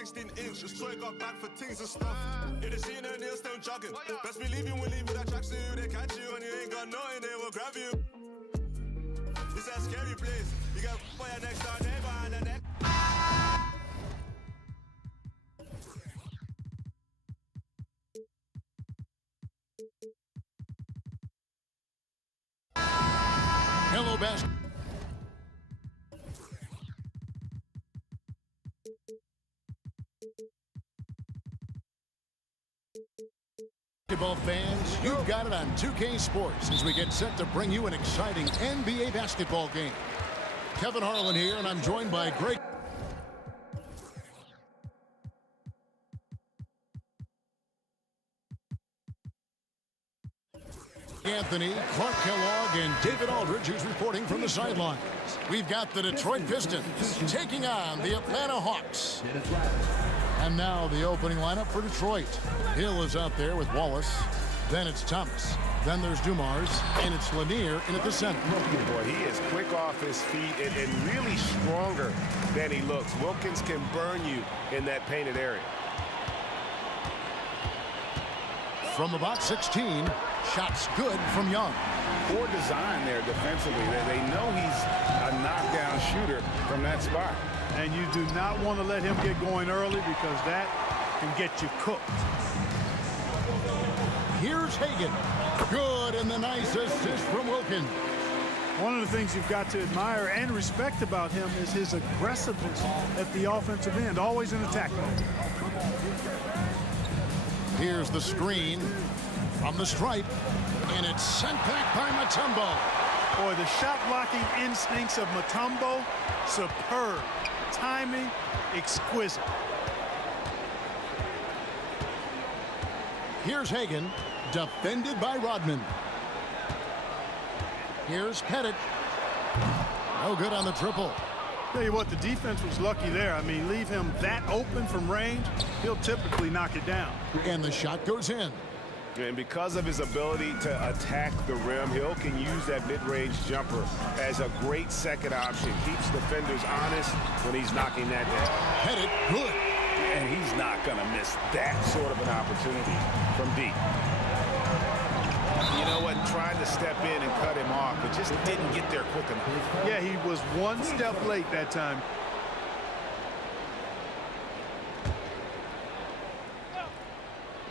16-inch, just toy got back for things and stuff. If they see you, they're still jogging. Best believe you will leave with that tracksuit. They catch you and you ain't got nothing, they will grab you. This is a scary place. You got for your next door neighbor and the next. Hello, best. Basketball fans, you've got it on 2K Sports as we get set to bring you an exciting NBA basketball game. Kevin Harlan here, and I'm joined by Greg. Anthony, Clark Kellogg, and David Aldridge, who's reporting from the sidelines. We've got the Detroit Pistons taking on the Atlanta Hawks. And now the opening lineup for Detroit. Hill is out there with Wallace. Then it's Thomas. Then there's Dumars, and it's Lanier in at the center. Boy, he is quick off his feet and really stronger than he looks. Wilkins can burn you in that painted area. From about 16, shots good from Young. Poor design there defensively. They know he's a knockdown shooter from that spot. And you do not want to let him get going early because that can get you cooked. Here's Hagan. Good, and the nice assist from Wilkins. One of the things you've got to admire and respect about him is his aggressiveness at the offensive end, always in attack mode. Here's the screen from the stripe, and it's sent back by Mutombo. Boy, the shot-blocking instincts of Mutombo, superb. Timing, exquisite. Here's Hagan, defended by Rodman. Here's Pettit. No good on the triple. Tell you what, the defense was lucky there. I mean, leave him that open from range, he'll typically knock it down. And the shot goes in. And because of his ability to attack the rim, Hill can use that mid-range jumper as a great second option. Keeps defenders honest when he's knocking that down. Pettit, good. And he's not going to miss that sort of an opportunity from deep. You know what? Tried to step in and cut him off, but just didn't get there quick enough. Yeah, he was one step late that time.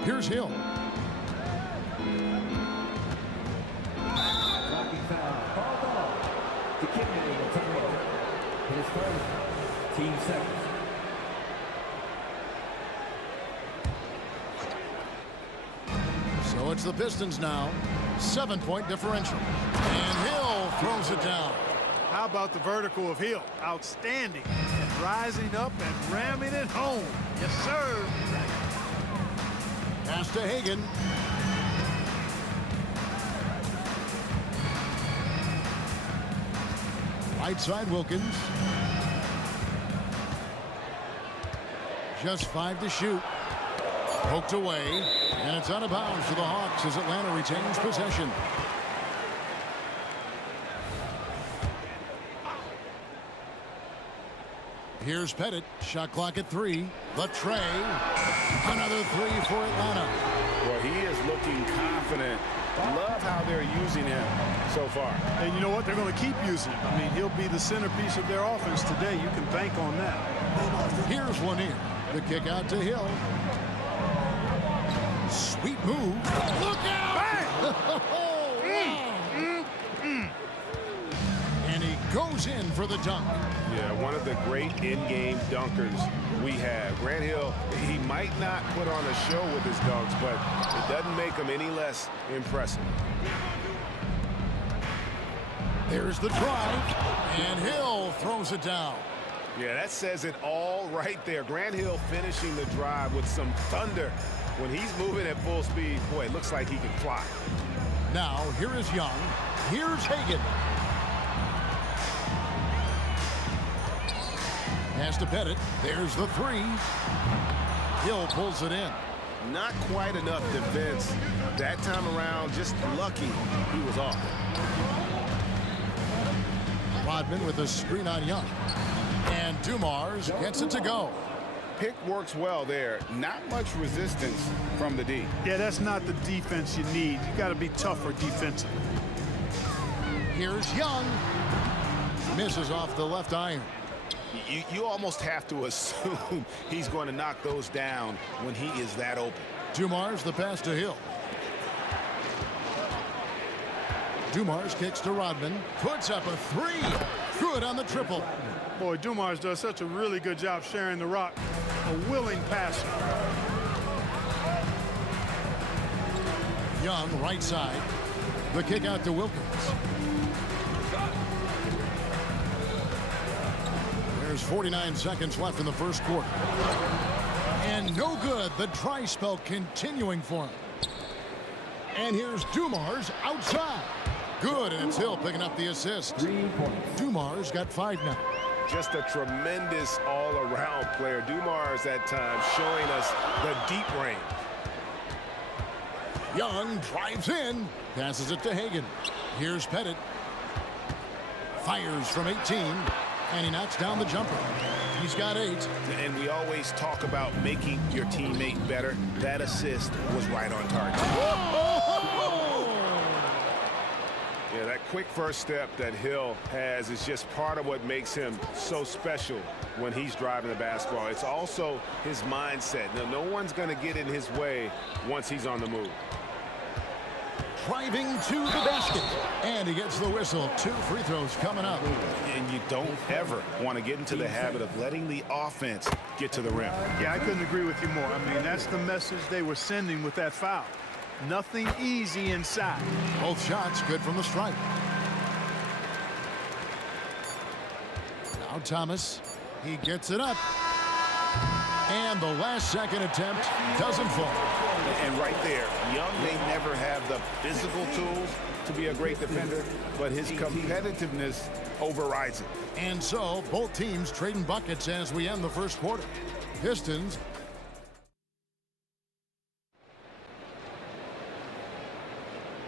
Here's Hill. Team seconds. So it's the Pistons now. 7-point differential. And Hill throws it down. How about the vertical of Hill? Outstanding. And rising up and ramming it home. Yes, sir. Pass to Hagan. Right side Wilkins. Just 5 to shoot. Poked away, and it's out of bounds to the Hawks as Atlanta retains possession. Here's Pettit. Shot clock at 3. The tray. Another 3 for Atlanta. Well, he is looking confident. Love how they're using him so far. And you know what? They're going to keep using him. I mean, he'll be the centerpiece of their offense today. You can bank on that. Here's Lanier. The kick out to Hill. Sweet move. Look out! And he goes in for the dunk. Yeah, one of the great in-game dunkers we have. Grant Hill, he might not put on a show with his dunks, but it doesn't make him any less impressive. There's the drive, and Hill throws it down. Yeah, that says it all right there. Grant Hill finishing the drive with some thunder. When he's moving at full speed, boy, it looks like he can fly. Now, here is Young. Here's Hagan. Pass to Pettit. There's the 3. Hill pulls it in. Not quite enough defense. That time around, just lucky he was off. Rodman with a screen on Young. And Dumars gets it to go. pick works well there. Not much resistance from the D. Yeah, that's not the defense you need. You got to be tougher defensively. Here's Young. Misses off the left iron. You almost have to assume he's going to knock those down when he is that open. Dumars the pass to Hill. Dumars kicks to Rodman. Puts up a three. Good on the triple. Boy, Dumars does such a really good job sharing the rock. A willing passer. Young, right side. The kick out to Wilkins. There's 49 seconds left in the first quarter. And no good. The dry spell continuing for him. And here's Dumars outside. Good, and it's Hill picking up the assist. Dumars got 5 now. Just a tremendous all-around player. Dumars at times showing us the deep range. Young drives in, passes it to Hagan. Here's Pettit. Fires from 18, and he knocks down the jumper. He's got 8. And we always talk about making your teammate better. That assist was right on target. Yeah, that quick first step that Hill has is just part of what makes him so special when he's driving the basketball. It's also his mindset. Now, no one's going to get in his way once he's on the move. Driving to the basket, and he gets the whistle. 2 free throws coming up. And you don't ever want to get into the habit of letting the offense get to the rim. Yeah, I couldn't agree with you more. I mean, that's the message they were sending with that foul. Nothing easy inside. Both shots good from the stripe. Now Thomas. He gets it up. And the last second attempt doesn't fall. And right there, Young may never have the physical tools to be a great defender, but his competitiveness overrides it. And so both teams trading buckets as we end the first quarter. Pistons.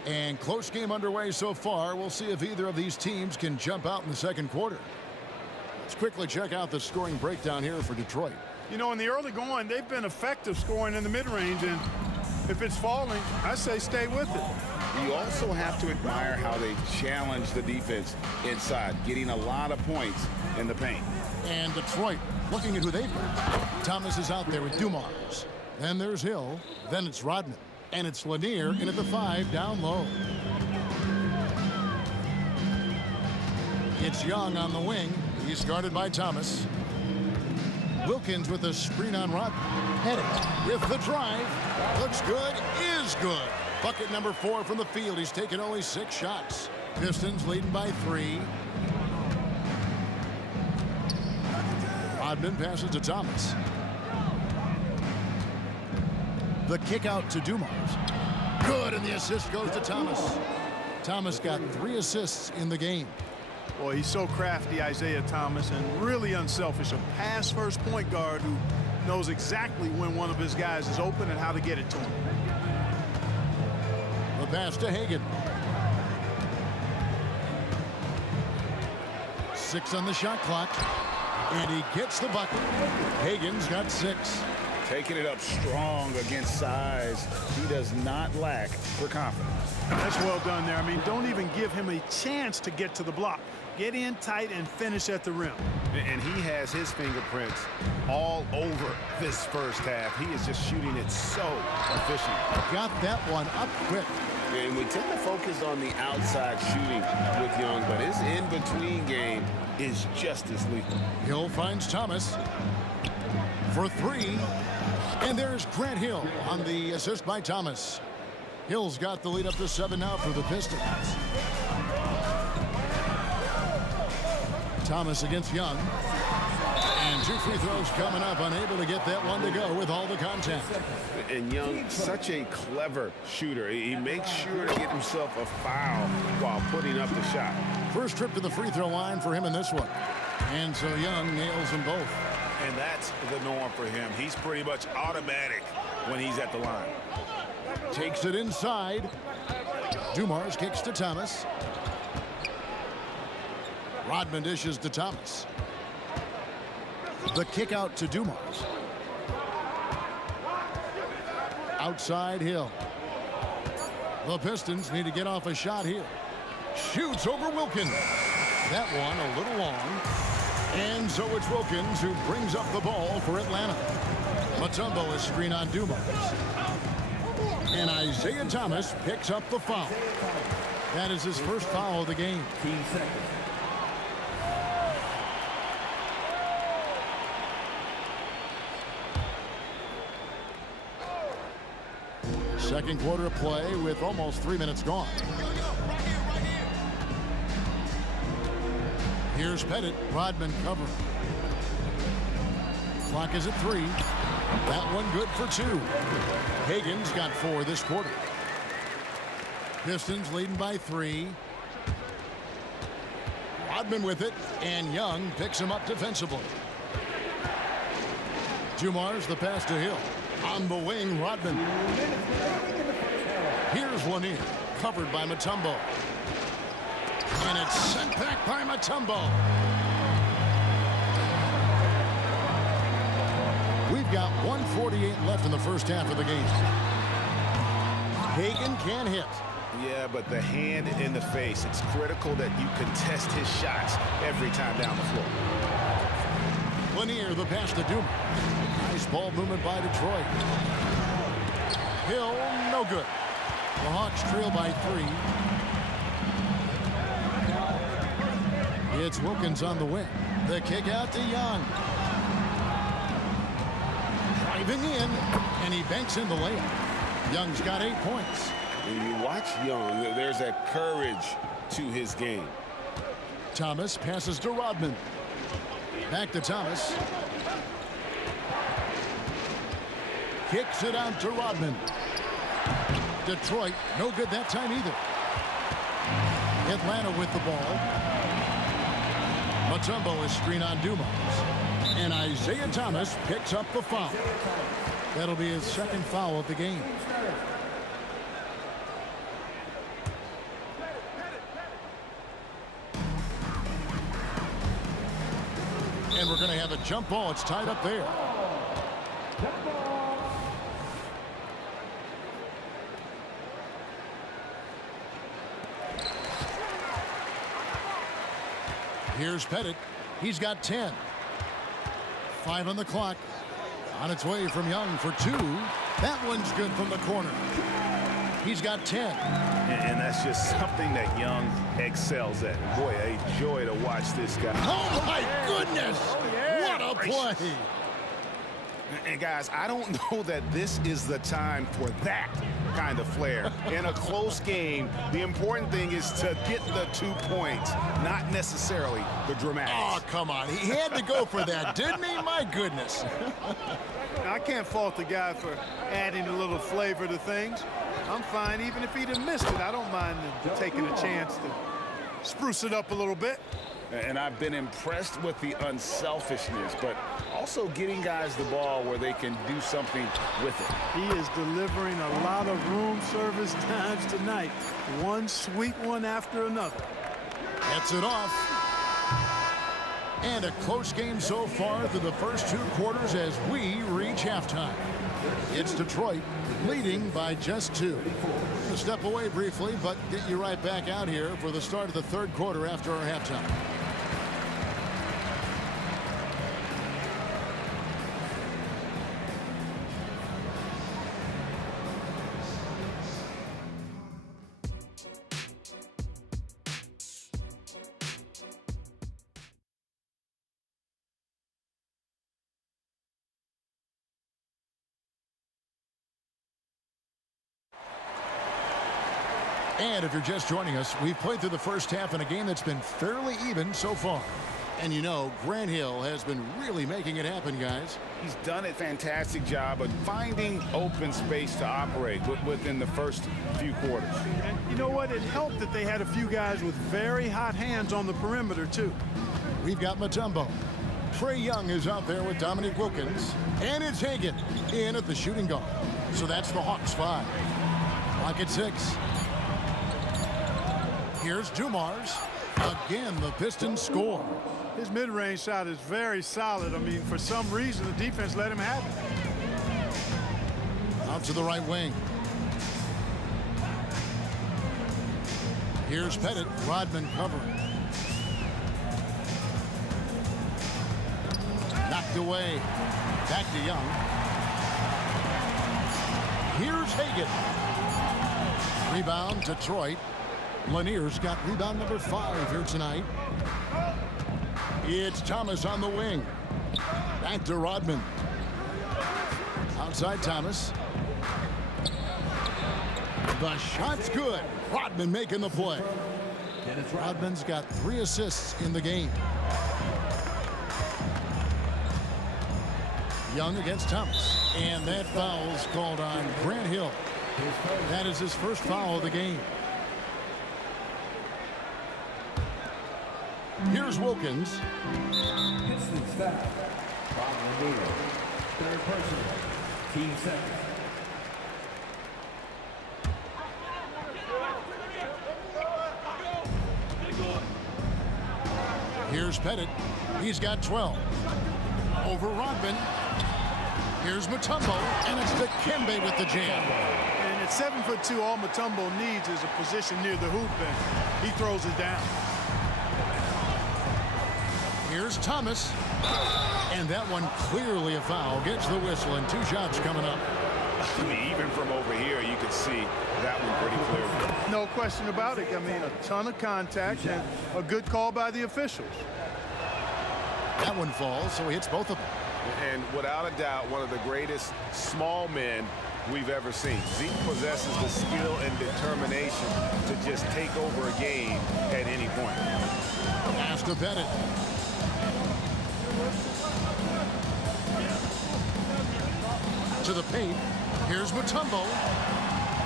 And close game underway so far. We'll see if either of these teams can jump out in the second quarter. Let's quickly check out the scoring breakdown here for Detroit. You know, in the early going, they've been effective scoring in the mid-range, and if it's falling, I say stay with it. You also have to admire how they challenge the defense inside, getting a lot of points in the paint. And Detroit, looking at who they've got. Thomas is out there with Dumars. Then there's Hill. Then it's Rodman. And it's Lanier in at the 5 down low. It's Young on the wing. He's guarded by Thomas. Wilkins with a screen on Rodman. Pettit with the drive. Looks good, is good. Bucket number 4 from the field. He's taken only 6 shots. Pistons leading by 3. Rodman passes to Thomas. The kick out to Dumars. Good, and the assist goes to Thomas. Thomas got 3 assists in the game. Boy, he's so crafty, Isaiah Thomas, and really unselfish. A pass-first point guard who knows exactly when one of his guys is open and how to get it to him. The pass to Hagan. 6 on the shot clock, and he gets the bucket. Hagan's got 6. Taking it up strong against size. He does not lack for confidence. That's well done there. I mean, don't even give him a chance to get to the block. Get in tight and finish at the rim. And he has his fingerprints all over this first half. He is just shooting it so efficient. Got that one up quick. And we tend to focus on the outside shooting with Young, but his in-between game is just as lethal. Hill finds Thomas for 3. And there's Grant Hill on the assist by Thomas. Hill's got the lead up to 7 now for the Pistons. Thomas against Young. And 2 free throws coming up. Unable to get that one to go with all the contact. And Young, such a clever shooter. He makes sure to get himself a foul while putting up the shot. First trip to the free throw line for him in this one. And so Young nails them both. And that's the norm for him. He's pretty much automatic when he's at the line. Takes it inside. Dumars kicks to Thomas. Rodman dishes to Thomas. The kick out to Dumars. outside Hill. The Pistons need to get off a shot here. Shoots over Wilkins. That one a little long. And so it's Wilkins who brings up the ball for Atlanta. Mutombo is screen on Dumas. And Isaiah Thomas picks up the foul. That is his first foul of the game. 15 seconds. Second quarter of play with almost 3 minutes gone. Here's Pettit. Rodman covering. Clock is at 3. That one good for 2. Hagan's got 4 this quarter. Pistons leading by 3. Rodman with it, and Young picks him up defensively. Dumars the pass to Hill. On the wing, Rodman. Here's Lanier, covered by Mutombo. And it's sent back by Mutombo. We've got 1:48 left in the first half of the game. Hagan can't hit. Yeah, but the hand in the face, it's critical that you contest his shots every time down the floor. Lanier, the pass to Dumas. Nice ball movement by Detroit. Hill, no good. The Hawks trail by 3. It's Wilkins on the wing. The kick out to Young. Driving in, and he banks in the layup. Young's got 8 points. When you watch Young, there's a courage to his game. Thomas passes to Rodman. Back to Thomas. Kicks it out to Rodman. Detroit, no good that time either. Atlanta with the ball. Mutombo is screen on Dumas. And Isaiah Thomas picks up the foul. That'll be his second foul of the game. And we're going to have a jump ball. It's tied up there. Here's Pettit. He's got 10. 5 on the clock. On its way from Young for 2. That one's good from the corner. He's got 10. And that's just something that Young excels at. Boy, a joy to watch this guy. Oh, my goodness. What a play. And guys, I don't know that this is the time for that kind of flair. In a close game, the important thing is to get the 2 points, not necessarily the dramatics. Oh, come on. He had to go for that, didn't he? My goodness. I can't fault the guy for adding a little flavor to things. I'm fine. Even if he'd have missed it, I don't mind taking a chance to spruce it up a little bit. And I've been impressed with the unselfishness, but also getting guys the ball where they can do something with it. He is delivering a lot of room service times tonight. One sweet one after another. Gets it off. And a close game so far through the first 2 quarters as we reach halftime. It's Detroit leading by just 2. We'll step away briefly, but get you right back out here for the start of the 3rd quarter after our halftime. And if you're just joining us, we've played through the first half in a game that's been fairly even so far. And you know, Grant Hill has been really making it happen, guys. He's done a fantastic job of finding open space to operate within the first few quarters. And you know what? It helped that they had a few guys with very hot hands on the perimeter, too. We've got Mutombo. Trae Young is out there with Dominique Wilkins. And it's Hagan in at the shooting guard. So that's the Hawks 5. Clock at 6. Here's Dumars. Again, the Pistons score. His mid-range shot is very solid. I mean, for some reason, the defense let him have Out to the right wing. Here's Pettit. Rodman covering. Knocked away. Back to Young. Here's Hagan. Rebound, Detroit. Lanier's got rebound number 5 here tonight. It's Thomas on the wing. Back to Rodman. Outside Thomas. The shot's good. Rodman making the play. Rodman's got 3 assists in the game. Young against Thomas. And that foul's called on Grant Hill. That is his first foul of the game. Here's Wilkins. Pistons foul. Bob Lanier. Third personal. Team second. Here's Pettit. He's got 12. Over Rodman. Here's Mutombo, and it's Dikembe with the jam. And at 7'2", all Mutombo needs is a position near the hoop, and he throws it down. Here's Thomas. And that one clearly a foul. Gets the whistle, and 2 shots coming up. I mean, even from over here, you can see that one pretty clearly. No question about it. I mean, a ton of contact and a good call by the officials. That one falls, so he hits both of them. And without a doubt, one of the greatest small men we've ever seen. Zeke possesses the skill and determination to just take over a game at any point. Pass to Pettit. To the paint. Here's Mutombo.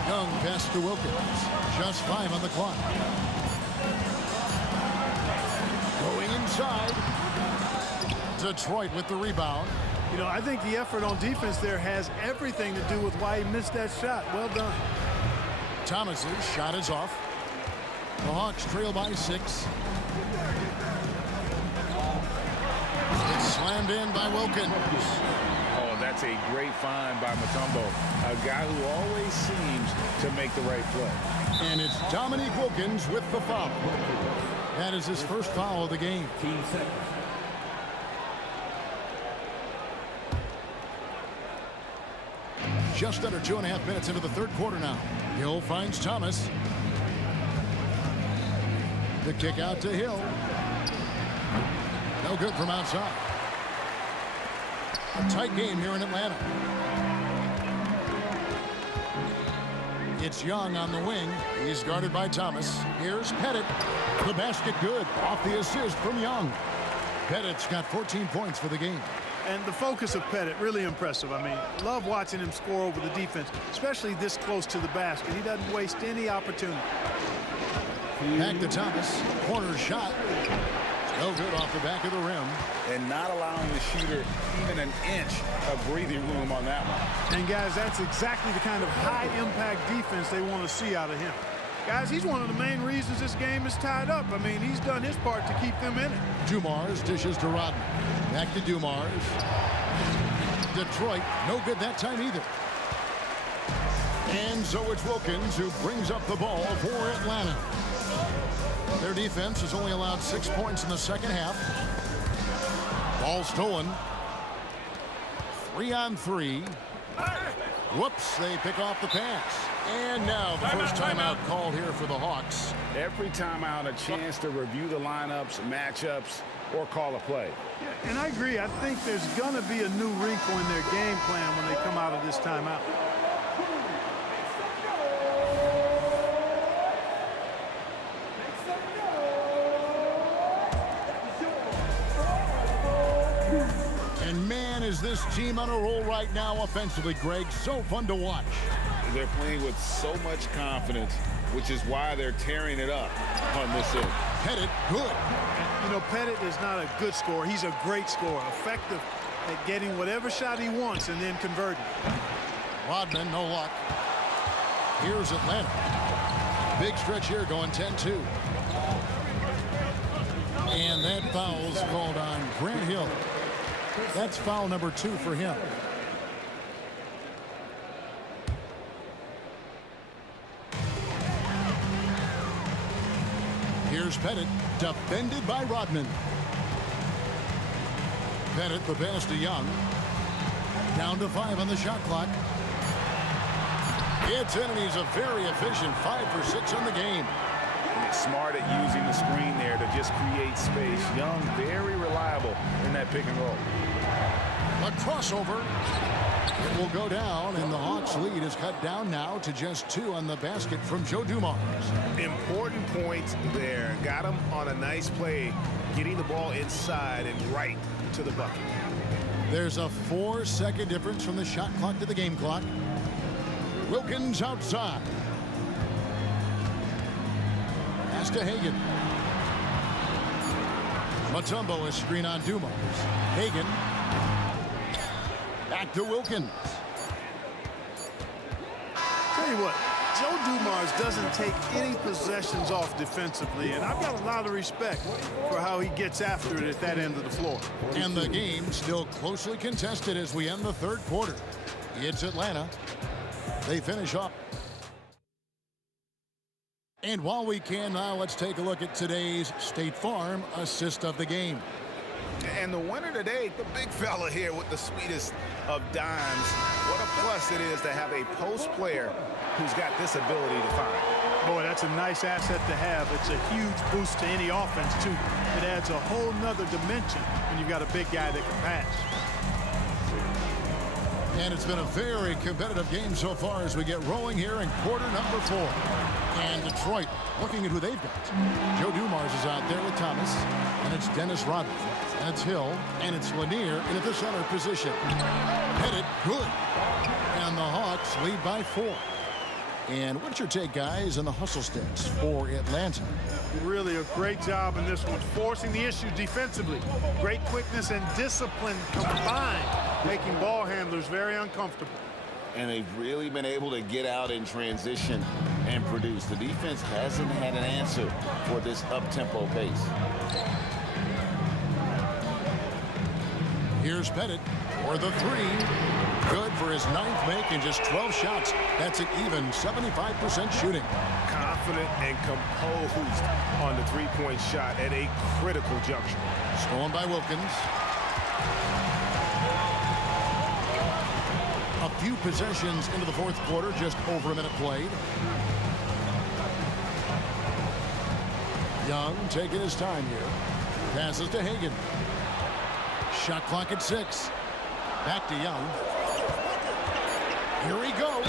Young pass to Wilkins. Just 5 on the clock. Going inside. Detroit with the rebound. You know, I think the effort on defense there has everything to do with why he missed that shot. Well done. Thomas's shot is off. The Hawks trail by 6. It's slammed in by Wilkins. Oh, that's a great find by Mutombo, a guy who always seems to make the right play. And it's Dominique Wilkins with the foul. That is his first foul of the game. Team second. Just under 2.5 minutes into the third quarter now. Hill finds Thomas. The kick out to Hill. No good from outside. A tight game here in Atlanta. It's Young on the wing. He's guarded by Thomas. Here's Pettit. The basket good. Off the assist from Young. Pettit's got 14 points for the game. And the focus of Pettit, really impressive. I mean, love watching him score over the defense, especially this close to the basket. He doesn't waste any opportunity. Back to Thomas. Corner shot. No good off the back of the rim. And not allowing the shooter even an inch of breathing room on that one. And, guys, that's exactly the kind of high-impact defense they want to see out of him. Guys, he's one of the main reasons this game is tied up. I mean, he's done his part to keep them in it. Dumars dishes to Rodman. Back to Dumars. Detroit, no good that time either. And so it's Wilkins who brings up the ball for Atlanta. Their defense has only allowed 6 points in the second half. Ball stolen. 3 on 3. Whoops, they pick off the pass. And now the first timeout called here for the Hawks. Every timeout, a chance to review the lineups, matchups, or call a play. Yeah, and I agree. I think there's going to be a new wrinkle in their game plan when they come out of this timeout. And man, is this team on a roll right now offensively, Greg. So fun to watch. They're playing with so much confidence, which is why they're tearing it up on this end. Pettit, good. You know, Pettit is not a good scorer. He's a great scorer, effective at getting whatever shot he wants and then converting. Rodman, no luck. Here's Atlanta. Big stretch here going 10-2. And that foul's called on Grant Hill. That's foul number 2 for him. Here's Pettit, defended by Rodman. Pettit, the pass to Young. Down to 5 on the shot clock. It's in, and he's a very efficient 5 for 6 on the game. Smart at using the screen there to just create space. Young, very reliable in that pick and roll. A crossover. It will go down, and the Hawks' lead is cut down now to just 2 on the basket from Joe Dumars. Important points there. Got him on a nice play, getting the ball inside and right to the bucket. There's a 4-second difference from the shot clock to the game clock. Wilkins outside. Pass to Hagan. Mutombo is screen on Dumars. Hagan. Back to Wilkins. Tell you what, Joe Dumars doesn't take any possessions off defensively, and I've got a lot of respect for how he gets after it at that end of the floor. And the game still closely contested as we end the third quarter. It's Atlanta. They finish up. And while we can now, let's take a look at today's State Farm assist of the game. And the winner today, the big fella here with the sweetest of dimes. What a plus it is to have a post player who's got this ability to find. Boy, that's a nice asset to have. It's a huge boost to any offense, too. It adds a whole nother dimension when you've got a big guy that can pass. And it's been a very competitive game so far as we get rolling here in quarter number 4. And Detroit looking at who they've got. Joe Dumars is out there with Thomas. And it's Dennis Rodman. And it's Hill. And it's Lanier in at the center position. Pettit, good. And the Hawks lead by 4. And what's your take, guys, on the hustle sticks for Atlanta? Really a great job in this one, forcing the issue defensively. Great quickness and discipline combined, making ball handlers very uncomfortable. And they've really been able to get out in transition and produce. The defense hasn't had an answer for this up-tempo pace. Here's Pettit for the 3. Good for his 9th make and just 12 shots. That's an even 75% shooting. Confident and composed on the three-point shot at a critical juncture. Stolen by Wilkins. A few possessions into the fourth quarter, just over a minute played. Young taking his time here. Passes to Hagan. Shot clock at 6. Back to Young. Here he goes.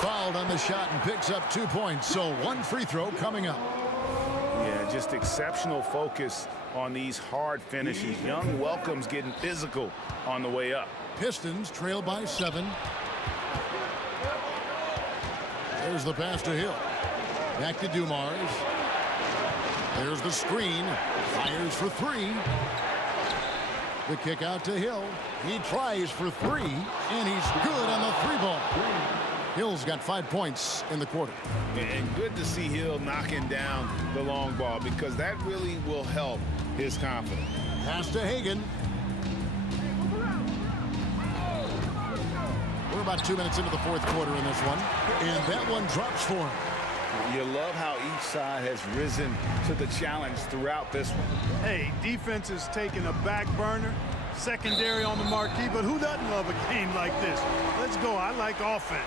Fouled on the shot and picks up 2 points. So 1 free throw coming up. Yeah, just exceptional focus on these hard finishes. Young welcomes getting physical on the way up. Pistons trail by 7. There's the pass to Hill. Back to Dumars. There's the screen. Fires for 3. The kick out to Hill. He tries for 3, and he's good on the 3-ball. Hill's got 5 points in the quarter. And good to see Hill knocking down the long ball because that really will help his confidence. Pass to Hagan. We're about 2 minutes into the fourth quarter in this one, and that one drops for him. You love how each side has risen to the challenge throughout this one. Hey, defense is taking a back burner, secondary on the marquee, but who doesn't love a game like this? Let's go. I like offense.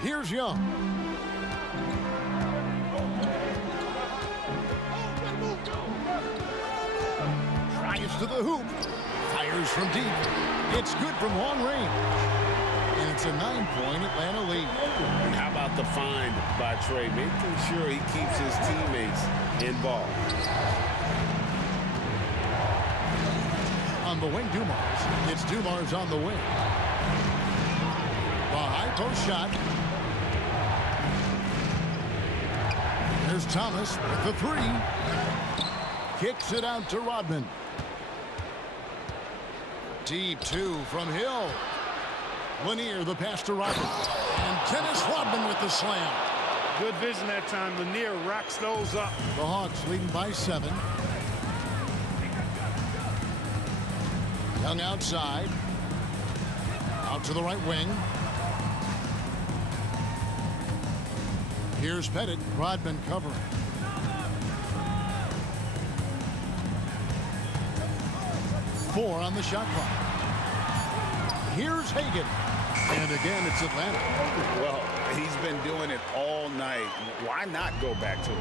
Here's Young. Tries to the hoop. Fires from deep. It's good from long range. And it's a 9-point Atlanta lead. And how about the find by Trey, making sure he keeps his teammates involved. On the wing, Dumars. It's Dumars on the wing. The high post shot. There's Thomas with the 3. Kicks it out to Rodman. Deep 2 from Hill. Lanier, the pass to Rodman. And Dennis Rodman with the slam. Good vision that time. Lanier racks those up. The Hawks leading by 7. Young outside. Out to the right wing. Here's Pettit. Rodman covering. Four on the shot clock. Here's Hagan. And again, it's Atlanta. Well, he's been doing it all night. Why not go back to it?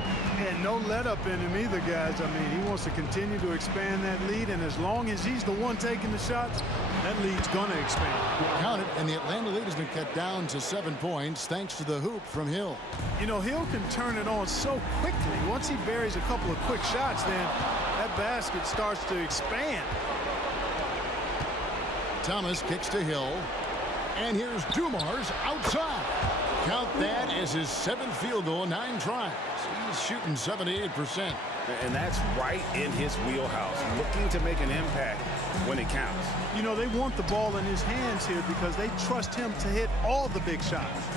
And no let up in him either, guys. I mean, he wants to continue to expand that lead, and as long as he's the one taking the shots, that lead's going to expand. Count it, and the Atlanta lead has been cut down to 7 points thanks to the hoop from Hill. You know, Hill can turn it on so quickly. Once he buries a couple of quick shots, then that basket starts to expand. Thomas kicks to Hill. And here's Dumars outside. Count that as his 7th field goal, 9 tries. He's shooting 78%. And that's right in his wheelhouse, looking to make an impact when it counts. You know, they want the ball in his hands here because they trust him to hit all the big shots.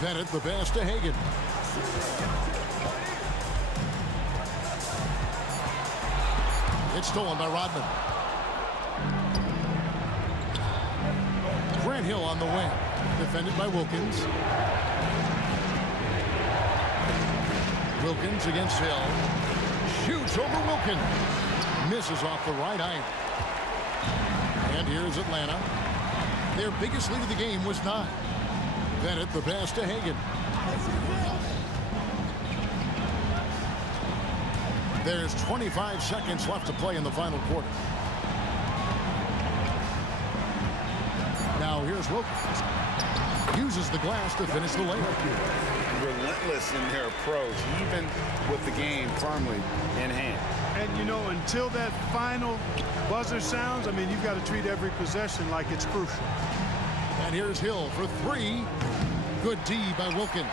Bennett the pass to Hagan. It's stolen by Rodman. Grant Hill on the wing. Defended by Wilkins. Wilkins against Hill. Shoots over Wilkins. Misses off the right eye. And here's Atlanta. Their biggest lead of the game was 9. Bennett the pass to Hagan. There's 25 seconds left to play in the final quarter. Now here's Wilkins. Uses the glass to finish the layup. Relentless in their approach, even with the game firmly in hand. And, you know, until that final buzzer sounds, I mean, you've got to treat every possession like it's crucial. And here's Hill for 3. Good D by Wilkins.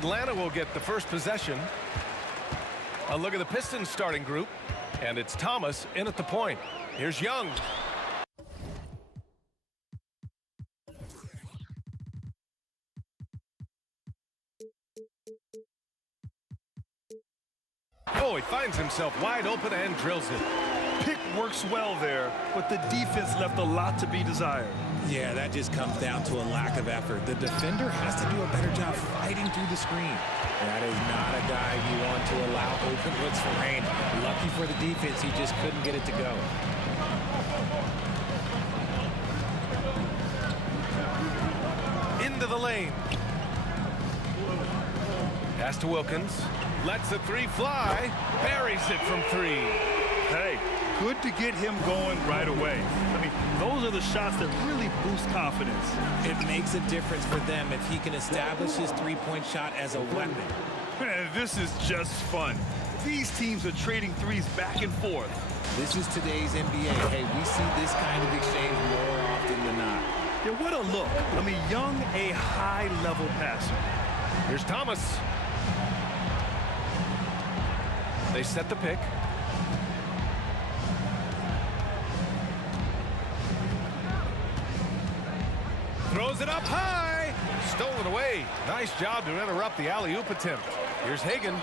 Atlanta will get the first possession. A look at the Pistons starting group, and it's Thomas in at the point. Here's Young. Oh, he finds himself wide open and drills it. Pick works well there, but the defense left a lot to be desired. Yeah, that just comes down to a lack of effort. The defender has to do a better job fighting through the screen. That is not a guy you want to allow open looks for range. Lucky for the defense, he just couldn't get it to go. Into the lane. Pass to Wilkins. Lets the three fly. Buries it from three. Hey, good to get him going right away. I mean, those are the shots that really boost confidence. It makes a difference for them if he can establish his three-point shot as a weapon. Man, this is just fun. These teams are trading threes back and forth. This is today's NBA. Hey, we see this kind of exchange more often than not. Yeah, what a look. I mean, Young, a high-level passer. Here's Thomas. They set the pick. Throws it up high. Stolen away. Nice job to interrupt the alley-oop attempt. Here's Hagan.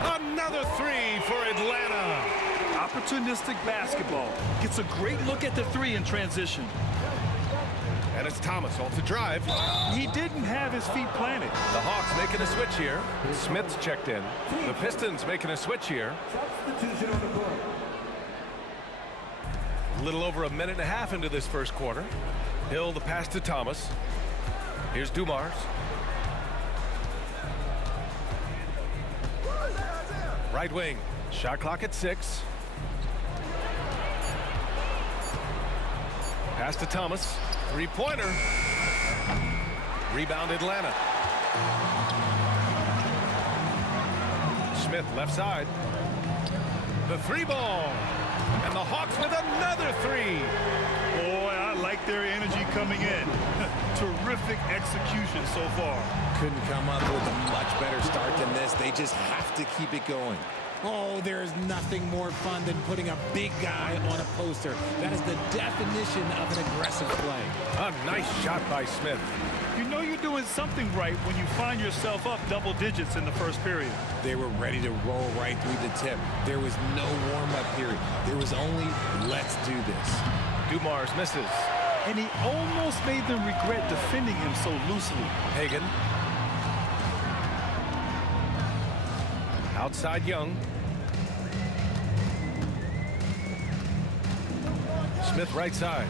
Another three for Atlanta. Opportunistic basketball. Gets a great look at the three in transition. And it's Thomas off the drive. He didn't have his feet planted. The Hawks making a switch here. Smith's checked in. The Pistons making a switch here. A little over a minute and a half into this first quarter. Hill the pass to Thomas. Here's Dumars. Right wing. Shot clock at 6. Pass to Thomas. Three-pointer. Rebound Atlanta. Smith left side. The three ball. And the Hawks with another three. Boy, I like their energy coming in. Terrific execution so far. Couldn't come up with a much better start than this. They just have to keep it going. Oh, there's nothing more fun than putting a big guy on a poster. That is the definition of an aggressive play. A nice shot by Smith. You know you're doing something right when you find yourself up double digits in the first period. They were ready to roll right through the tip. There was no warm-up period. There was only, let's do this. Dumars misses. And he almost made them regret defending him so loosely. Hagan. Outside Young. Smith right side.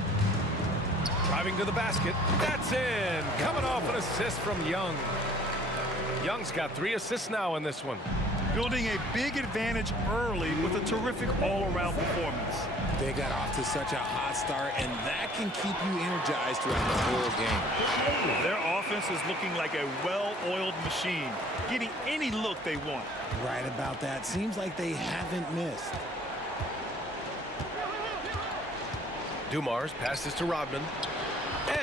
Driving to the basket. That's in. Coming off an assist from Young. Young's got 3 assists now in this one. Building a big advantage early with a terrific all-around performance. They got off to such a hot start, and that can keep you energized throughout the whole game. Their offense is looking like a well-oiled machine, getting any look they want. Right about that. Seems like they haven't missed. Dumars passes to Rodman.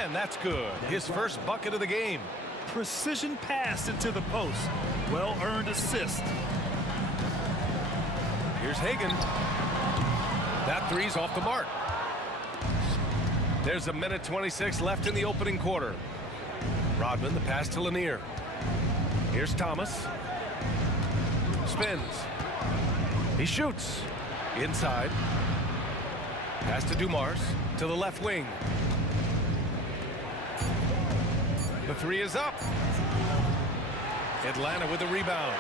And that's good. His first bucket of the game. Precision pass into the post. Well-earned assist. Here's Hagan. That three's off the mark. There's a minute 26 left in the opening quarter. Rodman, the pass to Lanier. Here's Thomas. Spins. He shoots. Inside. Pass to Dumars. To the left wing. The three is up. Atlanta with the rebound.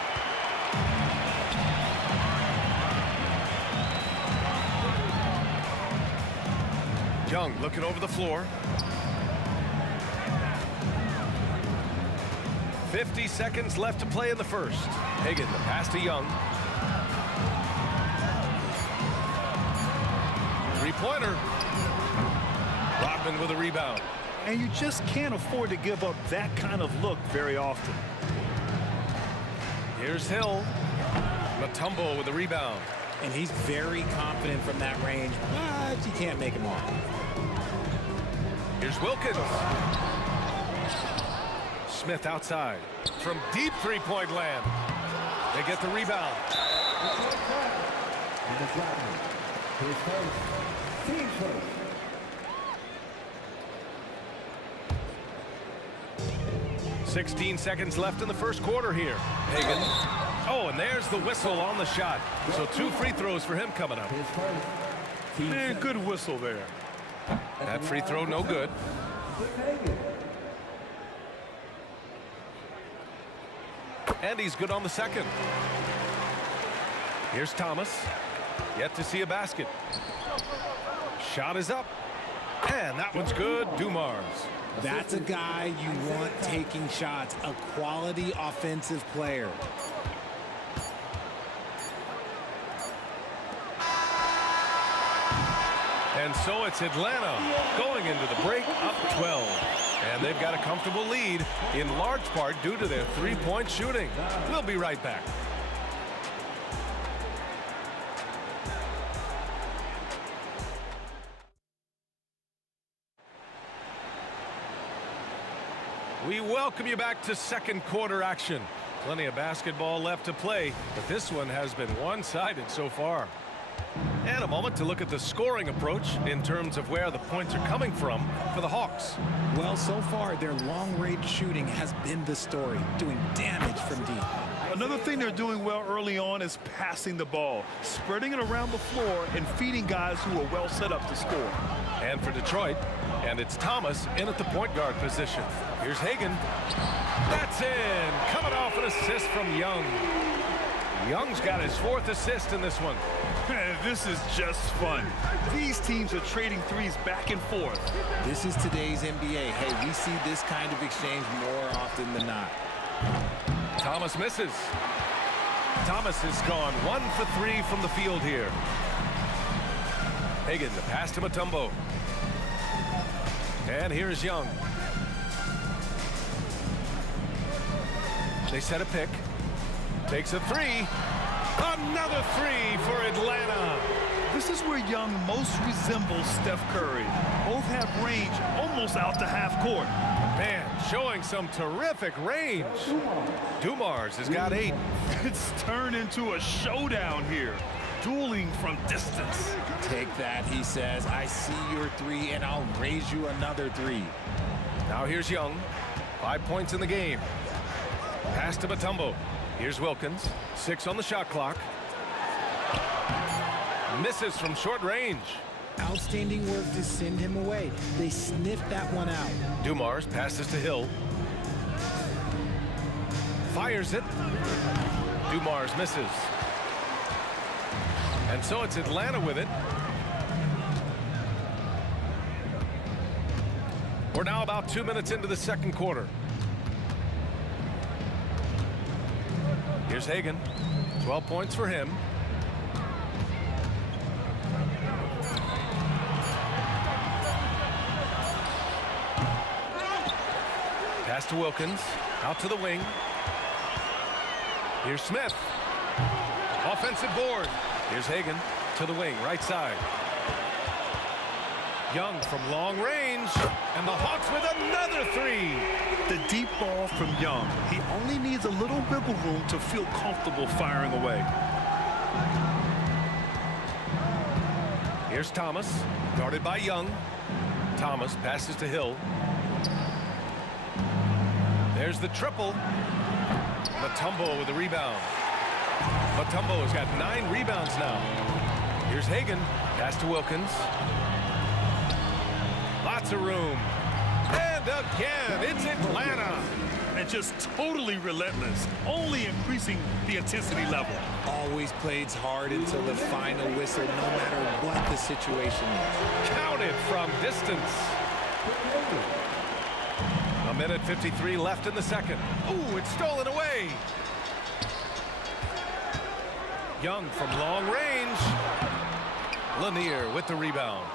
Young looking over the floor. 50 seconds left to play in the first. Hagan, the pass to Young. Three-pointer. Rodman with a rebound. And you just can't afford to give up that kind of look very often. Here's Hill. Mutombo with a rebound. And he's very confident from that range, but you can't make him off. Here's Wilkins. Smith outside. From deep three-point land. They get the rebound. And it's Rodman. His first. Team first. "16 seconds left in the first quarter here. Hagan. Oh, and there's the whistle on the shot. So 2 free throws for him coming up. His first. Team second. Good whistle there. That free throw no good. And he's good on the second. Here's Thomas. Yet to see a basket. Shot is up. And that one's good. Dumars. That's a guy you want taking shots, a quality offensive player. And so it's Atlanta going into the break up 12. And they've got a comfortable lead in large part due to their three-point shooting. We'll be right back. We welcome you back to second quarter action. Plenty of basketball left to play, but this one has been one-sided so far. And a moment to look at the scoring approach in terms of where the points are coming from for the Hawks. Well, so far, their long-range shooting has been the story, doing damage from deep. Another thing they're doing well early on is passing the ball, spreading it around the floor and feeding guys who are well set up to score. And for Detroit, and it's Thomas in at the point guard position. Here's Hagan. That's in. Coming off an assist from Young. Young's got his 4th assist in this one. This is just fun. These teams are trading threes back and forth. This is today's NBA. Hey, we see this kind of exchange more often than not. Thomas misses. Thomas has gone 1 for 3 from the field here. Hagan, the pass to Mutombo. And here's Young. They set a pick. Takes a 3. Another 3 for Atlanta. This is where Young most resembles Steph Curry. Both have range almost out to half court. Man, showing some terrific range. Dumars has got 8. It's turned into a showdown here. Dueling from distance. Take that, he says. I see your 3, and I'll raise you another 3. Now here's Young. 5 points in the game. Pass to Mutombo. Here's Wilkins. 6 on the shot clock. Misses from short range. Outstanding work to send him away. They sniffed that one out. Dumars passes to Hill. Fires it. Dumars misses. And so it's Atlanta with it. We're now about 2 minutes into the second quarter. Here's Hagan. 12 points for him. Pass to Wilkins. Out to the wing. Here's Smith. Offensive board. Here's Hagan to the wing, right side. Young from long range. And the Hawks with another 3. The deep ball from Young. He only needs a little wiggle room to feel comfortable firing away. Here's Thomas, guarded by Young. Thomas passes to Hill. There's the triple. Mutombo with the rebound. Mutombo has got 9 rebounds now. Here's Hagan, pass to Wilkins. Lots of room. And again, it's Atlanta. And just totally relentless, only increasing the intensity level. Always plays hard until the final whistle, no matter what the situation is. Counted from distance. A minute 53 left in the second. Ooh, it's stolen away. Young from long range. Lanier with the rebound.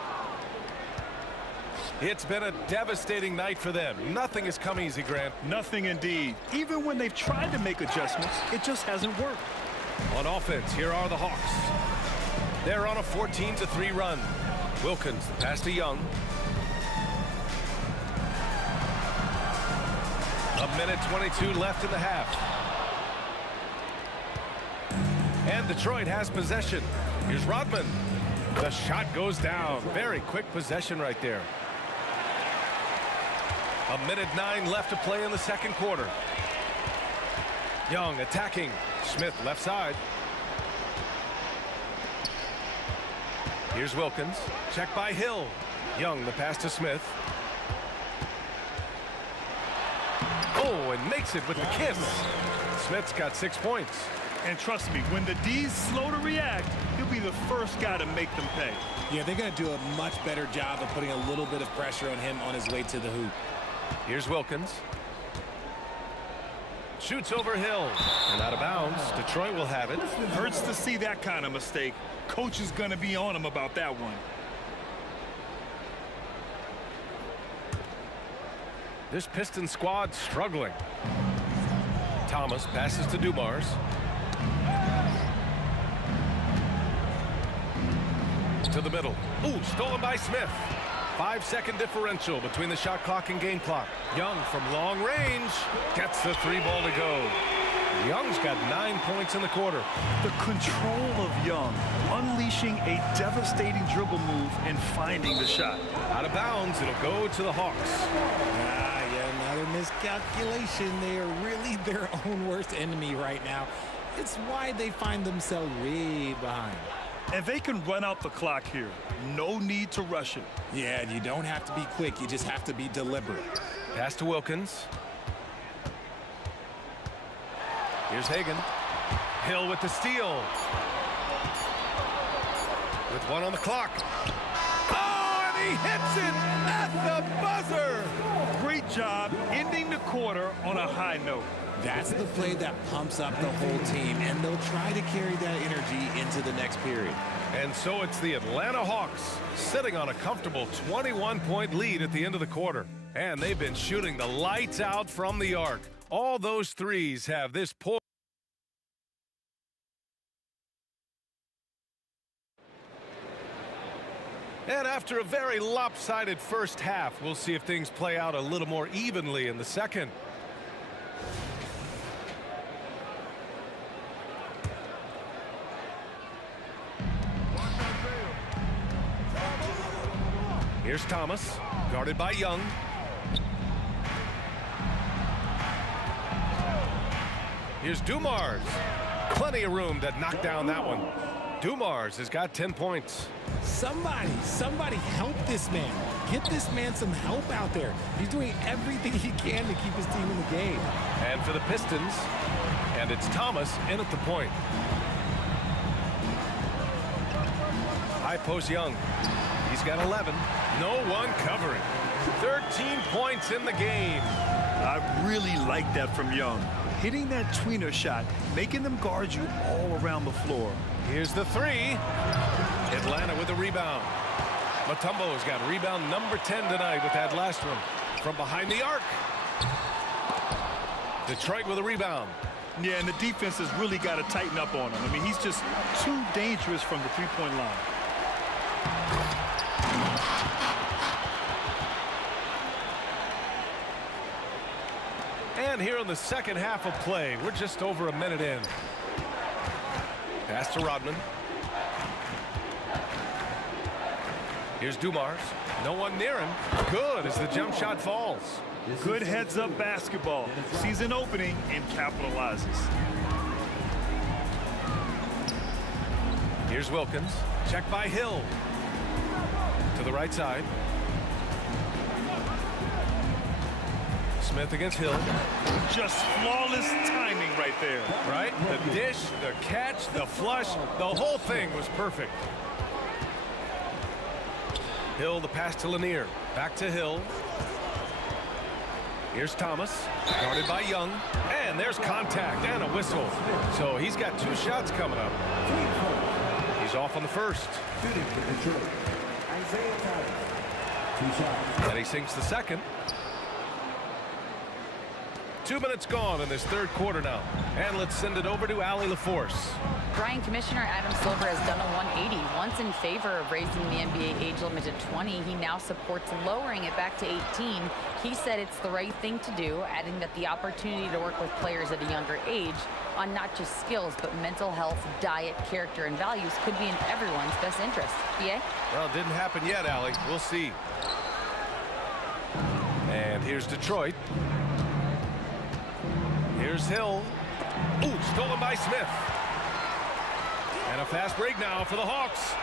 It's been a devastating night for them. Nothing has come easy, Grant. Nothing indeed. Even when they've tried to make adjustments, it just hasn't worked. On offense, here are the Hawks. They're on a 14-3 run. Wilkins, the pass to Young. A minute 22 left in the half. And Detroit has possession. Here's Rodman. The shot goes down. Very quick possession right there. A minute 9 left to play in the second quarter. Young attacking. Smith left side. Here's Wilkins. Check by Hill. Young, the pass to Smith. Oh, and makes it with the kiss. Smith's got 6 points. And trust me, when the D's slow to react, he'll be the first guy to make them pay. Yeah, they're going to do a much better job of putting a little bit of pressure on him on his way to the hoop. Here's Wilkins. Shoots over Hill. And out of bounds. Detroit will have it. Hurts to see that kind of mistake. Coach is going to be on him about that one. This Piston squad struggling. Thomas passes to Dumars. To the middle. Ooh, stolen by Smith. 5-second differential between the shot clock and game clock. Young from long range gets the 3-ball to go. Young's got 9 points in the quarter. The control of Young, unleashing a devastating dribble move and finding the shot. Out of bounds, it'll go to the Hawks. Yeah, another miscalculation. They are really their own worst enemy right now. It's why they find themselves way behind. And they can run out the clock here. No need to rush it. Yeah, and you don't have to be quick. You just have to be deliberate. Pass to Wilkins. Here's Hagan. Hill with the steal. With 1 on the clock. Oh, and he hits it at the buzzer. Great job ending the quarter on a high note. That's the play that pumps up the whole team, and they'll try to carry that energy into the next period. And so it's the Atlanta Hawks sitting on a comfortable 21-point lead at the end of the quarter. And they've been shooting the lights out from the arc. All those threes have this poor. And after a very lopsided first half, we'll see if things play out a little more evenly in the second. Here's Thomas, guarded by Young. Here's Dumars. Plenty of room to knock down that one. Dumars has got 10 points. Somebody help this man. Get this man some help out there. He's doing everything he can to keep his team in the game. And for the Pistons, and it's Thomas in at the point. High post Young. He's got 11. No one covering. 13 points in the game. I really like that from Young. Hitting that tweener shot, making them guard you all around the floor. Here's the 3. Atlanta with the rebound. Mutombo's got rebound number 10 tonight with that last one. From behind the arc. Detroit with a rebound. Yeah, and the defense has really got to tighten up on him. I mean, he's just too dangerous from the three-point line. And here in the second half of play, we're just over a minute in. Pass to Rodman. Here's Dumars. No one near him. Good as the jump shot falls. Good heads-up basketball. Sees an opening and capitalizes. Here's Wilkins. Check by Hill. To the right side. Smith against Hill. Just flawless timing right there. Right? The dish, the catch, the flush, the whole thing was perfect. Hill, the pass to Lanier. Back to Hill. Here's Thomas, guarded by Young. And there's contact and a whistle. So he's got 2 shots coming up. He's off on the first. And he sinks the second. 2 minutes gone in this third quarter now. And let's send it over to Allie LaForce. Brian, Commissioner Adam Silver has done a 180. Once in favor of raising the NBA age limit to 20, he now supports lowering it back to 18. He said it's the right thing to do, adding that the opportunity to work with players at a younger age on not just skills, but mental health, diet, character, and values could be in everyone's best interest. BA? Well, it didn't happen yet, Allie. We'll see. And here's Detroit. Here's Hill. Ooh, stolen by Smith. And a fast break now for the Hawks.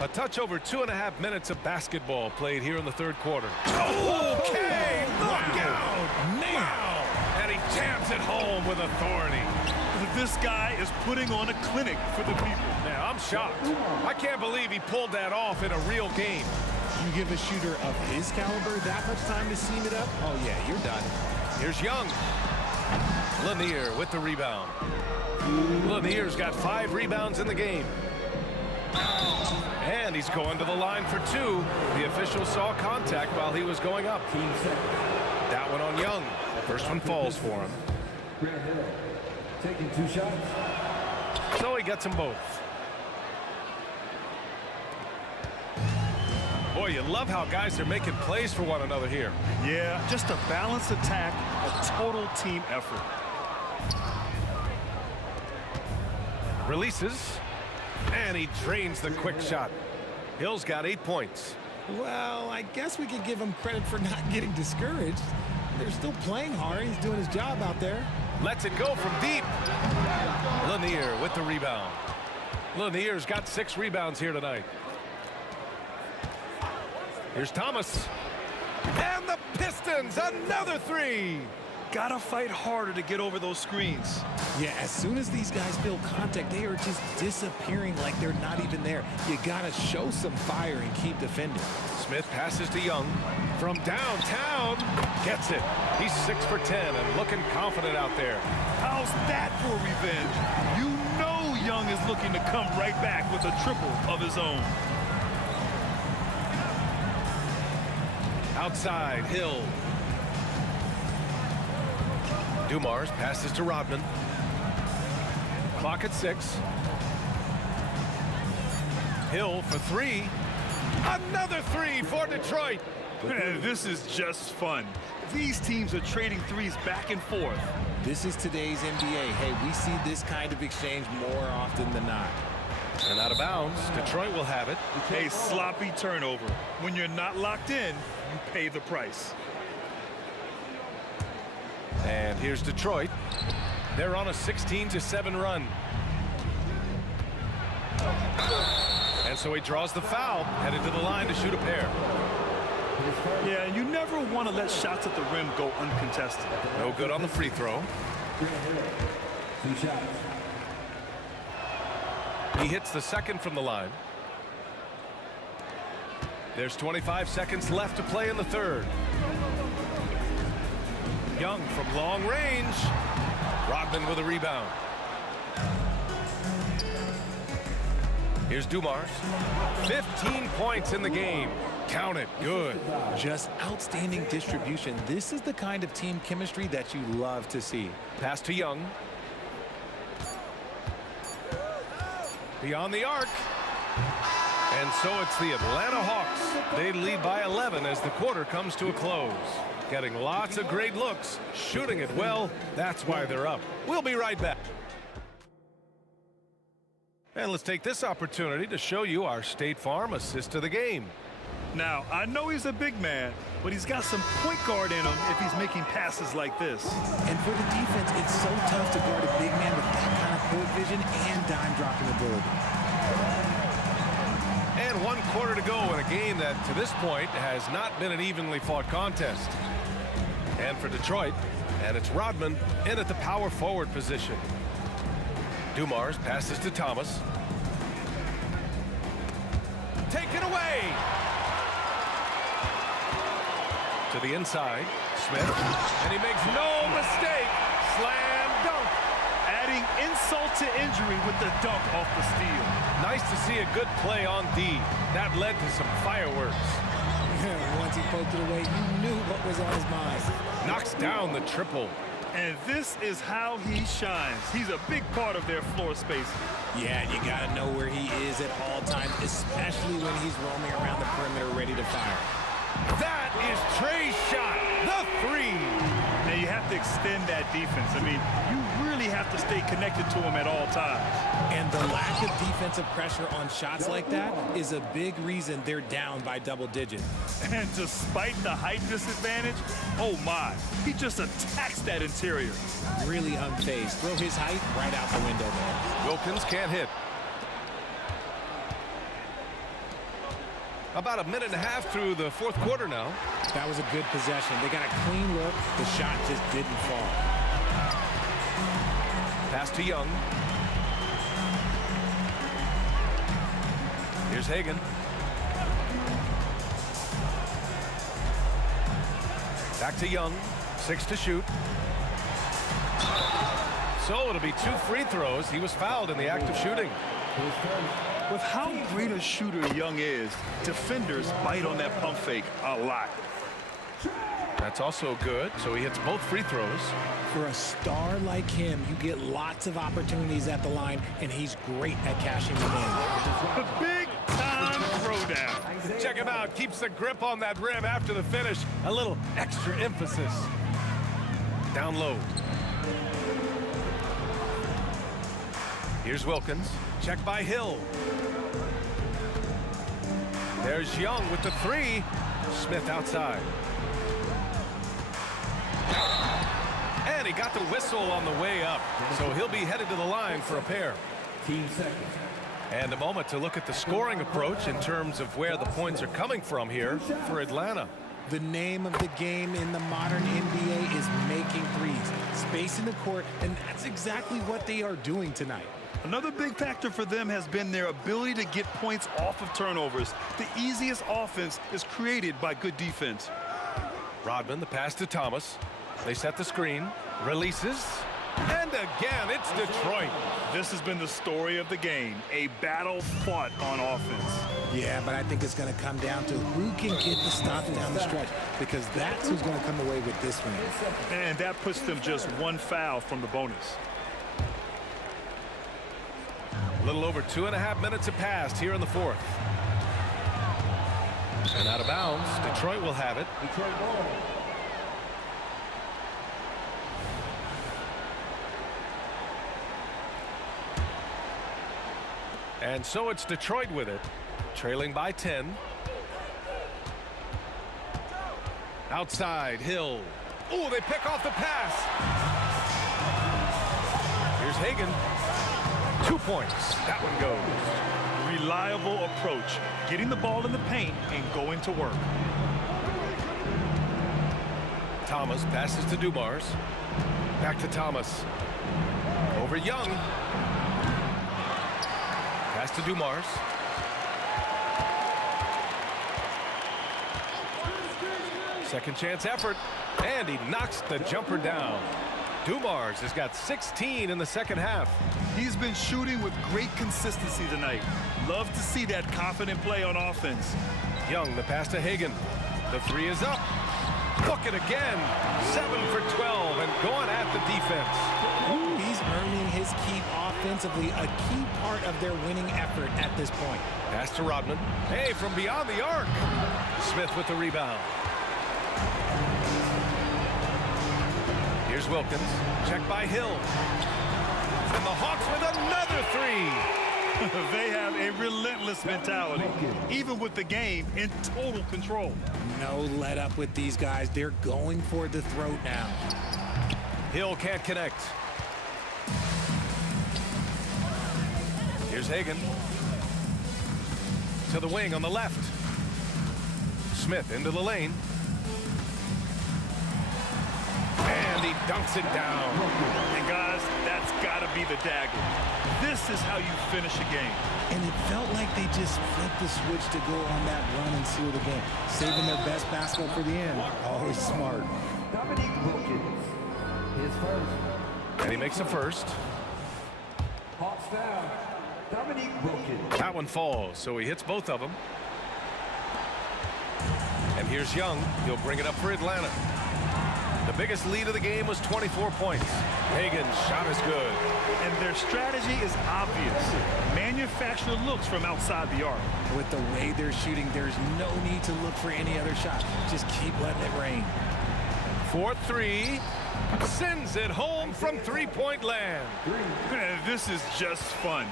A touch over 2.5 minutes of basketball played here in the third quarter. Okay, look out! Wow! And he jams it home with authority. This guy is putting on a clinic for the people. Now, I'm shocked. I can't believe he pulled that off in a real game. You give a shooter of his caliber that much time to seam it up? Oh, yeah, you're done. Here's Young. Lanier with the rebound. Lanier's got 5 rebounds in the game. And he's going to the line for 2. The official saw contact while he was going up. That one on Young. First one falls for him. Taking 2 shots. So he gets them both. Boy, you love how guys are making plays for one another here. Yeah, just a balanced attack, a total team effort. Releases. And he drains the quick shot. Hill's got 8 points. Well, I guess we could give him credit for not getting discouraged. They're still playing hard. He's doing his job out there. Lets it go from deep. Lanier with the rebound. Lanier's got 6 rebounds here tonight. Here's Thomas. And the Pistons, another 3. Gotta fight harder to get over those screens. Yeah, as soon as these guys feel contact, they are just disappearing like they're not even there. You gotta show some fire and keep defending. Smith passes to Young. From downtown, gets it. He's 6 for 10 and looking confident out there. How's that for revenge? You know Young is looking to come right back with a triple of his own. Outside, Hill. Dumars passes to Rodman. Clock at 6. Hill for 3. Another 3 for Detroit. Man, this is just fun. These teams are trading threes back and forth. This is today's NBA. Hey, we see this kind of exchange more often than not. And out of bounds, Detroit will have it. A sloppy turnover. When you're not locked in, you pay the price. And here's Detroit. They're on a 16-7 run. And so he draws the foul, headed to the line to shoot a pair. Yeah, you never want to let shots at the rim go uncontested. No good on the free throw. 2 shots. He hits the second from the line. There's 25 seconds left to play in the third. Young from long range. Rodman with a rebound. Here's Dumars. 15 points in the game. Count it. Good. Just outstanding distribution. This is the kind of team chemistry that you love to see. Pass to Young. Beyond the arc. And so it's the Atlanta Hawks. They lead by 11 as the quarter comes to a close. Getting lots of great looks, shooting it well. That's why they're up. We'll be right back. And let's take this opportunity to show you our State Farm assist to the game. Now, I know he's a big man, but he's got some point guard in him if he's making passes like this. And for the defense, it's so tough to guard a big man with that kind of court vision and dime dropping ability. And 1 quarter to go in a game that, to this point, has not been an evenly fought contest. And for Detroit, and it's Rodman in at the power forward position. Dumars passes to Thomas. Taken away! To the inside, Smith, and he makes no mistake. Slam dunk. Adding insult to injury with the dunk off the steal. Nice to see a good play on D. That led to some fireworks. Once he poked it away, you knew what was on his mind. Knocks down the triple. And this is how he shines. He's a big part of their floor space. Yeah, and you got to know where he is at all times, especially when he's roaming around the perimeter ready to fire. That is Trey's shot, the three. Now you have to extend that defense. I mean, you really have to stay connected to him at all times. And the lack of defensive pressure on shots like that is a big reason they're down by double digits. And despite the height disadvantage, oh my, he just attacks that interior. Really unfazed. Throw his height right out the window there. Wilkins can't hit. About a minute and a half through the fourth quarter now. That was a good possession. They got a clean look. The shot just didn't fall. Pass to Young. Here's Hagan. Back to Young. 6 to shoot. So it'll be 2 free throws. He was fouled in the act of shooting. With how great a shooter Young is, defenders bite on that pump fake a lot. That's also good. So he hits both free throws. For a star like him, you get lots of opportunities at the line, and he's great at cashing them in. The big-time throwdown. Check him out. Keeps the grip on that rim after the finish. A little extra emphasis. Down low. Here's Wilkins. Check by Hill. There's Young with the three. Smith outside. And he got the whistle on the way up. So he'll be headed to the line for a pair. Team second. And a moment to look at the scoring approach in terms of where the points are coming from here for Atlanta. The name of the game in the modern NBA is making threes, spacing the court, and that's exactly what they are doing tonight. Another big factor for them has been their ability to get points off of turnovers. The easiest offense is created by good defense. Rodman, the pass to Thomas. They set the screen, releases, and again, it's Detroit. This has been the story of the game, a battle fought on offense. Yeah, but I think it's going to come down to who can get the stops down the stretch, because that's who's going to come away with this win. And that puts them just 1 foul from the bonus. A little over 2.5 minutes have passed here in the fourth. And out of bounds, Detroit will have it. And so it's Detroit with it, trailing by 10. Outside, Hill. Oh, they pick off the pass. Here's Hagan. 2 points. That one goes. Reliable approach, getting the ball in the paint and going to work. Thomas passes to Dumars. Back to Thomas. Over Young. Pass to Dumars. Second chance effort. And he knocks the jumper down. Dumars has got 16 in the second half. He's been shooting with great consistency tonight. Love to see that confident play on offense. Young, the pass to Hagan. The three is up. Look it again. 7 for 12 and going at the defense. He's earning his keep offensively, a key part of their winning effort at this point. Pass to Rodman. Hey, from beyond the arc. Smith with the rebound. Here's Wilkins. Check by Hill. And the Hawks with another three. They have a relentless mentality, even with the game in total control. No let up with these guys. They're going for the throat now. Hill can't connect. Here's Hagan. To the wing on the left. Smith into the lane. And he dunks it down. And guys, that's got to be the dagger. This is how you finish a game. And it felt like they just flipped the switch to go on that run and seal the game. Saving their best basketball for the end. Always smart. Dominique Wilkins, his first. And he makes a first. Hawks down. Dominique Wilkins. That one falls, so he hits both of them. And here's Young. He'll bring it up for Atlanta. The biggest lead of the game was 24 points. Hagan's shot is good. And their strategy is obvious. Manufacture looks from outside the arc. With the way they're shooting, there's no need to look for any other shot. Just keep letting it rain. 4-3. Sends it home from three-point land. Man, this is just fun.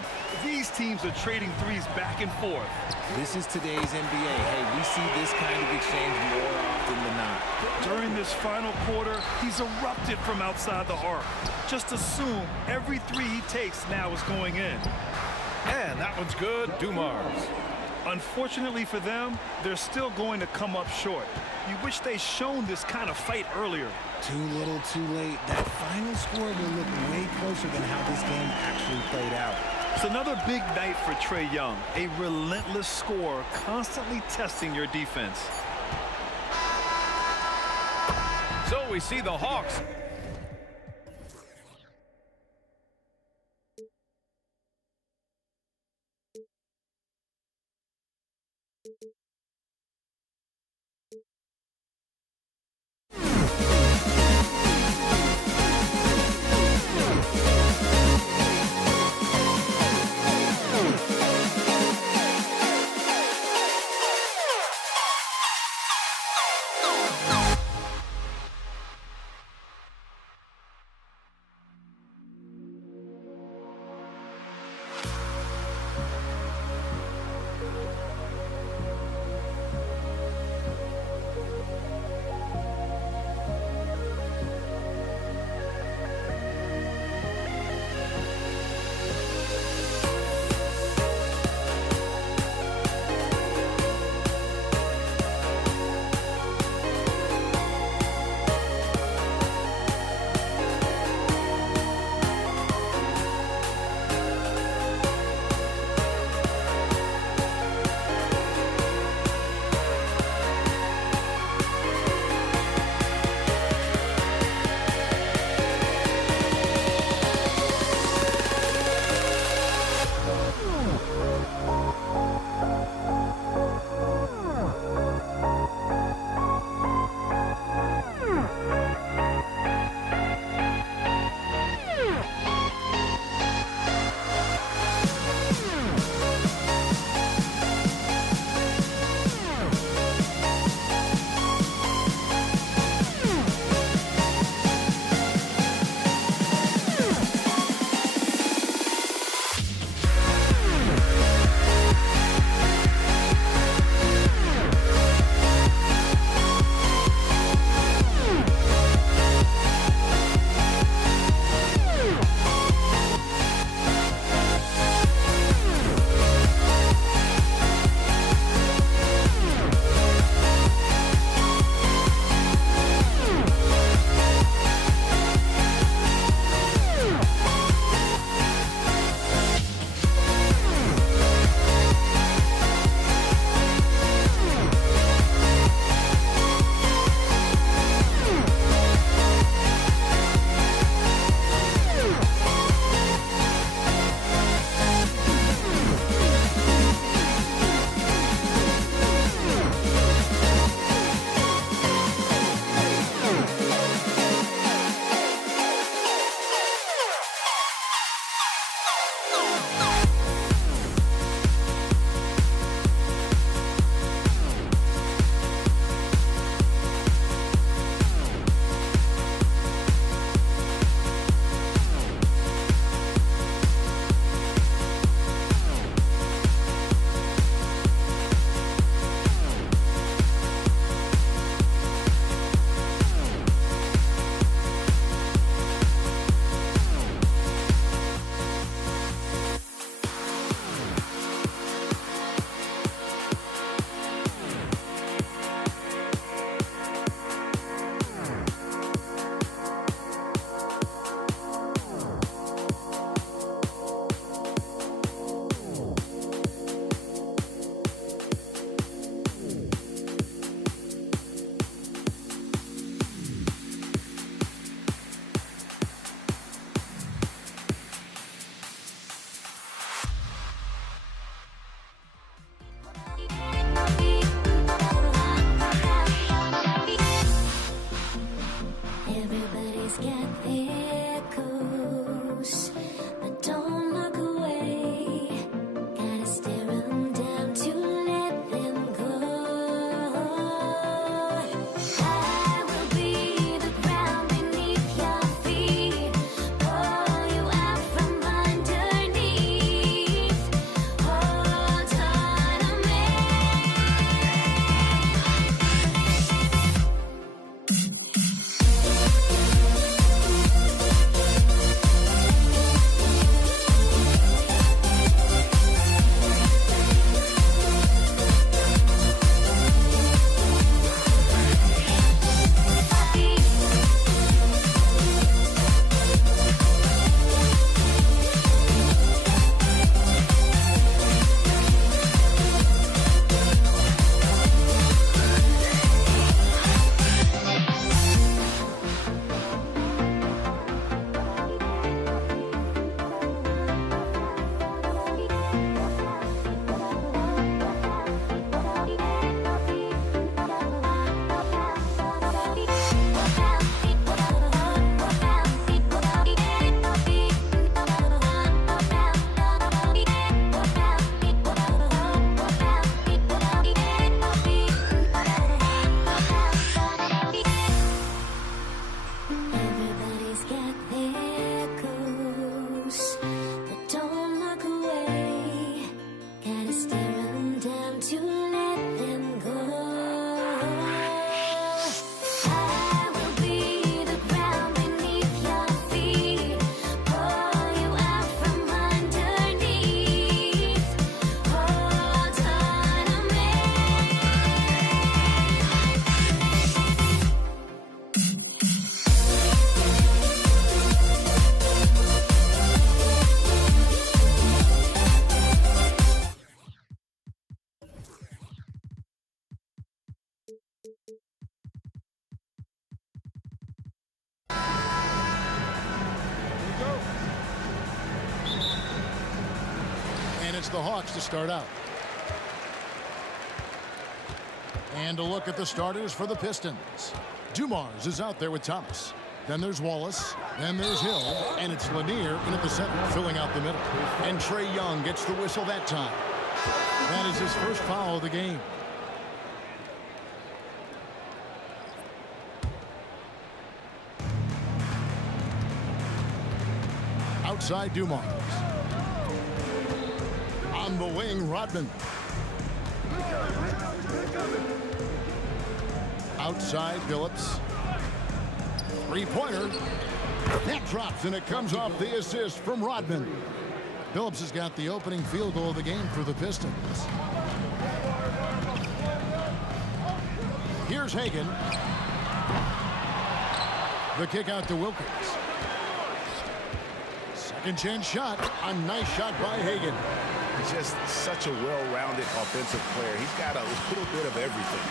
These teams are trading threes back and forth. This is today's NBA. Hey, we see this kind of exchange more often than not. During this final quarter, he's erupted from outside the arc. Just assume every three he takes now is going in. And that one's good. Dumars. Unfortunately for them, they're still going to come up short. You wish they'd shown this kind of fight earlier. Too little, too late. That final score will look way closer than how this game actually played out. It's another big night for Trae Young, a relentless scorer constantly testing your defense. So we see the Hawks. to let them go. I will be the ground beneath your feet, pull you out from underneath, hold on to me. And it's the Hawks to start out. And a look at the starters for the Pistons. Dumars is out there with Thomas. Then there's Wallace. Then there's Hill. And it's Lanier in at the center, filling out the middle. And Trae Young gets the whistle that time. That is his first foul of the game. Outside Dumars. On the wing, Rodman. Outside Phillips. Three-pointer. That drops, and it comes off the assist from Rodman. Phillips has got the opening field goal of the game for the Pistons. Here's Hagan. The kick out to Wilkins. Second chance shot. A nice shot by Hagan. He's just such a well-rounded offensive player. He's got a little bit of everything.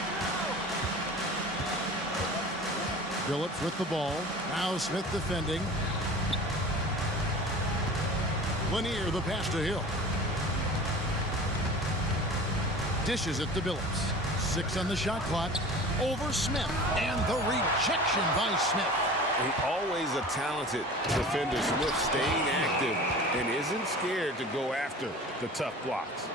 Phillips with the ball. Now Smith defending. Lanier the pass to Hill. Dishes it to Phillips. 6 on the shot clock. Over Smith. And the rejection by Smith. Always a talented defender. Smith staying active and isn't scared to go after the tough blocks.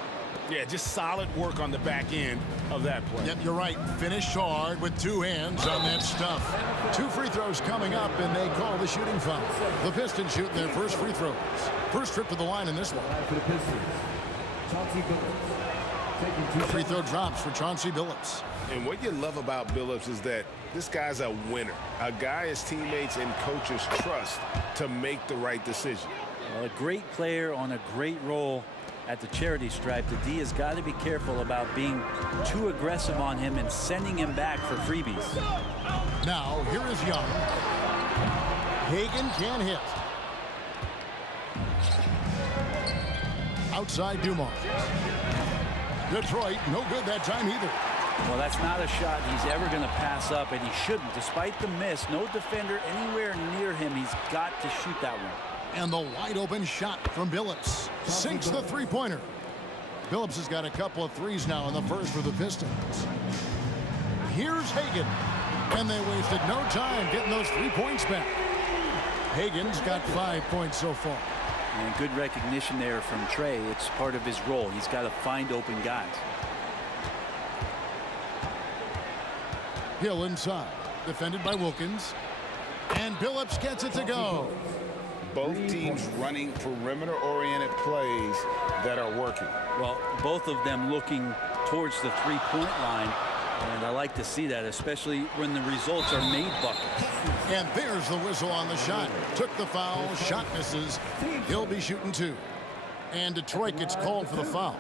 Yeah, just solid work on the back end of that play. Yep, you're right. Finished hard with 2 hands on that stuff. 2 free throws coming up, and they call the shooting foul. The Pistons shooting their first free throws. First trip to the line in this one. For the Pistons, Chauncey Billups. Taking 2 free throw drops for Chauncey Billups. And what you love about Billups is that this guy's a winner. A guy his teammates and coaches trust to make the right decision. Well, a great player on a great role at the charity stripe. The D has got to be careful about being too aggressive on him and sending him back for freebies. Now, here is Young. Hagan can hit. Outside Dumars. Detroit, no good that time either. Well, that's not a shot he's ever going to pass up, and he shouldn't. Despite the miss, no defender anywhere near him. He's got to shoot that one. And the wide open shot from Billups. Sinks the three-pointer. Billups has got a couple of threes now in the first for the Pistons. Here's Hagan. And they wasted no time getting those 3 points back. Hagan's got 5 points so far. And good recognition there from Trae. It's part of his role. He's got to find open guys. Hill inside. Defended by Wilkins. And Billups gets it to go. Both teams running perimeter-oriented plays that are working. Well, both of them looking towards the three-point line. And I like to see that, especially when the results are made buckets. And there's the whistle on the shot. Took the foul. Shot misses. He'll be shooting 2. And Detroit gets called for the foul.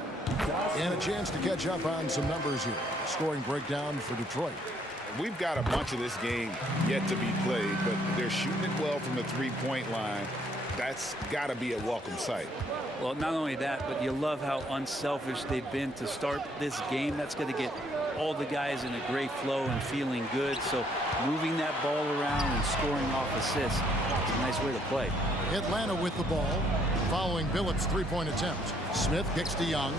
And a chance to catch up on some numbers here. Scoring breakdown for Detroit. We've got a bunch of this game yet to be played, but they're shooting it well from the three-point line. That's got to be a welcome sight. Well, not only that, but you love how unselfish they've been to start this game. That's going to get all the guys in a great flow and feeling good. So moving that ball around and scoring off assists, it's a nice way to play. Atlanta with the ball, following Billups' three-point attempt. Smith kicks to Young.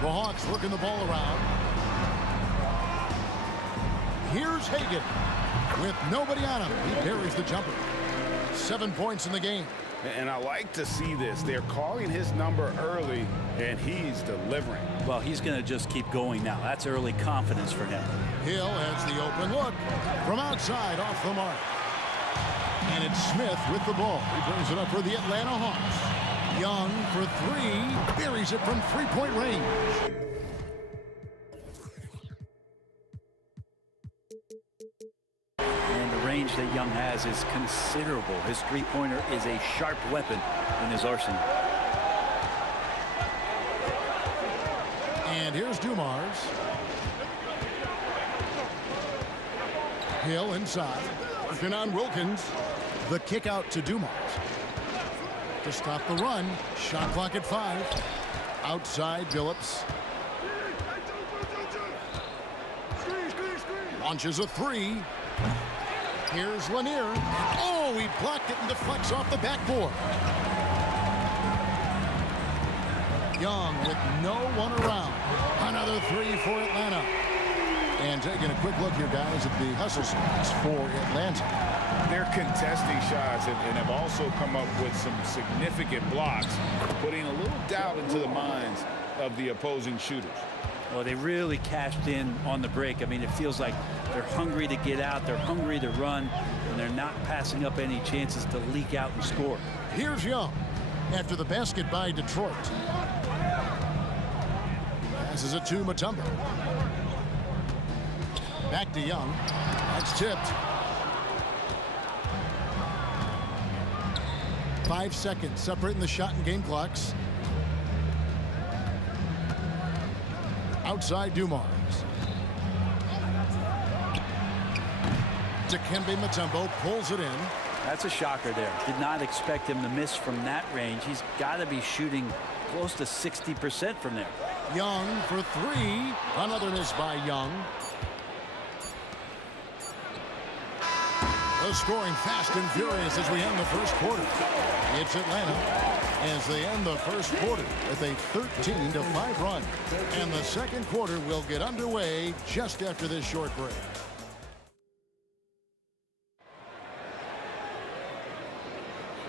The Hawks working the ball around. Here's Hagan with nobody on him. He parries the jumper. 7 points in the game. And I like to see this. They're calling his number early, and he's delivering. Well, he's going to just keep going now. That's early confidence for him. Hill has the open look from outside off the mark. And it's Smith with the ball. He brings it up for the Atlanta Hawks. Young for 3. Buries it from three-point range. range that Young has is considerable. His three-pointer is a sharp weapon in his arsenal. And here's Dumars. Hill inside. Working on Wilkins. The kick out to Dumars. To stop the run. Shot clock at 5. Outside Billups. Launches a 3. Here's Lanier. Oh, he blocked it and deflects off the backboard. Young with no one around. Another 3 for Atlanta. And taking a quick look here, guys, at the hustle shots for Atlanta. They're contesting shots and have also come up with some significant blocks, putting a little doubt into the minds of the opposing shooters. Well, they really cashed in on the break. I mean, it feels like they're hungry to get out. They're hungry to run, and they're not passing up any chances to leak out and score. Here's Young after the basket by Detroit. Passes it to Mutombo. Back to Young. That's tipped. 5 seconds separating the shot and game clocks. Outside Dumars. Dikembe Mutombo pulls it in. That's a shocker there. Did not expect him to miss from that range. He's got to be shooting close to 60% from there. Young for 3. Another miss by Young. The scoring fast and furious as we end the first quarter. It's Atlanta as they end the first quarter with a 13-5 run. And the second quarter will get underway just after this short break.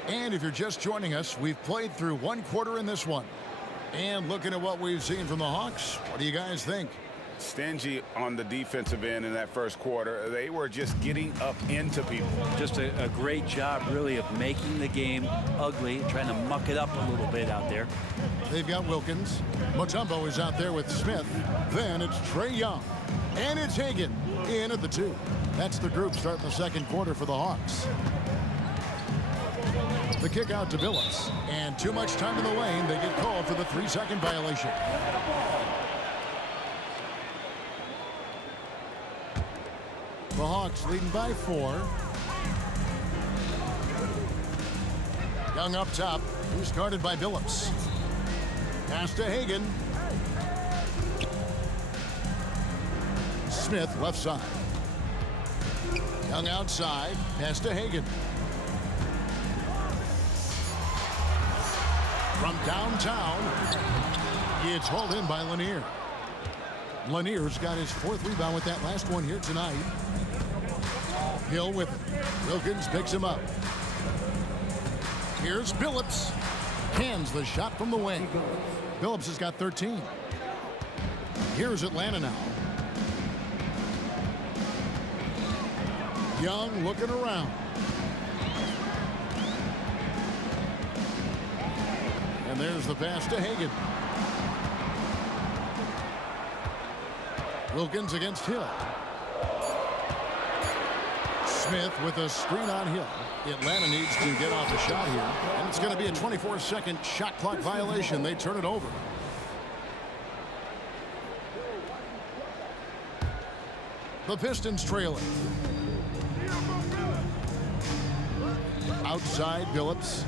And if you're just joining us, we've played through one quarter in this one. And looking at what we've seen from the Hawks, what do you guys think? Stingy on the defensive end in that first quarter. They were just getting up into people. Just a great job, really, of making the game ugly, trying to muck it up a little bit out there. They've got Wilkins. Mutombo is out there with Smith. Then it's Trey Young. And it's Hagan in at the 2. That's the group starting the second quarter for the Hawks. The kick out to Billups. And too much time in the lane. They get called for the 3-second violation. The Hawks leading by 4. Young up top. Who's guarded by Billups. Pass to Hagan. Smith left side. Young outside. Pass to Hagan. From downtown, it's hauled in by Lanier. Lanier's got his 4th rebound with that last one here tonight. Hill with it. Wilkins picks him up. Here's Billups. Cans the shot from the wing. Billups has got 13. Here's Atlanta now. Young looking around. And there's the pass to Hagan. Wilkins against Hill. Smith with a screen on Hill. Atlanta needs to get off a shot here. And it's going to be a 24-second shot clock violation. They turn it over. The Pistons trailing. Outside Billups.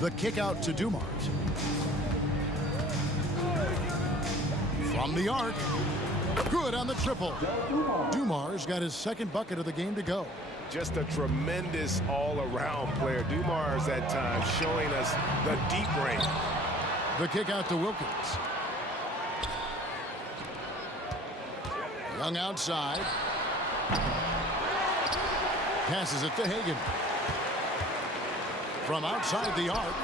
The kick out to Dumars. From the arc. Good on the triple. Dumars got his second bucket of the game to go. Just a tremendous all-around player. Dumars at times showing us the deep range. The kick out to Wilkins. Young outside. Passes it to Hagan. From outside the arc.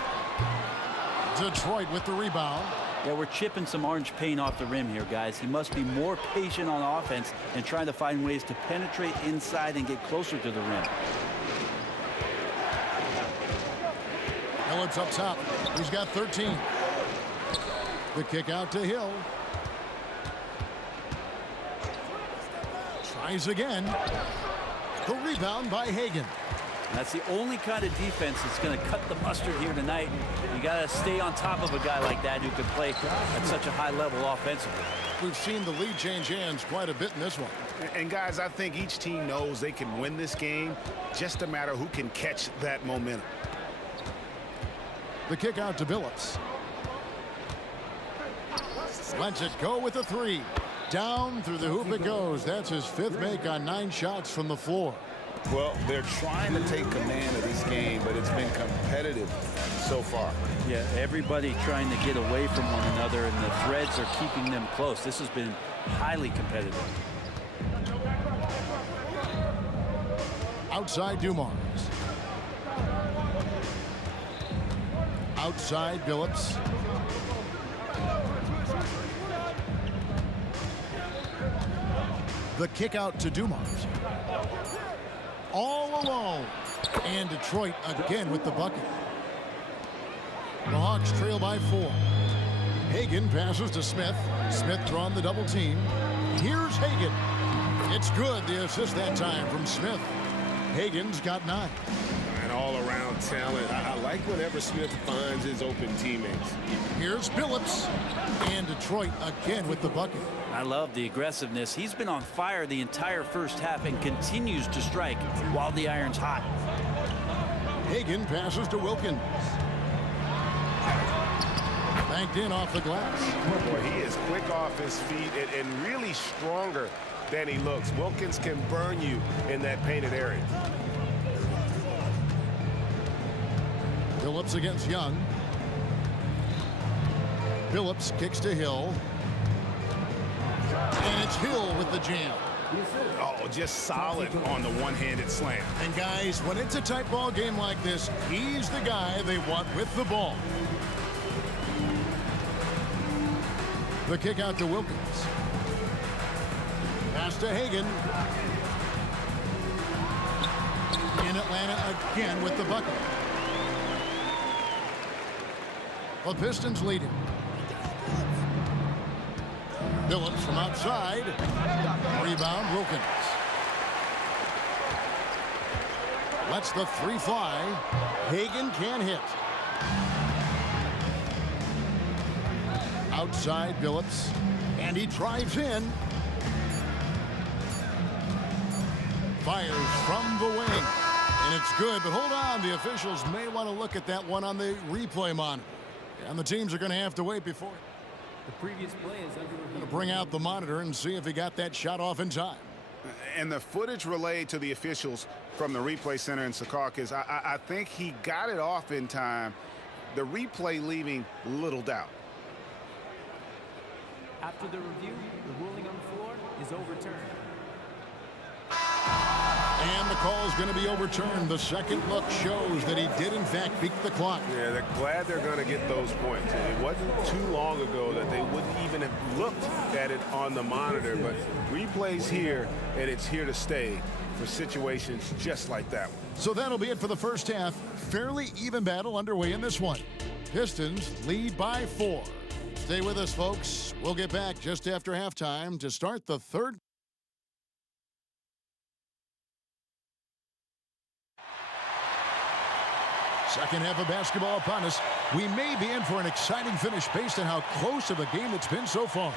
Detroit with the rebound. Yeah, we're chipping some orange paint off the rim here, guys. He must be more patient on offense and trying to find ways to penetrate inside and get closer to the rim. Billups up top. He's got 13. The kick out to Hill. Tries again. The rebound by Hagan. That's the only kind of defense that's going to cut the mustard here tonight. You got to stay on top of a guy like that who can play at such a high level offensively. We've seen the lead change hands quite a bit in this one. And guys, I think each team knows they can win this game. Just a matter who can catch that momentum. The kick out to Billups. Lets it go with a three. Down through the hoop it goes. That's his 5th make on 9 shots from the floor. Well, they're trying to take command of this game, but it's been competitive so far. Yeah, everybody trying to get away from one another, and the threads are keeping them close. This has been highly competitive. Outside Dumars. Outside Billups. The kick out to Dumars. All alone. And Detroit again with the bucket. The Hawks trail by 4. Hagan passes to Smith. Smith drawn the double team. Here's Hagan. It's good. The assist that time from Smith. Hagan's got 9. And all-around talent. I like whenever Smith finds his open teammates. Here's Billups. And Detroit again with the bucket. I love the aggressiveness. He's been on fire the entire first half and continues to strike while the iron's hot. Hagan passes to Wilkins. Banked in off the glass. Boy, he is quick off his feet and really stronger than he looks. Wilkins can burn you in that painted area. Billups against Young. Billups kicks to Hill. And it's Hill with the jam. Oh, just solid on the one-handed slam. And guys, when it's a tight ball game like this, he's the guy they want with the ball. The kick out to Wilkins. Pass to Hagan. In Atlanta again with the bucket. The Pistons leading. Billups from outside. Rebound, Wilkins. Lets the 3 fly. Hagan can't hit. Outside Billups. And he drives in. Fires from the wing. And it's good, but hold on. The officials may want to look at that one on the replay monitor. And the teams are going to have to wait before The previous play is under review. to bring out the monitor and see if he got that shot off in time. And the footage relayed to the officials from the replay center in Secaucus, I think he got it off in time. The replay leaving little doubt. After the review, the ruling on the floor is overturned. And the call is going to be overturned. The second look shows that he did, in fact, beat the clock. Yeah, they're glad they're going to get those points. It wasn't too long ago that they wouldn't even have looked at it on the monitor, but replays here, and it's here to stay for situations just like that one. So that'll be it for the first half. Fairly even battle underway in this one. Pistons lead by 4. Stay with us, folks. We'll get back just after halftime to start the third. Second half of basketball upon us. We may be in for an exciting finish based on how close of a game it's been so far.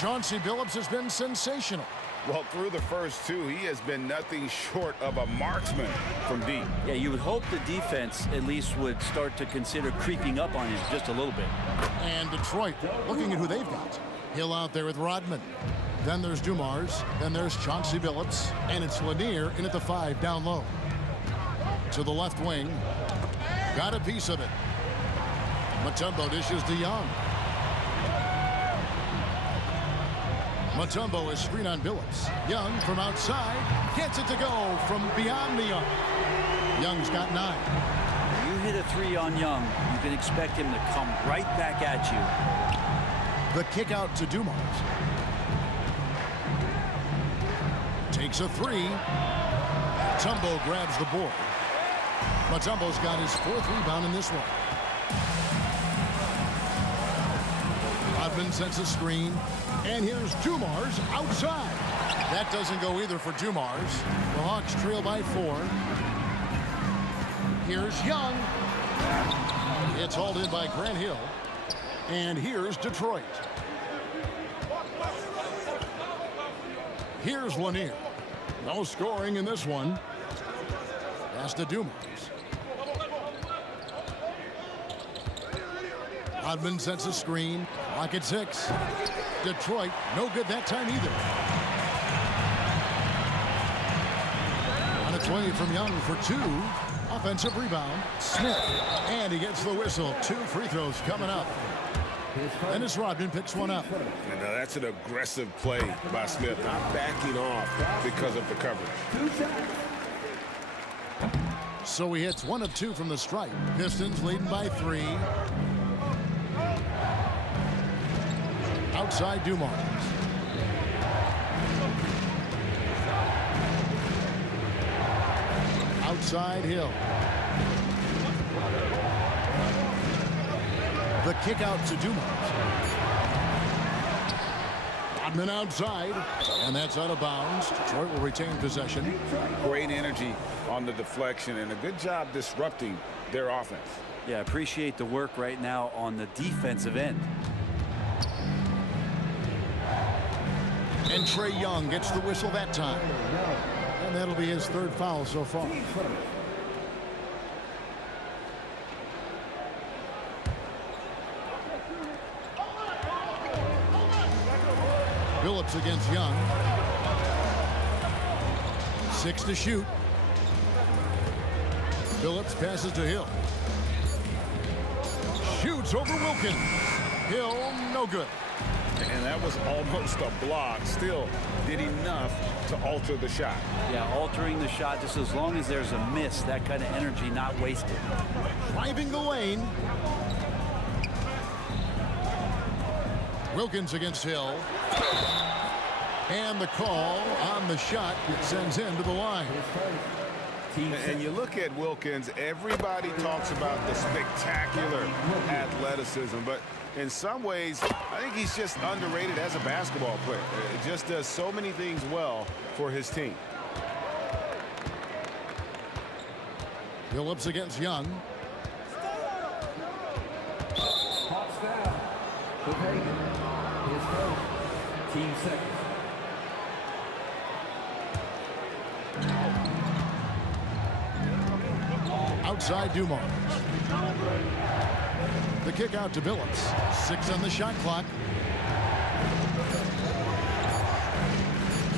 Chauncey Billups has been sensational. Well, through the first 2, he has been nothing short of a marksman from deep. Yeah, you would hope the defense at least would start to consider creeping up on him just a little bit. And Detroit looking at who they've got. Hill out there with Rodman. Then there's Dumars. Then there's Chauncey Billups. And it's Lanier in at the 5 down low. To the left wing. Got a piece of it. Mutombo dishes to Young. Mutombo is screen on Billups. Young from outside gets it to go from beyond the arc. Young's got 9. You hit a 3 on Young, you can expect him to come right back at you. The kick out to Dumars. Takes a 3. Mutombo grabs the board. Mutombo's got his 4th rebound in this one. Rodman sends a screen. And here's Dumars outside. That doesn't go either for Dumars. The Hawks trail by 4. Here's Young. It's hauled in by Grant Hill. And here's Detroit. Here's Lanier. No scoring in this one. Pass to Dumars. Rodman sets a screen. Clock at 6. Detroit, no good that time either. On its way from Young for 2. Offensive rebound. Smith. And he gets the whistle. 2 free throws coming up. Dennis Rodman picks one up. And now that's an aggressive play by Smith, not backing off because of the coverage. So he hits 1 of 2 from the stripe. Pistons leading by 3. Outside Dumars. Outside Hill. The kick out to Dumars. Rodman outside, and that's out of bounds. Detroit will retain possession. Great energy on the deflection and a good job disrupting their offense. Yeah, appreciate the work right now on the defensive end. And Trae Young gets the whistle that time. And that'll be his 3rd foul so far. Phillips against Young. 6 to shoot. Phillips passes to Hill. Shoots over Wilkins. Hill, no good. And that was almost a block. Still did enough to alter the shot. Yeah, altering the shot just as long as there's a miss, that kind of energy not wasted. Driving the lane. Wilkins against Hill. And the call on the shot that sends him to the line. And you look at Wilkins, everybody talks about the spectacular athleticism, but in some ways, I think he's just underrated as a basketball player. It just does so many things well for his team. Phillips against Young. Hawks foul. Copenhagen. His first. Team second. Outside Dumars. The kick out to Phillips. 6 on the shot clock.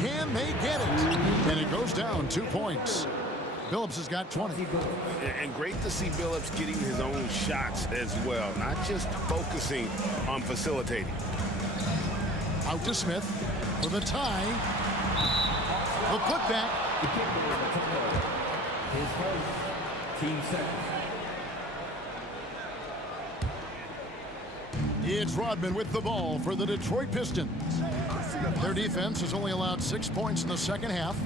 Can they get it? And it goes down 2 points. Phillips has got 20. And great to see Phillips getting his own shots as well, not just focusing on facilitating. Out to Smith for the tie. The putback. His first. Team second. It's Rodman with the ball for the Detroit Pistons. Their defense has only allowed 6 points in the second half.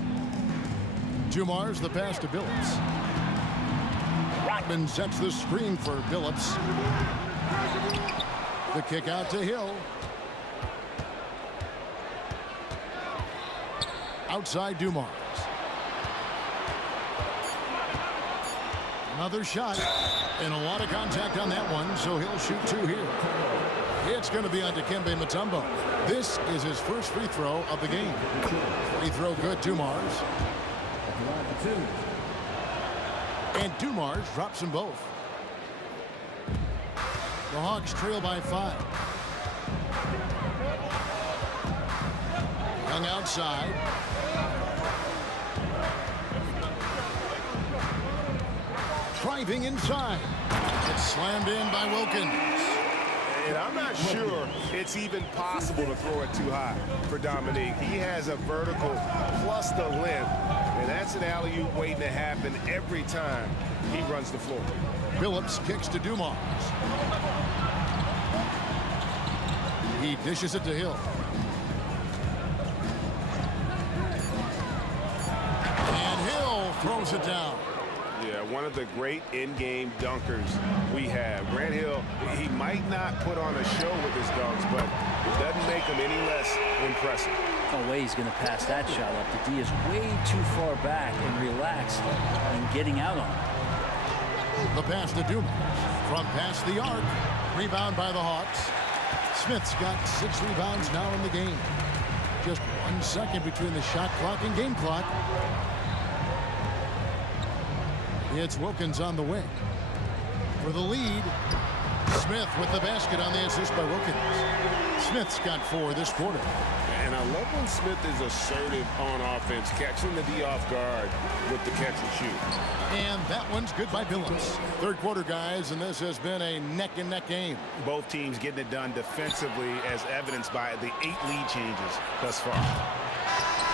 Dumars the pass to Phillips. Rodman sets the screen for Phillips. The kick out to Hill. Outside Dumars. Another shot. And a lot of contact on that one, so he'll shoot 2 here. It's going to be on Dikembe Mutombo. This is his first free throw of the game. Free throw good, Dumars. And Dumars drops them both. The Hawks trail by 5. Young outside. Driving inside. It's slammed in by Wilkins. And I'm not sure it's even possible to throw it too high for Dominique. He has a vertical plus the length, and that's an alley-oop waiting to happen every time he runs the floor. Phillips kicks to Dumars. He dishes it to Hill. And Hill throws it down. Yeah, one of the great in-game dunkers we have. Grant Hill, he might not put on a show with his dunks, but it doesn't make him any less impressive. No way he's going to pass that shot up. The D is way too far back and relaxed and getting out on it. The pass to Dumas. From past the arc. Rebound by the Hawks. Smith's got 6 rebounds now in the game. Just 1 second between the shot clock and game clock. It's Wilkins on the wing. For the lead, Smith with the basket on the assist by Wilkins. Smith's got 4 this quarter. And I love when Smith is assertive on offense, catching the D off guard with the catch and shoot. And that one's good by Billups. Third quarter, guys, and this has been a neck-and-neck game. Both teams getting it done defensively, as evidenced by the 8 lead changes thus far.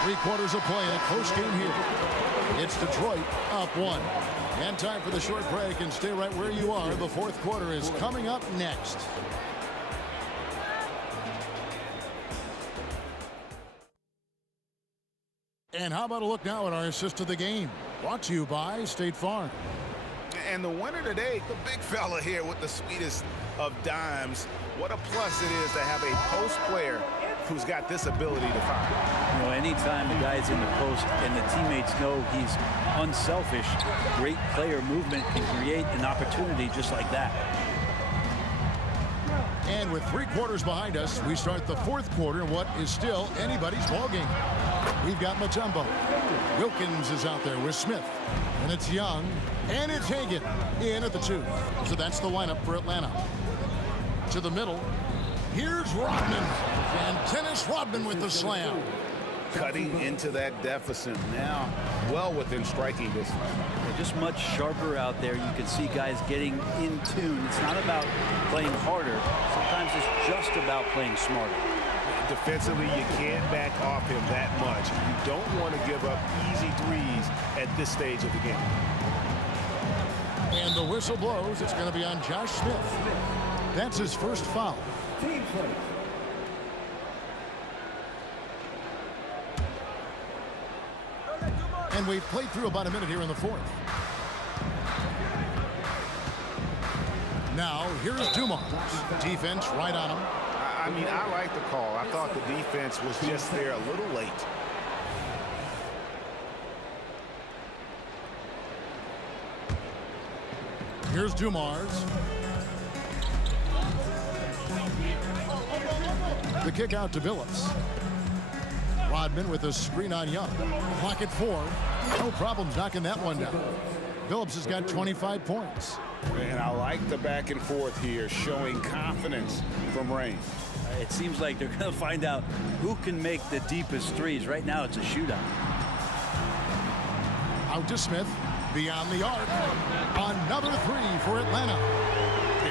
3 quarters of play in a close game here. It's Detroit up 1. And time for the short break, and stay right where you are. The fourth quarter is coming up next. And how about a look now at our assist of the game? Brought to you by State Farm. And the winner today, the big fella here with the sweetest of dimes. What a plus it is to have a post player who's got this ability to find. You know, anytime the guy's in the post and the teammates know he's unselfish, great player movement can create an opportunity just like that. And with 3 quarters behind us, we start the fourth quarter in what is still anybody's ballgame. We've got Mutombo. Wilkins is out there with Smith. And it's Young. And it's Hagan in at the 2. So that's the lineup for Atlanta. To the middle. Here's Rodman. And Dennis Rodman with the slam. Cutting into that deficit now, well within striking distance. They're just much sharper out there. You can see guys getting in tune. It's not about playing harder. Sometimes it's just about playing smarter. Defensively, you can't back off him that much. You don't want to give up easy threes at this stage of the game. And the whistle blows. It's going to be on Josh Smith. That's his first foul. Team play. And we've played through about a minute here in the fourth. Now, here's Dumas. Defense right on him. I mean, I like the call. I thought the defense was just there a little late. Here's Dumars. The kick out to Billups. Rodman with a screen on Young. Clock at 4. No problems knocking that one down. Billups has got 25 points. And I like the back and forth here, showing confidence from range. It seems like they're going to find out who can make the deepest threes. Right now, it's a shootout. Out to Smith. Beyond the arc. Another 3 for Atlanta.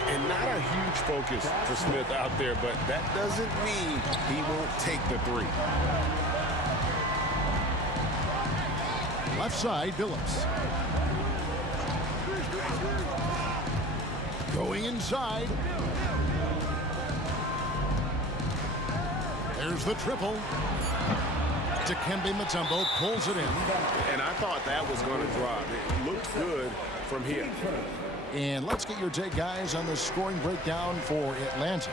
And not a huge focus for Smith out there, but that doesn't mean he won't take the 3. Left side, Billups. Going inside. There's the triple. Dikembe Mutombo pulls it in. And I thought that was going to drop. It looked good from here. And let's get your take, guys, on the scoring breakdown for Atlanta.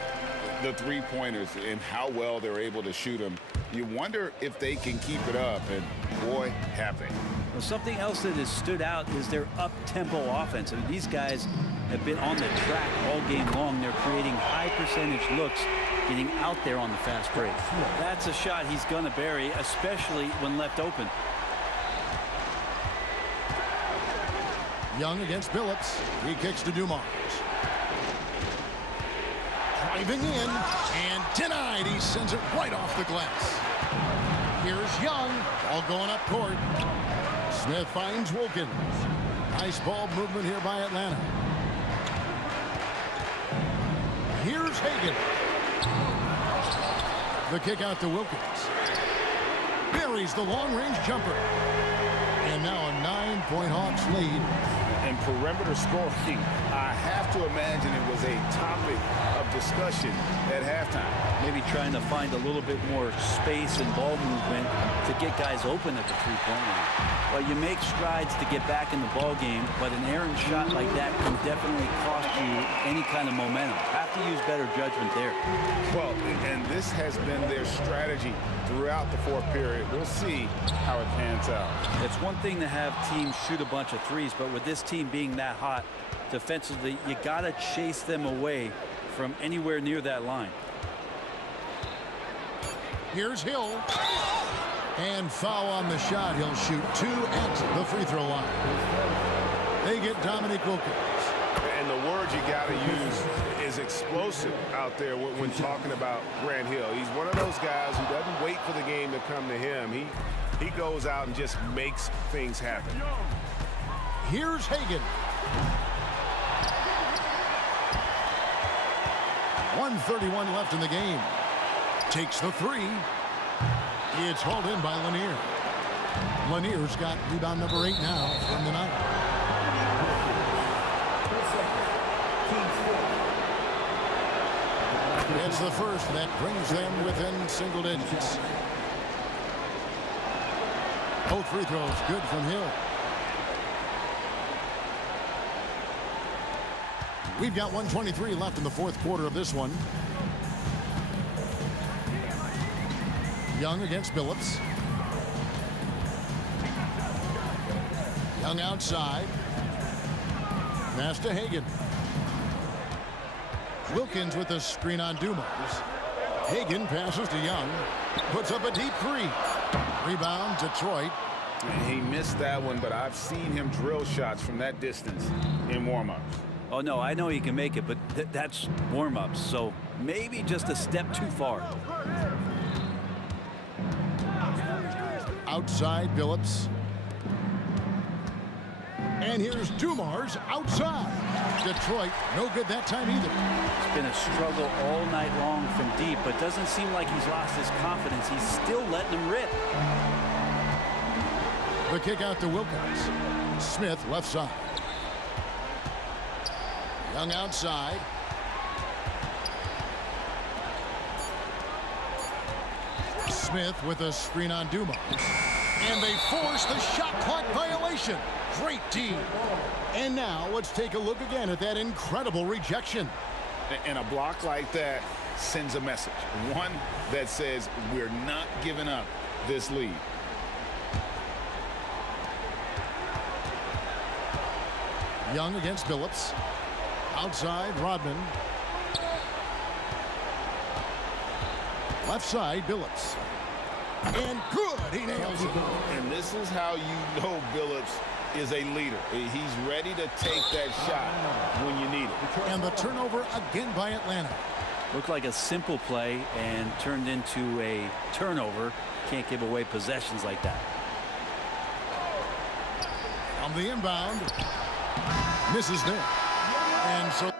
The 3-pointers and how well they're able to shoot them. You wonder if they can keep it up, and boy, have they. Well, something else that has stood out is their up-tempo offense. I mean, these guys have been on the track all game long. They're creating high-percentage looks, getting out there on the fast break. That's a shot he's going to bury, especially when left open. Young against Billups. He kicks to Dumars. Driving in and denied. He sends it right off the glass. Here's Young. All going up court. Smith finds Wilkins. Nice ball movement here by Atlanta. Here's Hagan. The kick out to Wilkins. Buries the long-range jumper. And now a 9-point Hawks lead. And perimeter scoring, I have to imagine it was a topic of discussion at halftime. Maybe trying to find a little bit more space and ball movement to get guys open at the three-point line. Well, you make strides to get back in the ball game, but an errant shot like that can definitely cost you any kind of momentum. Have to use better judgment there. Well, and this has been their strategy throughout the fourth period. We'll see how it pans out. It's one thing to have teams shoot a bunch of threes, but with this team being that hot defensively, you got to chase them away from anywhere near that line. Here's Hill. And foul on the shot. He'll shoot 2 at the free throw line. They get Dominique Wilkins. And the word you got to use is explosive out there when talking about Grant Hill. He's one of those guys who doesn't wait for the game to come to him. He goes out and just makes things happen. Here's Hagan. 1:31 left in the game. Takes the three. It's hauled in by Lanier. Lanier's got rebound number 8 now from the night. It's the first that brings them within single digits. Both free throws good from Hill. We've got 1:23 left in the fourth quarter of this one. Young against Billups. Young outside. Pass to Hagan. Wilkins with a screen on Dumars. Hagan passes to Young. Puts up a deep three. Rebound, Detroit. He missed that one, but I've seen him drill shots from that distance in warm-ups. Oh, no, I know he can make it, but that's warm-ups, so maybe just a step too far. Outside, Billups. And here's Dumars outside. Detroit, no good that time either. It's been a struggle all night long from deep, but doesn't seem like he's lost his confidence. He's still letting them rip. The kick out to Wilkins. Smith left side. Young outside. Smith with a screen on Dumars. And they force the shot clock violation. Great team. And now let's take a look again at that incredible rejection. And a block like that sends a message. One that says we're not giving up this lead. Young against Billups. Outside, Rodman. Left side, Billups. And good, he nails it. And this is how you know Billups is a leader. He's ready to take that shot when you need it. And the turnover again by Atlanta. Looked like a simple play and turned into a turnover. Can't give away possessions like that. On the inbound. Misses there. And so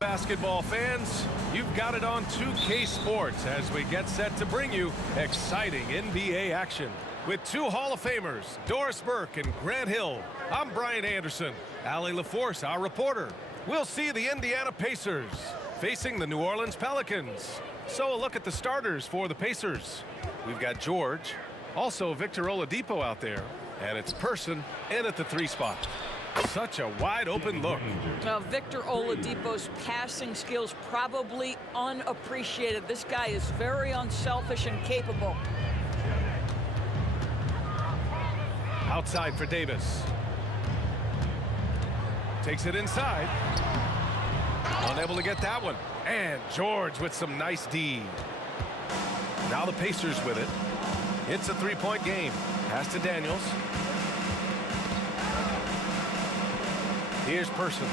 Basketball fans, you've got it on 2K Sports as we get set to bring you exciting NBA action. With two Hall of Famers, Doris Burke and Grant Hill, I'm Brian Anderson. Allie LaForce, our reporter. We'll see the Indiana Pacers facing the New Orleans Pelicans. So a look at the starters for the Pacers. We've got George, also Victor Oladipo out there, and it's Person in at the 3 spot. Such a wide open look. Victor Oladipo's passing skills probably unappreciated. This guy is very unselfish and capable. Outside for Davis. Takes it inside. Unable to get that one. And George with some nice D. Now the Pacers with it. It's a 3-point game. Pass to Daniels. Here's Person.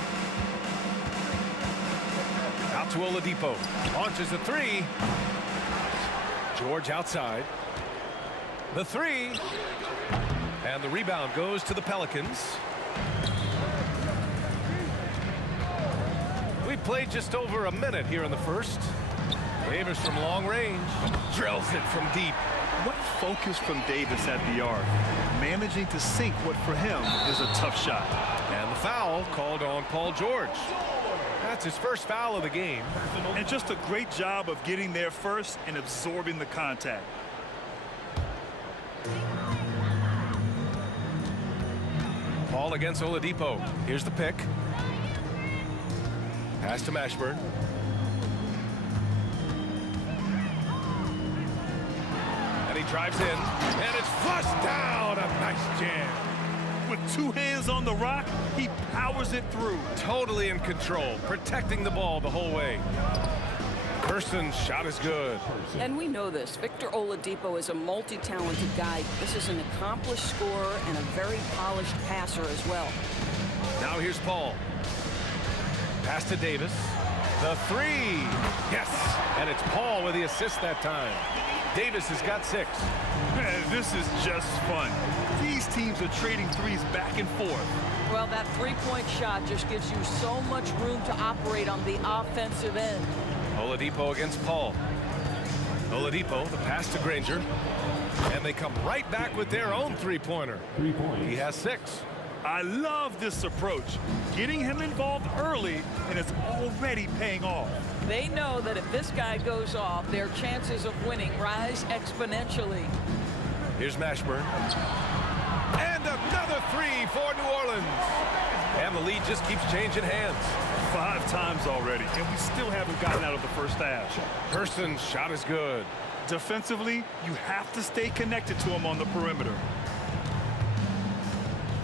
Out to Oladipo. Launches a 3. George outside. The 3. And the rebound goes to the Pelicans. We played just over a minute here in the first. Davis from long range. Drills it from deep. What focus from Davis at the arc. Managing to sink what for him is a tough shot. And the foul called on Paul George. That's his first foul of the game. And just a great job of getting there first and absorbing the contact. Paul against Oladipo. Here's the pick. Pass to Mashburn. And he drives in. And it's flushed down. A nice jam. With 2 hands on the rock, he powers it through. Totally in control, protecting the ball the whole way. Person's shot is good. And we know this. Victor Oladipo is a multi-talented guy. This is an accomplished scorer and a very polished passer as well. Now here's Paul. Pass to Davis. The 3. Yes. And it's Paul with the assist that time. Davis has got 6. Man, this is just fun. These teams are trading threes back and forth. Well, that 3-point shot just gives you so much room to operate on the offensive end. Oladipo against Paul. Oladipo, the pass to Granger. And they come right back with their own 3-pointer. He has 6. I love this approach. Getting him involved early, and it's already paying off. They know that if this guy goes off, their chances of winning rise exponentially. Here's Mashburn. And another 3 for New Orleans. And the lead just keeps changing hands. 5 times already, and we still haven't gotten out of the first half. Person's shot is good. Defensively, you have to stay connected to him on the perimeter.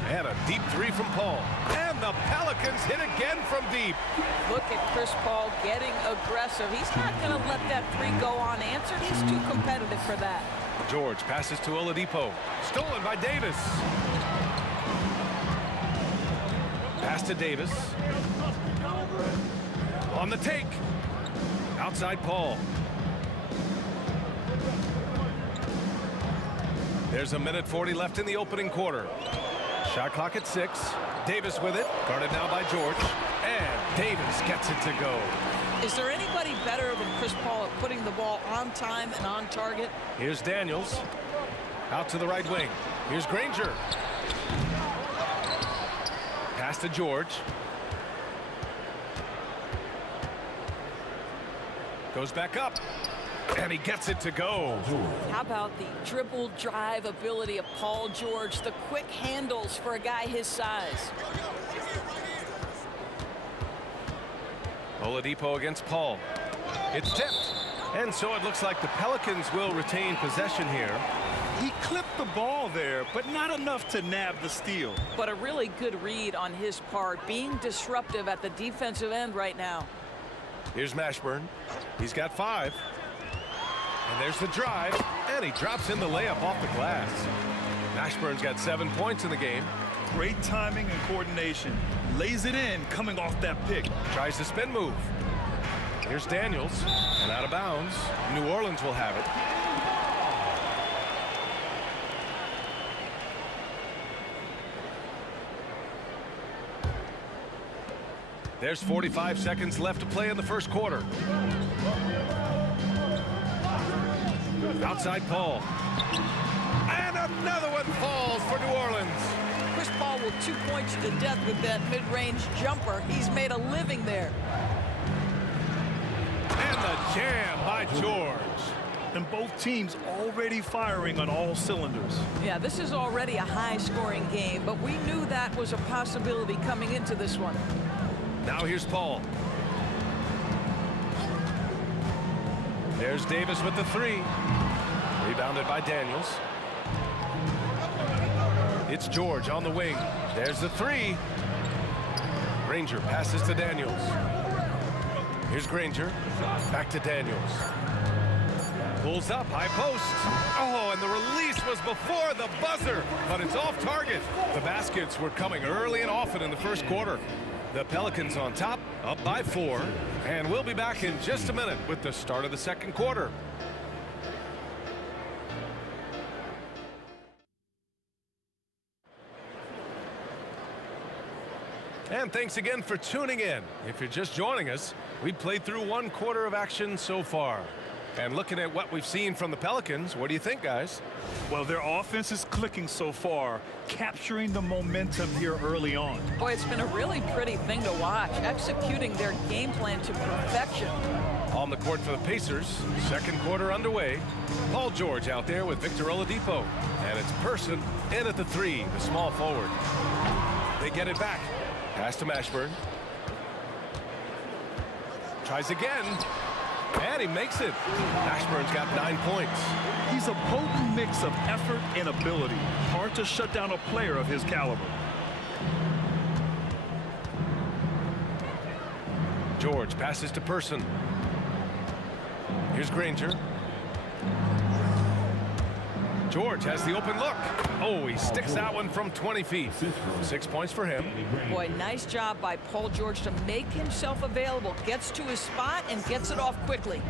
And a deep 3 from Paul. And the Pelicans hit again from deep. Look at Chris Paul getting aggressive. He's not going to let that 3 go unanswered. He's too competitive for that. George passes to Oladipo. Stolen by Davis. Pass to Davis. On the take. Outside Paul. There's a minute 40 left in the opening quarter. Shot clock at 6. Davis with it. Guarded now by George. And Davis gets it to go. Is there anybody better than Chris Paul at putting the ball on time and on target? Here's Daniels. Out to the right wing. Here's Granger. Pass to George. Goes back up. And he gets it to go. How about the dribble drive ability of Paul George? The quick handles for a guy his size. Oladipo against Paul. It's tipped. And so it looks like the Pelicans will retain possession here. He clipped the ball there, but not enough to nab the steal. But a really good read on his part, being disruptive at the defensive end right now. Here's Mashburn. He's got 5. And there's the drive. And he drops in the layup off the glass. Mashburn's got 7 points in the game. Great timing and coordination. Lays it in coming off that pick. Tries the spin move. Here's Daniels. And out of bounds. New Orleans will have it. There's 45 seconds left to play in the first quarter. Outside Paul. And another one falls for New Orleans. Chris Paul will 2 points to death with that mid-range jumper. He's made a living there. And the jam by George. And both teams already firing on all cylinders. Yeah, this is already a high-scoring game, but we knew that was a possibility coming into this one. Now here's Paul. There's Davis with the three. Rebounded by Daniels. It's George on the wing. There's the three. Granger passes to Daniels. Here's Granger. Back to Daniels. Pulls up, high post. Oh, and the release was before the buzzer, but it's off target. The baskets were coming early and often in the first quarter. The Pelicans on top, up by 4. And we'll be back in just a minute with the start of the second quarter. And thanks again for tuning in. If you're just joining us, we've played through 1 quarter of action so far. And looking at what we've seen from the Pelicans, what do you think, guys? Well, their offense is clicking so far, capturing the momentum here early on. Boy, it's been a really pretty thing to watch, executing their game plan to perfection. On the court for the Pacers, second quarter underway. Paul George out there with Victor Oladipo. And it's Person in at the 3, the small forward. They get it back. Pass to Mashburn. Tries again. And he makes it. Mashburn's got 9 points. He's a potent mix of effort and ability. Hard to shut down a player of his caliber. George passes to Person. Here's Granger. George has the open look. Oh, he sticks that one from 20 feet. 6 points for him. Boy, nice job by Paul George to make himself available. Gets to his spot and gets it off quickly.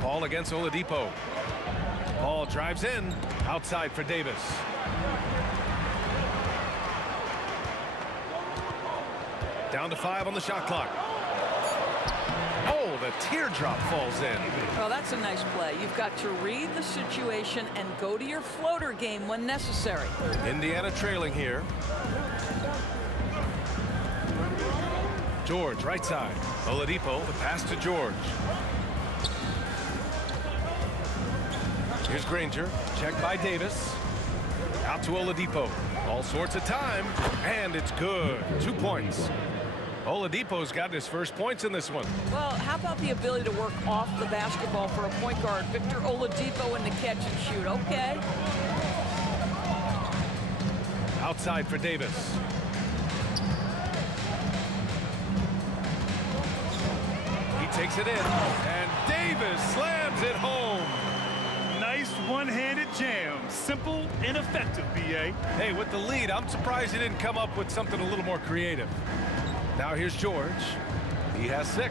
Paul against Oladipo. Paul drives in. Outside for Davis. Down to 5 on the shot clock. Oh, the teardrop falls in. Well, that's a nice play. You've got to read the situation and go to your floater game when necessary. Indiana trailing here. George, right side. Oladipo, the pass to George. Here's Granger. Checked by Davis. Out to Oladipo. All sorts of time. And it's good. 2 points. Oladipo's gotten his first points in this one. Well, how about the ability to work off the basketball for a point guard? Victor Oladipo in the catch and shoot. Okay. Outside for Davis. He takes it in. And Davis slams it home. Nice one-handed jam. Simple and effective, B.A. Hey, with the lead, I'm surprised he didn't come up with something a little more creative. Now here's George. He has 6.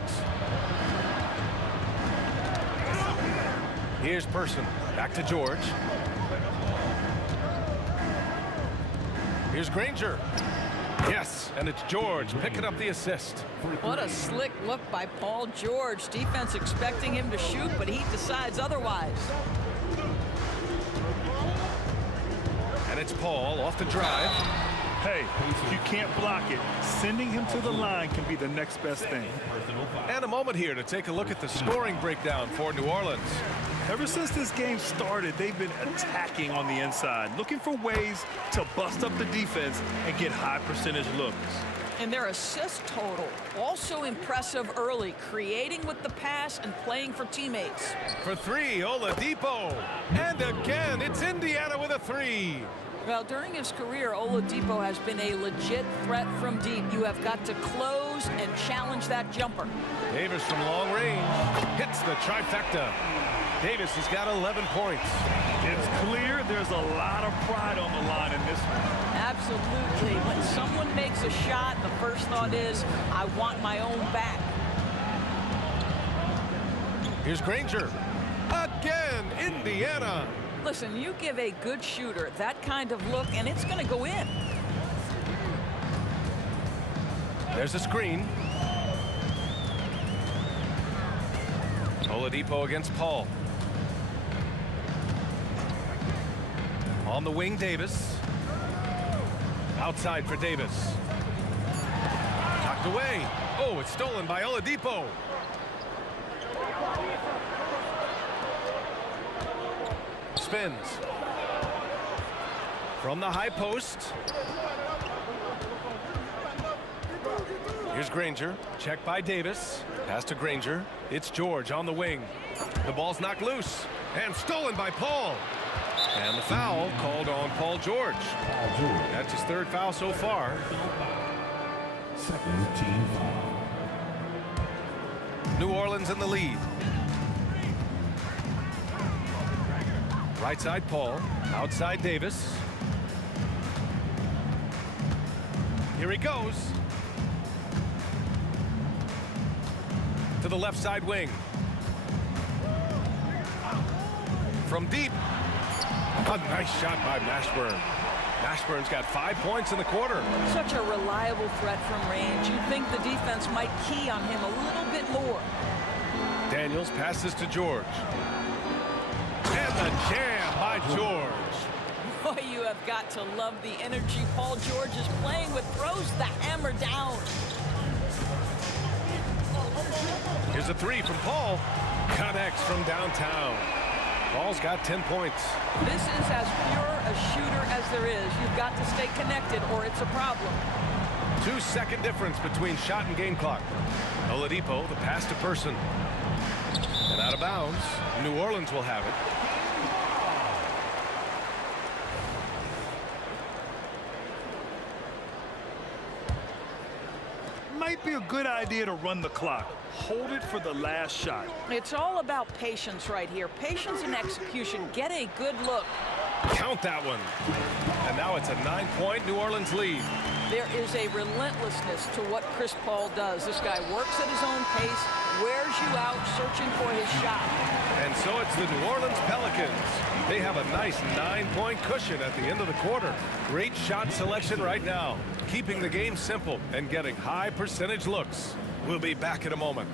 Here's Person. Back to George. Here's Granger. Yes, and it's George picking up the assist. What a slick look by Paul George. Defense expecting him to shoot, but he decides otherwise. And it's Paul off the drive. Hey, if you can't block it, sending him to the line can be the next best thing. And a moment here to take a look at the scoring breakdown for New Orleans. Ever since this game started, they've been attacking on the inside, looking for ways to bust up the defense and get high percentage looks. And their assist total, also impressive early, creating with the pass and playing for teammates. For 3, Oladipo. And again, it's Indiana with a 3. Well, during his career, Oladipo has been a legit threat from deep. You have got to close and challenge that jumper. Davis from long range hits the trifecta. Davis has got 11 points. It's clear there's a lot of pride on the line in this one. Absolutely. When someone makes a shot, the first thought is, I want my own back. Here's Granger. Again, Indiana. Listen, you give a good shooter that kind of look, and it's going to go in. There's a screen. Oladipo against Paul. On the wing, Davis. Outside for Davis. Knocked away. Oh, it's stolen by Oladipo. Spins. From the high post. Here's Granger. Checked by Davis. Pass to Granger. It's George on the wing. The ball's knocked loose and stolen by Paul. And the foul called on Paul George. That's his third foul so far. Second team foul. New Orleans in the lead. Right side Paul. Outside Davis. Here he goes. To the left side wing. From deep. A nice shot by Mashburn. Mashburn's got 5 points in the quarter. Such a reliable threat from range. You'd think the defense might key on him a little bit more. Daniels passes to George. And the jam by George. Boy, you have got to love the energy Paul George is playing with. Throws the hammer down. Here's a three from Paul. Connects from downtown. Paul's got 10 points. This is as pure a shooter as there is. You've got to stay connected or it's a problem. 2-second difference between shot and game clock. Oladipo, the pass to Person. And out of bounds. New Orleans will have it. Might be a good idea to run the clock. Hold it for the last shot. It's all about patience right here. Patience and execution. Get a good look. Count that one. And now it's a 9-point New Orleans lead. There is a relentlessness to what Chris Paul does. This guy works at his own pace, wears you out, searching for his shot. And so it's the New Orleans Pelicans. They have a nice 9-point cushion at the end of the quarter. Great shot selection right now, keeping the game simple and getting high percentage looks. We'll be back in a moment.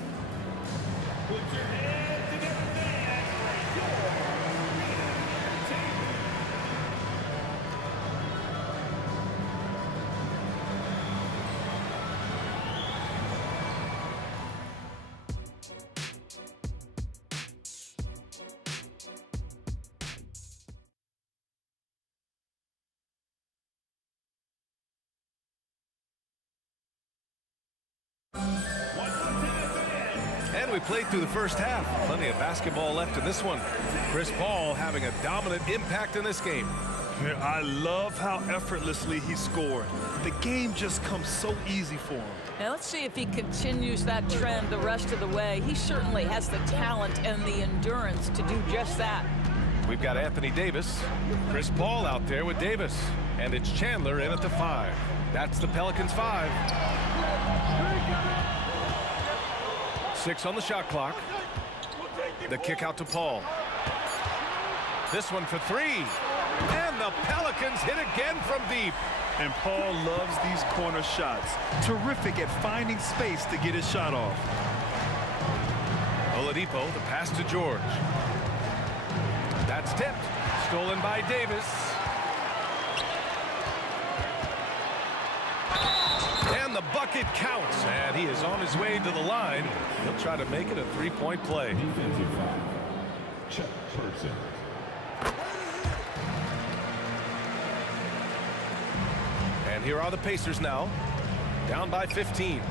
And we played through the first half. Plenty of basketball left in this one. Chris Paul having a dominant impact in this game. I love how effortlessly he scored. The game just comes so easy for him. Now let's see if he continues that trend the rest of the way. He certainly has the talent and the endurance to do just that. We've got Anthony Davis. Chris Paul out there with Davis. And it's Chandler in at the 5. That's the Pelicans 5. 6 on the shot clock. The kick out to Paul. This one for 3. And the Pelicans hit again from deep. And Paul loves these corner shots. Terrific at finding space to get his shot off. Oladipo, the pass to George. That's tipped. Stolen by Davis. And the bucket counts. And he is on his way to the line. He'll try to make it a 3-point play. Defensive foul. Check Person. And here are the Pacers now. Down by 15.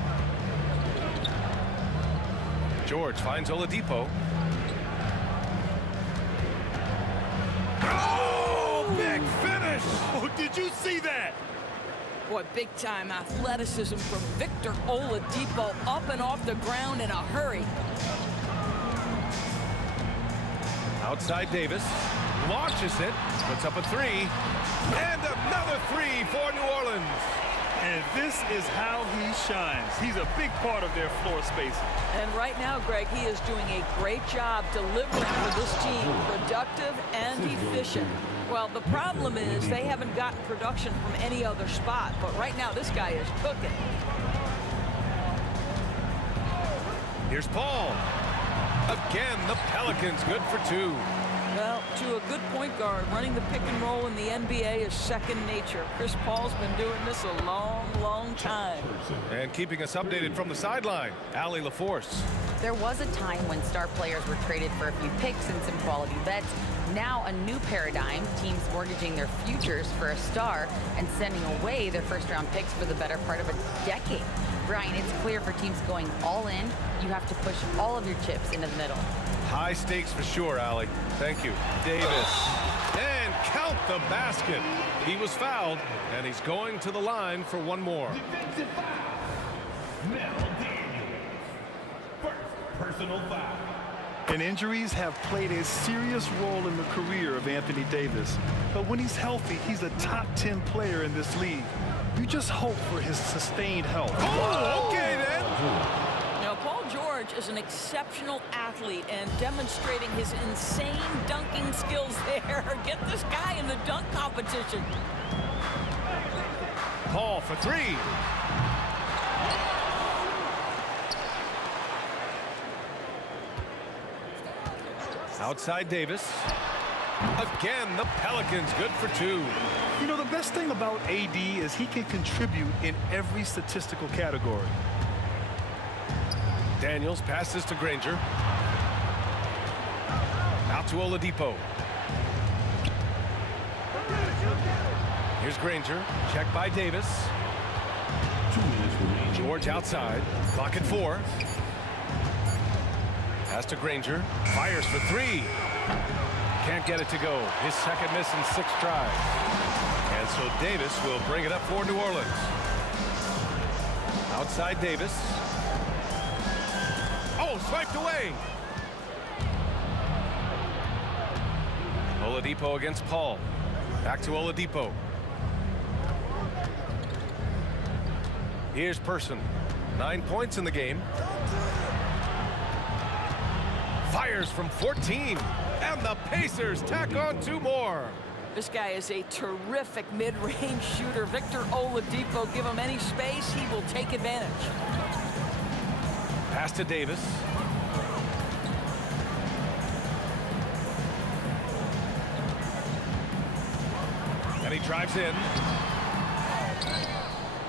George finds Oladipo. Oh, big finish! Oh, did you see that? Boy, big-time athleticism from Victor Oladipo, up and off the ground in a hurry. Outside Davis. Launches it. Puts up a 3. And another 3 for New Orleans. And this is how he shines. He's a big part of their floor spacing. And right now, Greg, he is doing a great job delivering for this team. Productive and efficient. Well, the problem is they haven't gotten production from any other spot. But right now, this guy is cooking. Here's Paul. Again, the Pelicans good for 2. Well, to a good point guard, running the pick and roll in the NBA is second nature. Chris Paul's been doing this a long, long time. And keeping us updated from the sideline, Allie LaForce. There was a time when star players were traded for a few picks and some quality bets. Now a new paradigm, teams mortgaging their futures for a star and sending away their first-round picks for the better part of a decade. Brian, it's clear for teams going all in, you have to push all of your chips into the middle. High stakes for sure, Allie. Thank you. Davis. And count the basket. He was fouled, and he's going to the line for one more. Defensive foul. Mel Daniels. First personal foul. And injuries have played a serious role in the career of Anthony Davis. But when he's healthy, he's a top 10 player in this league. You just hope for his sustained health. Oh, okay then. Now, Paul George is an exceptional athlete and demonstrating his insane dunking skills there. Get this guy in the dunk competition. Paul for 3. Outside Davis. Again, the Pelicans good for 2. You know, the best thing about AD is he can contribute in every statistical category. Daniels passes to Granger. Out to Oladipo. Here's Granger. Checked by Davis. George outside. Clock at 4. Pass to Granger. Fires for 3. Can't get it to go. His second miss in 6 tries. And so Davis will bring it up for New Orleans. Outside Davis. Oh, swiped away. Oladipo against Paul. Back to Oladipo. Here's Person. 9 points in the game. Fires from 14. And the Pacers tack on 2 more. This guy is a terrific mid-range shooter. Victor Oladipo, give him any space, he will take advantage. Pass to Davis. And he drives in.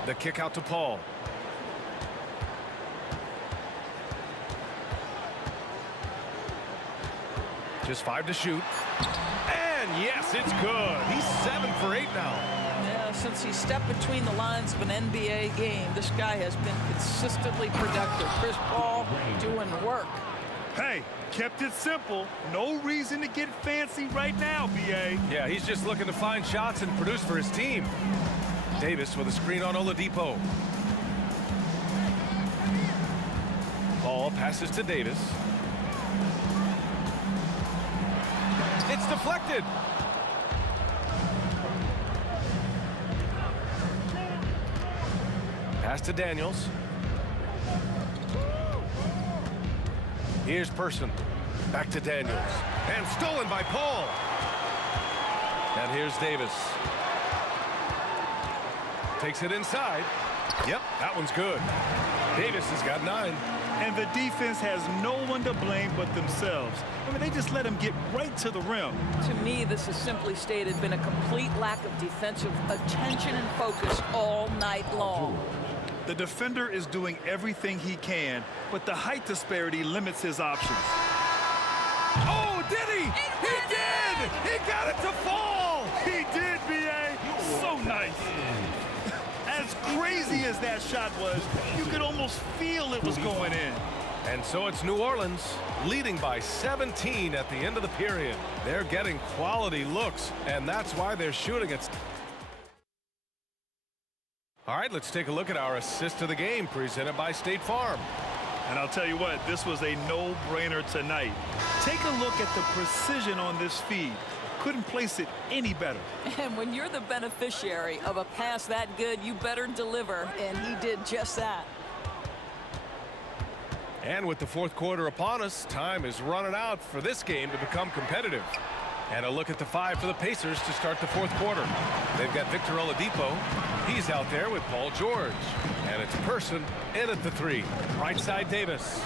The kick out to Paul. Just 5 to shoot. And yes, it's good. He's 7 for 8 now. Yeah, since he stepped between the lines of an NBA game, this guy has been consistently productive. Chris Paul doing work. Hey, kept it simple. No reason to get fancy right now, B.A. Yeah, he's just looking to find shots and produce for his team. Davis with a screen on Oladipo. Paul passes to Davis. It's deflected. Pass to Daniels. Here's Person. Back to Daniels. And stolen by Paul. And here's Davis. Takes it inside. Yep, that one's good. Davis has got 9. And the defense has no one to blame but themselves. I mean, they just let him get right to the rim. To me, this has simply stated been a complete lack of defensive attention and focus all night long. The defender is doing everything he can, but the height disparity limits his options. Oh, did he? He did! He got it to fall! He did, B.A. So nice. As crazy as that shot was, you could almost feel it was going in. And so it's New Orleans leading by 17 at the end of the period. They're getting quality looks, and that's why they're shooting it. All right, let's take a look at our assist of the game presented by State Farm. And I'll tell you what, this was a no-brainer tonight. Take a look at the precision on this feed. Couldn't place it any better. And when you're the beneficiary of a pass that good, you better deliver, and he did just that. And with the fourth quarter upon us, time is running out for this game to become competitive. And a look at the 5 for the Pacers to start the fourth quarter. They've got Victor Oladipo. He's out there with Paul George. And it's Person in at the 3. Right side Davis.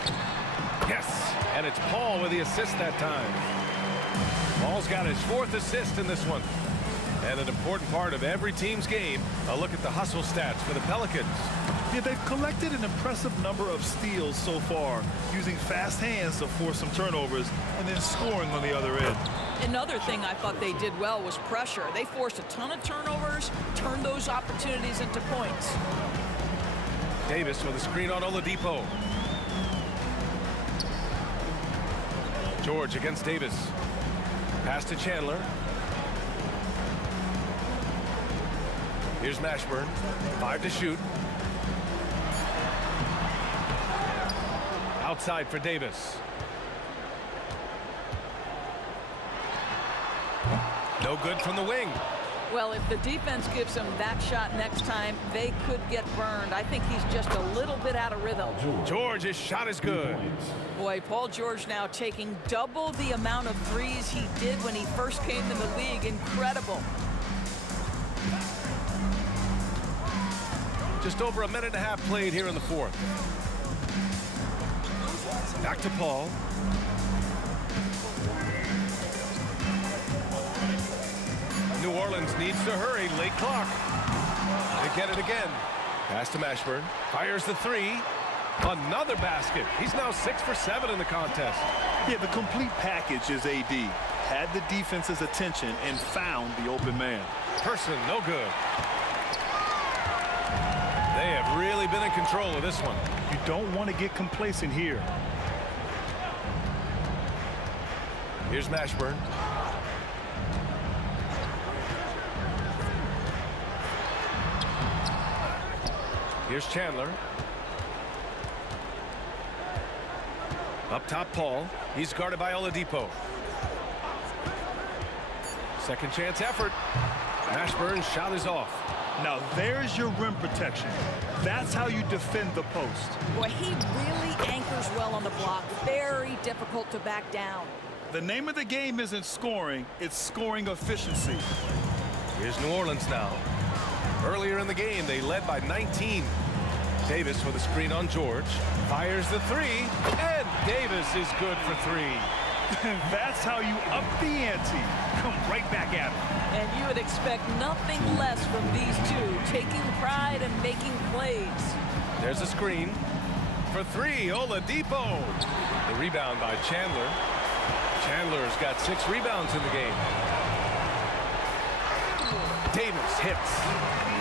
Yes, and it's Paul with the assist that time. Paul's got his 4th assist in this one. And an important part of every team's game, a look at the hustle stats for the Pelicans. Yeah, they've collected an impressive number of steals so far, using fast hands to force some turnovers and then scoring on the other end. Another thing I thought they did well was pressure. They forced a ton of turnovers, turned those opportunities into points. Davis with a screen on Oladipo. George against Davis. Pass to Chandler. Here's Mashburn. 5 to shoot. Outside for Davis. No good from the wing. Well, if the defense gives him that shot next time, they could get burned. I think he's just a little bit out of rhythm. George's shot is good. Boy, Paul George now taking double the amount of threes he did when he first came in the league. Incredible. Just over a minute and a half played here in the 4th. Back to Paul. New Orleans needs to hurry. Late clock. They get it again. Pass to Mashburn. Fires the 3. Another basket. He's now 6 for 7 in the contest. Yeah, the complete package is AD. Had the defense's attention and found the open man. Person, no good. They have really been in control of this one. You don't want to get complacent here. Here's Mashburn. Here's Chandler. Up top, Paul. He's guarded by Oladipo. Second chance effort. Mashburn's shot is off. Now there's your rim protection. That's how you defend the post. Boy, he really anchors well on the block. Very difficult to back down. The name of the game isn't scoring, it's scoring efficiency. Here's New Orleans now. Earlier in the game, they led by 19. Davis with a screen on George. Fires the 3, and Davis is good for 3. That's how you up the ante. Come right back at him. And you would expect nothing less from these two, taking pride and making plays. There's a screen for 3, Oladipo. The rebound by Chandler. Chandler's got 6 rebounds in the game. Davis hits.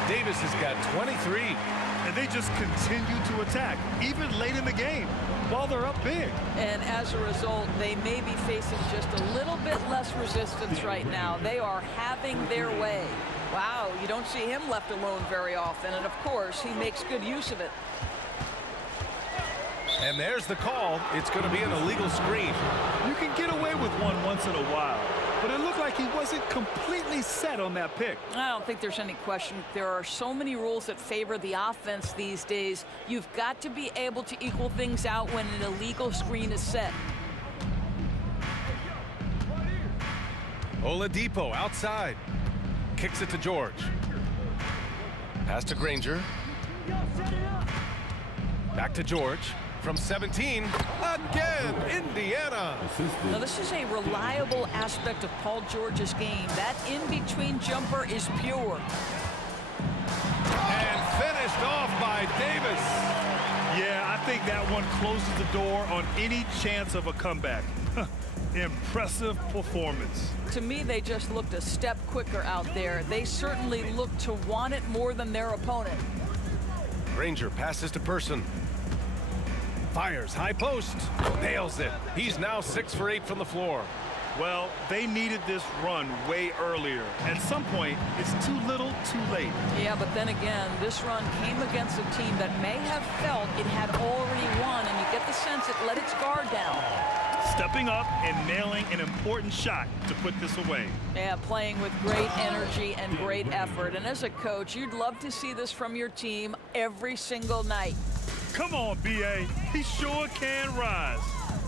Davis has got 23. And they just continue to attack, even late in the game, while they're up big. And as a result, they may be facing just a little bit less resistance right now. They are having their way. Wow, you don't see him left alone very often. And of course, he makes good use of it. And there's the call. It's going to be an illegal screen. You can get away with one once in a while, but it looked like he wasn't completely set on that pick. I don't think there's any question. There are so many rules that favor the offense these days. You've got to be able to equal things out when an illegal screen is set. Oladipo outside. Kicks it to George. Pass to Granger. Back to George. From 17, again, Indiana. Now, this is a reliable aspect of Paul George's game. That in-between jumper is pure. And finished off by Davis. Yeah, I think that one closes the door on any chance of a comeback. Impressive performance. To me, they just looked a step quicker out there. They certainly looked to want it more than their opponent. Granger passes to Person. Fires, high post, nails it. He's now 6 for 8 from the floor. Well, they needed this run way earlier. At some point, it's too little, too late. Yeah, but then again, this run came against a team that may have felt it had already won, and you get the sense it let its guard down. Stepping up and nailing an important shot to put this away. Yeah, playing with great energy and great effort. And as a coach, you'd love to see this from your team every single night. Come on, B.A. He sure can rise.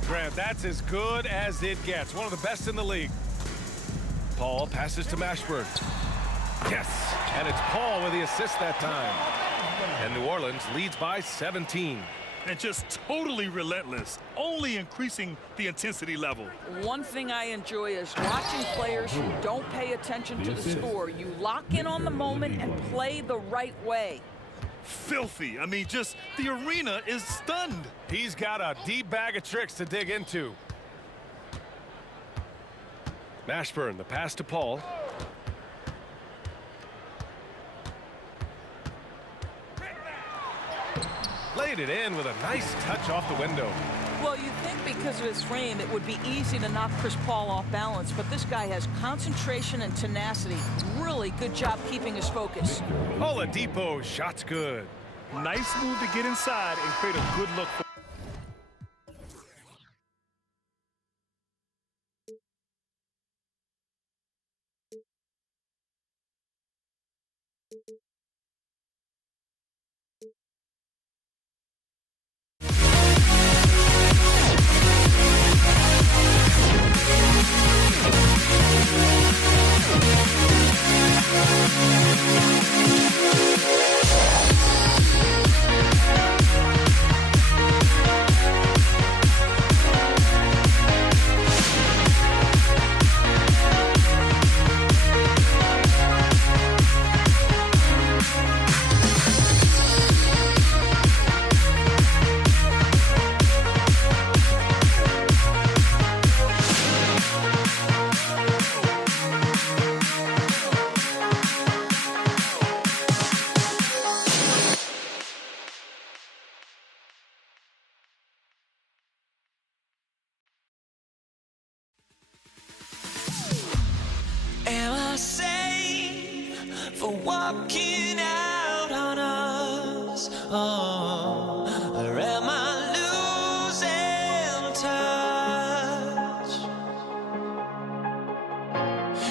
Grant, that's as good as it gets. One of the best in the league. Paul passes to Mashburn. Yes, and it's Paul with the assist that time. And New Orleans leads by 17. and just totally relentless, only increasing the intensity level. One thing I enjoy is watching players who don't pay attention to the score. You lock in on the moment and play the right way. Filthy. I mean, just the arena is stunned. He's got a deep bag of tricks to dig into. Mashburn, the pass to Paul. Laid it in with a nice touch off the window. Well, you'd think because of his frame, it would be easy to knock Chris Paul off balance, but this guy has concentration and tenacity. Really good job keeping his focus. Oladipo, shot's good. Nice move to get inside and create a good look for Am I safe for walking out on us? Oh, or am I losing touch?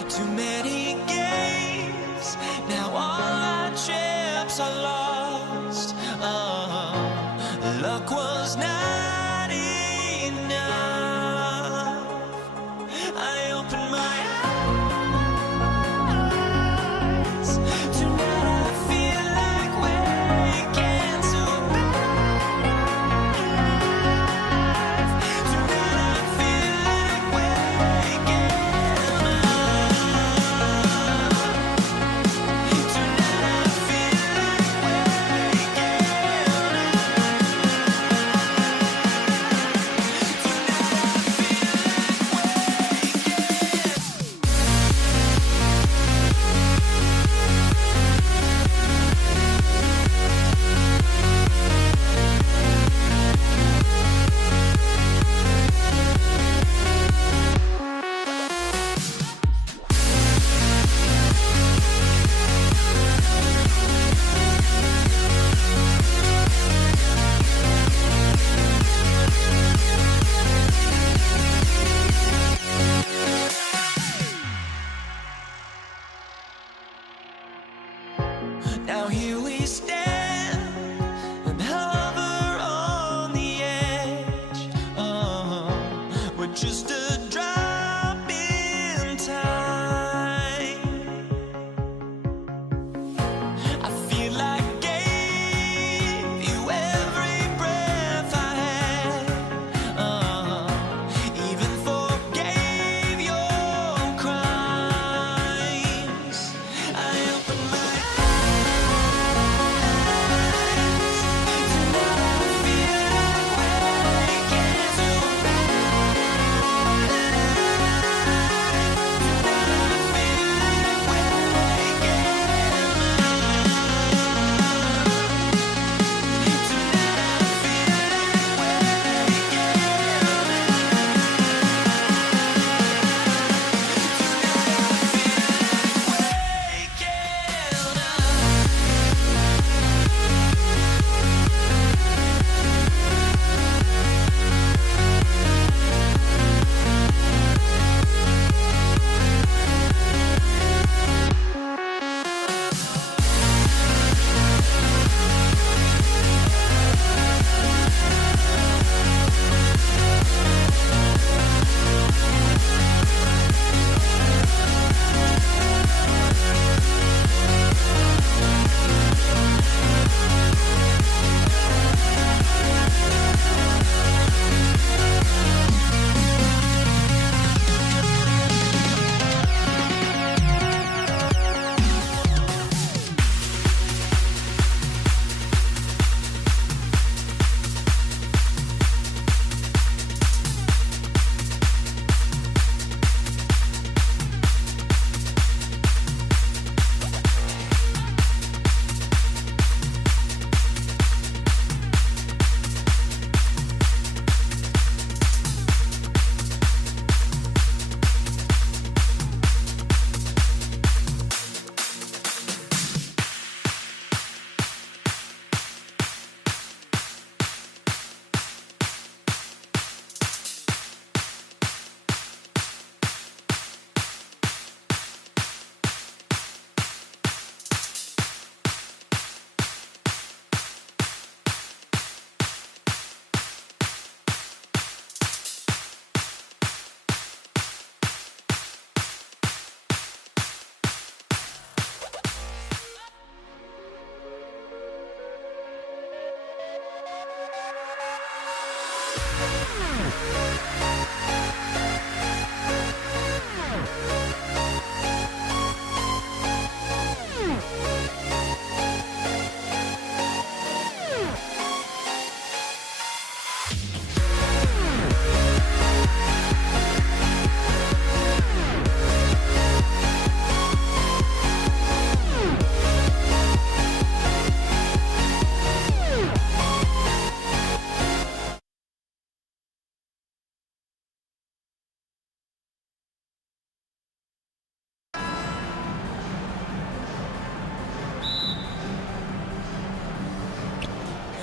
Too many games, now all our chips are lost. Oh, luck was not enough. I opened my eyes.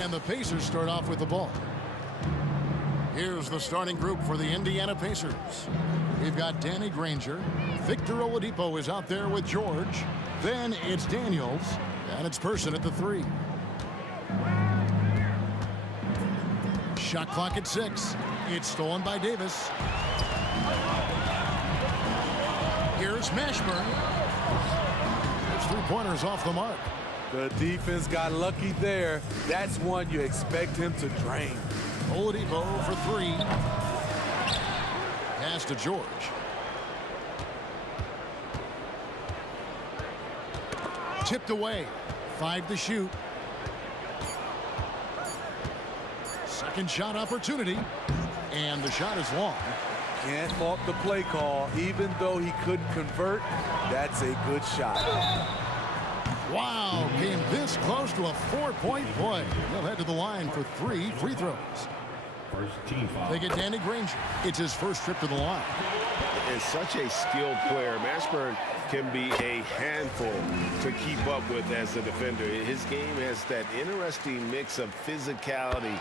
And the Pacers start off with the ball. Here's the starting group for the Indiana Pacers. We've got Danny Granger. Victor Oladipo is out there with George. Then it's Daniels. And it's Person at the 3. Shot clock at 6. It's stolen by Davis. Here's Mashburn. There's 3-pointers off the mark. The defense got lucky there. That's one you expect him to drain. Oladipo for 3. Pass to George. Tipped away. 5 to shoot. Second shot opportunity. And the shot is long. Can't fault the play call. Even though he couldn't convert, that's a good shot. Wow, came this close to a 4-point play. He'll head to the line for 3 free throws. First team foul. They get Danny Granger. It's his first trip to the line. Is such a skilled player. Mashburn can be a handful to keep up with as a defender. His game has that interesting mix of physicality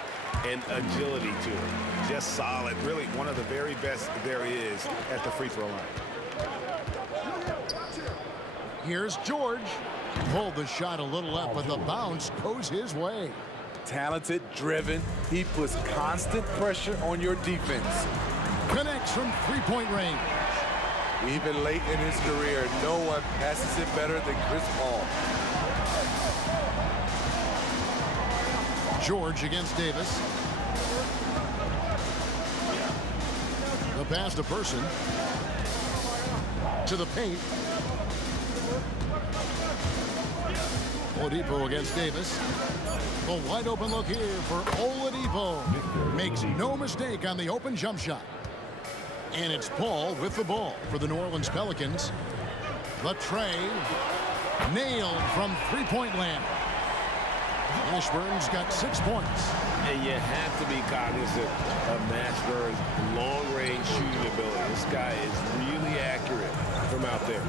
and agility to it. Just solid. Really one of the very best there is at the free throw line. Here's George. Pulled the shot a little up, but the bounce goes his way. Talented, driven. He puts constant pressure on your defense. Connects from 3-point range. Even late in his career, no one passes it better than Chris Paul. George against Davis. The pass to Person. To the paint. Oladipo against Davis. The wide open look here for Oladipo. Makes no mistake on the open jump shot. And it's Paul with the ball for the New Orleans Pelicans. The tray. Nailed from 3-point land. Mashburn's got 6 points. And you have to be cognizant of Mashburn's long-range shooting ability. This guy is really accurate from out there.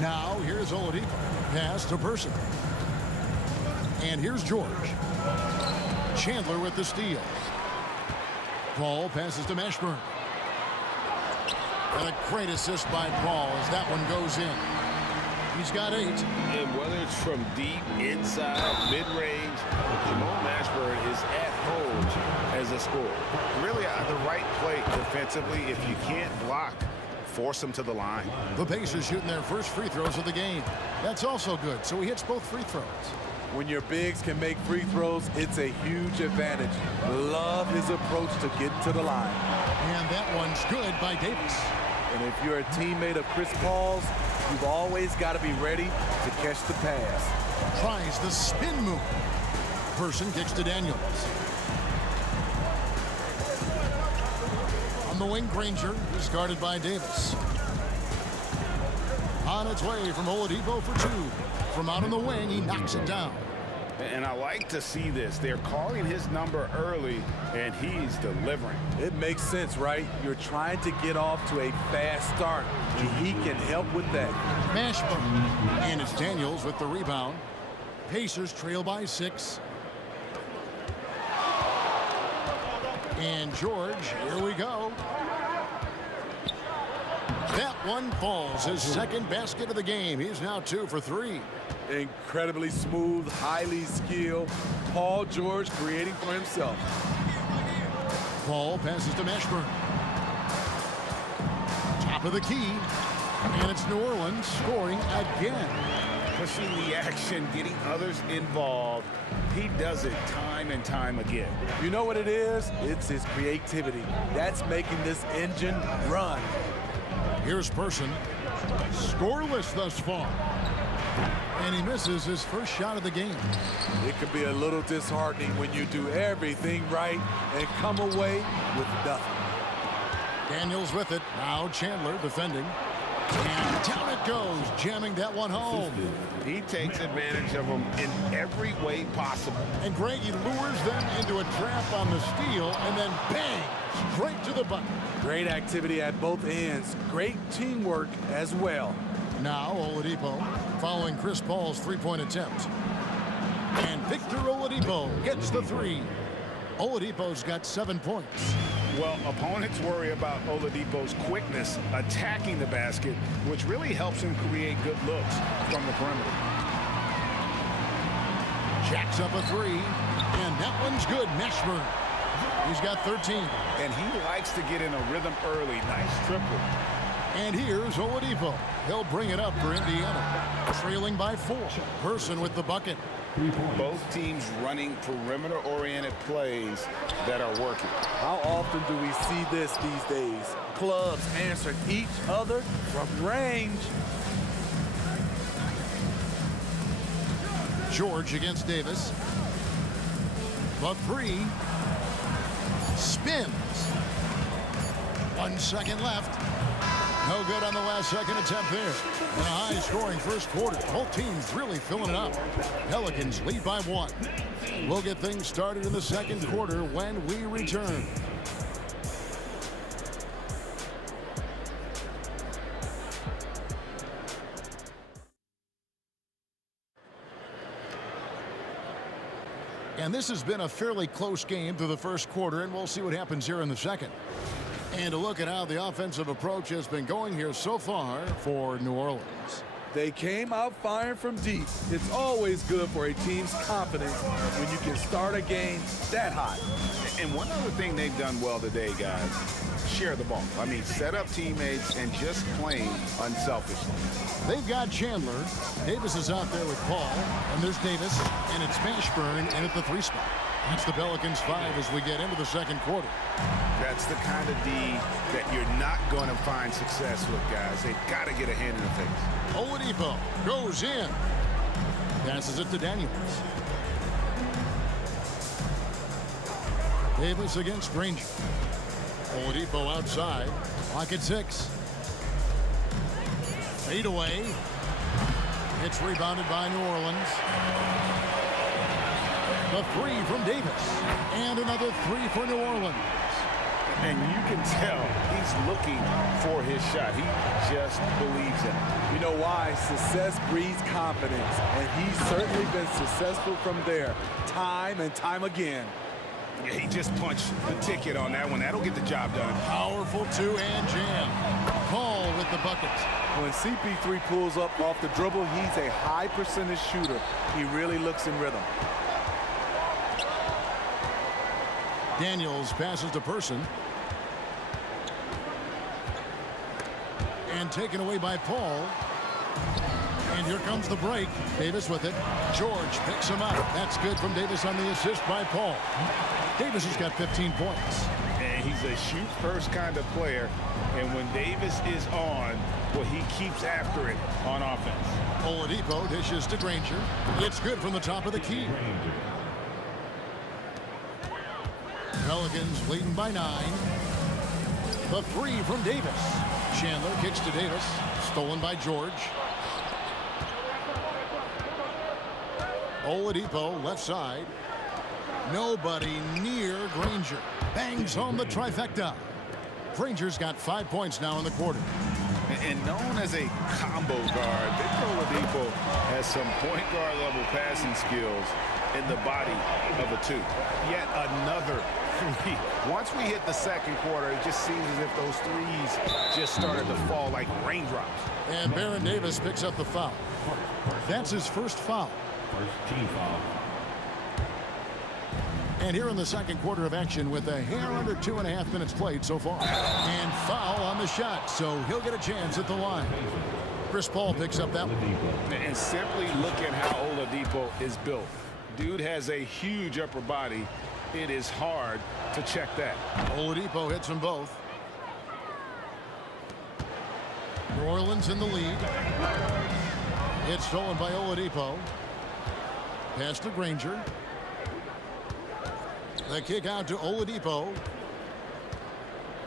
Now here's Oladipo. Pass to Person. And here's George. Chandler with the steal. Paul passes to Mashburn. And a great assist by Paul as that one goes in. He's got 8. And whether it's from deep, inside, mid-range, Jamal Mashburn is at home as a scorer. Really at the right play defensively. If you can't block, force him to the line. The Pacers shooting their first free throws of the game. That's also good, so he hits both free throws. When your bigs can make free throws, it's a huge advantage. Love his approach to getting to the line. And that one's good by Davis. And if you're a teammate of Chris Paul's, you've always got to be ready to catch the pass. Tries the spin move. Person kicks to Daniels. On the wing, Granger is guarded by Davis. On its way from Oladipo for 2. From out on the wing, he knocks it down. And I like to see this. They're calling his number early, and he's delivering. It makes sense, right? You're trying to get off to a fast start, and he can help with that. Mashburn. And it's Daniels with the rebound. Pacers trail by 6. And George, here we go. That one falls. His second basket of the game. He's now 2 for 3. Incredibly smooth, highly skilled. Paul George creating for himself. Paul passes to Mashburn. Top of the key. And it's New Orleans scoring again. Pushing the action, getting others involved. He does it time and time again. You know what it is? It's his creativity. That's making this engine run. Here's Person. Scoreless thus far. And he misses his first shot of the game. It can be a little disheartening when you do everything right and come away with nothing. Daniels with it. Now Chandler defending. And down it goes, jamming that one home. He takes advantage of them in every way possible. And Greg, he lures them into a trap on the steal, and then bang, straight to the bucket. Great activity at both ends. Great teamwork as well. Now Oladipo following Chris Paul's three-point attempt. And Victor Oladipo gets the three. Oladipo's got 7 points. Well, opponents worry about Oladipo's quickness attacking the basket, which really helps him create good looks from the perimeter. Jacks up a three, and that one's good. Nashburn. He's got 13. And he likes to get in a rhythm early. Nice triple. And here's Oladipo. He'll bring it up for Indiana. Trailing by 4. Person with the bucket. Both teams running perimeter-oriented plays that are working. How often do we see this these days? Clubs answering each other from range. George against Davis. The three. Spins. 1 second left. No good on the last second attempt there. And a high-scoring first quarter. Both teams really filling it up. Pelicans lead by 1. We'll get things started in the second quarter when we return. And this has been a fairly close game through the first quarter, and we'll see what happens here in the second. And a look at how the offensive approach has been going here so far for New Orleans. They came out firing from deep. It's always good for a team's confidence when you can start a game that hot. And one other thing they've done well today, guys, share the ball. I mean, set up teammates and just playing unselfishly. They've got Chandler. Davis is out there with Paul. And there's Davis. And it's Mashburn in at the 3 spot. That's the Pelicans 5 as we get into the second quarter. That's the kind of D that you're not going to find success with, guys. They've got to get a hand in the face. Oladipo goes in. Passes it to Daniels. Davis against Granger. Oladipo outside. Clock at 6. Fade away. It's rebounded by New Orleans. The 3 from Davis. And another 3 for New Orleans. And you can tell he's looking for his shot. He just believes in it. You know why? Success breeds confidence. And he's certainly been successful from there, time and time again. Yeah, he just punched the ticket on that one. That'll get the job done. Powerful 2-hand jam. Paul with the bucket. When CP3 pulls up off the dribble, he's a high percentage shooter. He really looks in rhythm. Daniels passes to Person. And taken away by Paul. And here comes the break. Davis with it. George picks him up. That's good from Davis on the assist by Paul. Davis has got 15 points. And he's a shoot-first kind of player. And when Davis is on, well, he keeps after it on offense. Oladipo dishes to Granger. It's good from the top of the key. Pelicans leading by 9. The 3 from Davis. Chandler kicks to Davis. Stolen by George. Oladipo left side. Nobody near Granger. Bangs home the trifecta. Granger's got 5 points now in the quarter. And known as a combo guard, Victor Oladipo has some point guard level passing skills in the body of a 2. Yet another 3. Once we hit the second quarter, it just seems as if those threes just started to fall like raindrops. And Baron Davis picks up the foul. That's his first foul. First team foul. And here in the second quarter of action with a hair under 2.5 minutes played so far. And foul on the shot, so he'll get a chance at the line. Chris Paul picks up that one. And simply look at how Oladipo is built. Dude has a huge upper body. It is hard to check that. Oladipo hits them both. New Orleans in the lead. It's stolen by Oladipo. Pass to Granger. The kick out to Oladipo.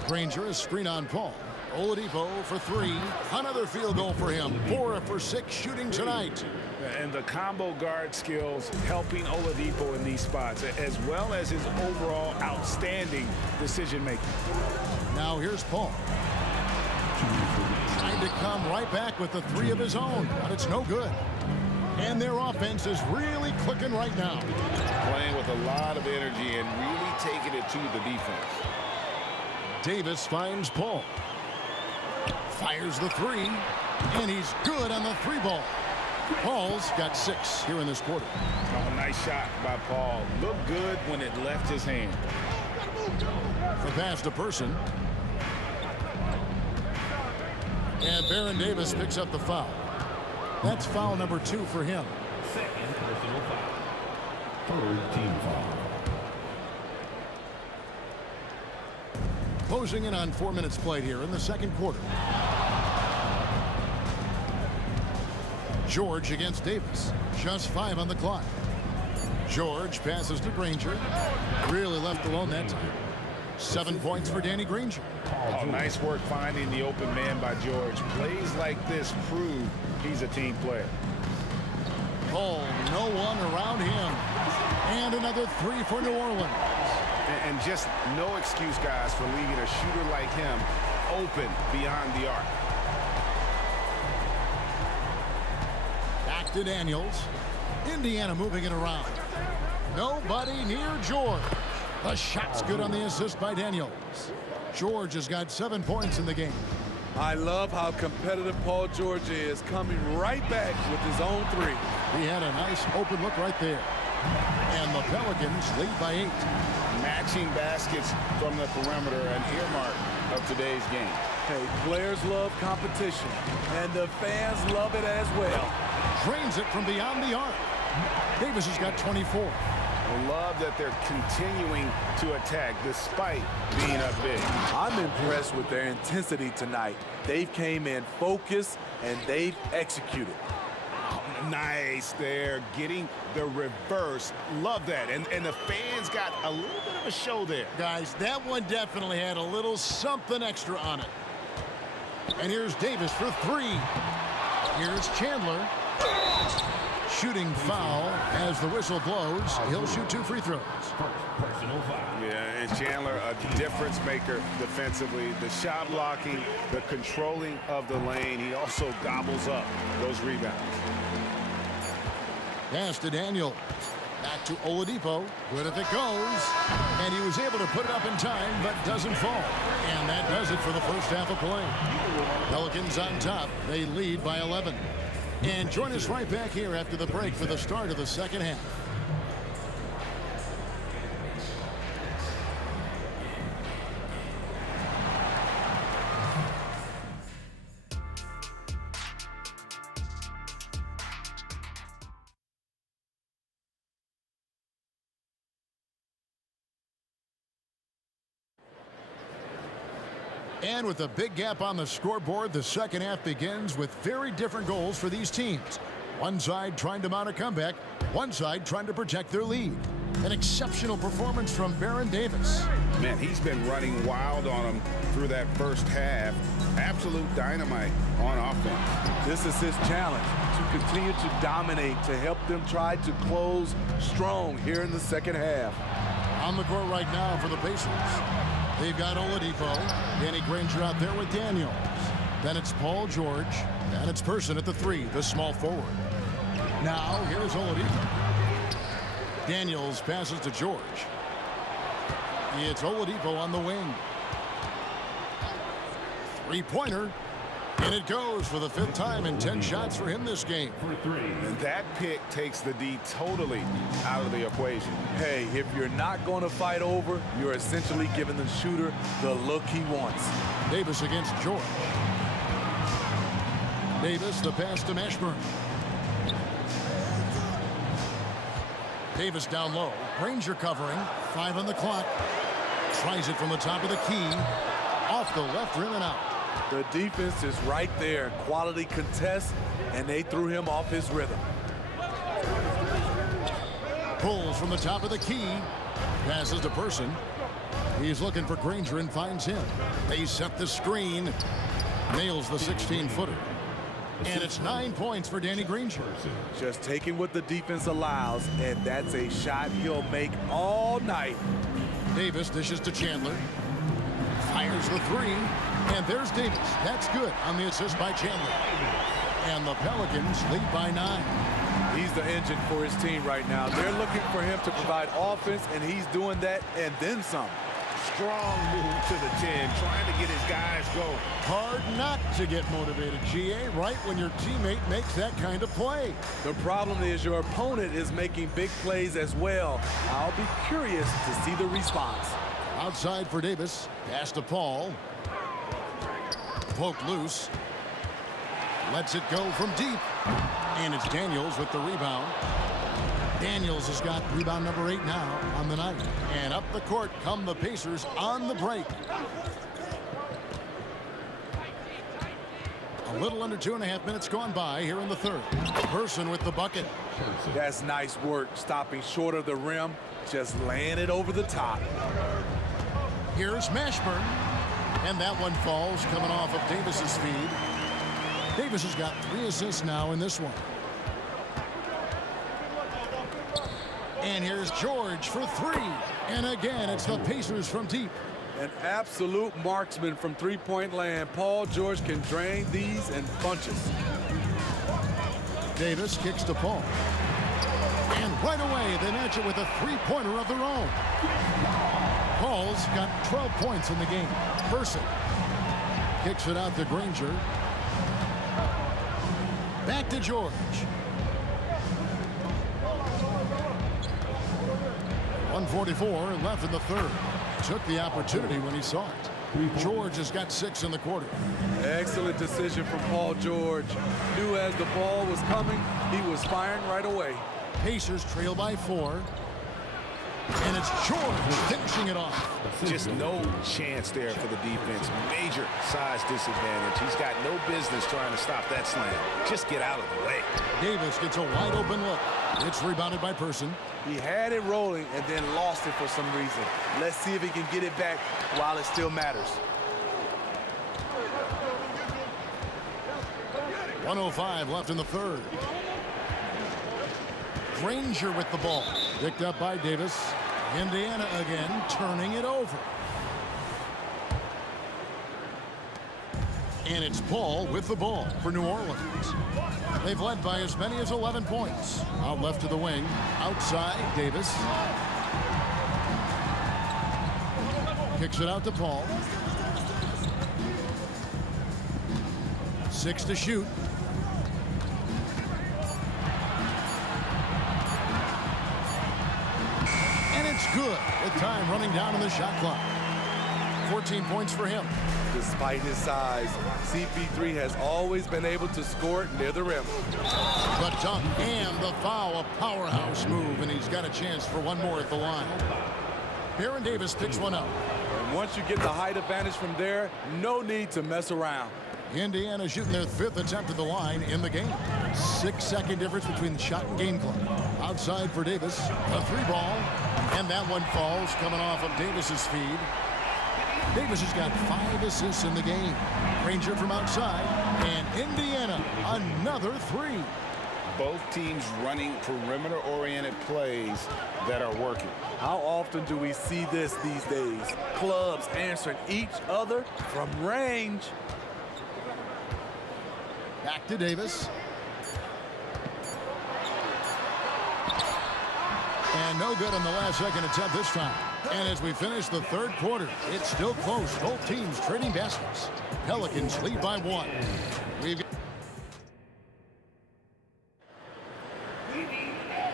Granger is screen on Paul. Oladipo for three. Another field goal for him. 4 for 6 shooting tonight. And the combo guard skills helping Oladipo in these spots, as well as his overall outstanding decision making. Now here's Paul. Trying to come right back with the 3 of his own, but it's no good. And their offense is really clicking right now. Playing with a lot of energy and really taking it to the defense. Davis finds Paul. Fires the 3, and he's good on the 3 ball. Paul's got 6 here in this quarter. Oh, nice shot by Paul. Looked good when it left his hand. The pass to Person. And Baron Davis picks up the foul. That's foul number 2 for him. Second personal foul. Third team foul. Closing in on 4 minutes played here in the second quarter. George against Davis. Just 5 on the clock. George passes to Granger. Really left alone that time. 7 points for Danny Granger. Oh, nice work finding the open man by George. Plays like this prove he's a team player. Oh, no one around him. And another 3 for New Orleans. And just no excuse, guys, for leaving a shooter like him open beyond the arc. Back to Daniels. Indiana moving it around. Nobody near George. The shot's good on the assist by Daniels. George has got 7 points in the game. I love how competitive Paul George is, coming right back with his own 3. He had a nice open look right there. And the Pelicans lead by 8. Matching baskets from the perimeter, an earmark of today's game. Hey, players love competition, and the fans love it as well. Drains it from beyond the arc. Davis has got 24. I love that they're continuing to attack despite being up big. I'm impressed with their intensity tonight. They've came in focused, and they've executed. Nice there, getting the reverse. Love that. And the fans got a little bit of a show there. Guys, that one definitely had a little something extra on it. And here's Davis for 3. Here's Chandler. Shooting foul as the whistle blows. He'll shoot 2 free throws. Personal foul. Yeah, and Chandler, a difference maker defensively. The shot blocking, the controlling of the lane. He also gobbles up those rebounds. Pass to Daniel. Back to Oladipo. Good if it goes. And he was able to put it up in time, but doesn't fall. And that does it for the first half of play. Pelicans on top. They lead by 11. And join us right back here after the break for the start of the second half. And with a big gap on the scoreboard, the second half begins with very different goals for these teams. One side trying to mount a comeback, one side trying to protect their lead. An exceptional performance from Baron Davis. Man, he's been running wild on them through that first half. Absolute dynamite on offense. This is his challenge, to continue to dominate, to help them try to close strong here in the second half. On the court right now for the Pacers. They've got Oladipo, Danny Granger out there with Daniels. Then it's Paul George, and it's Person at the 3, the small forward. Now here's Oladipo. Daniels passes to George. It's Oladipo on the wing. 3-pointer. And it goes for the 5th time in 10 shots for him this game. And that pick takes the D totally out of the equation. Hey, if you're not going to fight over, you're essentially giving the shooter the look he wants. Davis against George. Davis, the pass to Mashburn. Davis down low. Granger covering. 5 on the clock. Tries it from the top of the key. Off the left rim and out. The defense is right there. Quality contest, and they threw him off his rhythm. Pulls from the top of the key. Passes to Person. He's looking for Granger and finds him. They set the screen. Nails the 16-footer. And it's 9 points for Danny Granger. Just taking what the defense allows, and that's a shot he'll make all night. Davis dishes to Chandler. Fires the 3. And there's Davis. That's good on the assist by Chandler. And the Pelicans lead by 9. He's the engine for his team right now. They're looking for him to provide offense, and he's doing that and then some. Strong move to the 10, trying to get his guys going. Hard not to get motivated, GA, right when your teammate makes that kind of play. The problem is your opponent is making big plays as well. I'll be curious to see the response. Outside for Davis. Pass to Paul. Poked loose. Lets it go from deep. And it's Daniels with the rebound. Daniels has got rebound number 8 now on the night. And up the court come the Pacers on the break. A little under 2.5 minutes gone by here in the third. Person with the bucket. That's nice work, stopping short of the rim, just laying it over the top. Here's Mashburn. And that one falls coming off of Davis's feed. Davis has got 3 assists now in this one. And here's George for 3. And again, it's the Pacers from deep. An absolute marksman from three-point land. Paul George can drain these in bunches. Davis kicks to Paul. And right away, they match it with a 3-pointer of their own. Paul's got 12 points in the game. Person kicks it out to Granger. Back to George. 1:44 left in the third. Took the opportunity when he saw it. George has got 6 in the quarter. Excellent decision from Paul George. Knew as the ball was coming, he was firing right away. Pacers trail by 4. And it's George finishing it off. Just no chance there for the defense. Major size disadvantage. He's got no business trying to stop that slam. Just get out of the way. Davis gets a wide open look. It's rebounded by Person. He had it rolling and then lost it for some reason. Let's see if he can get it back while it still matters. 1:05 left in the third. Granger with the ball. Picked up by Davis. Indiana again turning it over. And it's Paul with the ball for New Orleans. They've led by as many as 11 points. Out left to the wing. Outside, Davis. Kicks it out to Paul. 6 to shoot. And it's good with time running down on the shot clock. 14 points for him. Despite his size, CP3 has always been able to score near the rim. The dunk and the foul, a powerhouse move, and he's got a chance for one more at the line. Baron Davis picks one up. And once you get the height advantage from there, no need to mess around. Indiana shooting their 5th attempt at the line in the game. 6-second difference between the shot and game clock. Outside for Davis, a 3-ball, and that one falls coming off of Davis's feed. Davis has got 5 assists in the game. Granger from outside, and Indiana another 3. Both teams running perimeter-oriented plays that are working. How often do we see this these days? Clubs answering each other from range. Back to Davis. And no good on the last second attempt this time. And as we finish the third quarter, it's still close. Both teams trading baskets. Pelicans lead by 1.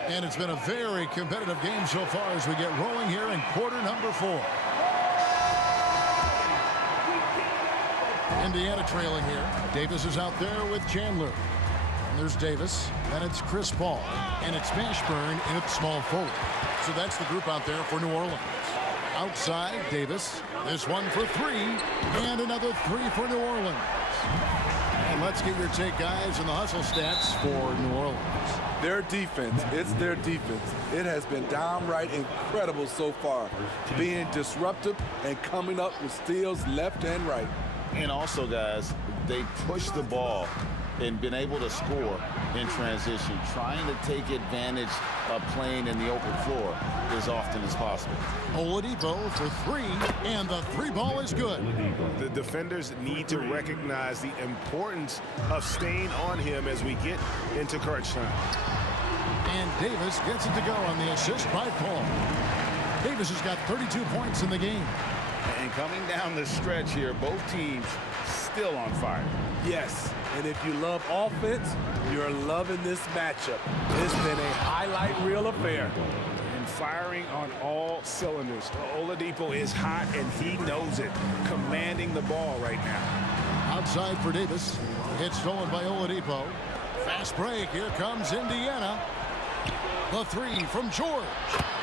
And it's been a very competitive game so far as we get rolling here in quarter number 4. Indiana trailing here. Davis is out there with Chandler. And there's Davis. Then it's Chris Paul. And it's Mashburn in at the small forward. So that's the group out there for New Orleans. Outside, Davis. This one for three. And another three for New Orleans. And let's get your take, guys, on the hustle stats for New Orleans. Their defense, it's their defense. It has been downright incredible so far, being disruptive and coming up with steals left and right. And also, guys, they push the ball and been able to score in transition, trying to take advantage of playing in the open floor as often as possible. Oladipo for three, and the three ball is good. The defenders need to recognize the importance of staying on him as we get into crunch time. And Davis gets it to go on the assist by Paul. Davis has got 32 points in the game. And coming down the stretch here, both teams still on fire. Yes, and if you love offense, you're loving this matchup. It's been a highlight reel affair. And firing on all cylinders. Oladipo is hot, and he knows it, commanding the ball right now. Outside for Davis. It's stolen by Oladipo. Fast break. Here comes Indiana. The three from George.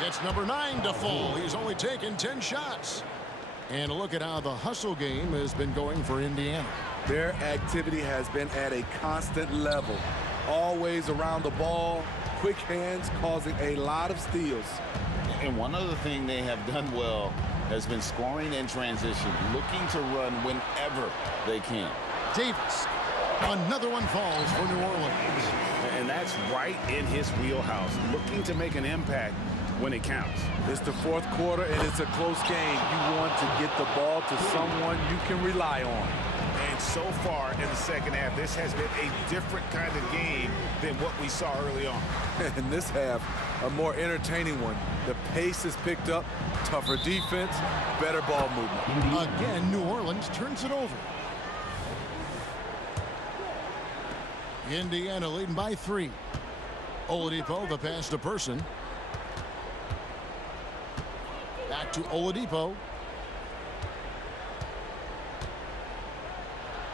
Gets number 9 to fall. He's only taken 10 shots. And look at how the hustle game has been going for Indiana. Their activity has been at a constant level. Always around the ball, quick hands causing a lot of steals. And one other thing they have done well has been scoring in transition, looking to run whenever they can. Davis. Another one falls for New Orleans. And that's right in his wheelhouse, looking to make an impact when it counts. It's the fourth quarter, and it's a close game. You want to get the ball to someone you can rely on. And so far in the second half, this has been a different kind of game than what we saw early on. In this half, a more entertaining one. The pace is picked up, tougher defense, better ball movement. Again, New Orleans turns it over. Indiana leading by 3. Oladipo, the pass to Person. Back to Oladipo.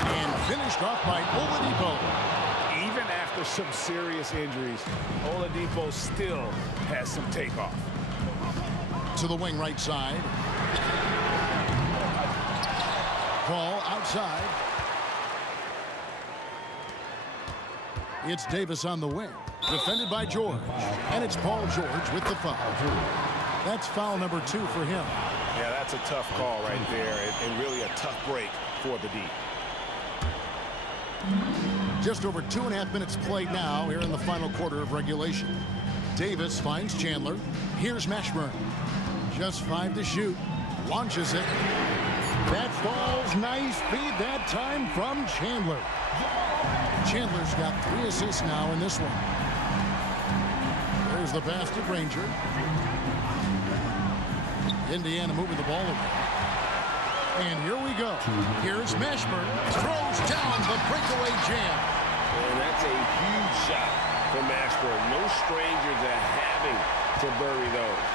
And finished off by Oladipo. Even after some serious injuries, Oladipo still has some takeoff. To the wing right side. Paul outside. It's Davis on the wing. Defended by George. And it's Paul George with the foul. That's foul number 2 for him. Yeah, that's a tough call right there, and really a tough break for the D. Just over 2.5 minutes played now here in the final quarter of regulation. Davis finds Chandler. Here's Mashburn. Just 5 to shoot. Launches it. That falls. Nice feed that time from Chandler. Chandler's got 3 assists now in this one. There's the pass to Granger. Indiana moving the ball away. And here we go. Here's Mashburn. Throws down the breakaway jam. And that's a huge shot for Mashburn. No stranger to having to bury those.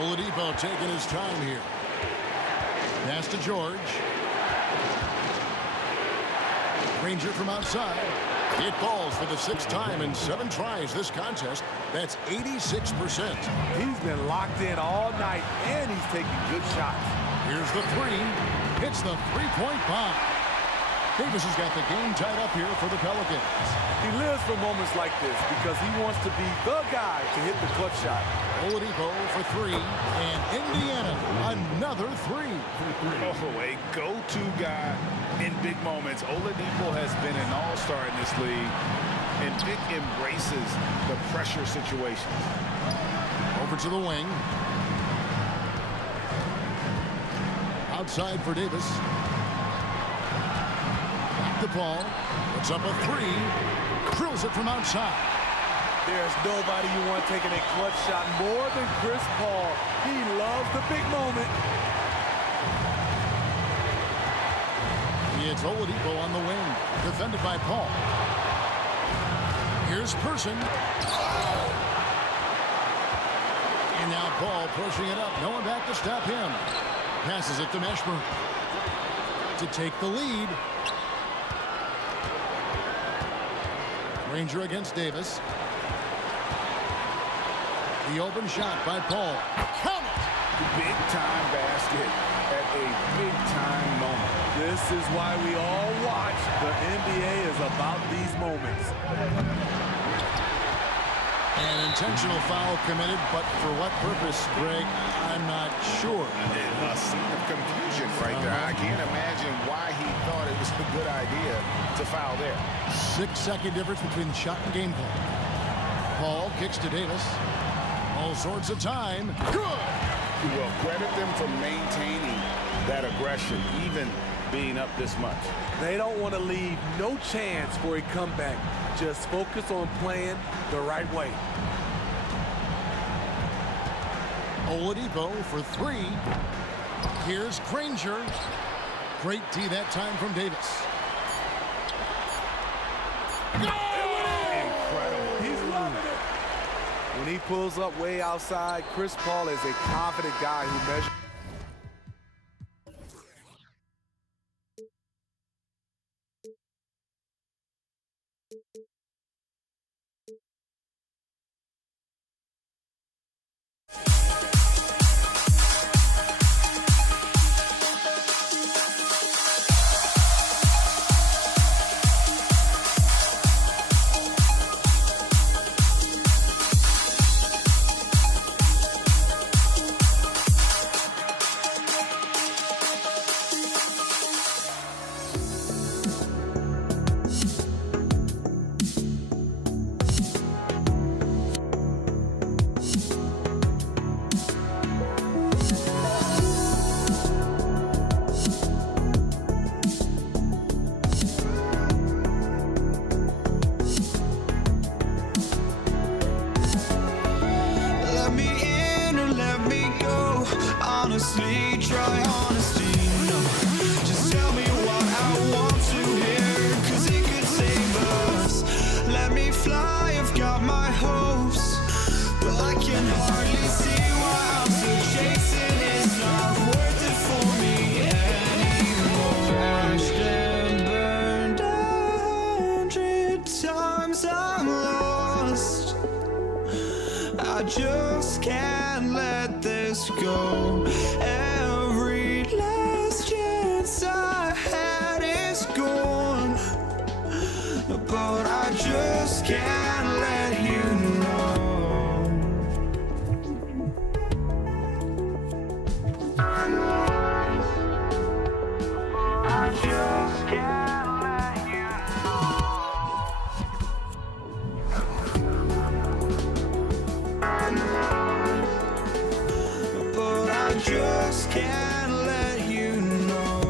Oladipo taking his time here. Pass to George. Granger from outside. It falls for the 6th time in 7 tries this contest. That's 86%. He's been locked in all night, and he's taking good shots. Here's the 3. It's the three-point bomb. Davis has got the game tied up here for the Pelicans. He lives for moments like this because he wants to be the guy to hit the clutch shot. Oladipo for 3, and Indiana another 3. Oh, a go-to guy in big moments. Oladipo has been an all-star in this league, and Vic embraces the pressure situations. Over to the wing. Outside for Davis. Back to Paul. Puts up a 3. Drills it from outside. There's nobody you want taking a clutch shot more than Chris Paul. He loves the big moment. It's Oladipo on the wing, defended by Paul. Here's Person. And now Paul pushing it up. No one back to stop him. Passes it to Mashburn to take the lead. Granger against Davis. The open shot by Paul. Count it! Big-time basket at a big-time moment. This is why we all watch. The NBA is about these moments. An intentional foul committed, but for what purpose, Greg, I'm not sure. A scene of confusion right there. I can't imagine why he thought it was a good idea to foul there. 6-second difference between shot and game clock. Paul kicks to Davis. All sorts of time. Good! Well, credit them for maintaining that aggression, even being up this much. They don't want to leave no chance for a comeback. Just focus on playing the right way. Oladipo for three. Here's Granger. Great D that time from Davis. Incredible. He's loving it. When he pulls up way outside, Chris Paul is a confident guy who measures. Honestly, try honesty, no. Just tell me what I want to hear, 'cause it could save us. Let me fly, I've got my hopes, but I can hardly see why I'm still chasing. It's not worth it for me anymore. Crashed and burned 100 times, I'm lost. I just can't let this go. Every last chance I had is gone, but I just can't let you know. I just can't let you know. But I just can't let you know.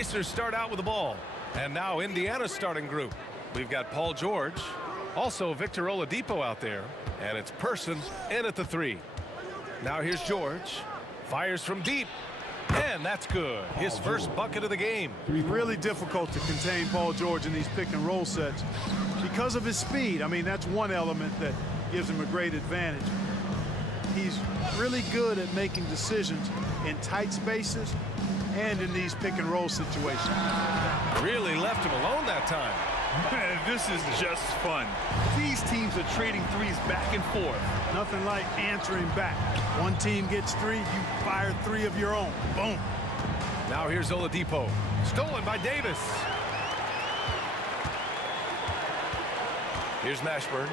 Pacers start out with the ball. And now Indiana's starting group. We've got Paul George, also Victor Oladipo out there, and it's Person in at the 3. Now here's George, fires from deep, and that's good. His first bucket of the game. Really difficult to contain Paul George in these pick and roll sets because of his speed. I mean, that's one element that gives him a great advantage. He's really good at making decisions in tight spaces and in these pick and roll situations. Really left him alone that time. Man, this is just fun. These teams are trading threes back and forth. Nothing like answering back. One team gets 3, you fire 3 of your own. Boom. Now here's Oladipo. Stolen by Davis. Here's Mashburn.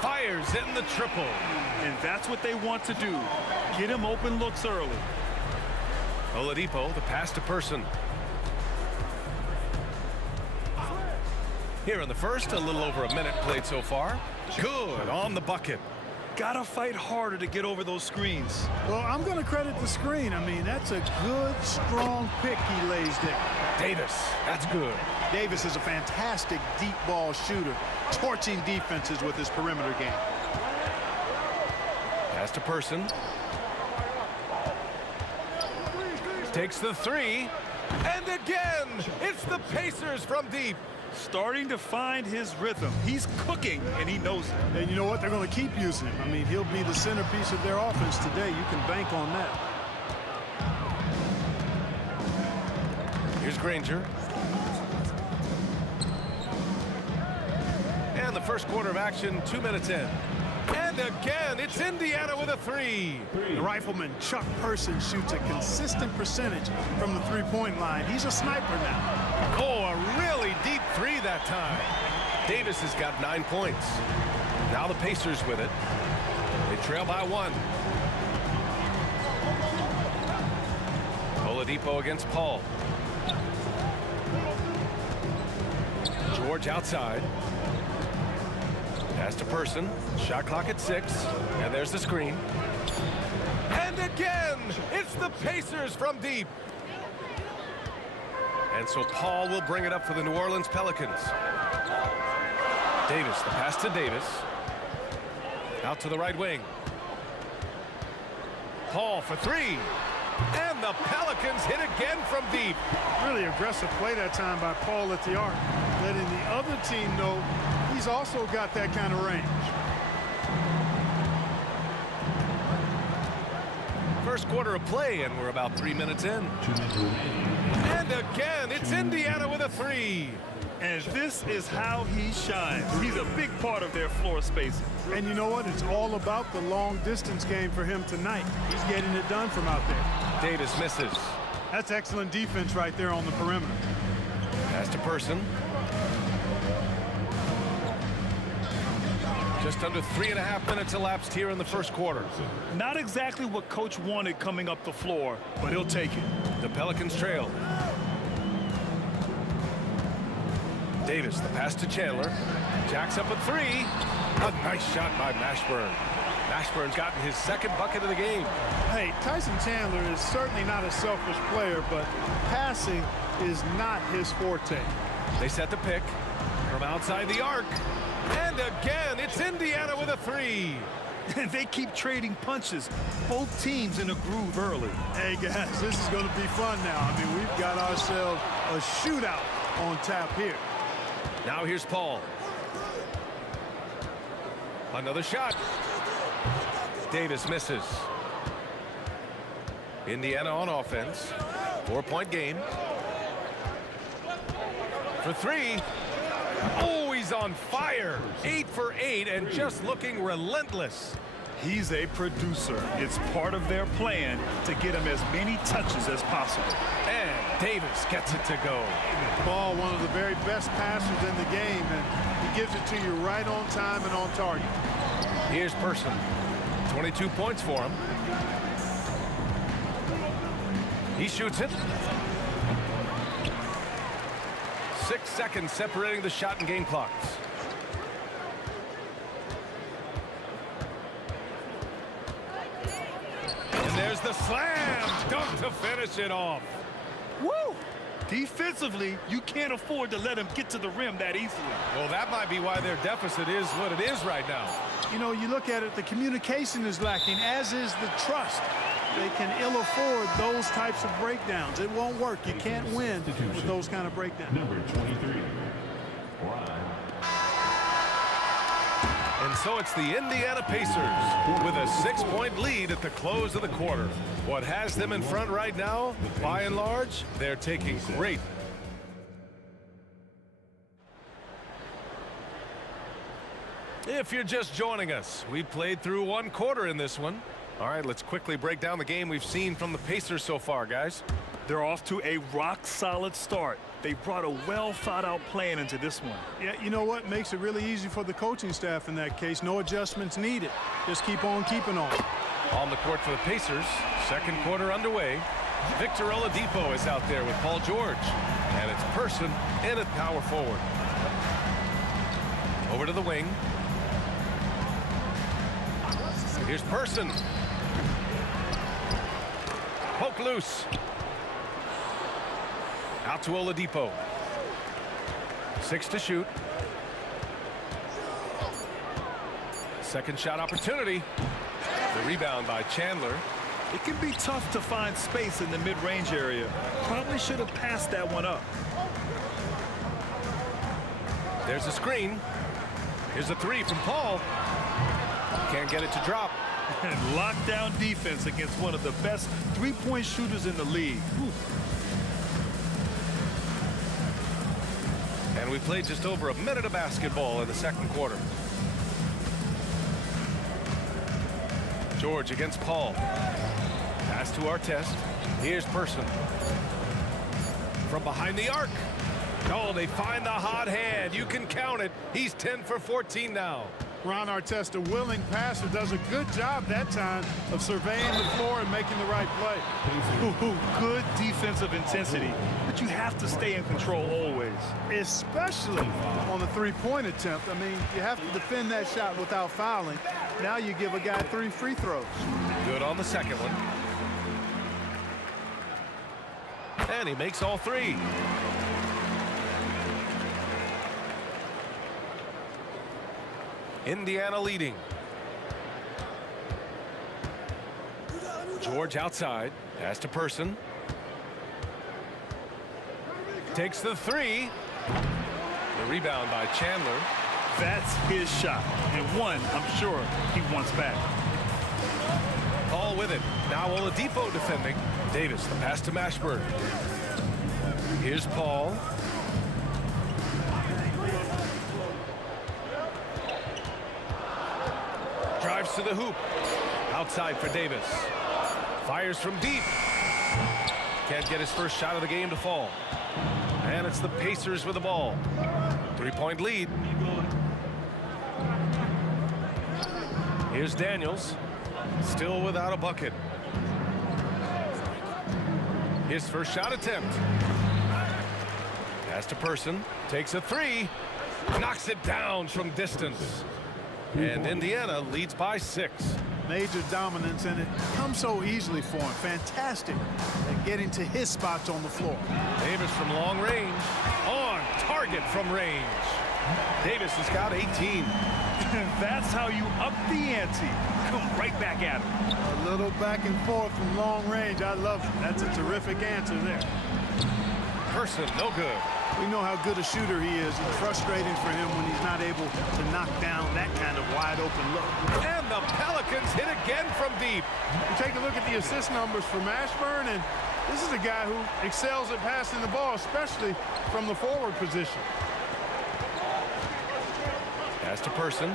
Fires in the triple. And that's what they want to do. Get him open looks early. Oladipo, the pass to Person. Here in the first, a little over a minute played so far. Good on the bucket. Gotta fight harder to get over those screens. Well, I'm going to credit the screen. I mean, that's a good, strong pick he lays there. Davis, that's good. Davis is a fantastic deep ball shooter, torching defenses with his perimeter game. Pass to Person. Takes the 3. And again, it's the Pacers from deep. Starting to find his rhythm. He's cooking, and he knows it. And you know what? They're going to keep using him. I mean, he'll be the centerpiece of their offense today. You can bank on that. Here's Granger. And the first quarter of action, 2 minutes in. And again, it's Indiana with a 3. The rifleman, Chuck Person, shoots a consistent percentage from the three-point line. He's a sniper now. Oh, a really deep 3 that time. Davis has got 9 points. Now the Pacers with it. They trail by 1. Oladipo against Paul. George outside. Pass to Person. Shot clock at 6. And there's the screen. And again, it's the Pacers from deep. And so Paul will bring it up for the New Orleans Pelicans. Davis, the pass to Davis. Out to the right wing. Paul for 3. And the Pelicans hit again from deep. Really aggressive play that time by Paul at the arc, letting the other team know he's also got that kind of range. First quarter of play, and we're about 3 minutes in. And again, it's Indiana with a 3. And this is how he shines. He's a big part of their floor spacing. And you know what? It's all about the long distance game for him tonight. He's getting it done from out there. Davis misses. That's excellent defense right there on the perimeter. Pass to Person. Just under 3.5 minutes elapsed here in the first quarter. Not exactly what coach wanted coming up the floor, but he'll take it. The Pelicans trail. Davis, the pass to Chandler. Jacks up a 3. A nice shot by Mashburn. Mashburn's gotten his second bucket of the game. Hey, Tyson Chandler is certainly not a selfish player, but passing is not his forte. They set the pick from outside the arc. And again, it's Indiana with a 3. And they keep trading punches. Both teams in a groove early. Hey, guys, this is going to be fun now. I mean, we've got ourselves a shootout on tap here. Now here's Paul. Another shot. Davis misses. Indiana on offense. 4-point game. For 3. Oh, he's on fire. 8 for 8 and just looking relentless. He's a producer. It's part of their plan to get him as many touches as possible. And Davis gets it to go. Ball, one of the very best passers in the game, and he gives it to you right on time and on target. Here's Person. 22 points for him. He shoots it. 6 seconds separating the shot and game clocks. And there's the slam dunk to finish it off. Woo! Defensively, you can't afford to let him get to the rim that easily. Well, that might be why their deficit is what it is right now. You know, you look at it, the communication is lacking, as is the trust. They can ill afford those types of breakdowns. It won't work. You can't win with those kind of breakdowns. Number 23. And so it's the Indiana Pacers with a 6-point lead at the close of the quarter. What has them in front right now, by and large, they're taking great. If you're just joining us, we played through one quarter in this one. All right, let's quickly break down the game we've seen from the Pacers so far, guys. They're off to a rock-solid start. They brought a well-thought-out plan into this one. Yeah, you know what? Makes it really easy for the coaching staff in that case. No adjustments needed. Just keep on keeping on. On the court for the Pacers, second quarter underway. Victor Oladipo is out there with Paul George. And it's Person in at power forward. Over to the wing. Here's Person. Poke loose. Out to Oladipo. 6 to shoot. Second shot opportunity. The rebound by Chandler. It can be tough to find space in the mid-range area. Probably should have passed that one up. There's a screen. Here's a three from Paul. Can't get it to drop. And lockdown defense against one of the best three-point shooters in the league. Whew. And we played just over a minute of basketball in the second quarter. George against Paul. Pass to Artest. Here's Person. From behind the arc. Oh, they find the hot hand. You can count it. He's 10 for 14 now. Ron Artest, a willing passer, does a good job that time of surveying the floor and making the right play. Good defensive intensity, but you have to stay in control always. Especially on the three-point attempt. I mean, you have to defend that shot without fouling. Now you give a guy 3 free throws. Good on the second one. And he makes all 3. Indiana leading. George outside. Pass to Person. Takes the 3. The rebound by Chandler. That's his shot. And one, I'm sure, he wants back. Paul with it. Now Oladipo defending. Davis, the pass to Mashburn. Here's Paul. Drives to the hoop. Outside for Davis. Fires from deep. Can't get his first shot of the game to fall. And it's the Pacers with the ball. 3-point lead. Here's Daniels. Still without a bucket. His first shot attempt. Pass to Person. Takes a 3. Knocks it down from distance. And Indiana leads by 6. Major dominance, and it comes so easily for him. Fantastic at getting to his spots on the floor. Davis from long range. On target from range. Davis has got 18. That's how you up the ante. Come right back at him. A little back and forth from long range. I love it. That's a terrific answer there. Person, no good. We know how good a shooter he is. It's frustrating for him when he's not able to knock down that kind of wide open look. And the Pelicans hit again from deep. You take a look at the assist numbers for Mashburn, and this is a guy who excels at passing the ball, especially from the forward position. Pass to Person.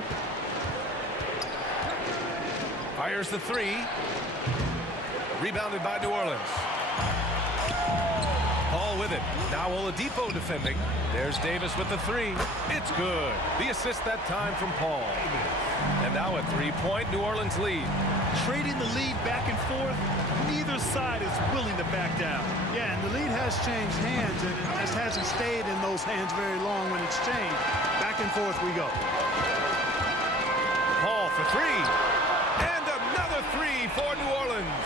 Fires the 3. Rebounded by New Orleans. Paul with it. Now Oladipo defending. There's Davis with the 3. It's good. The assist that time from Paul. And now a 3-point New Orleans lead. Trading the lead back and forth, neither side is willing to back down. Yeah, and the lead has changed hands, and it just hasn't stayed in those hands very long when it's changed. Back and forth we go. Paul for 3. And another 3 for New Orleans.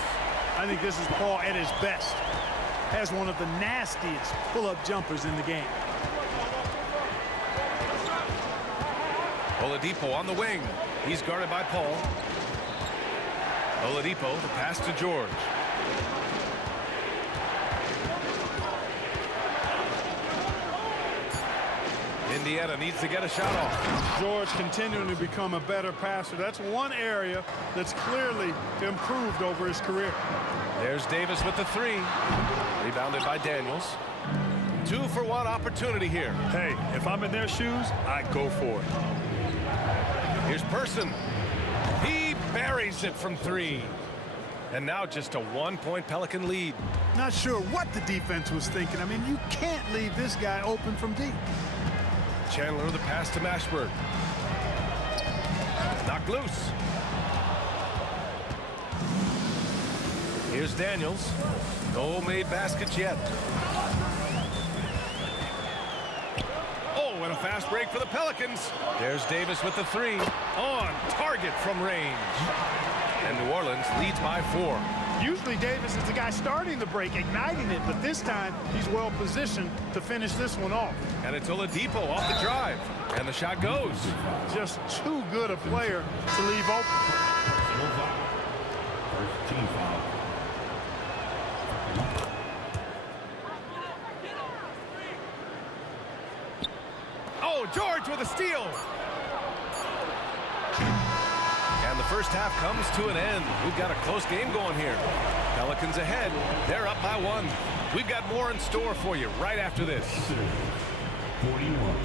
I think this is Paul at his best. has one of the nastiest pull-up jumpers in the game. Oladipo on the wing. He's guarded by Paul. Oladipo, the pass to George. Indiana needs to get a shot off. George continuing to become a better passer. That's one area that's clearly improved over his career. There's Davis with the three. Rebounded by Daniels. 2-for-1 opportunity here. Hey, if I'm in their shoes, I'd go for it. Here's Person. He buries it from three. And now just a 1-point Pelican lead. Not sure what the defense was thinking. I mean, you can't leave this guy open from deep. Chandler the pass to Mashburn. Knocked loose. Here's Daniels. No made baskets yet. Oh, and a fast break for the Pelicans. There's Davis with the three. On target from range. And New Orleans leads by 4. Usually Davis is the guy starting the break, igniting it, but this time he's well positioned to finish this one off. And it's Oladipo off the drive. And the shot goes. Just too good a player to leave open. First team foul. Oh, George with a steal. And the first half comes to an end. We've got a close game going here. Pelicans ahead. They're up by 1. We've got more in store for you right after this. 41.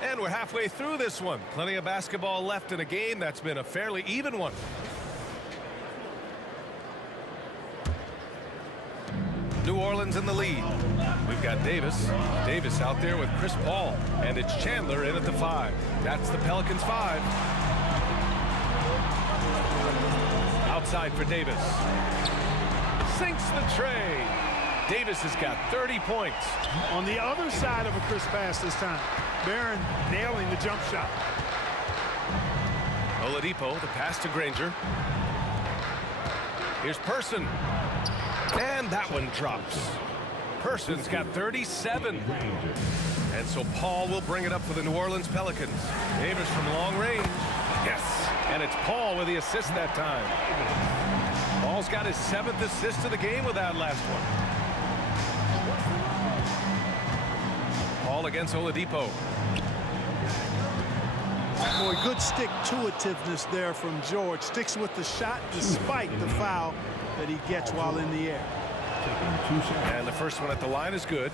And we're halfway through this one. Plenty of basketball left in a game that's been a fairly even one. New Orleans in the lead. We've got Davis. Davis out there with Chris Paul. And it's Chandler in at the 5. That's the Pelicans 5. Outside for Davis. Sinks the tray. Davis has got 30 points. On the other side of a crisp pass this time. Barron nailing the jump shot. Oladipo, the pass to Granger. Here's Person. And that one drops. Person's got 37. And so Paul will bring it up for the New Orleans Pelicans. Davis from long range. Yes. And it's Paul with the assist that time. Paul's got his 7th assist of the game with that last one. Paul against Oladipo. Boy, good stick-to-itiveness there from George. Sticks with the shot despite the foul that he gets while in the air. And the first one at the line is good.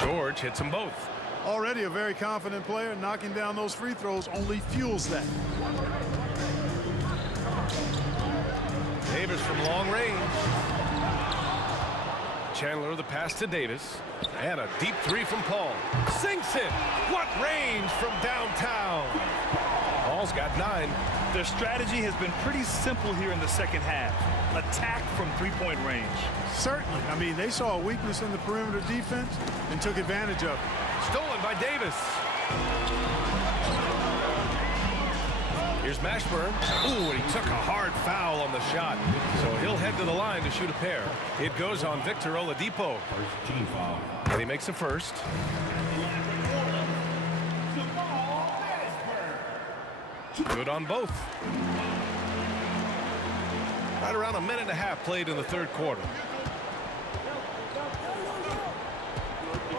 George hits them both. Already a very confident player. Knocking down those free throws only fuels that. Davis from long range. Chandler the pass to Davis. And a deep 3 from Paul. Sinks it. What range from downtown. Paul's got 9. Their strategy has been pretty simple here in the second half. Attack from three-point range. Certainly. I mean, they saw a weakness in the perimeter defense and took advantage of it. Stolen by Davis. Here's Mashburn. Ooh, and he took a hard foul on the shot. So he'll head to the line to shoot a pair. It goes on Victor Oladipo. First team foul. And he makes a first. Good on both. Right around a minute and a half played in the third quarter.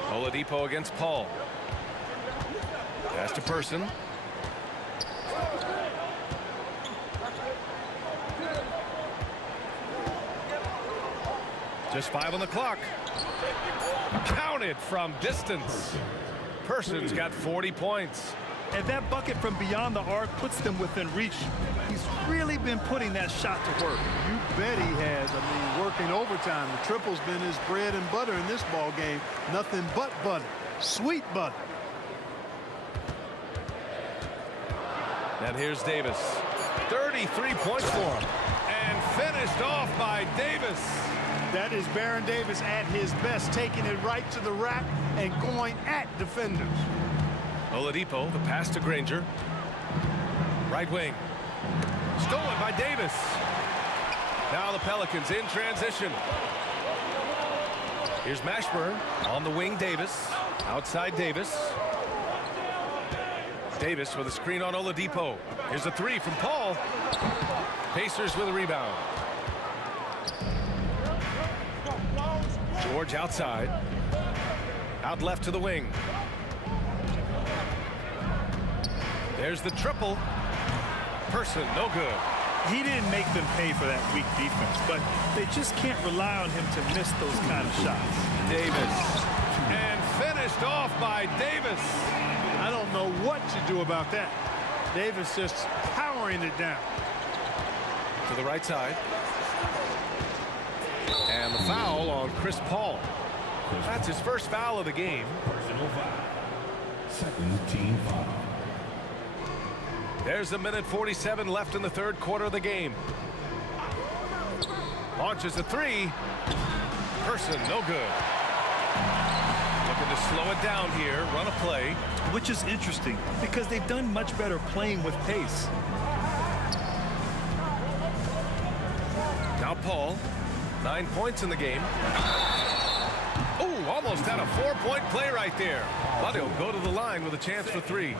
Oladipo against Paul. Pass to Person. Just 5 on the clock. Counted from distance. Person's got 40 points. And that bucket from beyond the arc puts them within reach. He's really been putting that shot to work. You bet he has. I mean, working overtime. The triple's been his bread and butter in this ball game. Nothing but butter. Sweet butter. And here's Davis. 33 points for him. And finished off by Davis. That is Baron Davis at his best, taking it right to the rack and going at defenders. Oladipo, the pass to Granger. Right wing. Stolen by Davis. Now the Pelicans in transition. Here's Mashburn on the wing. Davis. Outside Davis. Davis with a screen on Oladipo. Here's a three from Paul. Pacers with a rebound. George outside. Out left to the wing. There's the triple. Person, no good. He didn't make them pay for that weak defense, but they just can't rely on him to miss those kind of shots. Davis. And finished off by Davis. I don't know what to do about that. Davis just powering it down. To the right side. And the foul on Chris Paul. That's his first foul of the game. Personal foul. Second team foul. There's a minute 47 left in the third quarter of the game. Launches a three. Person, no good. Looking to slow it down here, run a play. Which is interesting because they've done much better playing with pace. Now Paul, 9 points in the game. Oh, almost had a 4-point play right there. But he'll go to the line with a chance for three.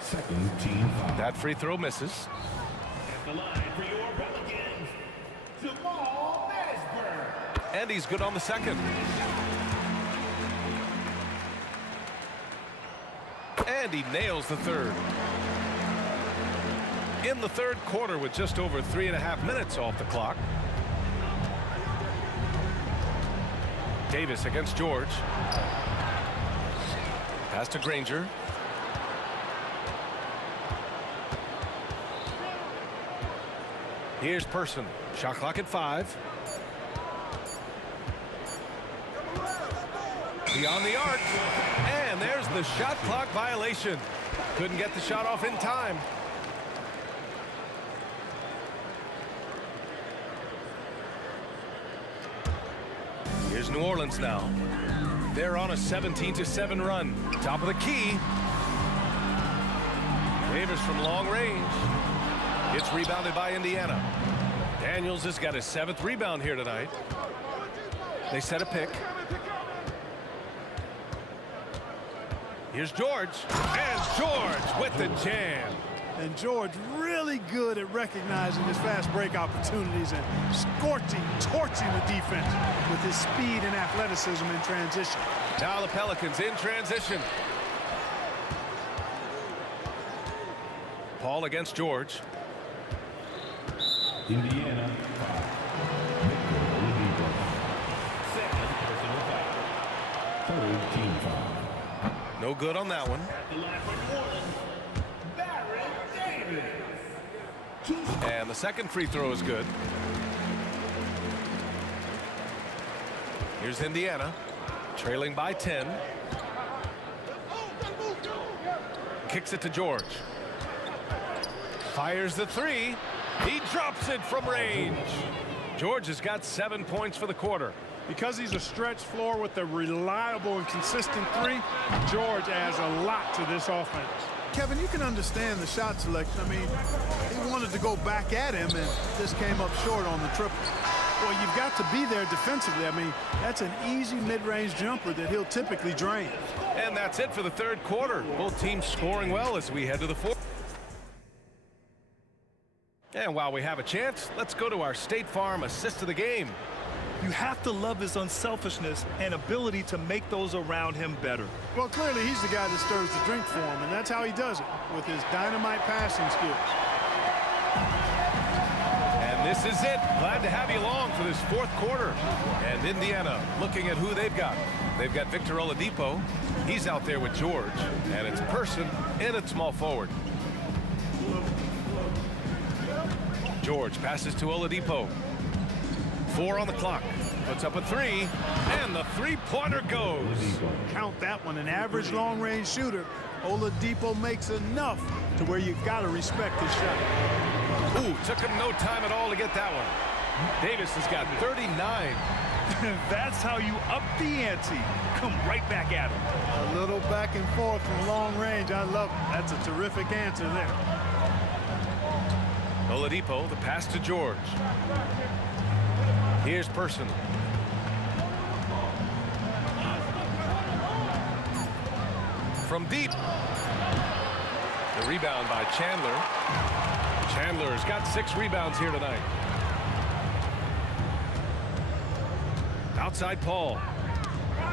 Second team foul. That free throw misses. At the line for your Pelicans, Jamal Mashburn. And he's good on the second. And he nails the third. In the third quarter with just over 3.5 minutes off the clock. Davis against George. Pass to Granger. Here's Person. Shot clock at 5. Beyond the arc. And there's the shot clock violation. Couldn't get the shot off in time. Here's New Orleans now. They're on a 17-7 run. Top of the key. Davis from long range. Gets rebounded by Indiana. Daniels has got his 7th rebound here tonight. They set a pick. Here's George. And George with the jam. And George really good at recognizing his fast break opportunities and torching the defense with his speed and athleticism in transition. Now the Pelicans in transition. Paul against George. Indiana foul. Victor Oladipo. Second personal foul. Third team foul. No good on that one. At the line for New Orleans, Baron Davis. And the second free throw is good. Here's Indiana, trailing by 10. Kicks it to George. Fires the three. He drops it from range. George has got 7 points for the quarter. Because he's a stretch floor with a reliable and consistent three, George adds a lot to this offense. Kevin, you can understand the shot selection. I mean, he wanted to go back at him and just came up short on the triple. Well, you've got to be there defensively. I mean, that's an easy mid-range jumper that he'll typically drain. And that's it for the third quarter. Both teams scoring well as we head to the fourth. And while we have a chance, let's go to our State Farm assist of the game. You have to love his unselfishness and ability to make those around him better. Well, clearly he's the guy that stirs the drink for him, and that's how he does it, with his dynamite passing skills. And this is it. Glad to have you along for this fourth quarter. And Indiana looking at who they've got. They've got Victor Oladipo. He's out there with George. And it's Person in at small forward. George passes to Oladipo. 4 on the clock. Puts up a 3. And the three-pointer goes. Count that one. An average long-range shooter. Oladipo makes enough to where you've got to respect his shot. Ooh, took him no time at all to get that one. Davis has got 39. That's how you up the ante. Come right back at him. A little back and forth from long range. I love it. That's a terrific answer there. Oladipo, the pass to George. Here's Person. From deep. The rebound by Chandler. Chandler's got 6 rebounds here tonight. Outside Paul.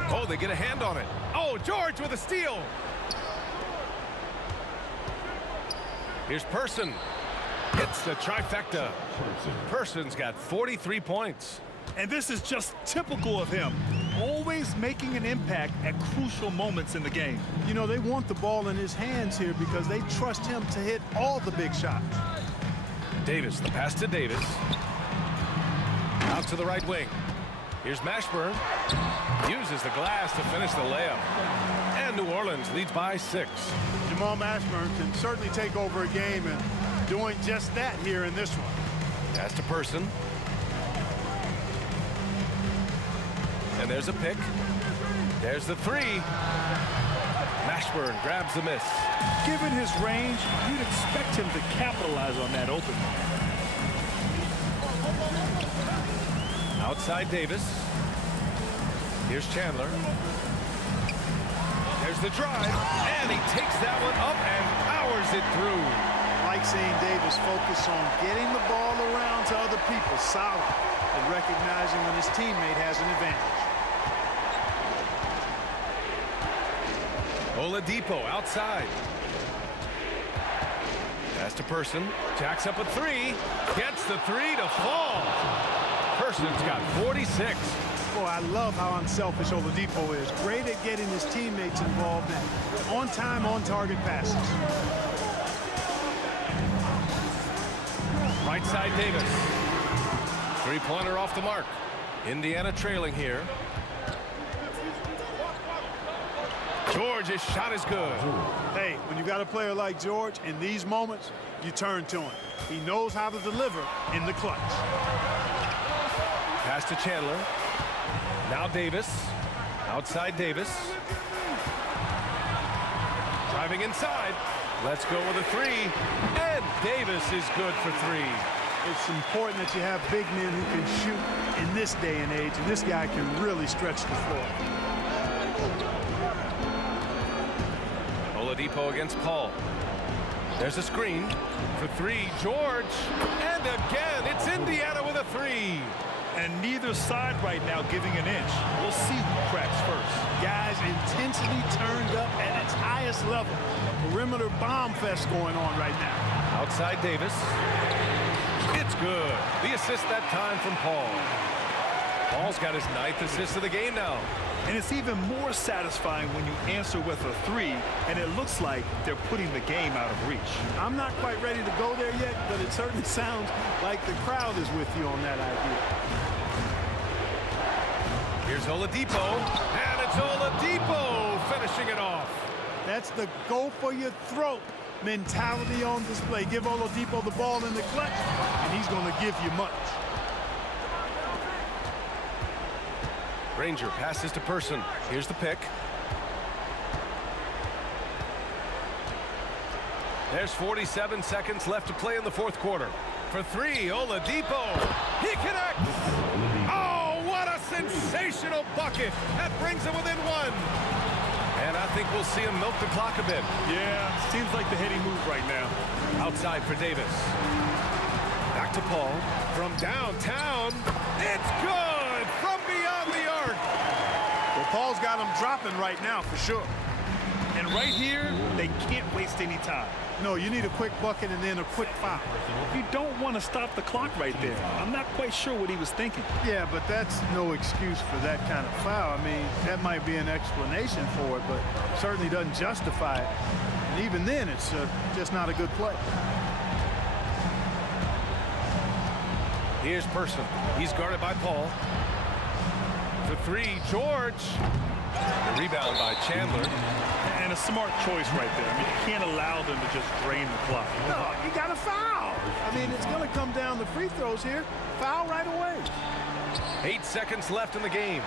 Oh, they get a hand on it. Oh, George with a steal. Here's Person. Hits the trifecta. Person's got 43 points. And this is just typical of him. Always making an impact at crucial moments in the game. You know, they want the ball in his hands here because they trust him to hit all the big shots. Davis, the pass to Davis. Out to the right wing. Here's Mashburn. Uses the glass to finish the layup. And New Orleans leads by 6. Jamal Mashburn can certainly take over a game, and doing just that here in this one. Pass to Person. And there's a pick. There's the 3. Mashburn grabs the miss. Given his range, you'd expect him to capitalize on that open. Outside Davis. Here's Chandler. There's the drive. And he takes that one up and powers it through. I like seeing Davis focus on getting the ball around to other people, solid, and recognizing when his teammate has an advantage. Oladipo outside. Pass to Person. Jacks up a 3. Gets the 3 to fall. Person's got 46. Boy, I love how unselfish Oladipo is. Great at getting his teammates involved in on-time, on-target passes. Right side Davis. Three-pointer off the mark. Indiana trailing here. George's shot is good. Hey, when you got a player like George, in these moments, you turn to him. He knows how to deliver in the clutch. Pass to Chandler. Now Davis. Outside Davis. Driving inside. Let's go with a 3. And Davis is good for 3. It's important that you have big men who can shoot in this day and age, and this guy can really stretch the floor. Oladipo against Paul. There's a screen for 3. George. And again, it's Indiana with a 3. And neither side right now giving an inch. We'll see who cracks first. Guys, intensity turned up at its highest level. A perimeter bomb fest going on right now. Outside Davis. It's good. The assist that time from Paul. Paul's got his 9th assist of the game now. And it's even more satisfying when you answer with a 3, and it looks like they're putting the game out of reach. I'm not quite ready to go there yet, but it certainly sounds like the crowd is with you on that idea. Here's Oladipo, and it's Oladipo finishing it off. That's the go for your throat mentality on display. Give Oladipo the ball in the clutch, and he's going to give you much. Ranger passes to Person. Here's the pick. There's 47 seconds left to play in the fourth quarter. For 3, Oladipo. He connects. Oh, what a sensational bucket. That brings him within 1. And I think we'll see him milk the clock a bit. Yeah, seems like the heady move right now. Outside for Davis. Back to Paul. From downtown. It's good from beyond the arc. Well, Paul's got him dropping right now for sure. And And right here, they can't waste any time. No, you need a quick bucket and then a quick foul. You don't want to stop the clock right there. I'm not quite sure what he was thinking. Yeah, but that's no excuse for that kind of foul. I mean, that might be an explanation for it, but certainly doesn't justify it. And even then, it's just not a good play. Here's Person. He's guarded by Paul. For three, George. The rebound by Chandler. And a smart choice right there. I mean, you can't allow them to just drain the clock. No, you got to foul. I mean, it's going to come down to free throws here. Foul right away. 8 seconds left in the game.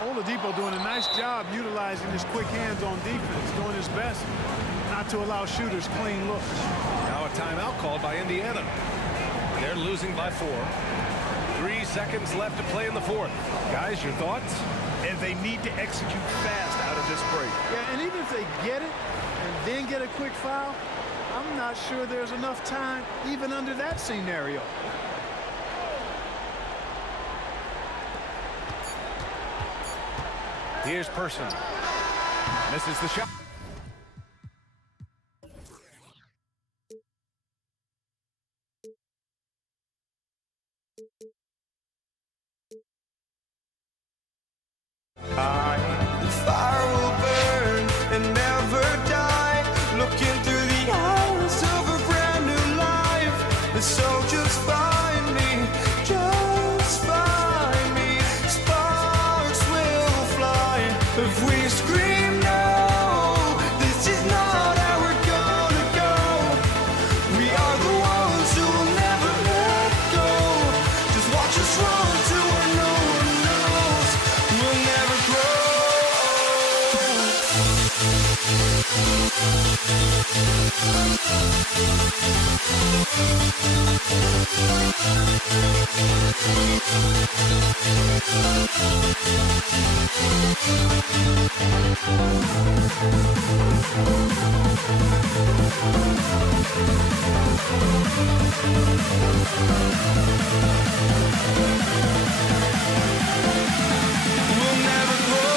Oladipo doing a nice job utilizing his quick hands on defense, doing his best not to allow shooters clean looks. Now a timeout called by Indiana. They're losing by 4. 3 seconds left to play in the fourth. Guys, your thoughts? And they need to execute fast out of this break. Yeah, and even if they get it and then get a quick foul, I'm not sure there's enough time even under that scenario. Here's Person. Misses the shot. The fire will burn and never die. Looking through the eyes of a brand new life. And so just find me, just find me. Sparks will fly if we scream no. This is not how we're gonna go. We are the ones who will never let go. Just watch us run to where no one knows. We'll never grow. We'll never grow. We'll never grow.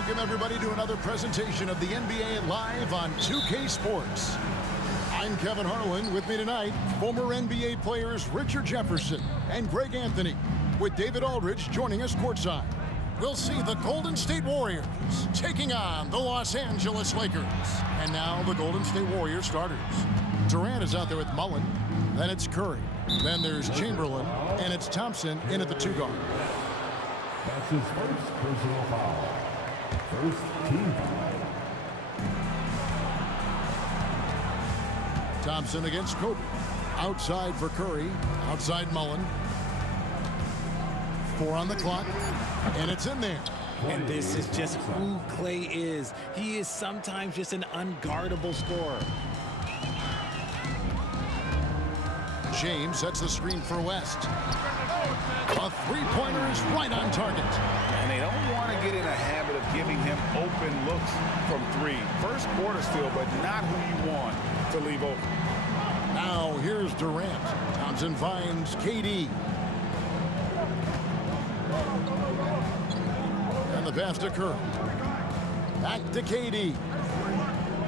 Welcome, everybody, to another presentation of the NBA Live on 2K Sports. I'm Kevin Harlan. With me tonight, former NBA players Richard Jefferson and Greg Anthony, with David Aldridge joining us courtside. We'll see the Golden State Warriors taking on the Los Angeles Lakers. And now the Golden State Warriors starters. Durant is out there with Mullen. Then it's Curry. Then there's Chamberlain. And it's Thompson in at the 2 guard. That's his first personal foul. First team foul. Thompson against Kobe. Outside for Curry. Outside Mullen. 4 on the clock. And it's in there. And this is just who Clay is. He is sometimes just an unguardable scorer. James sets the screen for West. A three-pointer is right on target. And they don't want to get in a habit of giving him open looks from 3. First quarter still, but not who you want to leave open. Now here's Durant. Thompson finds KD. And the pass to Curry. Back to KD.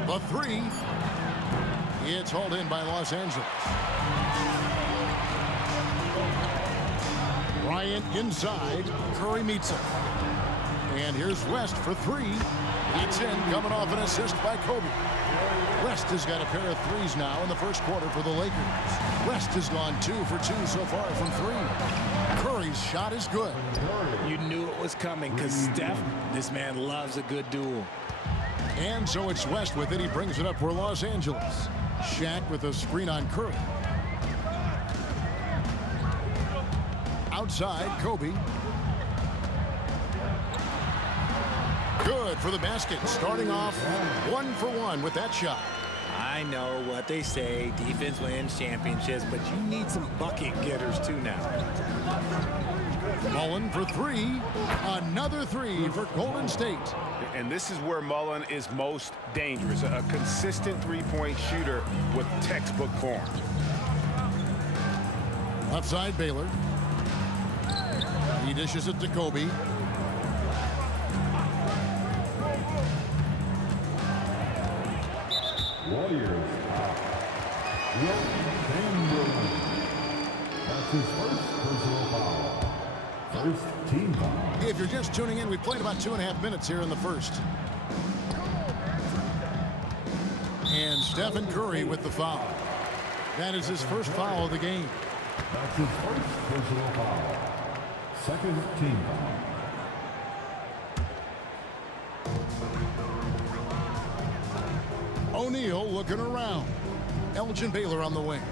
The 3. It's hauled in by Los Angeles. Bryant inside. Curry meets him. And here's West for 3. It's in, coming off an assist by Kobe. West has got a pair of 3s now in the first quarter for the Lakers. West has gone 2 for 2 so far from 3. Curry's shot is good. You knew it was coming because Steph, this man loves a good duel. And so it's West with it. He brings it up for Los Angeles. Shaq with a screen on Curry. Outside, Kobe. Good for the basket. Starting off 1 for 1 with that shot. I know what they say, defense wins championships, but you need some bucket getters too now. Mullen for 3. Another 3 for Golden State. And this is where Mullen is most dangerous. A consistent three-point shooter with textbook form. Left side, Baylor. He dishes it to Kobe. Warriors. Chamberlain. That's his first personal foul. First team foul. If you're just tuning in, we played about 2.5 minutes here in the first. And Stephen Curry with the foul. That is his first foul of the game. That's his first personal foul. Second team foul. O'Neal looking around. Elgin Baylor on the wing.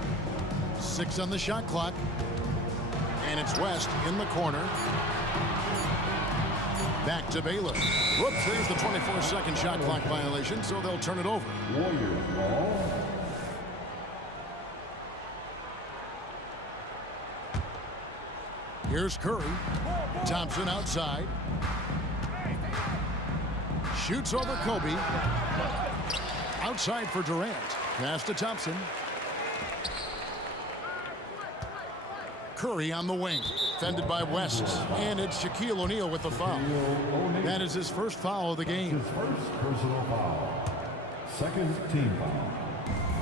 6 on the shot clock. And it's West in the corner. Back to Baylor. Whoops, there's the 24-second shot clock violation, so they'll turn it over. Warriors ball. Here's Curry. Thompson outside. Shoots over Kobe. Outside for Durant. Pass to Thompson. Curry on the wing. Fended by West. And it's Shaquille O'Neal with the foul. That is his first foul of the game. His first personal foul. Second team foul.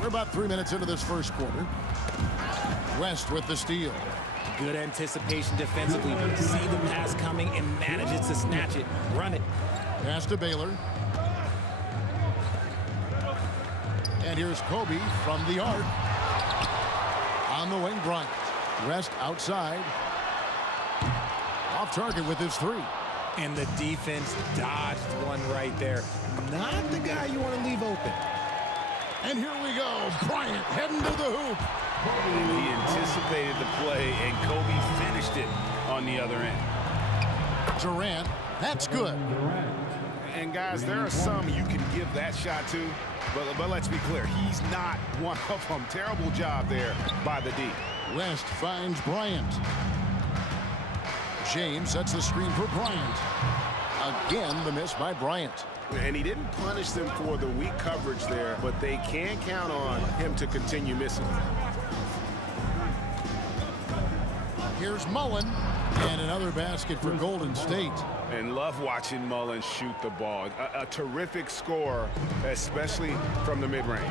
We're about 3 minutes into this first quarter. West with the steal. Good anticipation defensively. See the pass coming and manages to snatch it. Run it. Pass to Baylor. And here's Kobe from the arc. On the wing, Bryant. West outside. Off target with his 3. And the defense dodged one right there. Not the guy you want to leave open. And here we go. Bryant heading to the hoop. And he anticipated the play, and Kobe finished it on the other end. Durant, that's good. And guys, there are some you can give that shot to, but let's be clear, he's not one of them. Terrible job there by the D. West finds Bryant. James sets the screen for Bryant. Again, the miss by Bryant. And he didn't punish them for the weak coverage there, but they can count on him to continue missing. Here's Mullen. And another basket for Golden State. And love watching Mullins shoot the ball. A terrific scorer, especially from the mid-range.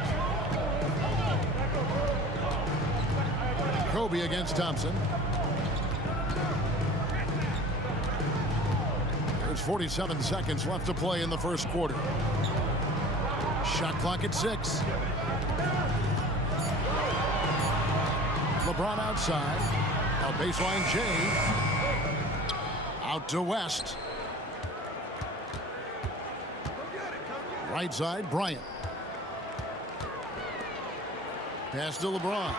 Kobe against Thompson. There's 47 seconds left to play in the first quarter. Shot clock at 6. LeBron outside. A baseline J. Out to West. Right side, Bryant. Pass to LeBron.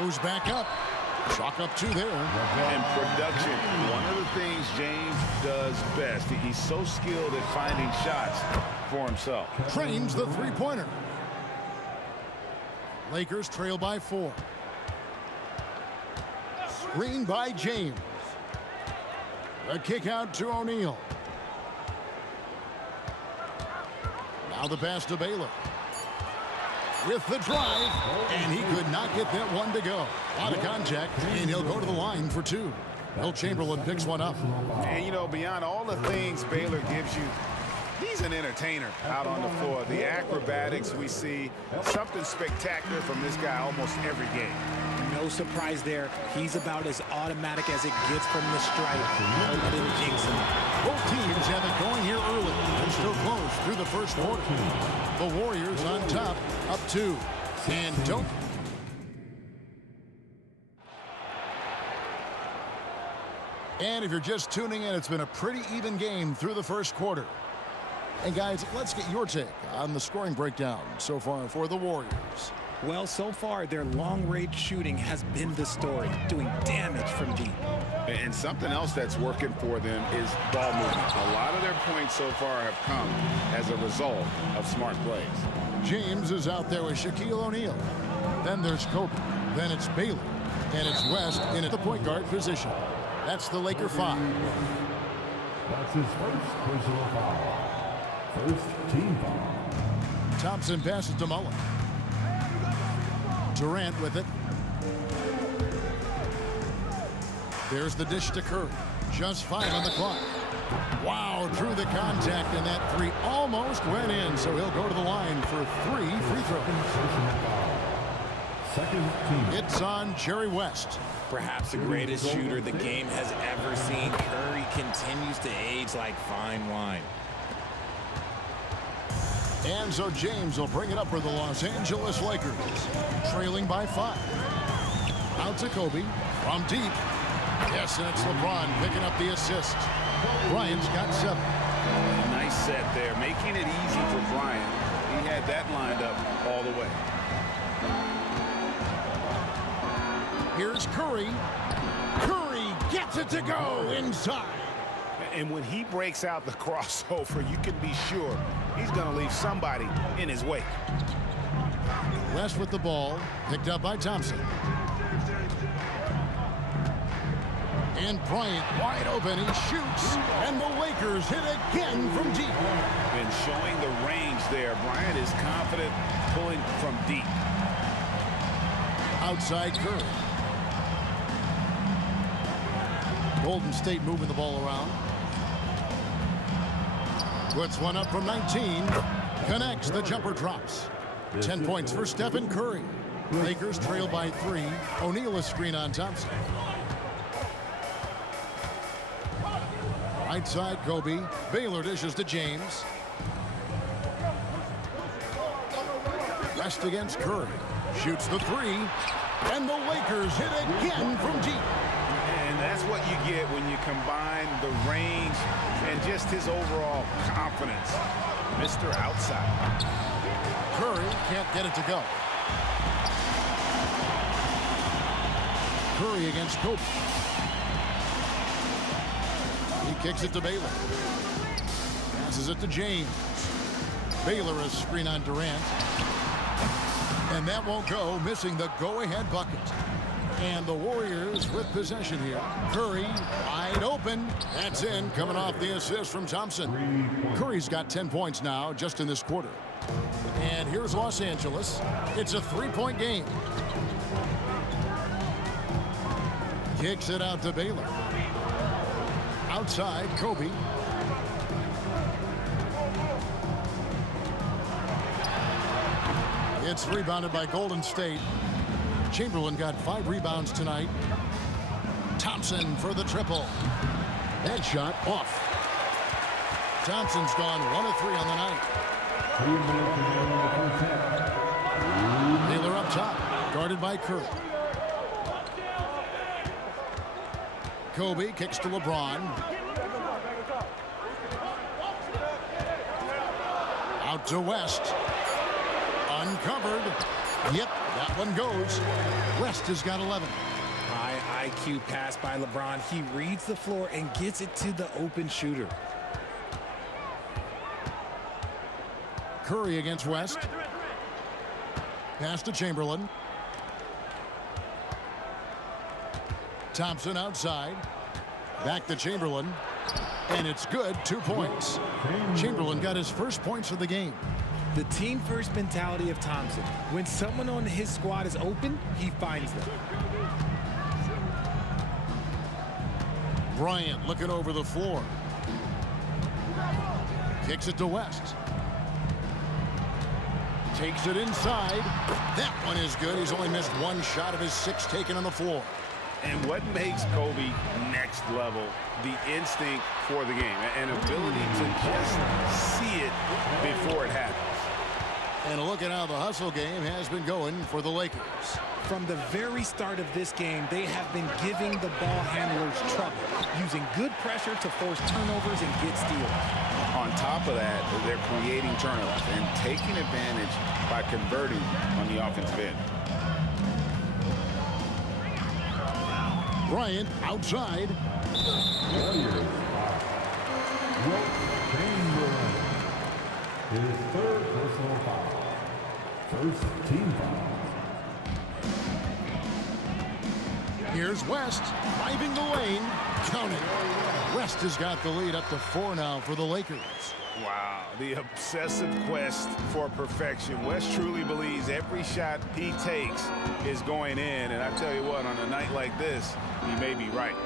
Goes back up. Chalk up 2 there. And production, one of the things James does best. He's so skilled at finding shots for himself. Trains the three-pointer. Lakers trail by 4. Screen by James. A kick out to O'Neal. Now the pass to Baylor. With the drive, and he could not get that one to go. A lot of contact, and he'll go to the line for 2. Will Chamberlain picks one up. And, you know, beyond all the things Baylor gives you, he's an entertainer out on the floor. The acrobatics we see, something spectacular from this guy almost every game. No surprise there. He's about as automatic as it gets from the stripe. No didn't jinx him. Both teams have it going here early and still close through the first quarter. The Warriors on top, up 2. And don't. And if you're just tuning in, it's been a pretty even game through the first quarter. And guys, let's get your take on the scoring breakdown so far for the Warriors. Well, so far, their long-range shooting has been the story, doing damage from deep. And something else that's working for them is ball movement. A lot of their points so far have come as a result of smart plays. James is out there with Shaquille O'Neal. Then there's Kobe. Then it's Baylor. And it's West in at the point guard position. That's the Laker 5. That's his first personal foul. First team foul. Thompson passes to Mullen. Durant with it. There's the dish to Curry. Just 5 on the clock. Wow, through the contact, and that 3 almost went in, so he'll go to the line for 3 free throws. Second team. It's on Jerry West. Perhaps the greatest shooter the game has ever seen. Curry continues to age like fine wine. And so James will bring it up for the Los Angeles Lakers. Trailing by 5. Out to Kobe. From deep. Yes, and it's LeBron picking up the assist. Bryant's got 7. Nice set there, making it easy for Bryant. He had that lined up all the way. Here's Curry. Curry gets it to go inside. And when he breaks out the crossover, you can be sure he's going to leave somebody in his wake. West with the ball, picked up by Thompson. And Bryant wide open, he shoots, and the Lakers hit again from deep. And showing the range there, Bryant is confident pulling from deep. Outside Curry. Golden State moving the ball around. Puts one up from 19. Connects, the jumper drops. 10 points for Stephen Curry. Lakers trail by 3. O'Neal a screen on Thompson. Right side, Kobe. Baylor dishes to James. West against Curry. Shoots the 3. And the Lakers hit again from deep. And that's what you get when you combine the range and just his overall confidence. Mr. Outside. Curry can't get it to go. Curry against Kobe. He kicks it to Baylor. Passes it to James. Baylor a screen on Durant. And that won't go, missing the go-ahead bucket. And the Warriors with possession here. Curry wide open. That's in, coming off the assist from Thompson. Curry's got 10 points now just in this quarter. And here's Los Angeles. It's a 3-point game. Kicks it out to Baylor. Outside, Kobe. It's rebounded by Golden State. Chamberlain got 5 rebounds tonight. Thompson for the triple. That shot off. Thompson's gone 1 of 3 on the night. Baylor up top, guarded by Curry. Kobe kicks to LeBron. Out to West. Uncovered. Yep, that one goes. West has got 11. High IQ pass by LeBron. He reads the floor and gets it to the open shooter. Curry against West. Pass to Chamberlain. Thompson outside. Back to Chamberlain. And it's good. 2 points. Chamberlain got his first points of the game. The team first mentality of Thompson. When someone on his squad is open, he finds them. Bryant looking over the floor. Kicks it to West. Takes it inside. That one is good. He's only missed 1 shot of his 6 taken on the floor. And what makes Kobe next level, the instinct for the game, an ability to just see it before it happens. And a look at how the hustle game has been going for the Lakers. From the very start of this game, they have been giving the ball handlers trouble, using good pressure to force turnovers and get steals. On top of that, they're creating turnovers and taking advantage by converting on the offensive end. Bryant outside. His 3rd personal foul. First team foul. Here's West driving the lane. Count it. West has got the lead up to 4 now for the Lakers. Wow, the obsessive quest for perfection. West truly believes every shot he takes is going in. And I tell you what, on a night like this, he may be right.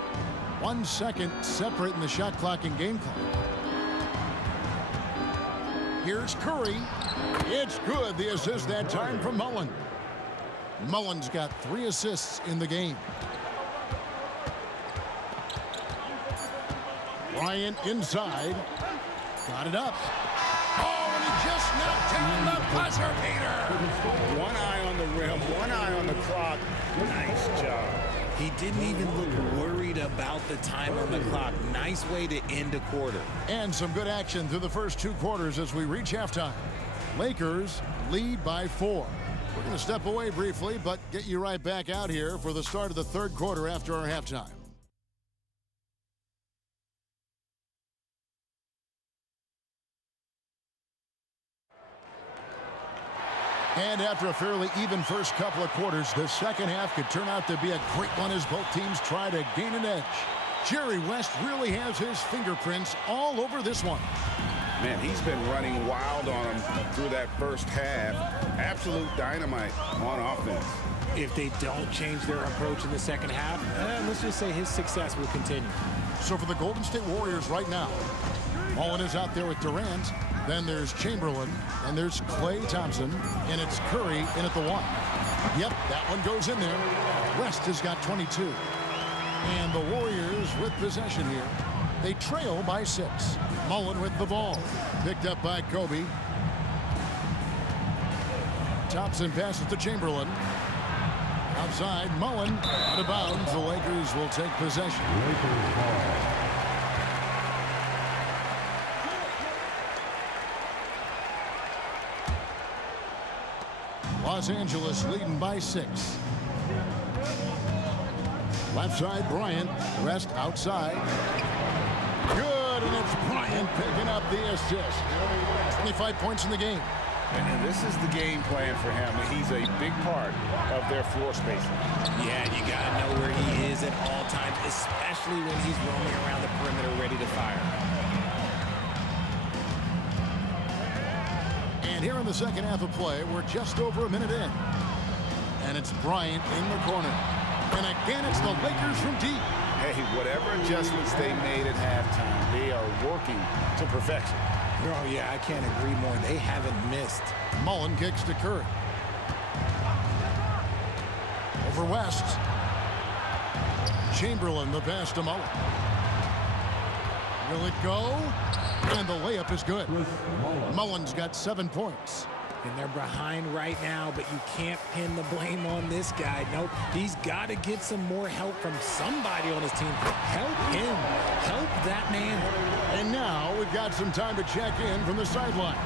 1 second separating the shot clock and game clock. Here's Curry. It's good. The assist that time from Mullen. Mullen's got 3 assists in the game. Bryant inside. Got it up. Oh, and he just knocked down the buzzer beater. 1 eye on the rim, 1 eye on the clock. Nice job. He didn't even look worried about the time on the clock. Nice way to end a quarter. And some good action through the first 2 quarters as we reach halftime. Lakers lead by 4. We're going to step away briefly, but get you right back out here for the start of the 3rd quarter after our halftime. And after a fairly even first couple of quarters, the second half could turn out to be a great one as both teams try to gain an edge. Jerry West really has his fingerprints all over this one. Man, he's been running wild on him through that first half. Absolute dynamite on offense. If they don't change their approach in the second half, let's just say his success will continue. So for the Golden State Warriors right now, Mullen is out there with Durant. Then there's Chamberlain, and there's Klay Thompson, and it's Curry in at the 1. Yep, that one goes in there. West has got 22. And the Warriors with possession here. They trail by 6. Mullen with the ball. Picked up by Kobe. Thompson passes to Chamberlain. Outside, Mullen out of bounds. The Lakers will take possession. Los Angeles leading by 6. Left side, Bryant. Rest outside. Good, and it's Bryant picking up the assist. 25 points in the game. And this is the game plan for him. He's a big part of their floor spacing. Yeah, you got to know where he is at all times, especially when he's roaming around the perimeter ready to fire. And here in the second half of play, we're just over a minute in. And it's Bryant in the corner. And again, it's the Lakers from deep. Hey, whatever adjustments they made at halftime, they are working to perfection. Oh, yeah, I can't agree more. They haven't missed. Mullen kicks to Curry. Over West. Chamberlain, the pass to Mullen. Will it go? And the layup is good. Mullen's got 7 points. And they're behind right now, but you can't pin the blame on this guy. Nope, he's got to get some more help from somebody on his team. Help him. Help that man. And now we've got some time to check in from the sidelines.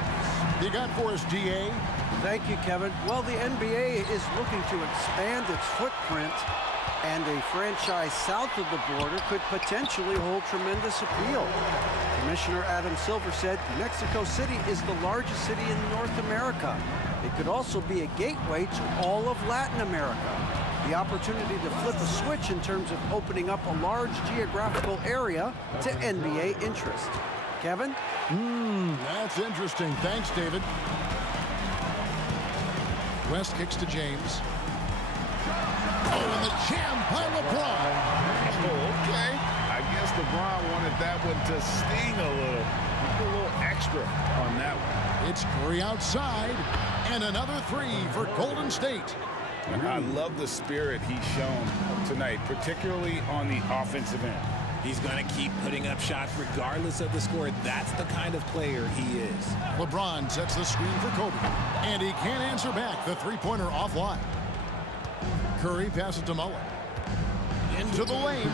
You got for us, GA? Thank you, Kevin. Well, the NBA is looking to expand its footprint, and a franchise south of the border could potentially hold tremendous appeal. Commissioner Adam Silver said Mexico City is the largest city in North America. It could also be a gateway to all of Latin America. The opportunity to flip a switch in terms of opening up a large geographical area to NBA interest. Kevin? That's interesting. Thanks, David. West kicks to James. Oh, and the jam by LeBron. Oh, okay. I guess LeBron wanted that one to sting a little. A little extra on that one. It's Curry outside, and another 3 for Golden State. I love the spirit he's shown tonight, particularly on the offensive end. He's going to keep putting up shots regardless of the score. That's the kind of player he is. LeBron sets the screen for Kobe, and he can't answer back. The three-pointer offline. Curry passes to Mullen. Into the lane,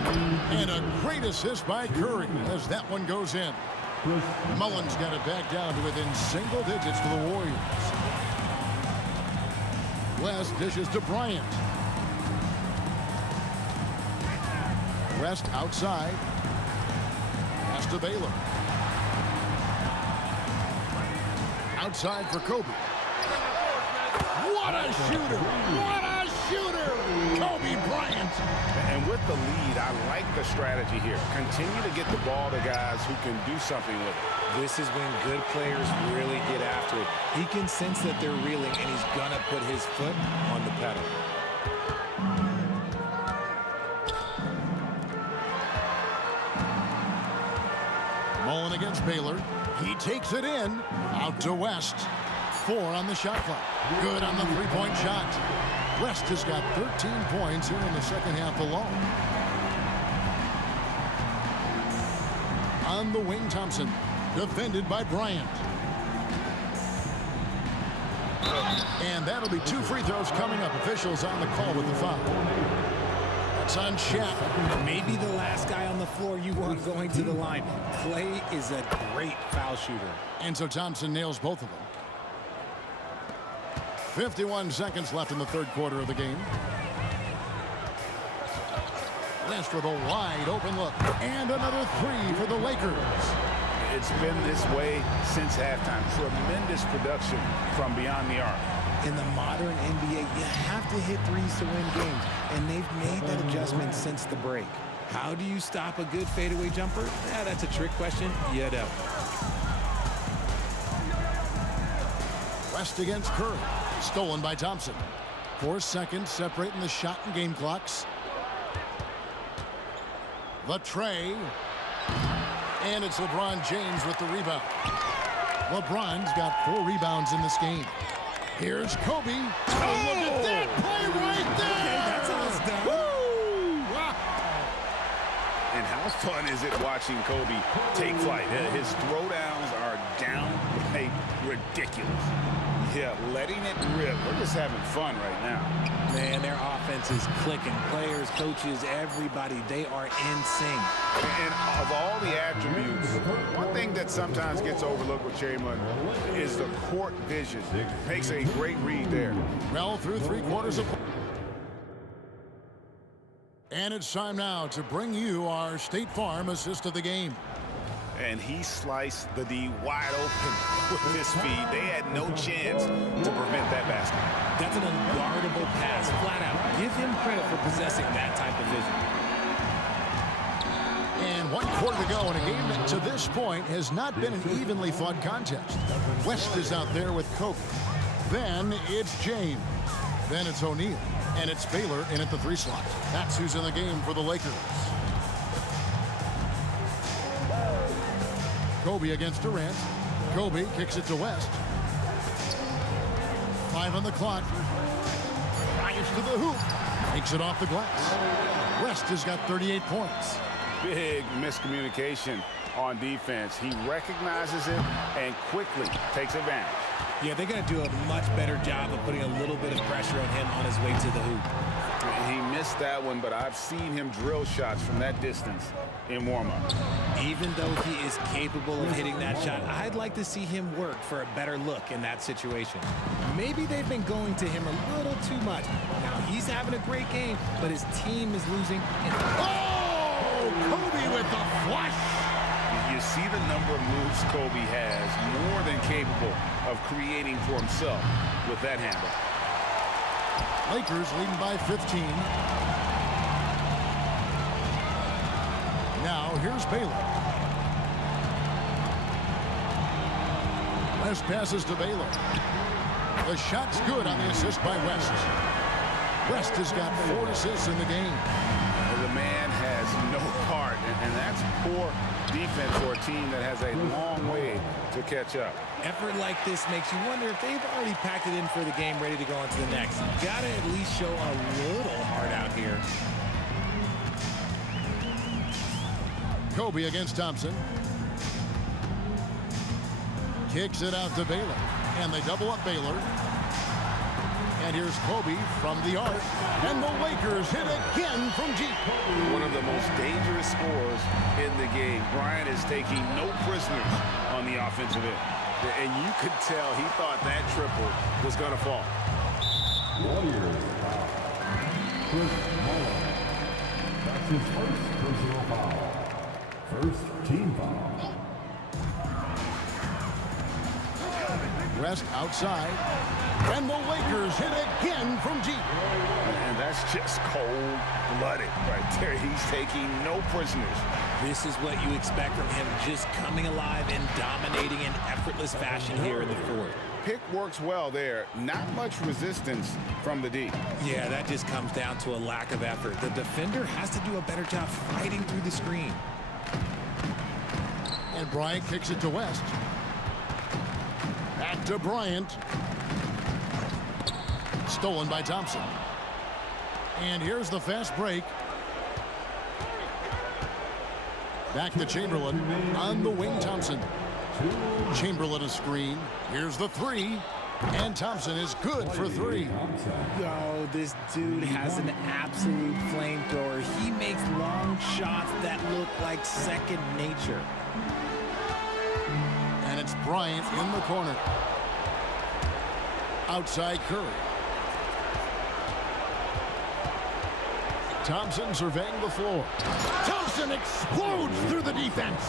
and a great assist by Curry as that one goes in. Mullen's got it back down to within single digits for the Warriors. West dishes to Bryant. West outside. Pass to Baylor. Outside for Kobe. What a shooter! What a shooter! Kobe Bryant. And with the lead, I like the strategy here. Continue to get the ball to guys who can do something with it. This is when good players really get after it. He can sense that they're reeling, and he's going to put his foot on the pedal. Mullen against Baylor. He takes it in. Out to West. 4 on the shot clock. Good on the three-point shot. West has got 13 points here in the second half alone. On the wing, Thompson. Defended by Bryant. And that'll be 2 free throws coming up. Officials on the call with the foul. That's on Shaq. Maybe the last guy on the floor you want going to the line. Clay is a great foul shooter. And so Thompson nails both of them. 51 seconds left in the third quarter of the game. West with a wide open look. And another 3 for the Lakers. It's been this way since halftime. Tremendous production from beyond the arc. In the modern NBA, you have to hit threes to win games, and they've made that adjustment since the break. How do you stop a good fadeaway jumper? Yeah, that's a trick question. You don't. West against Curry. Stolen by Thompson. 4 seconds separating the shot and game clocks. The tray. And it's LeBron James with the rebound. LeBron's got 4 rebounds in this game. Here's Kobe. Oh, look at that play right there. Okay, that's how it's done. Woo! Wow. And how fun is it watching Kobe take flight? His throwdowns are downright ridiculous. Yeah, letting it rip. We're just having fun right now. Man, their offense is clicking. Players, coaches, everybody, they are in sync. And of all the attributes, one thing that sometimes gets overlooked with Chamberlain is the court vision. Makes a great read there. Well, through 3 quarters of... And it's time now to bring you our State Farm assist of the game. And he sliced the D wide open with his speed. They had no chance to prevent that basket. That's an unguardable pass, flat out. Give him credit for possessing that type of vision. And 1 quarter to go in a game that to this point has not been an evenly fought contest. West is out there with Kobe. Then it's James. Then it's O'Neal. And it's Baylor in at the 3 slot. That's who's in the game for the Lakers. Kobe against Durant. Kobe kicks it to West. 5 on the clock. Drives to the hoop. Takes it off the glass. West has got 38 points. Big miscommunication on defense. He recognizes it and quickly takes advantage. Yeah, they're going to do a much better job of putting a little bit of pressure on him on his way to the hoop. He missed that one, but I've seen him drill shots from that distance in warm-up. Even though he is capable of hitting that shot, I'd like to see him work for a better look in that situation. Maybe they've been going to him a little too much. Now, he's having a great game, but his team is losing. Oh, Kobe with the flush. You see the number of moves Kobe has, more than capable of creating for himself with that handle. Lakers leading by 15. Now here's Baylor. West passes to Baylor. The shot's good on the assist by West. West has got 4 assists in the game. The man has no heart, and that's poor defense for a team that has a long way to catch up. Effort like this makes you wonder if they've already packed it in for the game, ready to go on to the next. Gotta at least show a little heart out here. Kobe against Thompson. Kicks it out to Baylor. And they double up Baylor. And here's Kobe from the arc. And the Lakers hit again from deep. One of the most dangerous scorers in the game. Bryant is taking no prisoners on the offensive end. And you could tell he thought that triple was going to fall. Warriors foul. Chris Muller. That's his first personal foul. First team foul. West outside. And the Lakers hit again from deep. And that's just cold-blooded right there. He's taking no prisoners. This is what you expect from him, just coming alive and dominating in effortless fashion here in the fourth. Pick works well there. Not much resistance from the D. Yeah, that just comes down to a lack of effort. The defender has to do a better job fighting through the screen. And Bryant kicks it to West. Back to Bryant. Stolen by Thompson. And here's the fast break. Back to Chamberlain on the wing. Thompson. Chamberlain a screen. Here's the 3. And Thompson is good for 3. Oh, this dude has an absolute flamethrower. He makes long shots that look like second nature. And it's Bryant in the corner. Outside Curry. Thompson surveying the floor. Thompson explodes through the defense.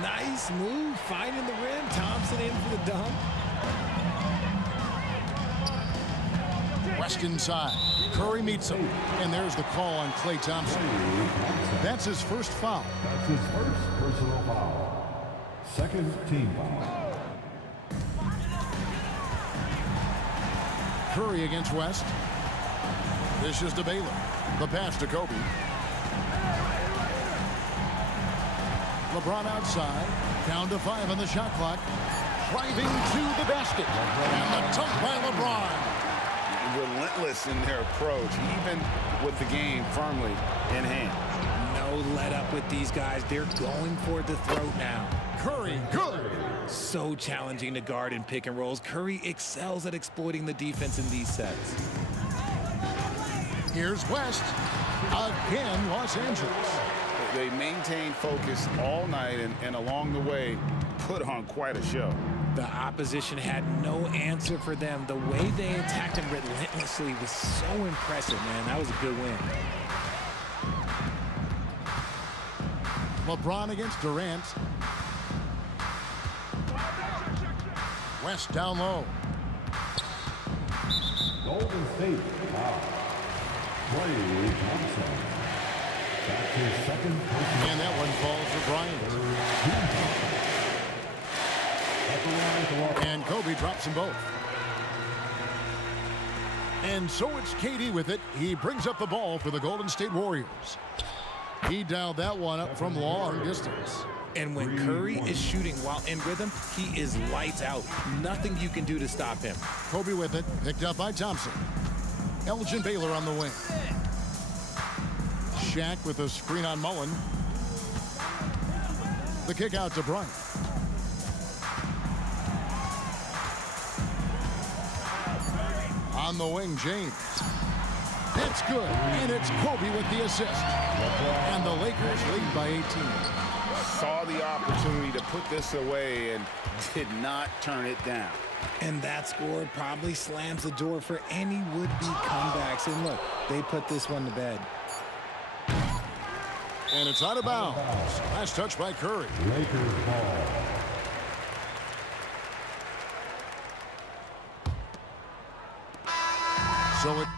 Nice move, finding the rim. Thompson in for the dunk. West inside. Curry meets him. And there's the call on Klay Thompson. That's his first foul. That's his first personal foul. Second team foul. Curry against West. This is to Baylor. The pass to Kobe. LeBron outside. Down to 5 on the shot clock. Driving to the basket. And the dunk by LeBron. Relentless in their approach, even with the game firmly in hand. No let up with these guys. They're going for the throat now. Curry, good. So challenging to guard in pick and rolls. Curry excels at exploiting the defense in these sets. Here's West. Again, Los Angeles. They maintained focus all night and along the way put on quite a show. The opposition had no answer for them. The way they attacked him relentlessly was so impressive, man. That was a good win. LeBron against Durant. West down low. Golden State foul. Klay Thompson. That's his second personal. And that one falls for Bryant. And Kobe drops them both. And so it's KD with it. He brings up the ball for the Golden State Warriors. He dialed that one up from long distance. And when Curry is shooting while in rhythm, he is lights out. Nothing you can do to stop him. Kobe with it, picked up by Thompson. Elgin Baylor on the wing. Shaq with a screen on Mullen. The kick out to Bryant. On the wing, James. It's good, and it's Kobe with the assist. And the Lakers lead by 18. Saw the opportunity to put this away and did not turn it down. And that score probably slams the door for any would-be comebacks. And look, they put this one to bed. And it's out of bounds. Last touch by Curry. Lakers ball. So it...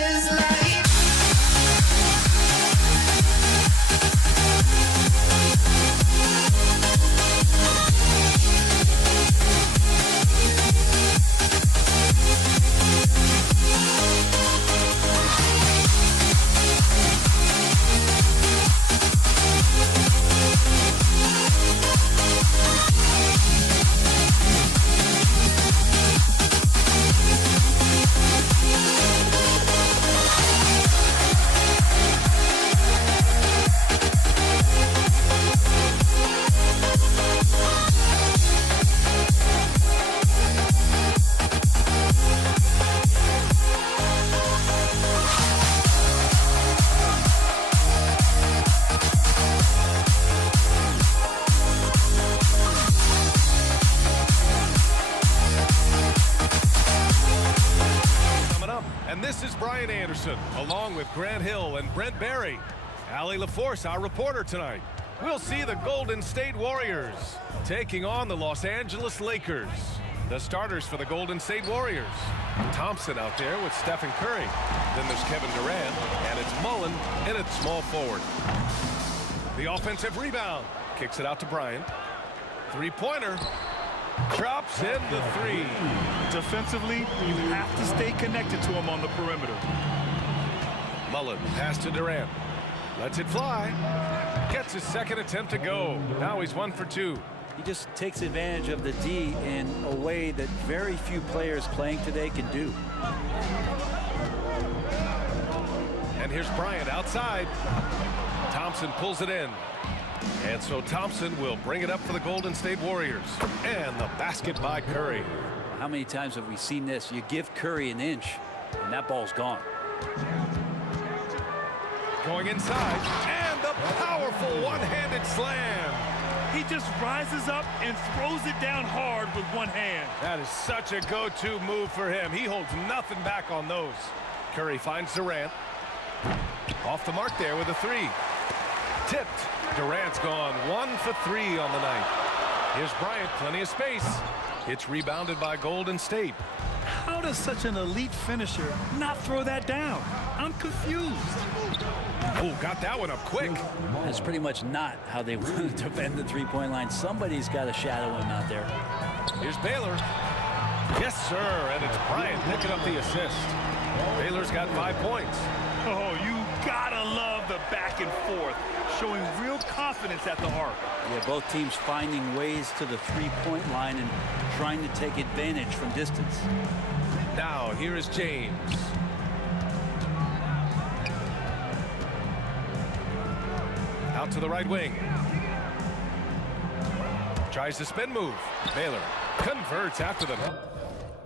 is life. Along with Grant Hill and Brent Barry. Allie LaForce, our reporter tonight. We'll see the Golden State Warriors taking on the Los Angeles Lakers. The starters for the Golden State Warriors. Thompson out there with Stephen Curry. Then there's Kevin Durant, and it's Mullen in at small forward. The offensive rebound. Kicks it out to Bryant. Three-pointer. Drops in the three. Defensively, you have to stay connected to him on the perimeter. Mullen pass to Durant. Lets it fly. Gets his second attempt to go. Now he's 1 for 2. He just takes advantage of the D in a way that very few players playing today can do. And here's Bryant outside. Thompson pulls it in. And so Thompson will bring it up for the Golden State Warriors. And the basket by Curry. How many times have we seen this? You give Curry an inch, and that ball's gone. Going inside, and the powerful one-handed slam. He just rises up and throws it down hard with one hand. That is such a go-to move for him. He holds nothing back on those. Curry finds Durant. Off the mark there with a three. Tipped. Durant's gone 1 for 3 on the night. Here's Bryant, plenty of space. It's rebounded by Golden State. How does such an elite finisher not throw that down? I'm confused. Oh, got that one up quick. That's pretty much not how they want to defend the three-point line. Somebody's got to shadow him out there. Here's Baylor. Yes, sir, and it's Bryant picking up the assist. Baylor's got 5 points. Oh, you gotta love the back and forth, showing real confidence at the arc. Yeah, both teams finding ways to the three-point line and trying to take advantage from distance. Now, here is James. Out to the right wing. Tries the spin move. Baylor converts after them.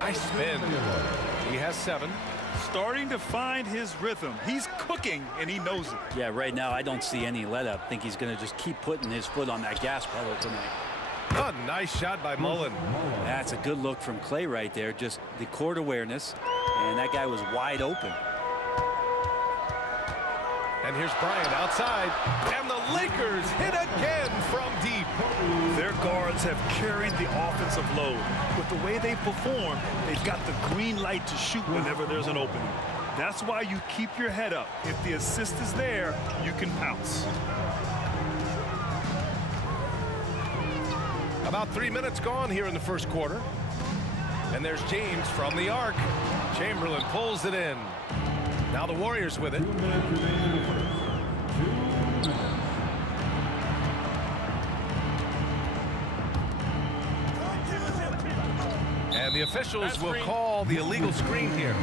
Nice spin. He has 7. Starting to find his rhythm. He's cooking, and he knows it. Yeah, right now I don't see any let-up. I think he's going to just keep putting his foot on that gas pedal tonight. A nice shot by Mullen. That's a good look from Clay right there. Just the court awareness, and that guy was wide open. And here's Bryant outside, and the Lakers hit again from deep. Their guards have carried the offensive load. With the way they perform, they've got the green light to shoot whenever there's an opening. That's why you keep your head up. If the assist is there, you can pounce. About 3 minutes gone here in the first quarter. And there's James from the arc. Chamberlain pulls it in. Now the Warriors with it. And the officials will call the illegal screen here.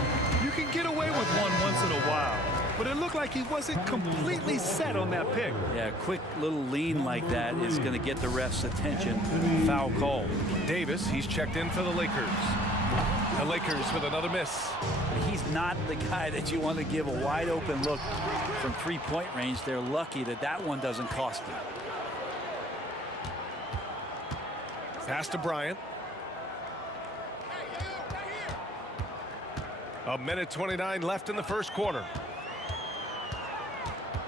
You can get away with one once in a while, but it looked like he wasn't completely set on that pick. Yeah, a quick little lean like that is going to get the ref's attention. Foul call. Davis, he's checked in for the Lakers. The Lakers with another miss. He's not the guy that you want to give a wide open look from three-point range. They're lucky that that one doesn't cost them. Pass to Bryant. A minute 29 left in the first quarter.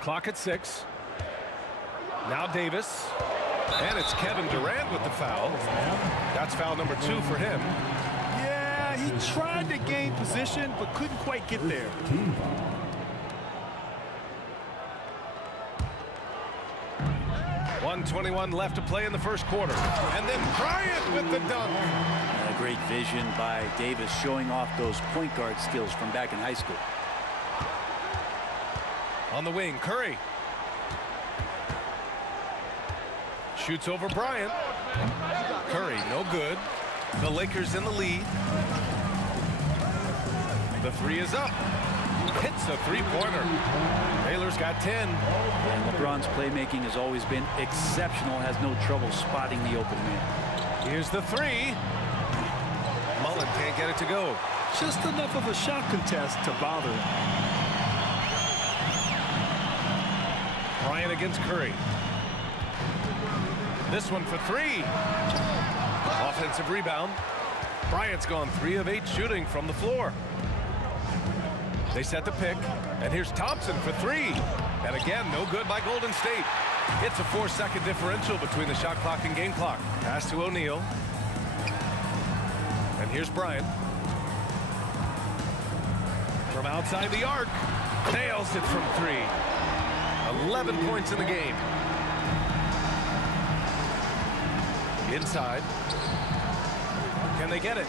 Clock at 6. Now Davis. And it's Kevin Durant with the foul. That's foul number 2 for him. Yeah, He tried to gain position, but couldn't quite get there. 1:21 left to play in the first quarter. And then Bryant with the dunk. A great vision by Davis, showing off those point guard skills from back in high school. On the wing, Curry. Shoots over Bryant. Curry, no good. The Lakers in the lead. The three is up. Hits a three-pointer. Baylor's got 10. And LeBron's playmaking has always been exceptional. Has no trouble spotting the open man. Here's the three. Mullen can't get it to go. Just enough of a shot contest to bother him. Bryant against Curry. This one for three. Offensive rebound. Bryant's gone 3 of 8 shooting from the floor. They set the pick, and here's Thompson for three. And again, no good by Golden State. It's a 4-second differential between the shot clock and game clock. Pass to O'Neal. And here's Bryant. From outside the arc. Nails it from three. 11 points in the game. Inside. Can they get it?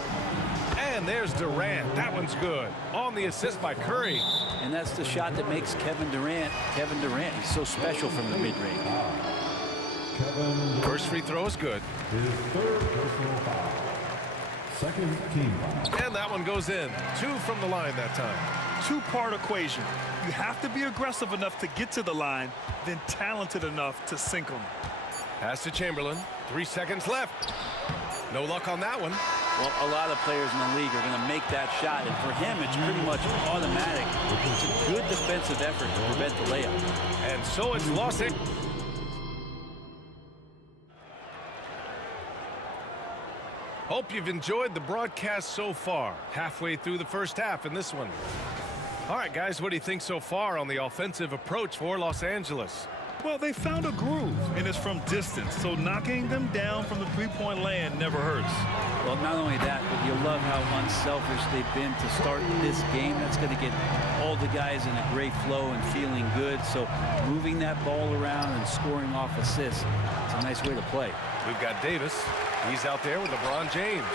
And there's Durant. That one's good. On the assist by Curry. And that's the shot that makes Kevin Durant. He's so special from the mid-range. First free throw is good. His third personal foul. Second team foul. And that one goes in. 2 from the line that time. Two-part equation. You have to be aggressive enough to get to the line, then talented enough to sink them. Pass to Chamberlain. 3 seconds left. No luck on that one. Well, a lot of players in the league are going to make that shot, and for him, it's pretty much automatic. It's a good defensive effort to prevent the layup. And so it's Los Angeles. Hope you've enjoyed the broadcast so far. Halfway through the first half in this one. All right, guys, what do you think so far on the offensive approach for Los Angeles? Well, they found a groove, and it's from distance, so knocking them down from the three-point land never hurts. Well, not only that, but you love how unselfish they've been to start this game. That's going to get all the guys in a great flow and feeling good. So moving that ball around and scoring off assists, it's a nice way to play. We've got Davis. He's out there with LeBron James.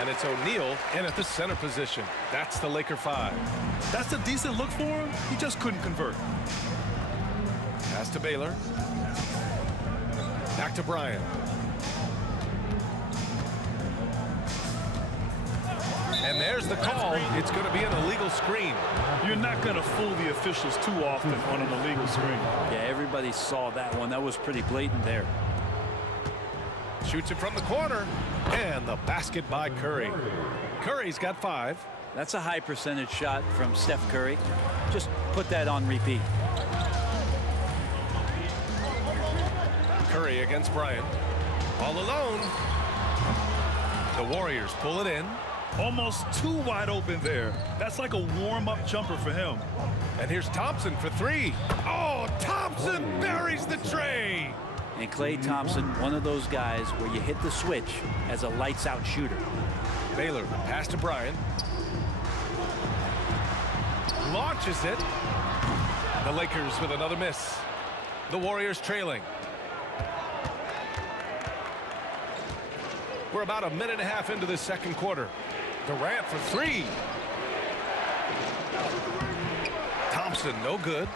And it's O'Neal in at the center position. That's the Laker 5. That's a decent look for him. He just couldn't convert. Pass to Baylor. Back to Bryant. And there's the call. It's going to be an illegal screen. You're not going to fool the officials too often on an illegal screen. Yeah, everybody saw that one. That was pretty blatant there. Shoots it from the corner. And the basket by Curry. Curry's got 5. That's a high percentage shot from Steph Curry. Just put that on repeat. Curry against Bryant. All alone. The Warriors pull it in. Almost too wide open there. That's like a warm-up jumper for him. And here's Thompson for 3. Oh, Thompson buries the tray. And Klay Thompson, one of those guys where you hit the switch as a lights-out shooter. Baylor, pass to Bryant. Launches it. The Lakers with another miss. The Warriors trailing. We're about a minute and a half into this second quarter. Durant for 3. Thompson, no good.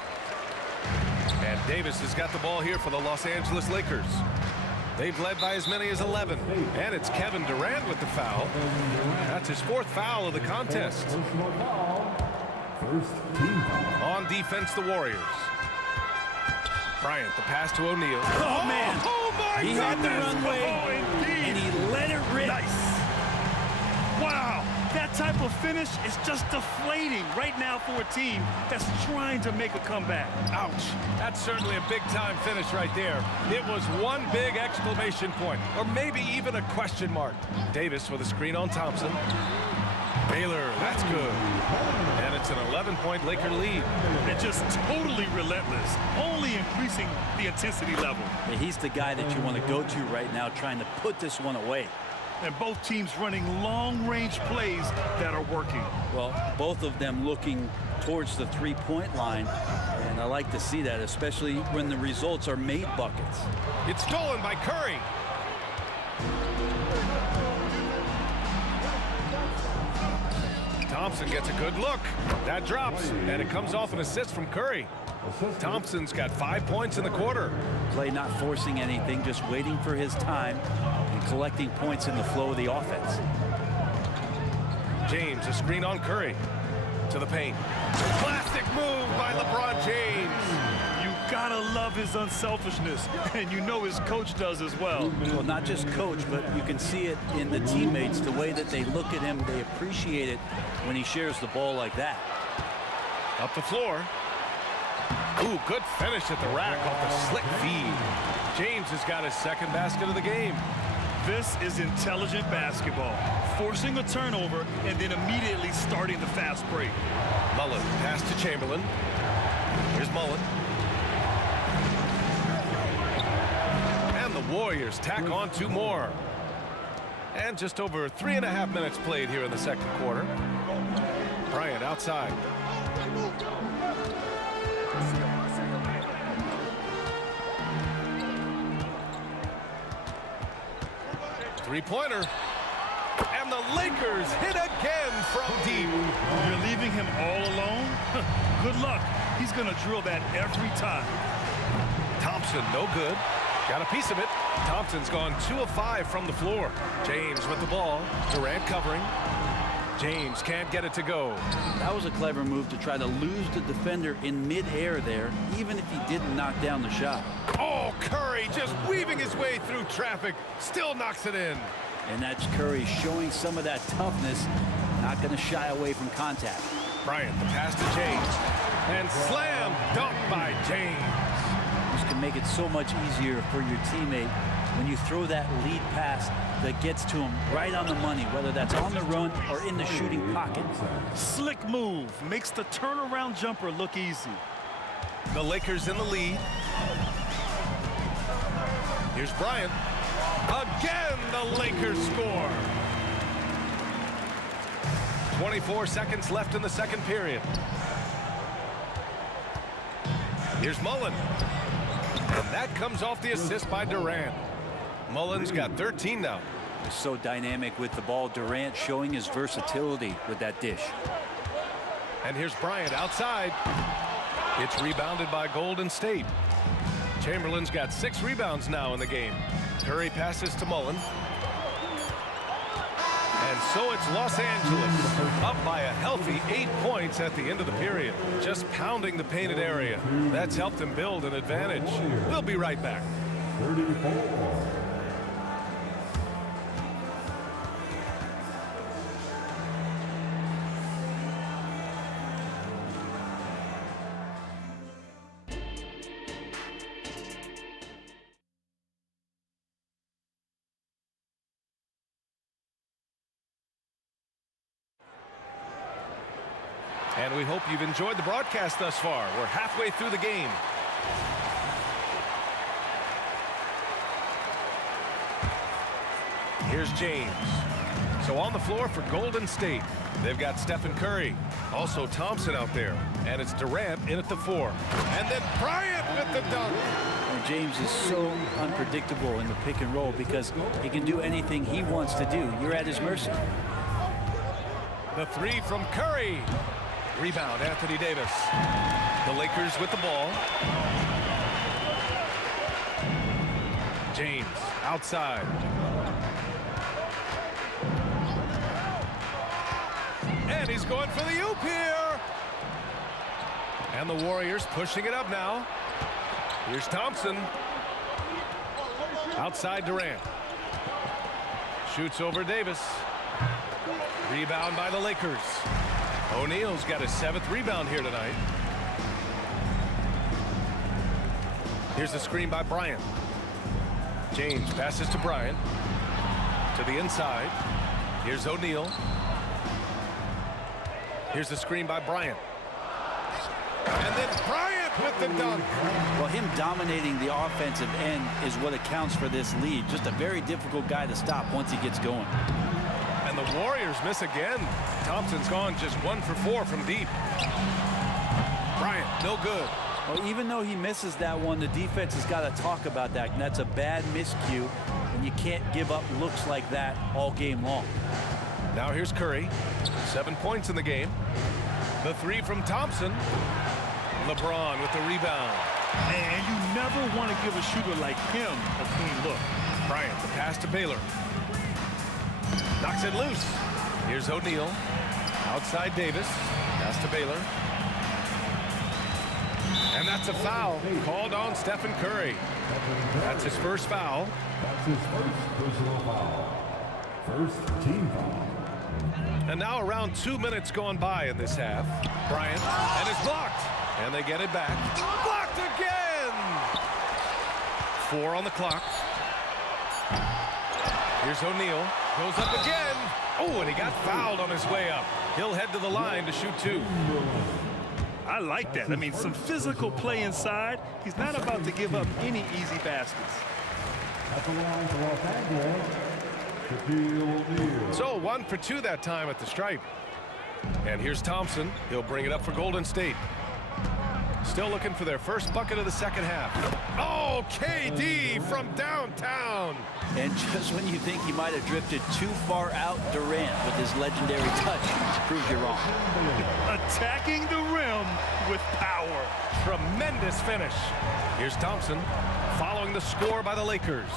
And Davis has got the ball here for the Los Angeles Lakers. They've led by as many as 11. And it's Kevin Durant with the foul. That's his 4th foul of the contest. On defense, the Warriors. Bryant, the pass to O'Neal. Oh, man. Oh, my He goodness. had the runway, and he let it rip. Nice. Wow. That type of finish is just deflating right now for a team that's trying to make a comeback. Ouch. That's certainly a big-time finish right there. It was one big exclamation point, or maybe even a question mark. Davis with a screen on Thompson. Baylor, that's good. And it's an 11-point Laker lead. And just totally relentless, only increasing the intensity level. Yeah, he's the guy that you want to go to right now, trying to put this one away. and both teams running long-range plays that are working. Well, both of them looking towards the three-point line, and I like to see that, especially when the results are made buckets. It's stolen by Curry. Thompson gets a good look. That drops, and it comes off an assist from Curry. Thompson's got 5 points in the quarter. Clay not forcing anything, just waiting for his time and collecting points in the flow of the offense. James, a screen on Curry. To the paint. Classic move by LeBron James. You gotta love his unselfishness, and you know his coach does as well. Well, not just coach, but you can see it in the teammates, the way that they look at him. They appreciate it when he shares the ball like that. Up the floor. Ooh, good finish at the rack off the slick feed. James has got his second basket of the game. This is intelligent basketball. Forcing a turnover and then immediately starting the fast break. Mullen pass to Chamberlain. Here's Mullen. And the Warriors tack on 2 more. And just over 3.5 minutes played here in the second quarter. Bryant outside. Three-pointer. And the Lakers hit again from deep. You're leaving him all alone? Good luck. He's going to drill that every time. Thompson, no good. Got a piece of it. Thompson's gone 2 of 5 from the floor. James with the ball. Durant covering. James can't get it to go. That was a clever move to try to lose the defender in midair there, even if he didn't knock down the shot. Oh, Curry just weaving his way through traffic. Still knocks it in. And that's Curry showing some of that toughness, not going to shy away from contact. Bryant, the pass to James. And slam dunk by James. This can make it so much easier for your teammate when you throw that lead pass that gets to him right on the money, whether that's on the run or in the shooting pocket. Slick move. Makes the turnaround jumper look easy. The Lakers in the lead. Here's Bryant. Again, the Lakers score. 24 seconds left in the second period. Here's Mullen. And that comes off the assist by Durant. Mullen's got 13 now. So dynamic with the ball. Durant showing his versatility with that dish. And here's Bryant outside. It's rebounded by Golden State. Chamberlain's got 6 rebounds now in the game. Curry passes to Mullen. And so it's Los Angeles up by a healthy 8 points at the end of the period. Just pounding the painted area. That's helped him build an advantage. We'll be right back. 34. And we hope you've enjoyed the broadcast thus far. We're halfway through the game. Here's James. So on the floor for Golden State, they've got Stephen Curry. Also Thompson out there. And it's Durant in at the 4. And then Bryant with the dunk. And James is so unpredictable in the pick and roll because he can do anything he wants to do. You're at his mercy. The 3 from Curry. Rebound, Anthony Davis. The Lakers with the ball. James outside. And he's going for the oop here. And the Warriors pushing it up now. Here's Thompson. Outside Durant. Shoots over Davis. Rebound by the Lakers. O'Neal's got his 7th rebound here tonight. Here's the screen by Bryant. James passes to Bryant. To the inside. Here's O'Neal. Here's the screen by Bryant. And then Bryant with the dunk. Well, him dominating the offensive end is what accounts for this lead. Just a very difficult guy to stop once he gets going. And the Warriors miss again. Thompson's gone just 1 for 4 from deep. Bryant, no good. Well, even though he misses that one, the defense has got to talk about that. And that's a bad miscue. And you can't give up looks like that all game long. Now here's Curry. 7 points in the game. The three from Thompson. LeBron with the rebound. And you never want to give a shooter like him a clean look. Bryant, the pass to Baylor. Knocks it loose. Here's O'Neal. Outside Davis. Pass to Baylor. And that's a foul called on Stephen Curry. That's his first foul. That's his first personal foul. First team foul. And now around 2 minutes gone by in this half. Bryant, and it's blocked. And they get it back. Blocked again! 4 on the clock. Here's O'Neal. Goes up again. Oh, and he got fouled on his way up. He'll head to the line to shoot 2. I like that. I mean, some physical play inside. He's not about to give up any easy baskets. At the line for Los Angeles, Shaquille O'Neal. So 1 for 2 that time at the stripe. And here's Thompson. He'll bring it up for Golden State. Still looking for their first bucket of the second half. Oh, KD from downtown. And just when you think he might have drifted too far out, Durant with his legendary touch proves you wrong. Attacking the rim with power. Tremendous finish. Here's Thompson following the score by the Lakers.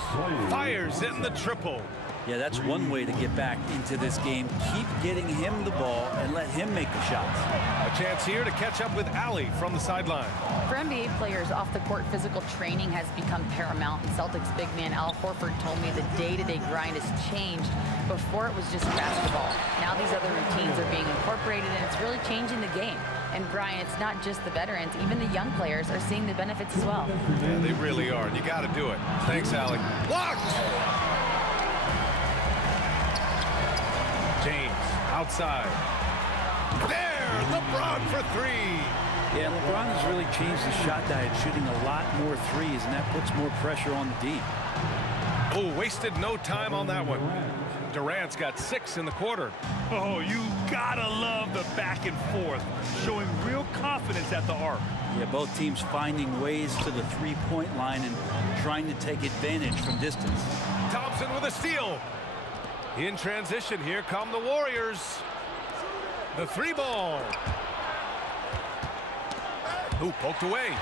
Fires in the triple. Yeah, that's one way to get back into this game. Keep getting him the ball and let him make the shots. A chance here to catch up with Allie from the sideline. For NBA players, off-the-court physical training has become paramount, and Celtics big man Al Horford told me the day-to-day grind has changed. Before it was just basketball. Now these other routines are being incorporated, and it's really changing the game. And Brian, it's not just the veterans, even the young players are seeing the benefits as well. Yeah, they really are, and you got to do it. Thanks, Allie. Blocked! James, outside. There, LeBron for 3. Yeah, LeBron has really changed his shot diet, shooting a lot more threes, and that puts more pressure on the D. Oh, wasted no time on that one. Durant's got 6 in the quarter. Oh, you gotta love the back and forth, showing real confidence at the arc. Yeah, both teams finding ways to the three-point line and trying to take advantage from distance. Thompson with a steal. In transition, here come the Warriors. The 3 ball. Ooh, poked away.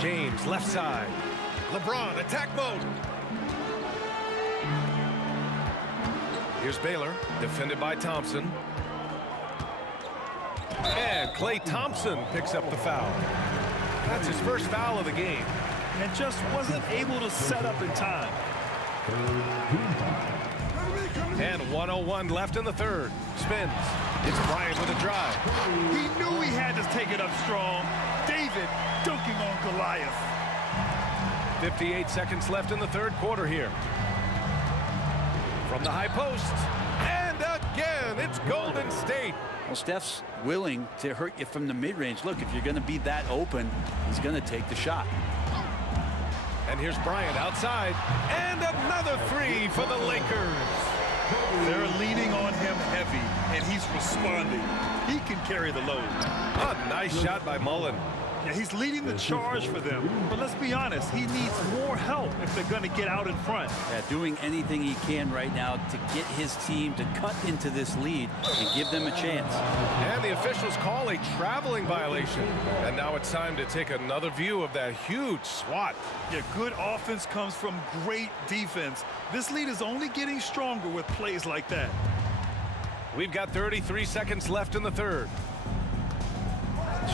James, left side. LeBron, attack mode. Here's Baylor, defended by Thompson. And Klay Thompson picks up the foul. That's his first foul of the game. And just wasn't able to set up in time. And 1:01 left in the third. Spins. It's Bryant with a drive. He knew he had to take it up strong. David dunking on Goliath. 58 seconds left in the third quarter here. From the high post. And again, it's Golden State. Well, Steph's willing to hurt you from the mid-range. Look, if you're going to be that open, he's going to take the shot. And here's Bryant outside. And another 3 for the Lakers. They're leaning on him heavy, and he's responding. He can carry the load. A nice shot by Mullen. Yeah, he's leading the charge for them. But let's be honest, he needs more help if they're going to get out in front. Yeah, doing anything he can right now to get his team to cut into this lead and give them a chance. And the officials call a traveling violation. And now it's time to take another view of that huge swat. Yeah, good offense comes from great defense. This lead is only getting stronger with plays like that. We've got 33 seconds left in the third.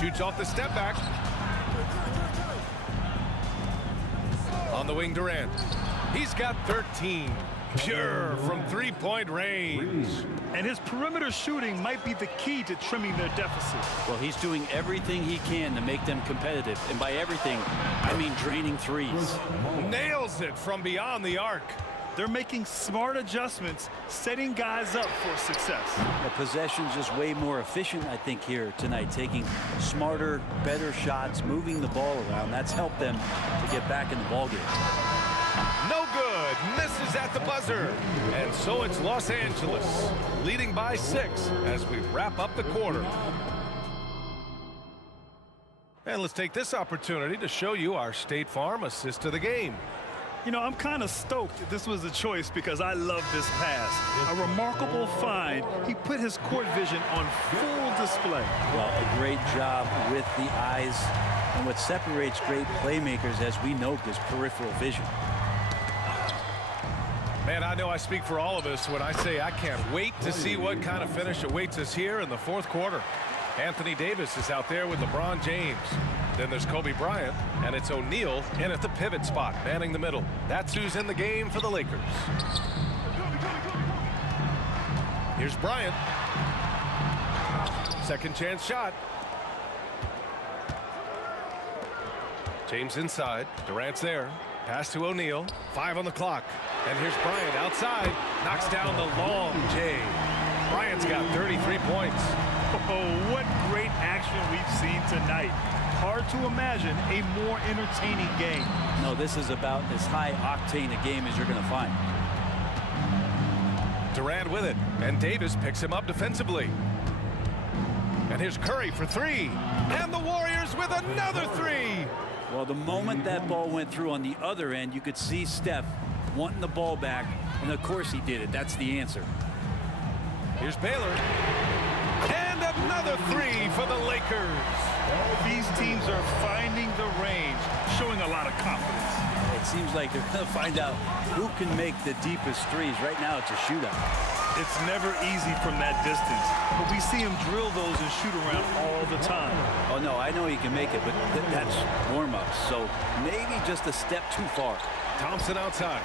Shoots off the step back. On the wing, Durant. He's got 13. Pure from three-point range. And his perimeter shooting might be the key to trimming their deficit. Well, he's doing everything he can to make them competitive. And by everything, I mean draining threes. Nails it from beyond the arc. They're making smart adjustments, setting guys up for success. The possession's just way more efficient, I think, here tonight, taking smarter, better shots, moving the ball around. That's helped them to get back in the ballgame. No good. Misses at the buzzer. And so it's Los Angeles leading by 6 as we wrap up the quarter. And let's take this opportunity to show you our State Farm assist of the game. You know, I'm kind of stoked that this was a choice because I love this pass. A remarkable find. He put his court vision on full display. Well, a great job with the eyes. And what separates great playmakers, as we know, is peripheral vision. Man, I know I speak for all of us when I say I can't wait to see what kind of finish awaits us here in the fourth quarter. Anthony Davis is out there with LeBron James. Then there's Kobe Bryant, and it's O'Neal in at the pivot spot, manning the middle. That's who's in the game for the Lakers. Here's Bryant. Second chance shot. James inside. Durant's there. Pass to O'Neal. 5 on the clock. And here's Bryant outside. Knocks down the long J. Bryant's got 33 points. Oh, what great action we've seen tonight. Hard to imagine a more entertaining game. No, this is about as high-octane a game as you're going to find. Durant with it, and Davis picks him up defensively. And here's Curry for 3. And the Warriors with another 3. Well, the moment that ball went through on the other end, you could see Steph wanting the ball back, and of course he did it. That's the answer. Here's Baylor. And another 3 for the Lakers. These teams are finding the range, showing a lot of confidence. It seems like they're going to find out who can make the deepest threes. Right now, it's a shootout. It's never easy from that distance, but we see him drill those and shoot around all the time. Oh, no, I know he can make it, but that's warm-ups, so maybe just a step too far. Thompson outside.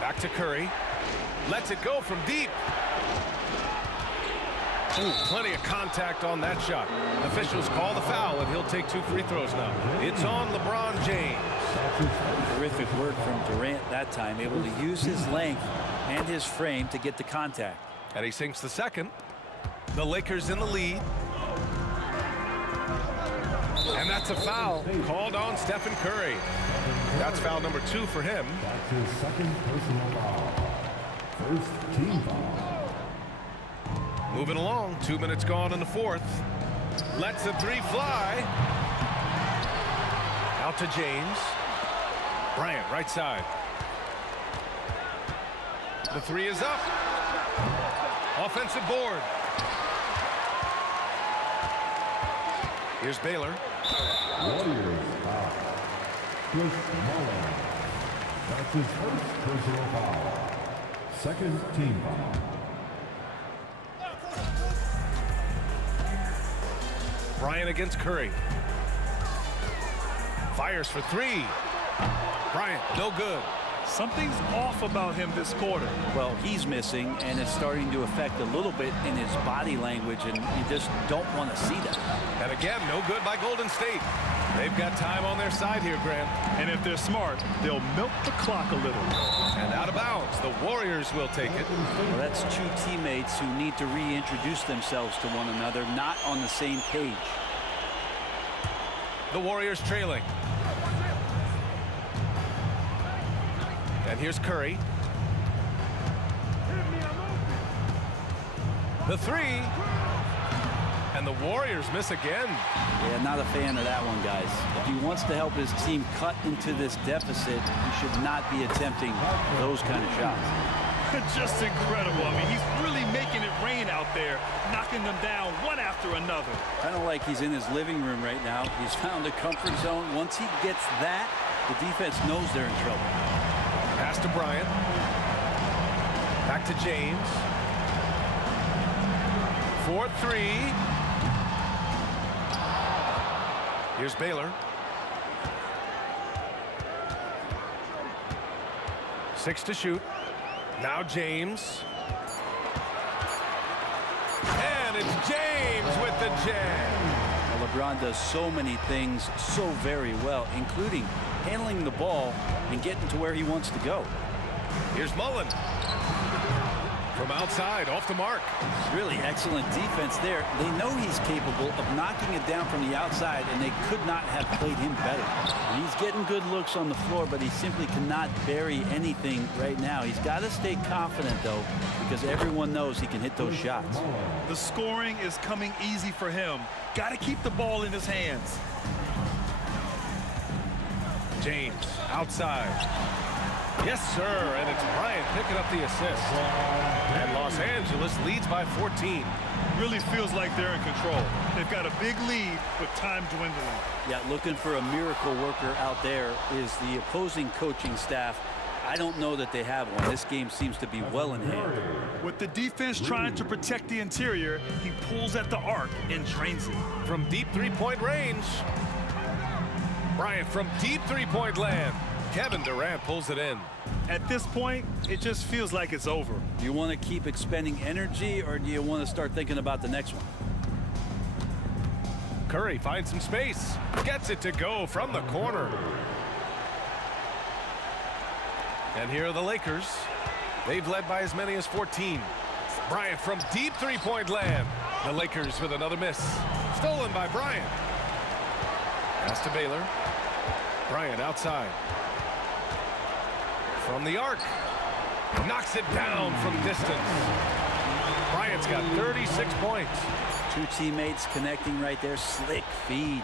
Back to Curry. Lets it go from deep. Ooh, plenty of contact on that shot. Officials call the foul, and he'll take 2 free throws now. It's on LeBron James. Terrific work from Durant that time, able to use his length and his frame to get the contact. And he sinks the second. The Lakers in the lead. And that's a foul called on Stephen Curry. That's foul number 2 for him. That's his second personal foul. First team foul. Moving along, 2 minutes gone in the fourth. Lets the 3 fly. Out to James. Bryant, right side. The 3 is up. Offensive board. Here's Baylor. Warriors foul. Chris Mullin. That's his first personal foul. Second team foul. Bryant against Curry. Fires for 3. Bryant, no good. Something's off about him this quarter. Well, he's missing, and it's starting to affect a little bit in his body language, and you just don't want to see that. And again, no good by Golden State. They've got time on their side here, Grant. And if they're smart, they'll milk the clock a little. And out of bounds, the Warriors will take it. Well, that's 2 teammates who need to reintroduce themselves to one another, not on the same page. The Warriors trailing. And here's Curry. The 3. And the Warriors miss again. Yeah, not a fan of that one, guys. If he wants to help his team cut into this deficit, he should not be attempting those kind of shots. Just incredible. I mean, he's really making it rain out there, knocking them down one after another. Kind of like he's in his living room right now. He's found a comfort zone. Once he gets that, the defense knows they're in trouble. Pass to Bryant. Back to James. 4-3. Here's Baylor. 6 to shoot. Now James. And it's James with the jam. Well, LeBron does so many things so very well, including handling the ball and getting to where he wants to go. Here's Mullen. From outside, off the mark. Really excellent defense there. They know he's capable of knocking it down from the outside, and they could not have played him better. And he's getting good looks on the floor, but he simply cannot bury anything right now. He's got to stay confident, though, because everyone knows he can hit those shots. The scoring is coming easy for him. Got to keep the ball in his hands. James outside. Yes, sir, and it's Bryant picking up the assist. And Los Angeles leads by 14. Really feels like they're in control. They've got a big lead with time dwindling. Yeah, looking for a miracle worker out there is the opposing coaching staff. I don't know that they have one. This game seems to be well in hand. With the defense trying to protect the interior, he pulls at the arc and drains it. From deep three-point range. Bryant from deep three-point land. Kevin Durant pulls it in. At this point, it just feels like it's over. Do you want to keep expending energy, or do you want to start thinking about the next one? Curry finds some space. Gets it to go from the corner. And here are the Lakers. They've led by as many as 14. Bryant from deep three-point land. The Lakers with another miss. Stolen by Bryant. Pass to Baylor. Bryant outside. From the arc. Knocks it down from distance. Bryant's got 36 points. Two teammates connecting right there. Slick feed.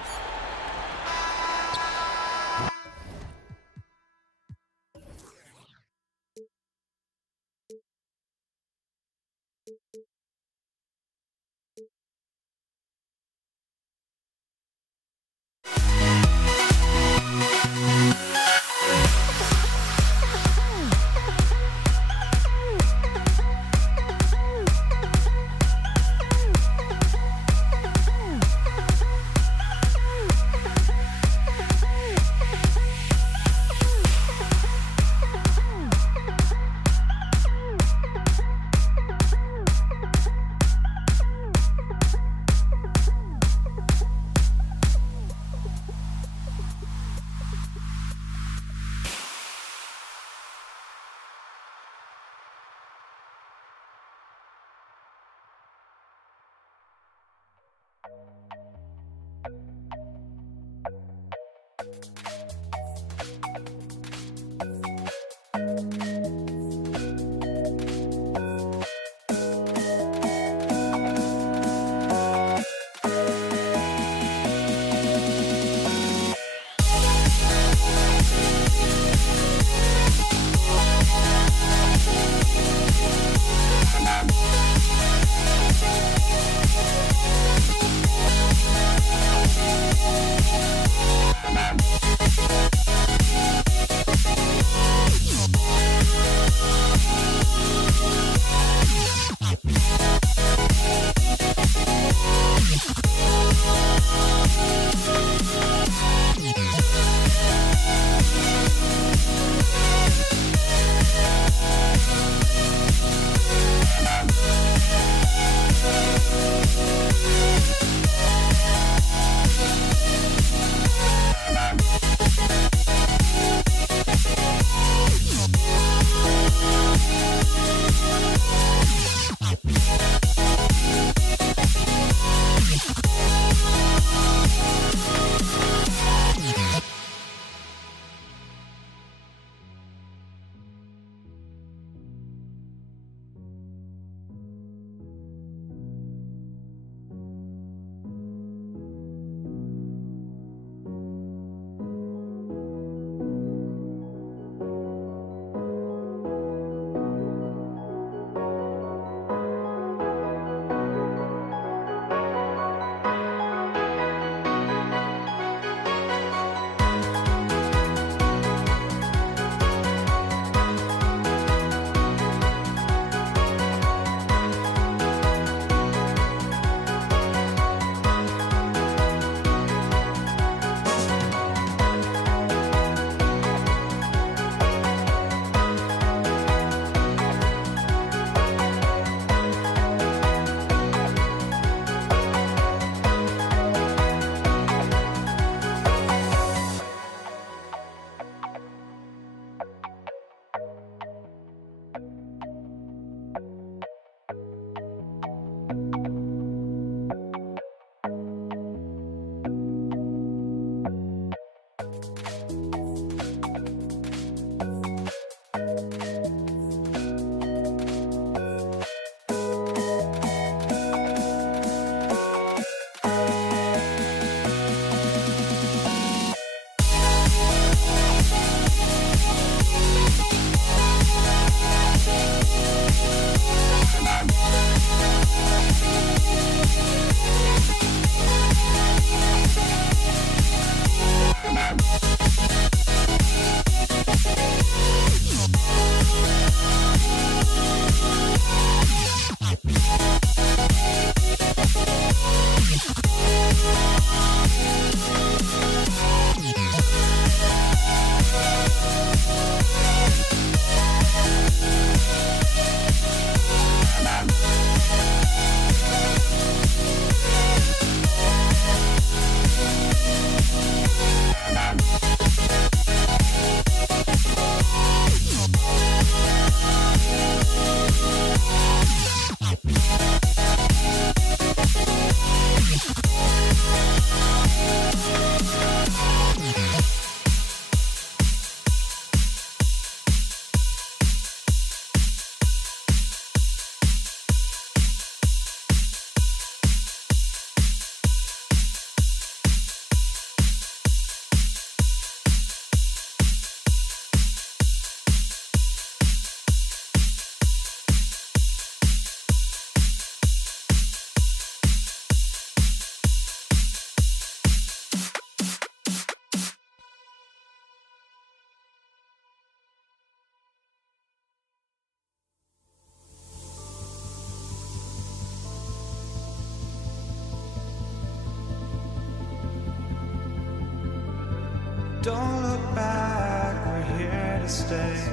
Don't look back, we're here to stay.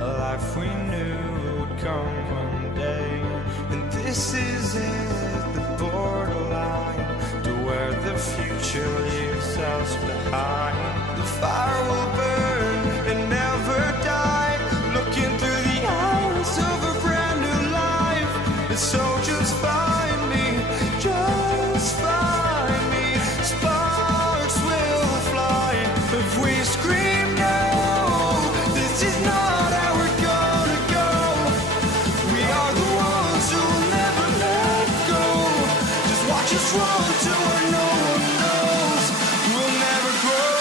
A life we knew would come one day. And this is it, the borderline to where the future leaves us behind. The fire will burn and never die. Looking through the eyes of a brand new life. And so just find me, just find me. Sparks will fly if we scream no. This is not how we're gonna go. We are the ones who will never let go. Just watch us run to where no one knows. We'll never grow.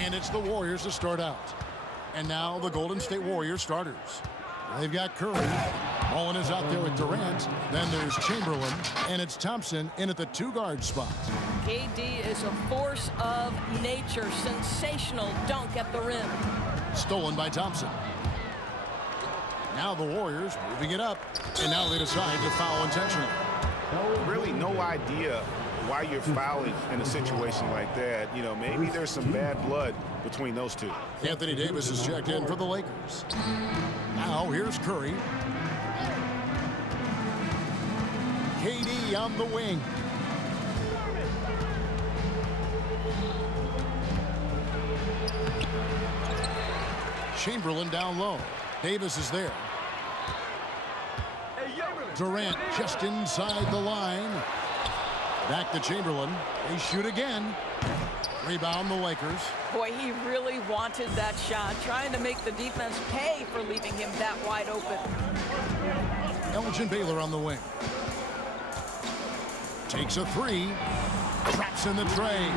And it's the Warriors to start out. And now the Golden State Warriors starters. They've got Curry. Mullen is out there with Durant. Then there's Chamberlain. And it's Thompson in at the two-guard spot. KD is a force of nature. Sensational dunk at the rim. Stolen by Thompson. Now the Warriors moving it up. And now they decide to foul intentionally. Really no idea why you're fouling in a situation like that. You know, maybe there's some bad blood between those two. Anthony Davis is checked in for the Lakers. Now here's Curry. KD on the wing. Chamberlain down low. Davis is there. Durant just inside the line. Back to Chamberlain. They shoot again. Rebound the Lakers. Boy, he really wanted that shot, trying to make the defense pay for leaving him that wide open. Elgin Baylor on the wing. Takes a three. Traps in the tray.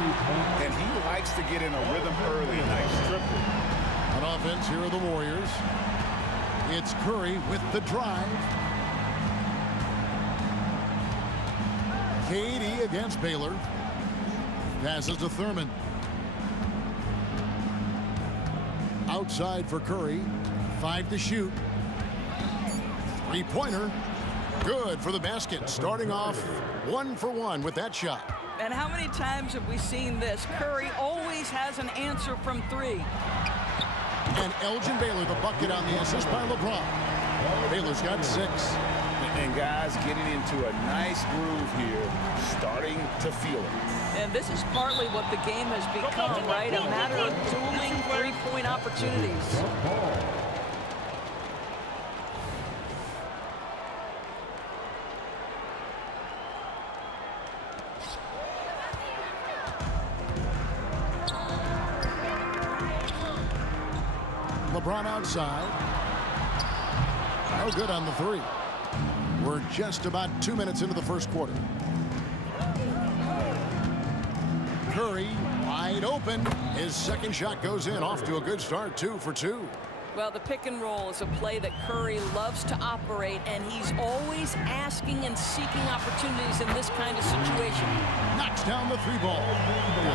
And he likes to get in a rhythm early. Nice triple. On offense, here are the Warriors. It's Curry with the drive. KD against Baylor. Passes to Thurman. Outside for Curry. 5 to shoot. Three-pointer. Good for the basket. Starting off 1 for 1 with that shot. And how many times have we seen this? Curry always has an answer from 3. And Elgin Baylor, the bucket on the assist by LeBron. Baylor's got 6. And guys getting into a nice groove here, starting to feel it. And this is partly what the game has become, right? A matter of dueling three-point opportunities. LeBron outside. No good on the 3. We're just about 2 minutes into the first quarter. Curry wide open. His second shot goes in. Off to a good start. 2 for 2. Well, the pick and roll is a play that Curry loves to operate, and he's always asking and seeking opportunities in this kind of situation. Knocks down the 3 ball.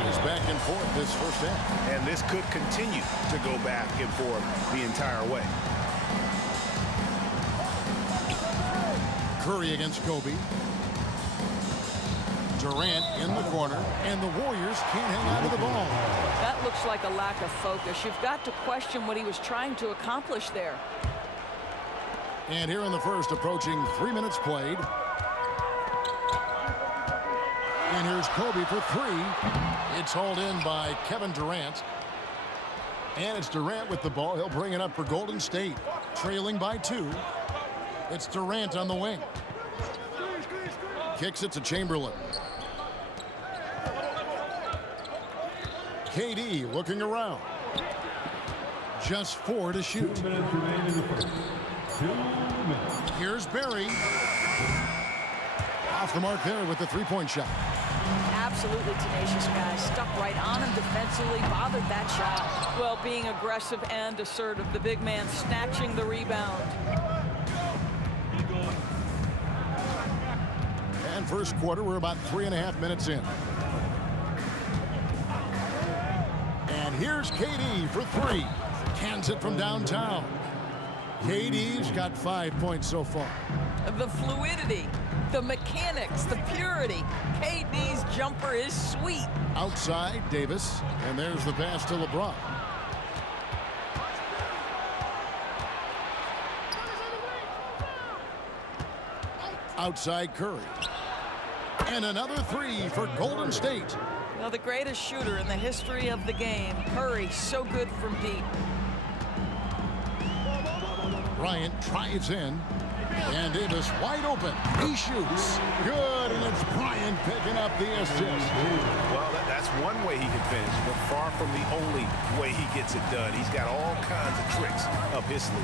He's back and forth this first half. And this could continue to go back and forth the entire way. Curry against Kobe. Durant in the corner, and the Warriors can't hang on to the ball. That looks like a lack of focus. You've got to question what he was trying to accomplish there. And here in the first, approaching 3 minutes played. And here's Kobe for 3. It's hauled in by Kevin Durant. And it's Durant with the ball. He'll bring it up for Golden State, trailing by 2. It's Durant on the wing. Kicks it to Chamberlain. KD looking around. Just 4 to shoot. 2 minutes remaining in the first. 2 minutes. Here's Barry. Off the mark there with the three-point shot. Absolutely tenacious guy. Stuck right on him defensively, bothered that shot. Well, being aggressive and assertive, the big man snatching the rebound. first quarter. We're about 3.5 minutes in. And here's KD for three. Cans it from downtown. KD's got 5 points so far. The fluidity, the mechanics, the purity. KD's jumper is sweet. Outside, Davis. And there's the pass to LeBron. Outside Curry. And another three for Golden State. Now, the greatest shooter in the history of the game, Curry, so good from deep. Bryant drives in. And Davis wide open. He shoots. Good, and it's Bryant picking up the assist. Well, that's one way he can finish, but far from the only way he gets it done. He's got all kinds of tricks up his sleeve.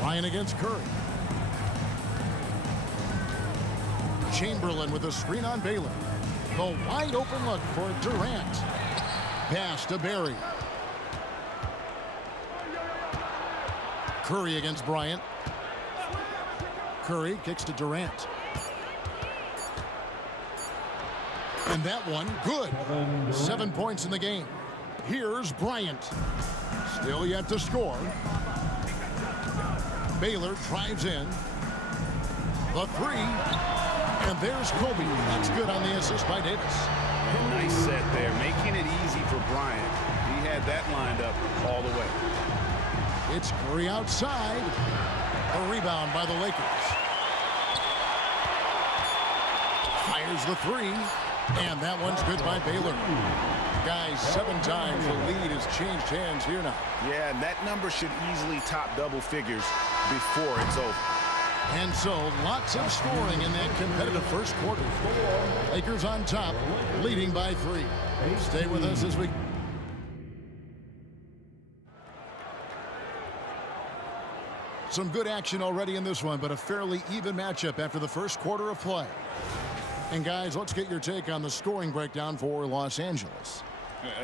Bryant against Curry. Chamberlain with a screen on Baylor. The wide open look for Durant. Pass to Barry. Curry against Bryant. Curry kicks to Durant. And that one, good. 7 points in the game. Here's Bryant. Still yet to score. Baylor drives in. The three. And there's Kobe. That's good on the assist by Davis. A nice set there, making it easy for Bryant. He had that lined up all the way. It's Curry outside. A rebound by the Lakers. Fires the three. And that one's good by Baylor. Guys, 7 times the lead has changed hands here now. Yeah, and that number should easily top double figures before it's over. And so, lots of scoring in that competitive first quarter. Lakers on top, leading by 3. Stay with us as we... Some good action already in this one, but a fairly even matchup after the first quarter of play. And guys, let's get your take on the scoring breakdown for Los Angeles.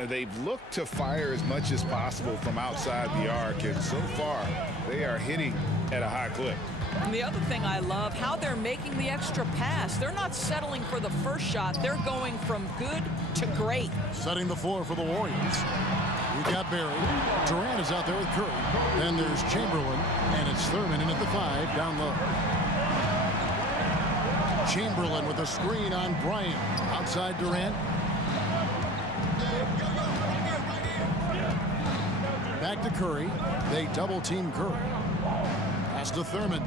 They've looked to fire as much as possible from outside the arc, and so far, they are hitting at a high clip. And the other thing I love, how they're making the extra pass. They're not settling for the first shot. They're going from good to great. Setting the floor for the Warriors. We've got Barry. Durant is out there with Curry. Then there's Chamberlain, and it's Thurman in at the 5, down low. Chamberlain with a screen on Bryant. Outside Durant. Back to Curry. They double-team Curry. Pass to Thurman.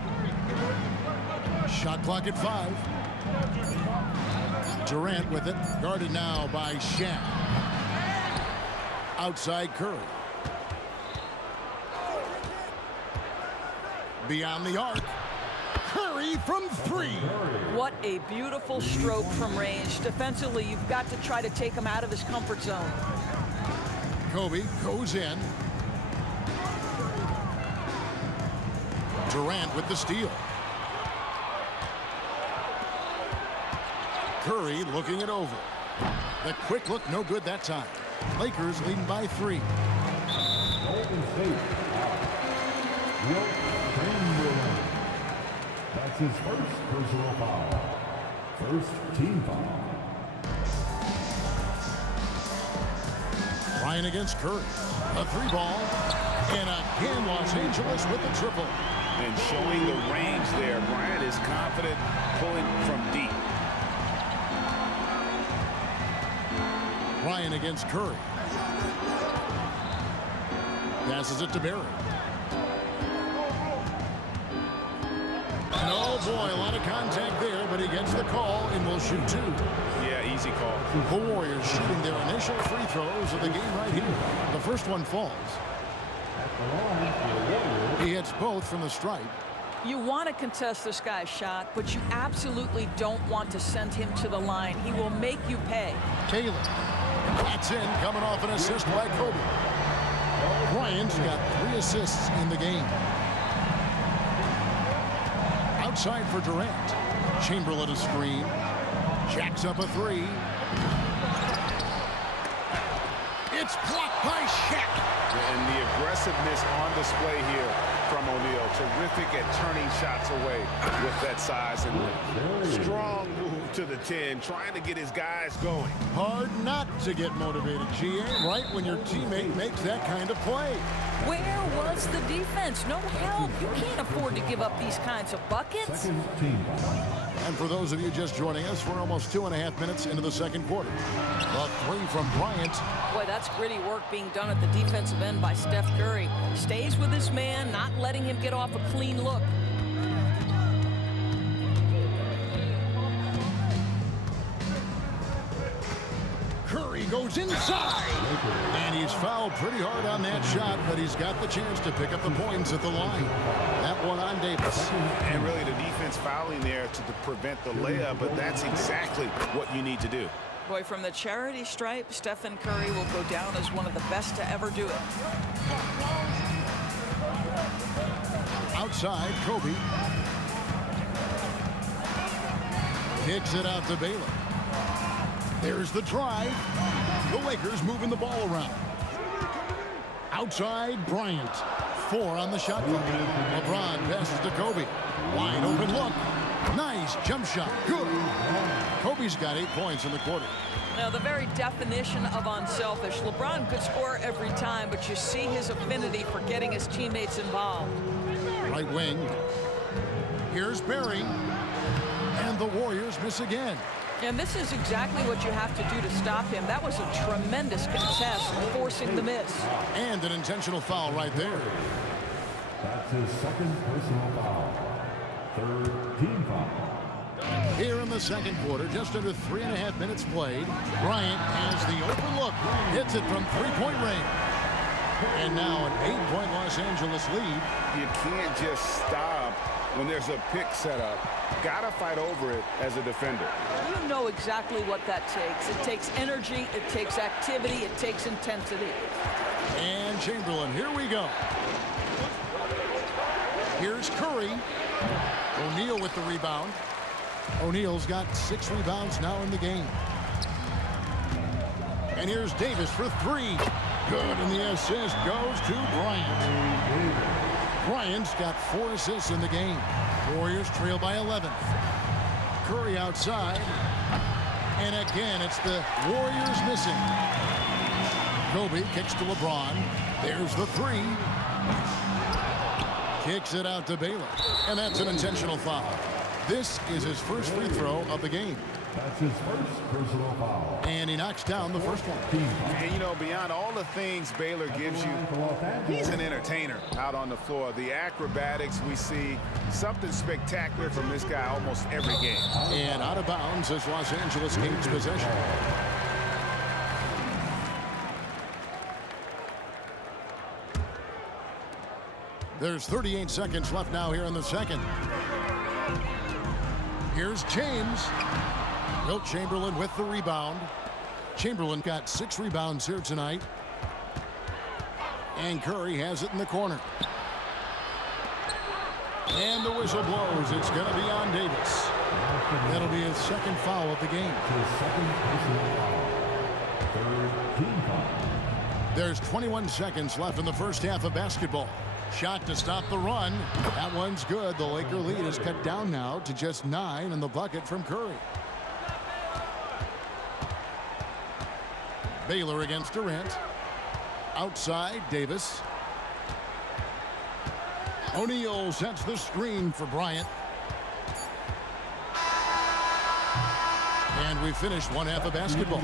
Shot clock at 5. Durant with it. Guarded now by Shaq. Outside Curry. Beyond the arc. Curry from 3. What a beautiful stroke from range. Defensively, you've got to try to take him out of his comfort zone. Kobe goes in. Durant with the steal. Curry looking it over. The quick look, no good that time. Lakers leading by 3. Golden State. Wilt Chamberlain. That's his first personal foul. First team foul. Bryant against Curry. A 3-ball. And again, Los Angeles with the triple. And showing the range there. Bryant is confident pulling from deep. Bryant against Curry. Passes it to Barry. And oh boy, a lot of contact there, but he gets the call and will shoot 2. Yeah, easy call. The Warriors shooting their initial free throws of the game right here. The first one falls. He hits both from the stripe. You want to contest this guy's shot, but you absolutely don't want to send him to the line. He will make you pay. Taylor. That's in, coming off an assist by Kobe. Bryant's got 3 assists in the game. Outside for Durant. Chamberlain a screen. Jacks up a 3. It's blocked by Shaq. And the aggressiveness on display here from O'Neal. Terrific at turning shots away with that size and strong move to the 10, trying to get his guys going. Hard not to get motivated, GA, right when your teammate makes that kind of play. Where was the defense? No help. You can't afford to give up these kinds of buckets. And for those of you just joining us, we're almost 2.5 minutes into the second quarter. The three from Bryant. Boy, that's gritty work being done at the defensive end by Steph Curry. Stays with his man, not letting him get off a clean look. Curry goes inside. And he's fouled pretty hard on that shot, but he's got the chance to pick up the points at the line. That one on Davis. And really the defense fouling there to prevent the layup, but that's exactly what you need to do. Boy, from the charity stripe, Stephen Curry will go down as one of the best to ever do it. Outside, Kobe. Kicks it out to Baylor. There's the drive. The Lakers moving the ball around. Outside, Bryant. 4 on the shot clock. LeBron passes to Kobe. Wide open look. Nice jump shot. Good. Kobe's got 8 points in the quarter. Now, the very definition of unselfish. LeBron could score every time, but you see his affinity for getting his teammates involved. Right wing. Here's Barry. And the Warriors miss again. And this is exactly what you have to do to stop him. That was a tremendous contest, forcing the miss. And an intentional foul right there. That's his second personal foul. Third team foul. Here in the second quarter, just under 3.5 minutes played, Bryant has the open look. Hits it from three-point range. And now an 8-point Los Angeles lead. You can't just stop when there's a pick set up. Gotta fight over it as a defender. You know exactly what that takes. It takes energy, it takes activity, it takes intensity. And Chamberlain, here we go. Here's Curry. O'Neal with the rebound. O'Neal's got 6 rebounds now in the game. And here's Davis for 3. Good, and the assist goes to Bryant. Bryant's got 4 assists in the game. Warriors trail by 11. Curry outside. And again, it's the Warriors missing. Kobe kicks to LeBron. There's the 3. Kicks it out to Baylor. And that's an intentional foul. This is his first free throw of the game. That's his first personal foul. And he knocks down the first one. And, you know, beyond all the things Baylor gives you, he's an entertainer out on the floor. The acrobatics we see, something spectacular from this guy almost every game. And out of bounds as Los Angeles gains possession. There's 38 seconds left now here in the second. Here's James. Wilt Chamberlain with the rebound. Chamberlain got 6 rebounds here tonight. And Curry has it in the corner. And the whistle blows. It's going to be on Davis. That'll be his second foul of the game. His second personal foul. Third team foul. There's 21 seconds left in the first half of basketball. Shot to stop the run. That one's good. The Laker lead is cut down now to just 9 in the bucket from Curry. Baylor against Durant. Outside, Davis. O'Neal sets the screen for Bryant. And we finished one half of basketball.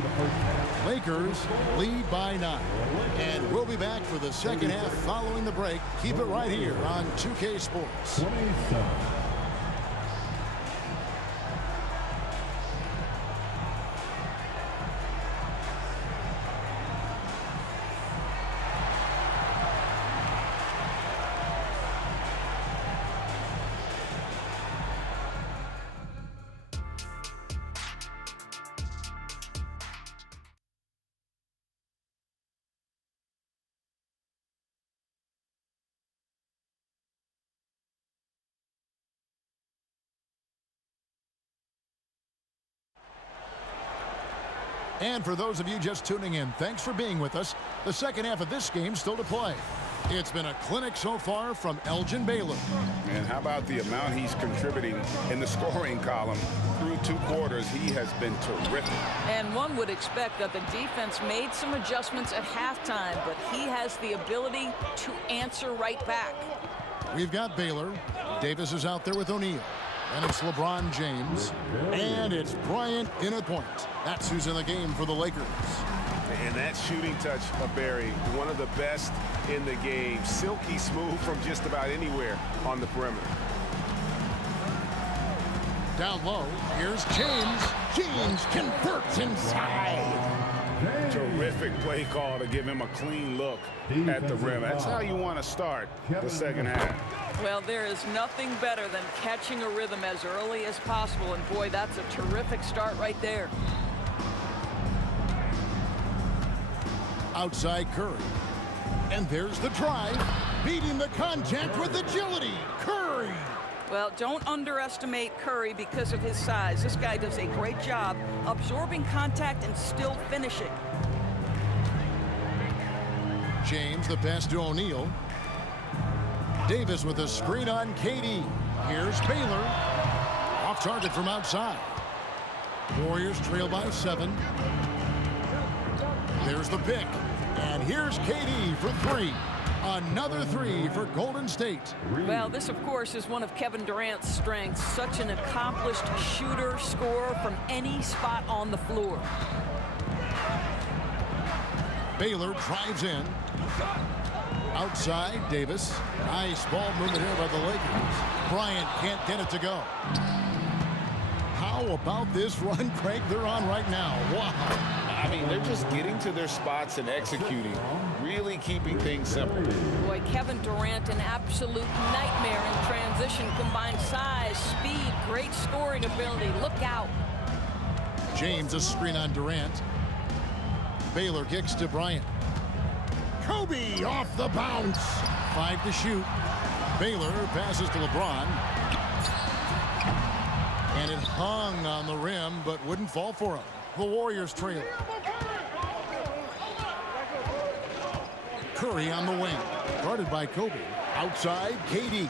Lakers lead by 9. And we'll be back for the second half following the break. Keep it right here on 2K Sports. 27. And for those of you just tuning in, thanks for being with us. The second half of this game still to play. It's been a clinic so far from Elgin Baylor. And how about the amount he's contributing in the scoring column? Through 2 quarters, he has been terrific. And one would expect that the defense made some adjustments at halftime, but he has the ability to answer right back. We've got Baylor. Davis is out there with O'Neal. And it's LeBron James. And it's Bryant in at point. That's who's in the game for the Lakers. And that shooting touch of Barry, one of the best in the game. Silky smooth from just about anywhere on the perimeter. Down low, here's James. James converts inside. Terrific play call to give him a clean look at the rim. That's how you want to start the second half. Well, there is nothing better than catching a rhythm as early as possible, and boy, that's a terrific start right there. Outside Curry. And there's the drive, beating the contact with agility. Curry. Well, don't underestimate Curry because of his size. This guy does a great job absorbing contact and still finishing. James, the pass to O'Neal. Davis with a screen on KD. Here's Baylor. Off target from outside. Warriors trail by 7. There's the pick. And here's KD for 3. Another 3 for Golden State. Well, this, of course, is one of Kevin Durant's strengths. Such an accomplished shooter, scorer from any spot on the floor. Baylor drives in. Outside, Davis. Nice ball movement here by the Lakers. Bryant can't get it to go. How about this run, Craig, they're on right now? Wow. I mean, they're just getting to their spots and executing, really keeping things simple. Boy, Kevin Durant, an absolute nightmare in transition. Combined size, speed, great scoring ability. Look out. James, a screen on Durant. Baylor kicks to Bryant. Kobe off the bounce. 5 to shoot. Baylor passes to LeBron. And it hung on the rim, but wouldn't fall for him. The Warriors trail. Curry on the wing. Guarded by Kobe. Outside, KD.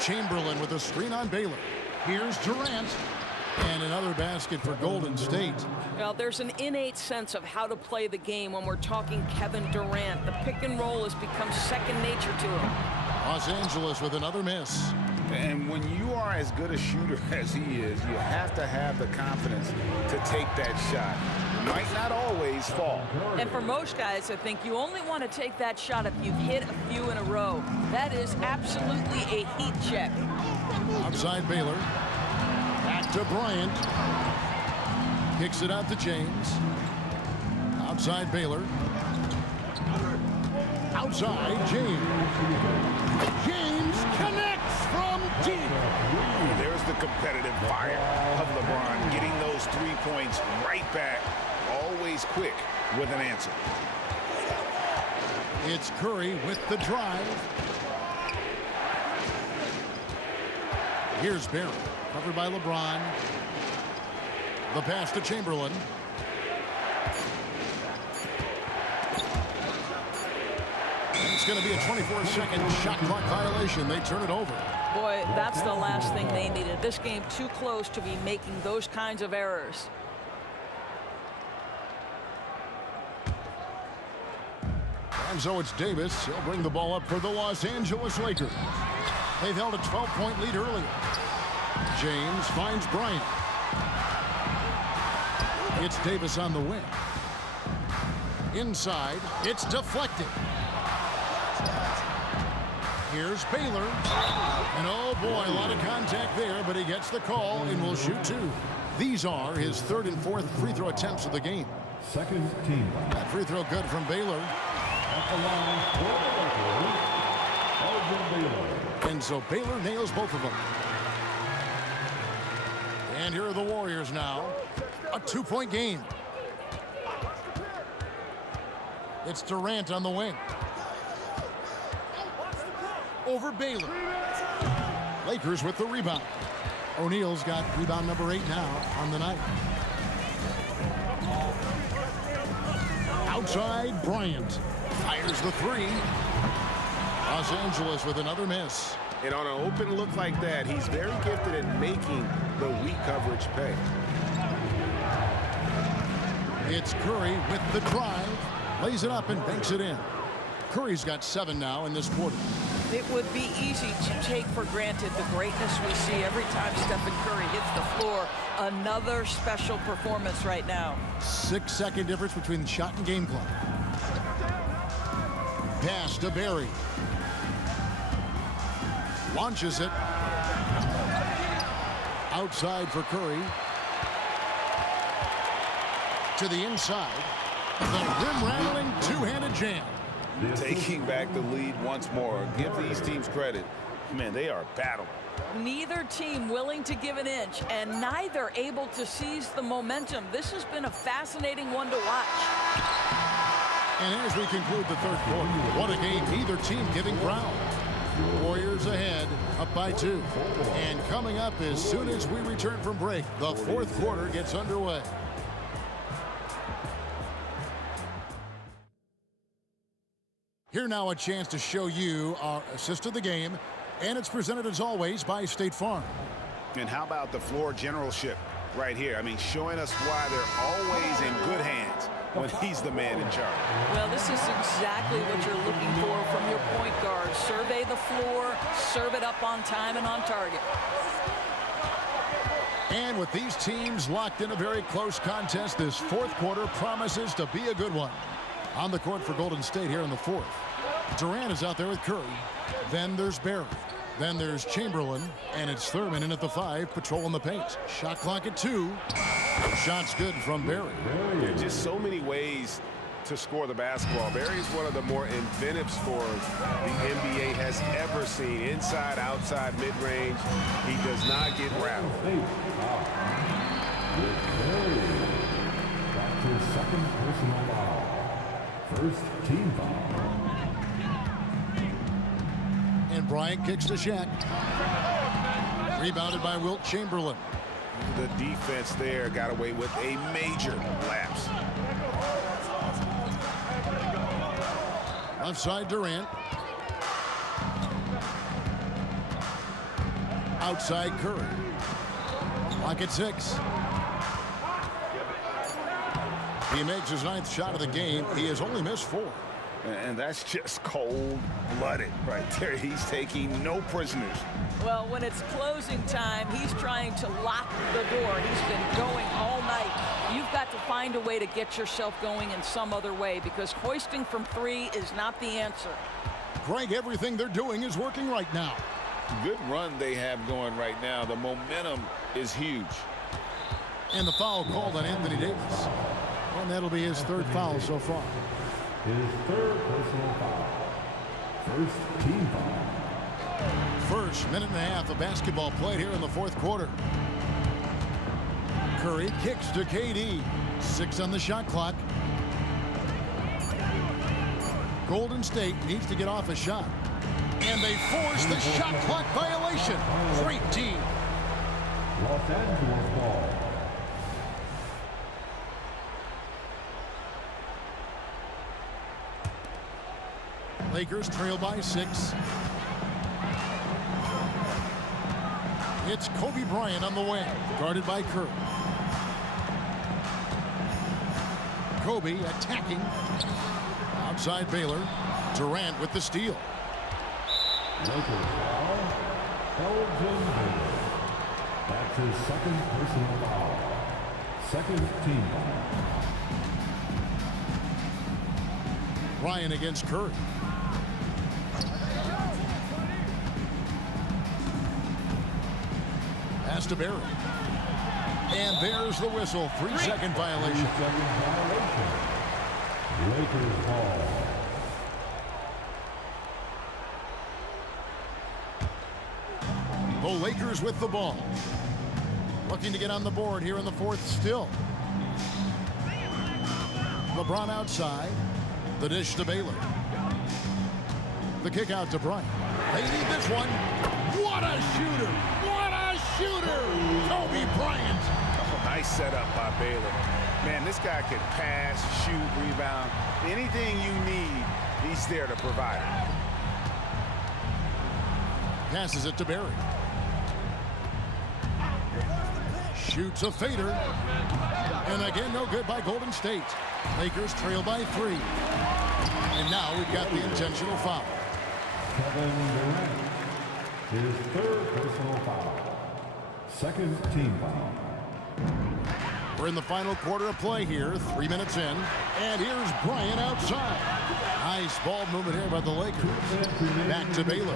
Chamberlain with a screen on Baylor. Here's Durant. And another basket for Golden State. Well, there's an innate sense of how to play the game when we're talking Kevin Durant. The pick and roll has become second nature to him. Los Angeles with another miss. And when you are as good a shooter as he is, you have to have the confidence to take that shot. Might not always fall. And for most guys, I think you only want to take that shot if you've hit a few in a row. That is absolutely a heat check. Outside Baylor. Back to Bryant. Kicks it out to James. Outside Baylor. Outside James. James connects from deep. There's the competitive fire of LeBron, getting those 3 points right back, always quick with an answer. It's Curry with the drive. Here's Barry, covered by LeBron. The pass to Chamberlain. It's going to be a 24-second shot clock violation. They turn it over. Boy, that's the last thing they needed. This game too close to be making those kinds of errors. And so it's Davis. He'll bring the ball up for the Los Angeles Lakers. They've held a 12-point lead earlier. James finds Bryant. It's Davis on the wing. Inside, it's deflected. Here's Baylor. And oh boy, a lot of contact there, but he gets the call and will shoot 2. These are his 3rd and 4th free throw attempts of the game. Second team. That free throw good from Baylor. At the line for the Lakers, Elgin Baylor. And so Baylor nails both of them. And here are the Warriors now. A 2-point game. It's Durant on the wing. Over Baylor. Lakers with the rebound. O'Neal's got rebound number 8 now on the night. Outside, Bryant fires the 3. Los Angeles with another miss. And on an open look like that, he's very gifted at making the weak coverage pay. It's Curry with the drive. Lays it up and banks it in. Curry's got 7 now in this quarter. It would be easy to take for granted the greatness we see every time Stephen Curry hits the floor. Another special performance right now. 6-second difference between the shot and game clock. Pass to Barry. Launches it. Outside for Curry. To the inside. The rim-rattling two-handed jam. Taking back the lead once more. Give these teams credit. Man, they are battling. Neither team willing to give an inch, and neither able to seize the momentum. This has been a fascinating one to watch. And as we conclude the third quarter, what a game, neither team giving ground. Warriors ahead, up by 2. And coming up as soon as we return from break, the fourth quarter gets underway. Here now a chance to show you our assist of the game, and it's presented as always by State Farm. And how about the floor generalship right here? I mean, showing us why they're always in good hands when he's the man in charge. Well, this is exactly what you're looking for from your point guard. Survey the floor, serve it up on time and on target. And with these teams locked in a very close contest, this fourth quarter promises to be a good one. On the court for Golden State here in the fourth. Durant is out there with Curry. Then there's Barry. Then there's Chamberlain. And it's Thurman in at the 5, patrolling the paint. Shot clock at 2. Shots good from Barry. There are just so many ways to score the basketball. Barry is one of the more inventive scorers the NBA has ever seen. Inside, outside, mid-range. He does not get rattled. That's his second personal foul. First team foul. And Bryant kicks to Shaq. Rebounded by Wilt Chamberlain. The defense there got away with a major lapse. Left side Durant. Outside Curry. Clock at 6. He makes his 9th shot of the game. He has only missed 4. And that's just cold-blooded right there. He's taking no prisoners. Well, when it's closing time, he's trying to lock the door. He's been going all night. You've got to find a way to get yourself going in some other way, because hoisting from 3 is not the answer. Greg, everything they're doing is working right now. Good run they have going right now. The momentum is huge. And the foul called on Anthony Davis. And that'll be his 3rd foul so far. His 3rd personal foul. First team foul. First minute and a half of basketball played here in the fourth quarter. Curry kicks to KD. 6 on the shot clock. Golden State needs to get off a shot. And they force the shot clock violation. Great team. Los Angeles ball. Lakers trail by 6. It's Kobe Bryant on the wing, guarded by Curry. Kobe attacking. Outside Baylor. Durant with the steal. Lakers foul. Elgin Baylor. That's his 2nd personal foul. 2nd team foul. Bryant against Curry. Pass to Barry. And there's the whistle. 3-second violation. 3-second violation. Lakers ball. The Lakers with the ball. Looking to get on the board here in the fourth still. LeBron outside. The dish to Baylor. The kick out to Bryant. They need this one. What a shooter! What a shooter! Kobe Bryant. Oh, nice setup by Baylor. Man, this guy can pass, shoot, rebound. Anything you need, he's there to provide. passes it to Barry. Shoots a fader. And again, no good by Golden State. Lakers trail by 3. And now we've got the intentional foul. Kevin Durant, his third personal foul. Second team foul. We're in the final quarter of play here, 3 minutes in. And here's Bryant outside. Nice ball movement here by the Lakers. Back to Baylor.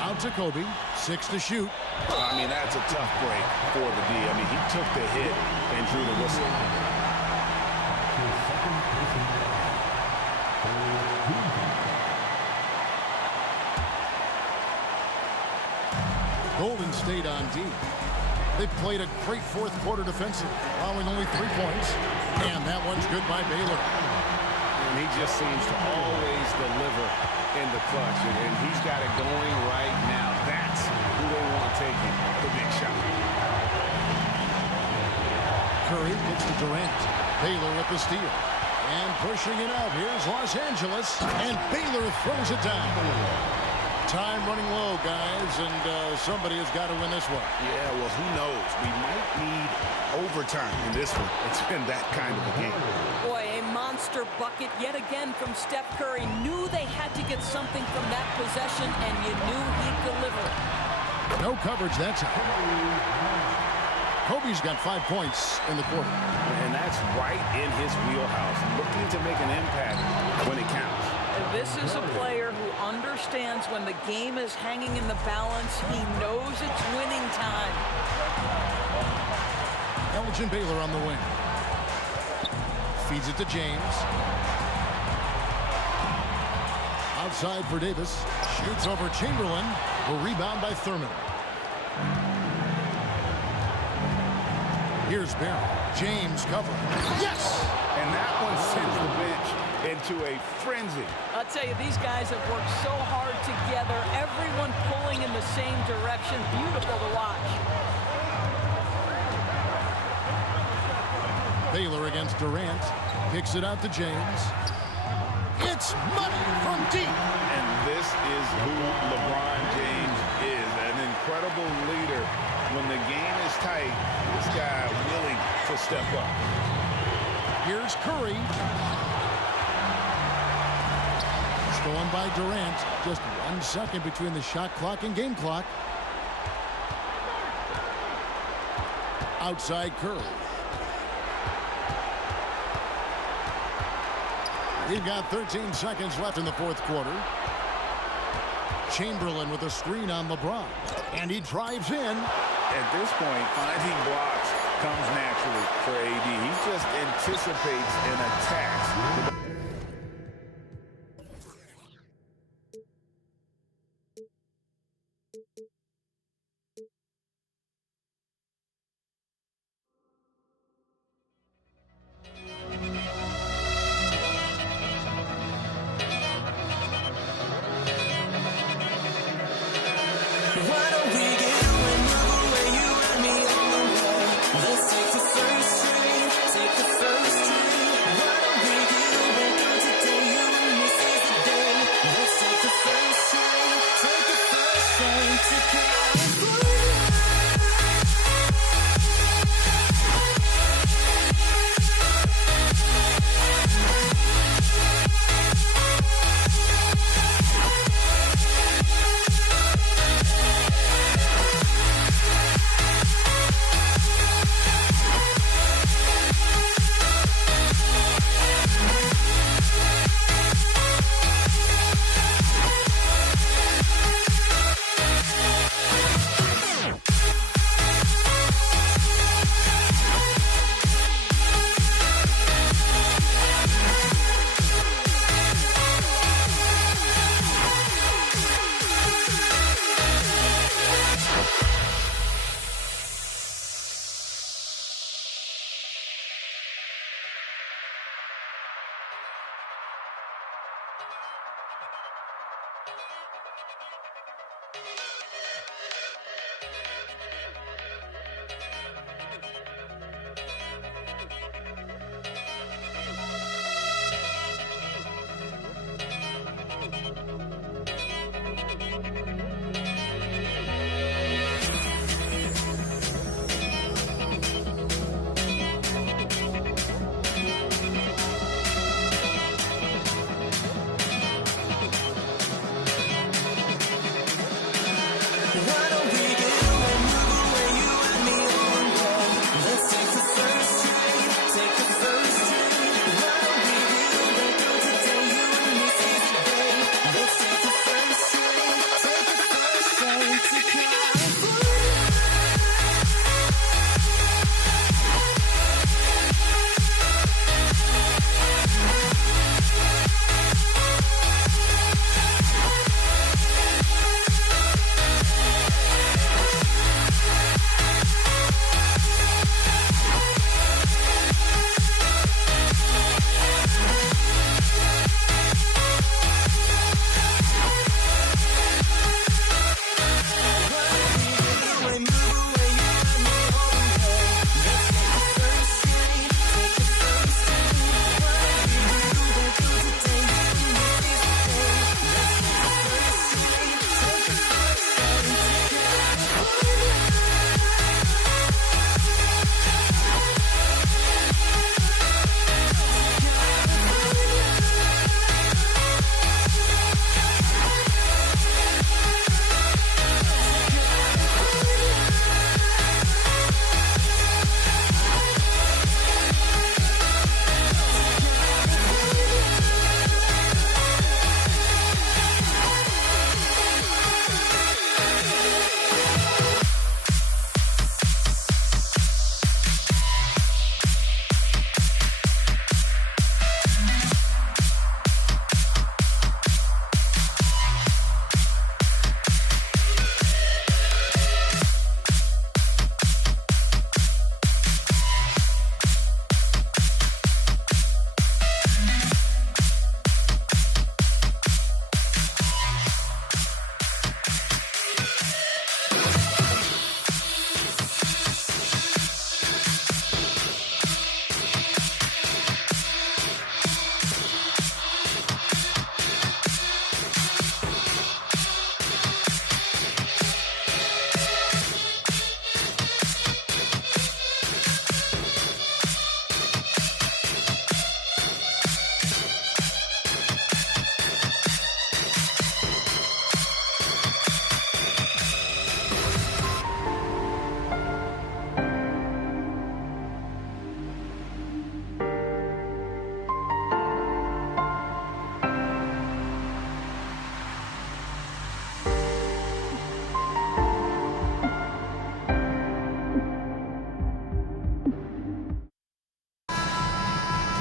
Out to Kobe, 6 to shoot. I mean, that's a tough break for the D. I mean, he took the hit and drew the whistle. Golden State on D. They've played a great fourth quarter defensive, allowing only 3 points. And that one's good by Baylor. And he just seems to always deliver in the clutch. And he's got it going right now. That's who they want taking the big shot. Curry gets to Durant. Baylor with the steal. And pushing it out. Here's Los Angeles. And Baylor throws it down. Time running low, guys, and somebody has got to win this one. Yeah, well, who knows? We might need overtime in this one. It's been that kind of a game. Boy, a monster bucket yet again from Steph Curry. Knew they had to get something from that possession, and you knew he'd deliver. No coverage that time. Kobe's got 5 points in the quarter. And that's right in his wheelhouse, looking to make an impact when it counts. This is a player who understands when the game is hanging in the balance. He knows it's winning time. Elgin Baylor on the wing. Feeds it to James. Outside for Davis. Shoots over Chamberlain. A rebound by Thurman. Here's Barry. James covering. Yes! And that one sends the bench into a frenzy. I'll tell you, these guys have worked so hard together. Everyone pulling in the same direction. Beautiful to watch. Baylor against Durant. Kicks it out to James. It's money from deep. And this is who LeBron James is. An incredible leader. When the game is tight, this guy willing to step up. Here's Curry. Stolen by Durant. Just 1 second between the shot clock and game clock. Outside Curry. We've got 13 seconds left in the fourth quarter. Chamberlain with a screen on LeBron. And he drives in. At this point, finding blocks comes naturally for AD. He just anticipates and attacks. Why don't we get another way you and me on the wall? Let's take the first string, take the first string. Why don't we get over today? You and this is the day. Let's take the first string, take the first string to California.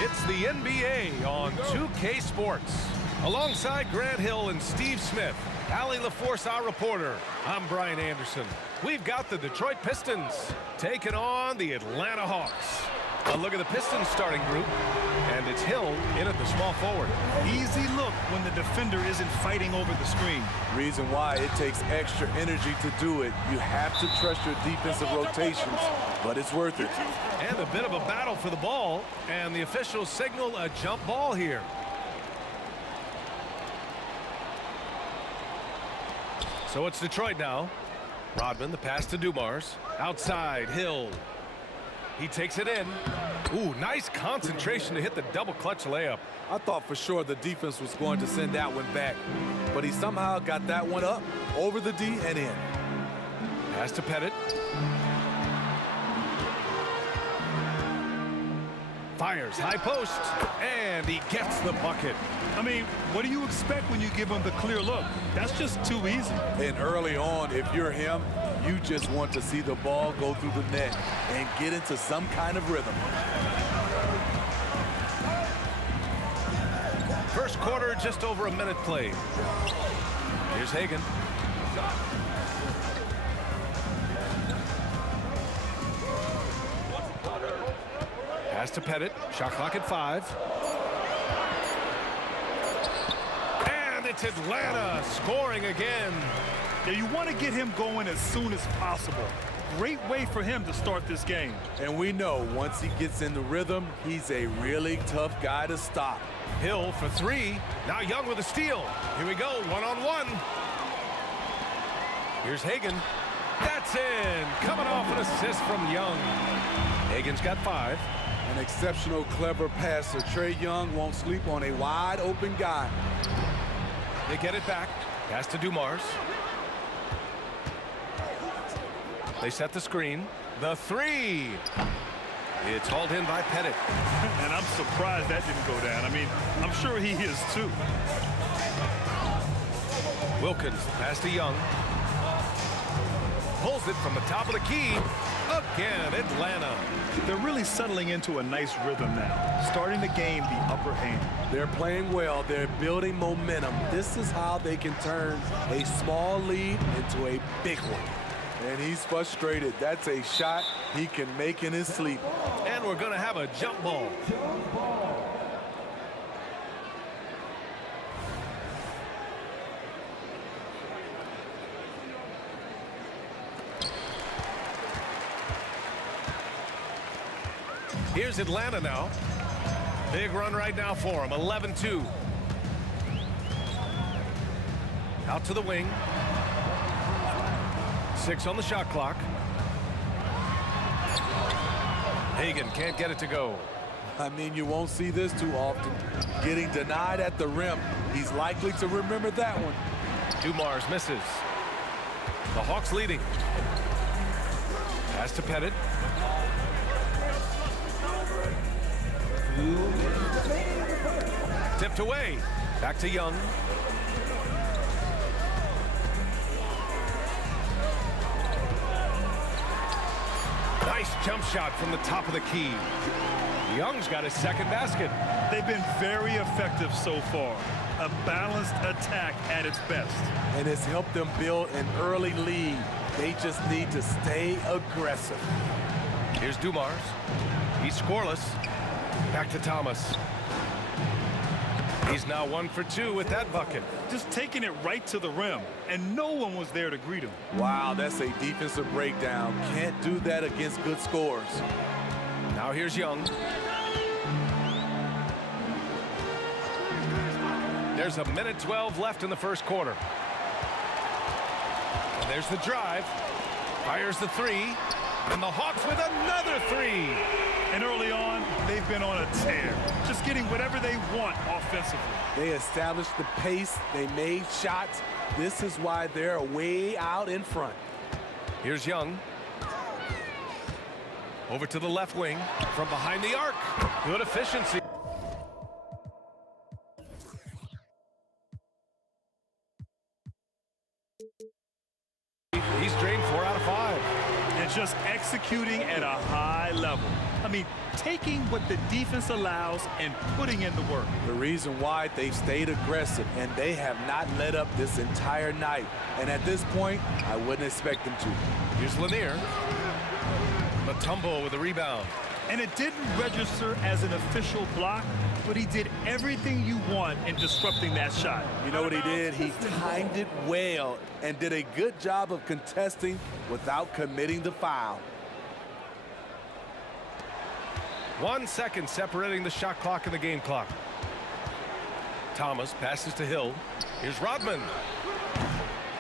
It's the NBA on 2K Sports. Alongside Grant Hill and Steve Smith, Allie LaForce, our reporter, I'm Brian Anderson. We've got the Detroit Pistons taking on the Atlanta Hawks. A look at the Pistons starting group, and it's Hill in at the small forward. Easy look when the defender isn't fighting over the screen. Reason why it takes extra energy to do it. You have to trust your defensive rotations, but it's worth it. And a bit of a battle for the ball, and the officials signal a jump ball here. So it's Detroit now. Rodman, the pass to Dumars. Outside, Hill. He takes it in. Ooh, nice concentration to hit the double clutch layup. I thought for sure the defense was going to send that one back, but he somehow got that one up, over the D and in. Pass to Pettit. Fires, high post, and he gets the bucket. I mean, what do you expect when you give him the clear look? That's just too easy. And early on, if you're him, you just want to see the ball go through the net and get into some kind of rhythm. First quarter, just over a minute played. Here's Hagan. Pass to Pettit. Shot clock at 5. And it's Atlanta scoring again. Yeah, you want to get him going as soon as possible. Great way for him to start this game. And we know once he gets in the rhythm, he's a really tough guy to stop. Hill for 3. Now Young with a steal. Here we go, one-on-one. Here's Hagan. That's in. Coming off an assist from Young. Hagan's got 5. An exceptional, clever passer. Trae Young won't sleep on a wide open guy. They get it back. Pass to Dumars. They set the screen. The 3. It's hauled in by Pettit. And I'm surprised that didn't go down. I mean, I'm sure he is too. Wilkins, pass to Young. Pulls it from the top of the key. Again, Atlanta. They're really settling into a nice rhythm now, starting to gain the upper hand. They're playing well. They're building momentum. This is how they can turn a small lead into a big one. And he's frustrated. That's a shot he can make in his sleep. And we're going to have a jump ball. Here's Atlanta now. Big run right now for him. 11-2. Out to the wing. 6 on the shot clock. Hagan can't get it to go. I mean, you won't see this too often. Getting denied at the rim. He's likely to remember that one. Dumars misses. The Hawks leading. Pass to Pettit. Tipped away. Back to Young. Nice jump shot from the top of the key. Young's got his second basket. They've been very effective so far. A balanced attack at its best. And it's helped them build an early lead. They just need to stay aggressive. Here's Dumars. He's scoreless. Back to Thomas. He's now 1 for 2 with that bucket. Just taking it right to the rim, and no one was there to greet him. Wow, that's a defensive breakdown. Can't do that against good scores. Now here's Young. There's a minute 12 left in the first quarter. And there's the drive. Fires the 3. And the Hawks with another 3. And early on, they've been on a tear, just getting whatever they want offensively. They established the pace. They made shots. This is why they're way out in front. Here's Young. Over to the left wing from behind the arc. Good efficiency. He's drained 4 out of 5. And just executing at a high level. I mean, taking what the defense allows and putting in the work. The reason why they've stayed aggressive, and they have not let up this entire night. And at this point, I wouldn't expect them to. Here's Lanier. Mutombo with a rebound. And it didn't register as an official block, but he did everything you want in disrupting that shot. You know what he did? He timed it well and did a good job of contesting without committing the foul. 1 second separating the shot clock and the game clock. Thomas passes to Hill. Here's Rodman.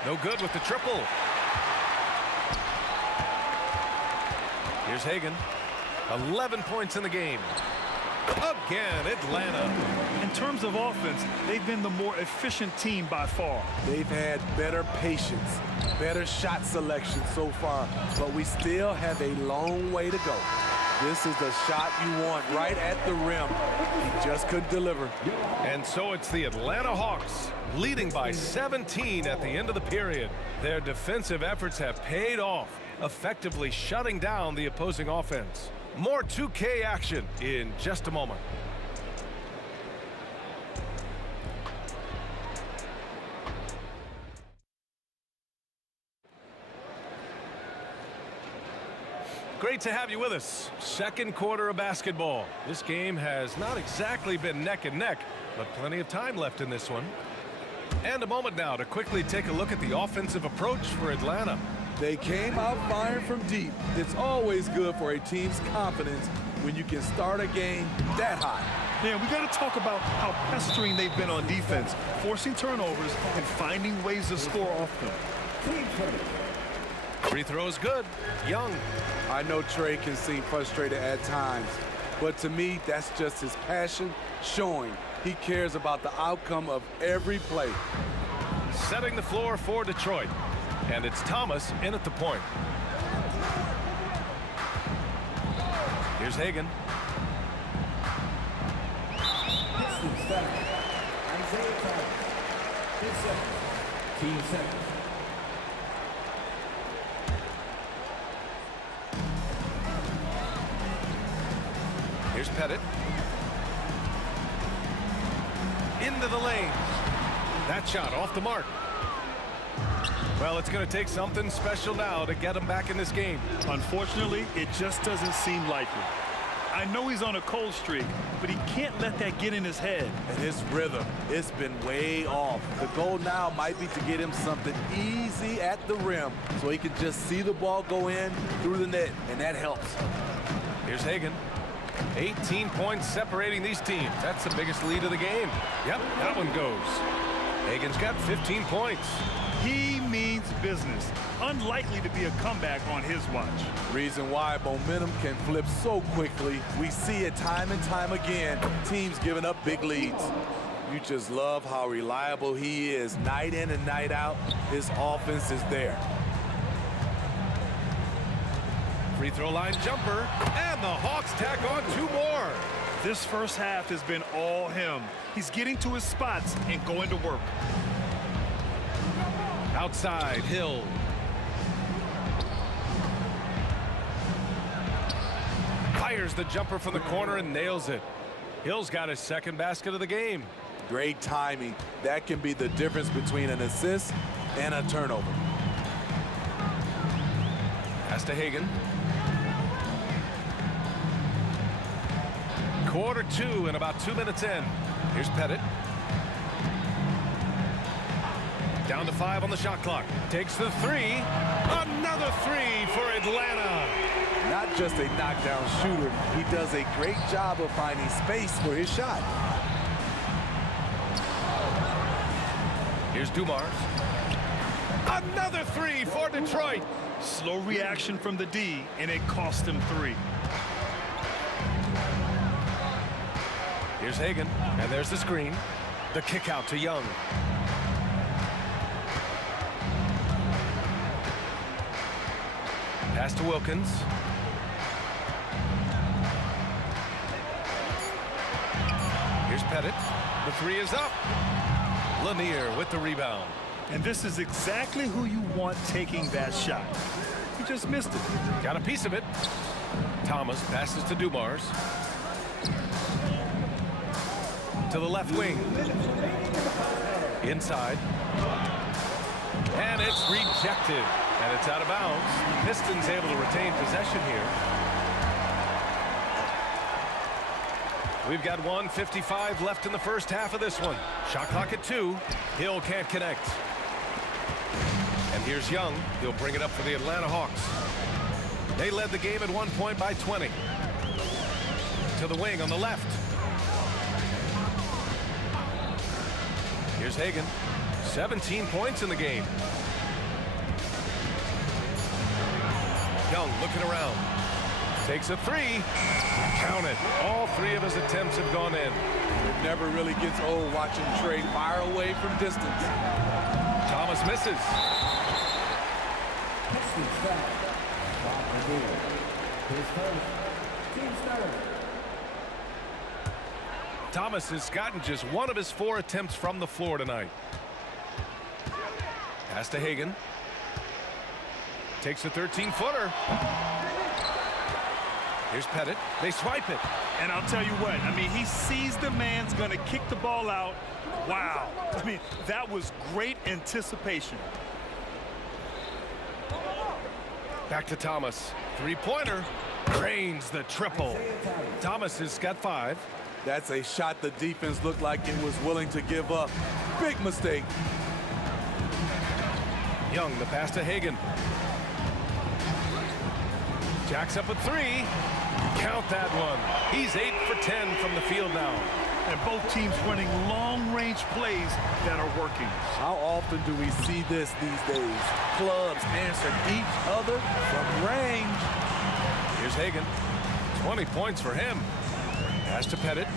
No good with the triple. Here's Hagan. 11 points in the game. Again, Atlanta. In terms of offense, they've been the more efficient team by far. They've had better patience, better shot selection so far, but we still have a long way to go. This is the shot you want right at the rim. He just couldn't deliver. And so it's the Atlanta Hawks leading by 17 at the end of the period. Their defensive efforts have paid off, effectively shutting down the opposing offense. More 2K action in just a moment. Great to have you with us. Second quarter of basketball. This game has not exactly been neck and neck, but plenty of time left in this one. And a moment now to quickly take a look at the offensive approach for Atlanta. They came out firing from deep. It's always good for a team's confidence when you can start a game that high. Yeah, we got to talk about how pestering they've been on defense, forcing turnovers and finding ways to score off them. Free throw is good. Young. I know Trey can seem frustrated at times, but to me, that's just his passion showing. He cares about the outcome of every play. Setting the floor for Detroit. And it's Thomas in at the point. Here's Hagan. Team seconds. Here's Pettit. Into the lane. That shot off the mark. Well, it's going to take something special now to get him back in this game. Unfortunately, it just doesn't seem likely. I know he's on a cold streak, but he can't let that get in his head. And his rhythm, it's been way off. The goal now might be to get him something easy at the rim so he can just see the ball go in through the net, and that helps. Here's Hagan. 18 points separating these teams. That's the biggest lead of the game. Yep, that one goes. Hagan's got 15 points. He means business. Unlikely to be a comeback on his watch. Reason why momentum can flip so quickly. We see it time and time again. Teams giving up big leads. You just love how reliable he is. Night in and night out, his offense is there. Free throw line jumper, and the Hawks tack on 2 more. This first half has been all him. He's getting to his spots and going to work. Outside, Hill. Fires the jumper from the corner and nails it. Hill's got his second basket of the game. Great timing. That can be the difference between an assist and a turnover. Pass to Hagan. Quarter 2 and about 2 minutes in. Here's Pettit. Down to 5 on the shot clock. Takes the 3. Another 3 for Atlanta. Not just a knockdown shooter, he does a great job of finding space for his shot. Here's Dumars. Another 3 for Detroit. Slow reaction from the D, and it cost him 3. Here's Hagan, and there's the screen. The kick out to Young. Pass to Wilkins. Here's Pettit. The 3 is up. Lanier with the rebound. And this is exactly who you want taking that shot. He just missed it. Got a piece of it. Thomas passes to Dumars. To the left wing. Inside. And it's rejected. And it's out of bounds. The Pistons able to retain possession here. We've got 1:55 left in the first half of this one. Shot clock at 2. Hill can't connect. And here's Young. He'll bring it up for the Atlanta Hawks. They led the game at 1 point by 20. To the wing on the left. Here's Hagan. 17 points in the game. Young looking around. Takes a 3. Count it. All 3 of his attempts have gone in. It never really gets old watching Trey fire away from distance. Thomas misses. Thomas has gotten just 1 of his 4 attempts from the floor tonight. Pass to Hagan. Takes a 13-footer. Here's Pettit. They swipe it. And I'll tell you what, I mean, he sees the man's going to kick the ball out. Wow. I mean, that was great anticipation. Back to Thomas. 3-pointer. Drains the triple. Thomas has got 5. That's a shot the defense looked like it was willing to give up. Big mistake. Young, the pass to Hagan. Jacks up a 3. Count that one. He's 8 for 10 from the field now. And both teams running long-range plays that are working. How often do we see this these days? Clubs answering each other from range. Here's Hagan. 20 points for him. Pass to Pettit.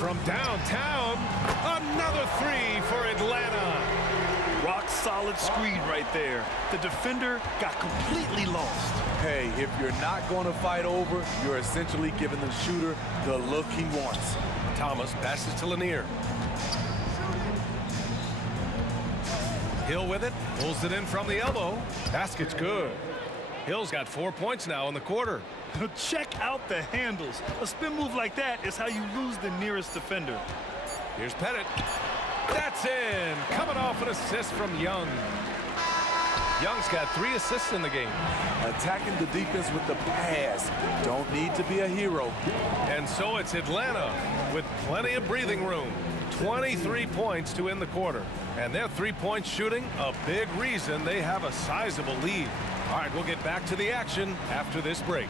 From downtown, another 3 for Atlanta. Rock solid screen right there. The defender got completely lost. Hey, if you're not going to fight over, you're essentially giving the shooter the look he wants. Thomas passes to Lanier. Hill with it, pulls it in from the elbow. Basket's good. Hill's got 4 points now in the quarter. Check out the handles. A spin move like that is how you lose the nearest defender. Here's Pettit. That's in. Coming off an assist from Young. Young's got 3 assists in the game. Attacking the defense with the pass. Don't need to be a hero. And so it's Atlanta with plenty of breathing room. 23 points to end the quarter. And their 3-point shooting, a big reason they have a sizable lead. All right, we'll get back to the action after this break.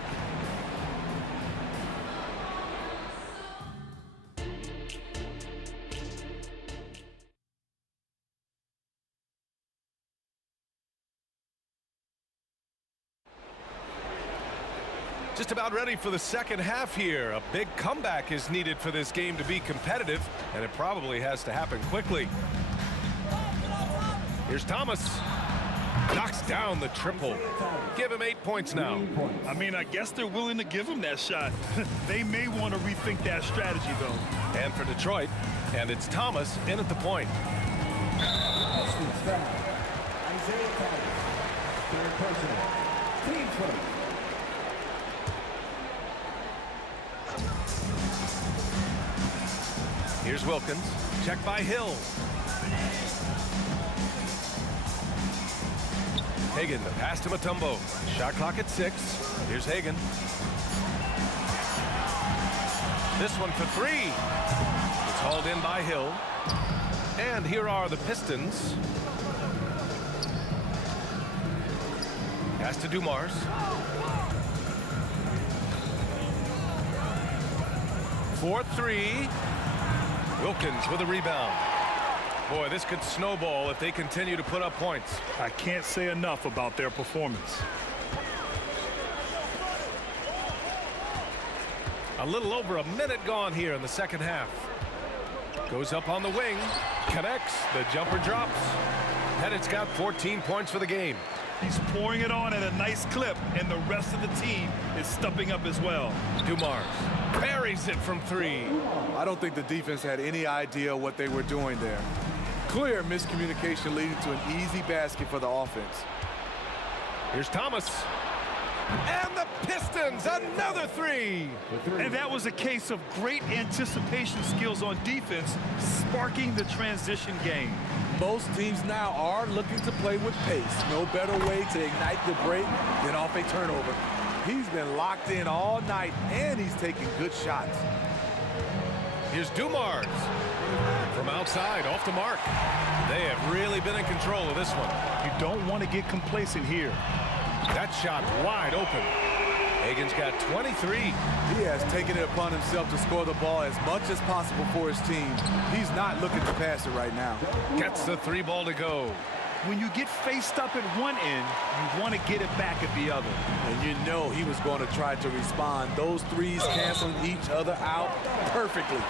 Just about ready for the second half here. A big comeback is needed for this game to be competitive, and it probably has to happen quickly. Here's Thomas. Knocks down the triple. Give him 8 points now. I mean, I guess they're willing to give him that shot. They may want to rethink that strategy, though. And for Detroit, and it's Thomas in at the point. Here's Wilkins. Check by Hill. Hagan, the pass to Mutombo. Shot clock at 6. Here's Hagan. This one for 3. It's hauled in by Hill. And here are the Pistons. Pass to Dumars. For 3. Wilkins with a rebound. Boy, this could snowball if they continue to put up points. I can't say enough about their performance. A little over a minute gone here in the second half. Goes up on the wing. Connects. The jumper drops. Pettit's got 14 points for the game. He's pouring it on at a nice clip, and the rest of the team is stepping up as well. Dumars buries it from 3. I don't think the defense had any idea what they were doing there. Clear miscommunication leading to an easy basket for the offense. Here's Thomas. And the Pistons, another three. And that was a case of great anticipation skills on defense, sparking the transition game. Most teams now are looking to play with pace. No better way to ignite the break than off a turnover. He's been locked in all night, and he's taking good shots. Here's Dumars. From outside, off the mark. They have really been in control of this one. You don't want to get complacent here. That shot wide open. Hagen's got 23. He has taken it upon himself to score the ball as much as possible for his team. He's not looking to pass it right now. Gets the three ball to go. When you get faced up at one end, you want to get it back at the other. And you know he was going to try to respond. Those threes canceling each other out perfectly.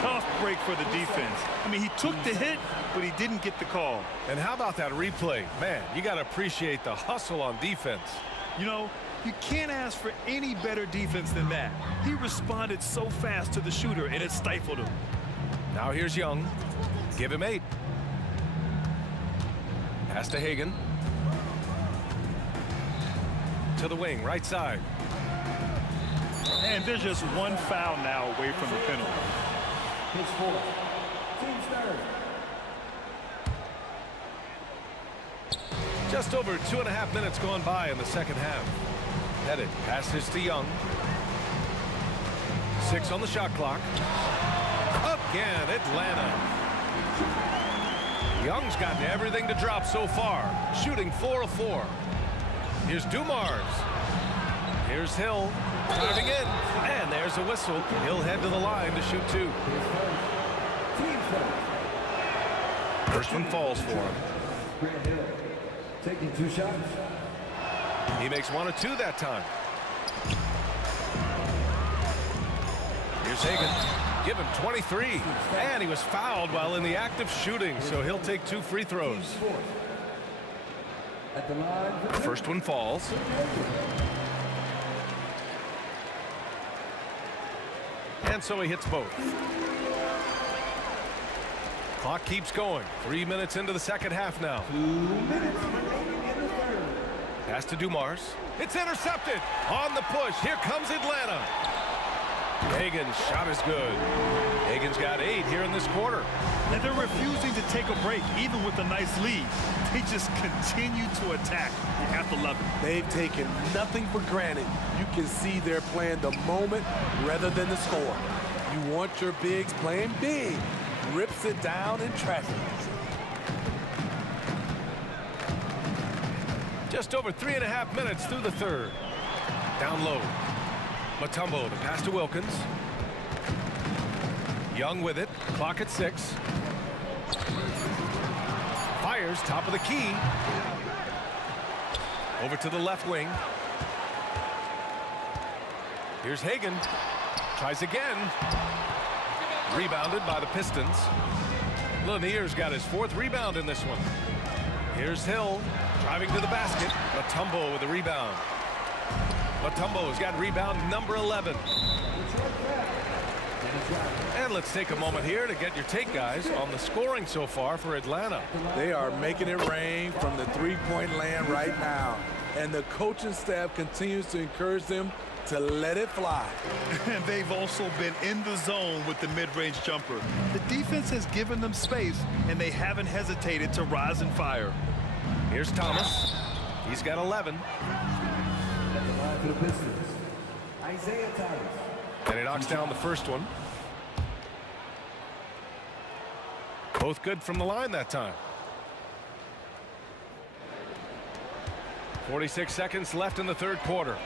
Tough break for the defense. I mean, he took the hit, but he didn't get the call. And how about that replay? Man, you got to appreciate the hustle on defense. You know, you can't ask for any better defense than that. He responded so fast to the shooter, and it stifled him. Now here's Young. Give him 8. Pass to Hagen. To the wing, right side. And there's just one foul now away from the penalty. His fourth. Team's third. Just over 2.5 minutes gone by in the second half. Headed, passes to Young. 6 on the shot clock. Again, Atlanta. Young's gotten everything to drop so far, shooting 4 of 4. Here's Dumars. Here's Hill, driving in, and there's a whistle. He'll head to the line to shoot 2. First one falls for him. Grant Hill taking 2 shots. He makes 1 of 2 that time. Here's Hagen. Give him 23. And he was fouled while in the act of shooting, so he'll take 2 free throws. At the line. First one falls. And so he hits both. Clock keeps going. 3 minutes into the second half now. 2 minutes remaining in the third. Pass to Dumars. It's intercepted. On the push. Here comes Atlanta. Hagen's shot is good. Hagen's got 8 here in this quarter. And they're refusing to take a break, even with a nice lead. They just continue to attack. You have to love it. They've taken nothing for granted. You can see they're playing the moment rather than the score. You want your bigs playing big. Rips it down in traffic. Just over 3.5 minutes through the third. Down low. Mutombo to pass to Wilkins. Young with it. Clock at 6. Fires top of the key. Over to the left wing. Here's Hagen. Tries again. Rebounded by the Pistons. Lanier's got his 4th rebound in this one. Here's Hill. Driving to the basket. Mutombo with the rebound. Mutombo's got rebound number 11. And let's take a moment here to get your take, guys, on the scoring so far for Atlanta. They are making it rain from the three-point land right now. And the coaching staff continues to encourage them to let it fly. And they've also been in the zone with the mid-range jumper. The defense has given them space, and they haven't hesitated to rise and fire. Here's Thomas. He's got 11. At the line for the Pistons, Isaiah Thomas. And he knocks down the first one. Both good from the line that time. 46 seconds left in the third quarter.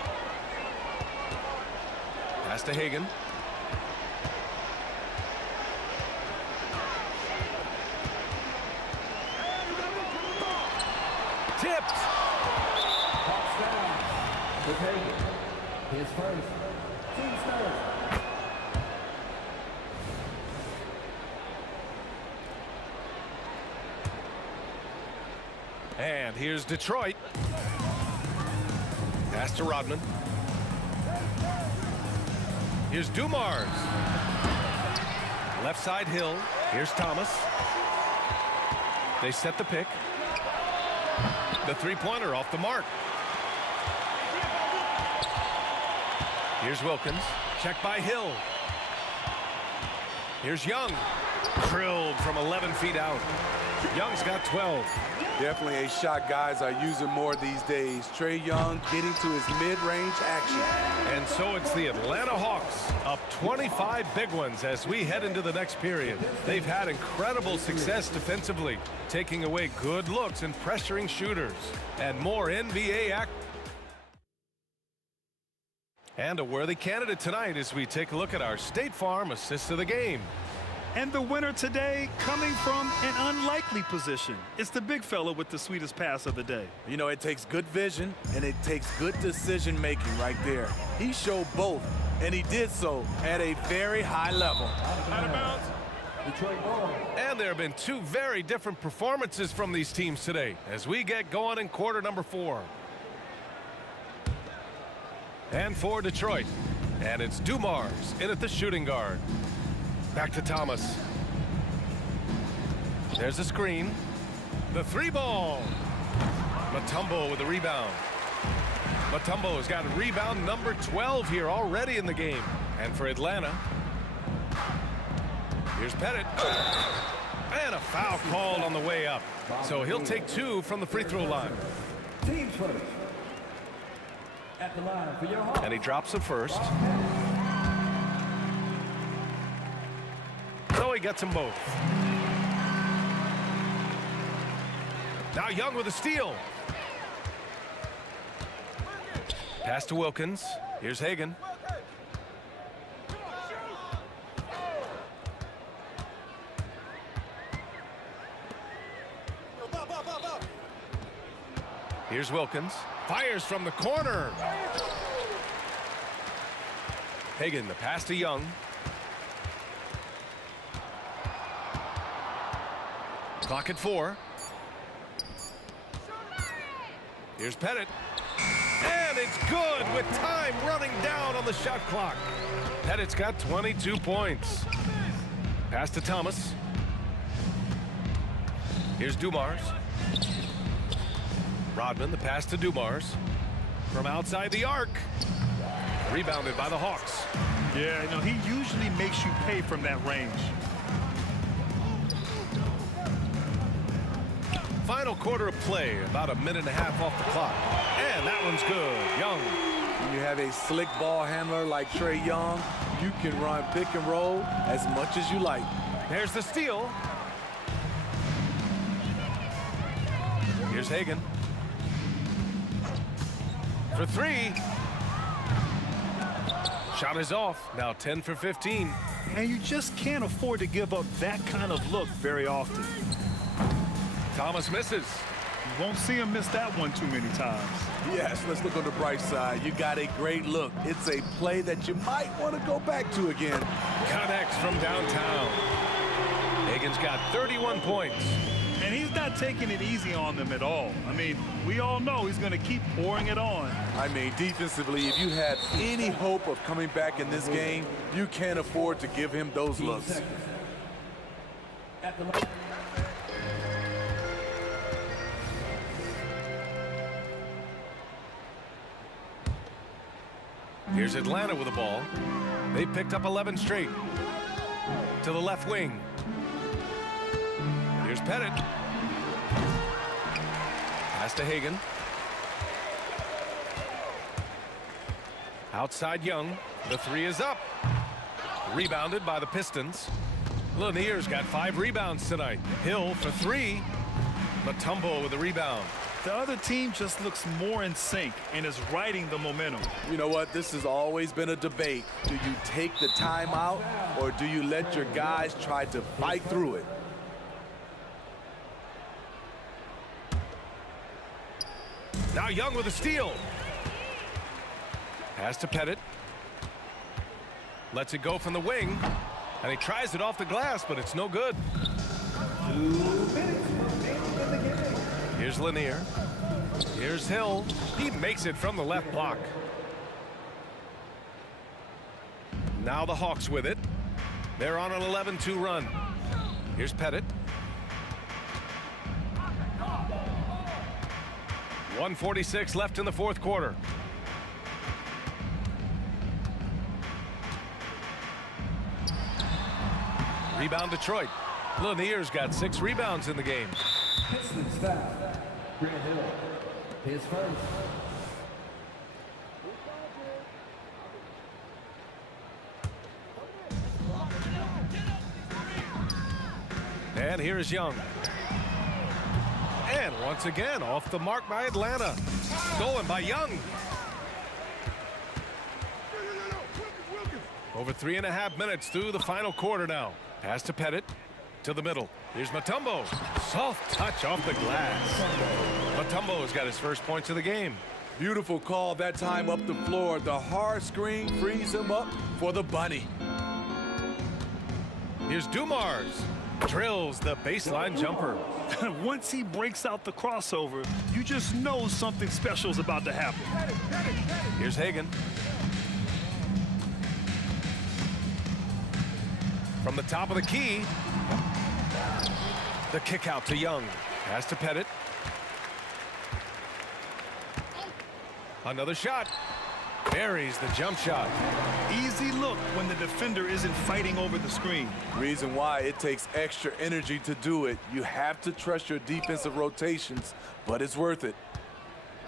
Pass to Hagen. Tipped. Hawks down with Hagen. His first. Team's third. And here's Detroit. Pass to Rodman. Here's Dumars. Left side Hill. Here's Thomas. They set the pick. The three-pointer off the mark. Here's Wilkins. Check by Hill. Here's Young. Drilled from 11 feet out. Young's got 12. Definitely a shot guys are using more these days. Trae Young getting to his mid-range action. And so it's the Atlanta Hawks up 25 big ones as we head into the next period. They've had incredible success defensively, taking away good looks and pressuring shooters. And more NBA act. And a worthy candidate tonight as we take a look at our State Farm assist of the game. And the winner today coming from an unlikely position. It's the big fella with the sweetest pass of the day. You know, it takes good vision and it takes good decision making right there. He showed both, and he did so at a very high level. Out of bounds. And there have been two very different performances from these teams today as we get going in quarter number 4. And for Detroit, and it's Dumars in at the shooting guard. Back to Thomas. There's a screen. The 3 ball. Mutombo with the rebound. Mutombo has got rebound number 12 here already in the game. And for Atlanta, here's Pettit. And a foul called on the way up. So he'll take 2 from the free throw line. Team first. At the line for your Hawks. And he drops the first. So he gets them both. Now Young with a steal. Pass to Wilkins. Here's Hagan. Here's Wilkins. Fires from the corner. Hagan, the pass to Young. Clock at 4. Here's Pettit. And it's good with time running down on the shot clock. Pettit's got 22 points. Pass to Thomas. Here's Dumars. Rodman, the pass to Dumars. From outside the arc. Rebounded by the Hawks. Yeah, you know, he usually makes you pay from that range. Final quarter of play, about a minute and a half off the clock. And that one's good. Young. When you have a slick ball handler like Trae Young, you can run pick and roll as much as you like. There's the steal. Here's Hagan. For 3. Shot is off. Now 10 for 15. And you just can't afford to give up that kind of look very often. Thomas misses. You won't see him miss that one too many times. Yes, let's look on the bright side. You got a great look. It's a play that you might want to go back to again. Connects from downtown. Hagan's got 31 points. And he's not taking it easy on them at all. I mean, we all know he's going to keep pouring it on. I mean, defensively, if you have any hope of coming back in this game, you can't afford to give him those looks. Here's Atlanta with the ball. They picked up 11 straight. To the left wing. Here's Pettit. Pass to Hagan. Outside Young. The 3 is up. Rebounded by the Pistons. Lanier's got 5 rebounds tonight. Hill for 3. Mutombo with the rebound. The other team just looks more in sync and is riding the momentum. You know what? This has always been a debate. Do you take the timeout or do you let your guys try to fight through it? Now Young with a steal. Pass to Pettit. Lets it go from the wing. And he tries it off the glass, but it's no good. Here's Lanier. Here's Hill. He makes it from the left block. Now the Hawks with it. They're on an 11-2 run. Here's Pettit. 1:46 left in the fourth quarter. Rebound Detroit. Lanier's got 6 rebounds in the game. Pistons foul. Grant Hill. His first. And here's Young. And once again, off the mark by Atlanta. Stolen by Young. Over 3.5 minutes through the final quarter now. Pass to Pettit. To the middle. Here's Mutombo. Soft touch off the glass. Mutombo's got his first points of the game. Beautiful call that time up the floor. The hard screen frees him up for the bunny. Here's Dumars. Drills the baseline jumper. Once he breaks out the crossover, you just know something special is about to happen. Here's Hagan. From the top of the key. The kick out to Young. Pass to Pettit. Another shot. Buries the jump shot. Easy look when the defender isn't fighting over the screen. Reason why it takes extra energy to do it. You have to trust your defensive rotations, but it's worth it.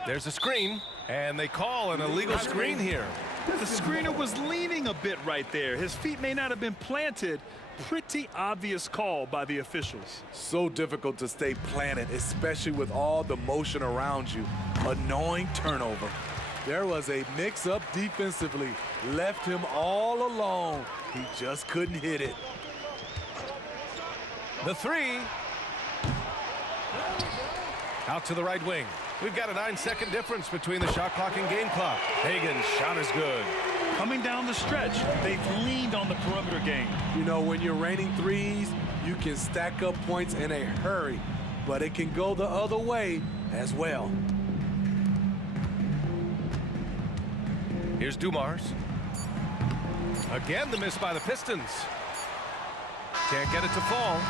There's a screen, and they call an illegal screen here. The screener was leaning a bit right there. His feet may not have been planted. Pretty obvious call by the officials. So difficult to stay planted, especially with all the motion around you. Annoying turnover. There was a mix-up defensively. Left him all alone. He just couldn't hit it. The three. Out to the right wing. We've got a 9-second difference between the shot clock and game clock. Hagan's shot is good. Coming down the stretch, they've leaned on the perimeter game. You know, when you're raining threes, you can stack up points in a hurry, but it can go the other way as well. Here's Dumars. Again, the miss by the Pistons. Can't get it to fall.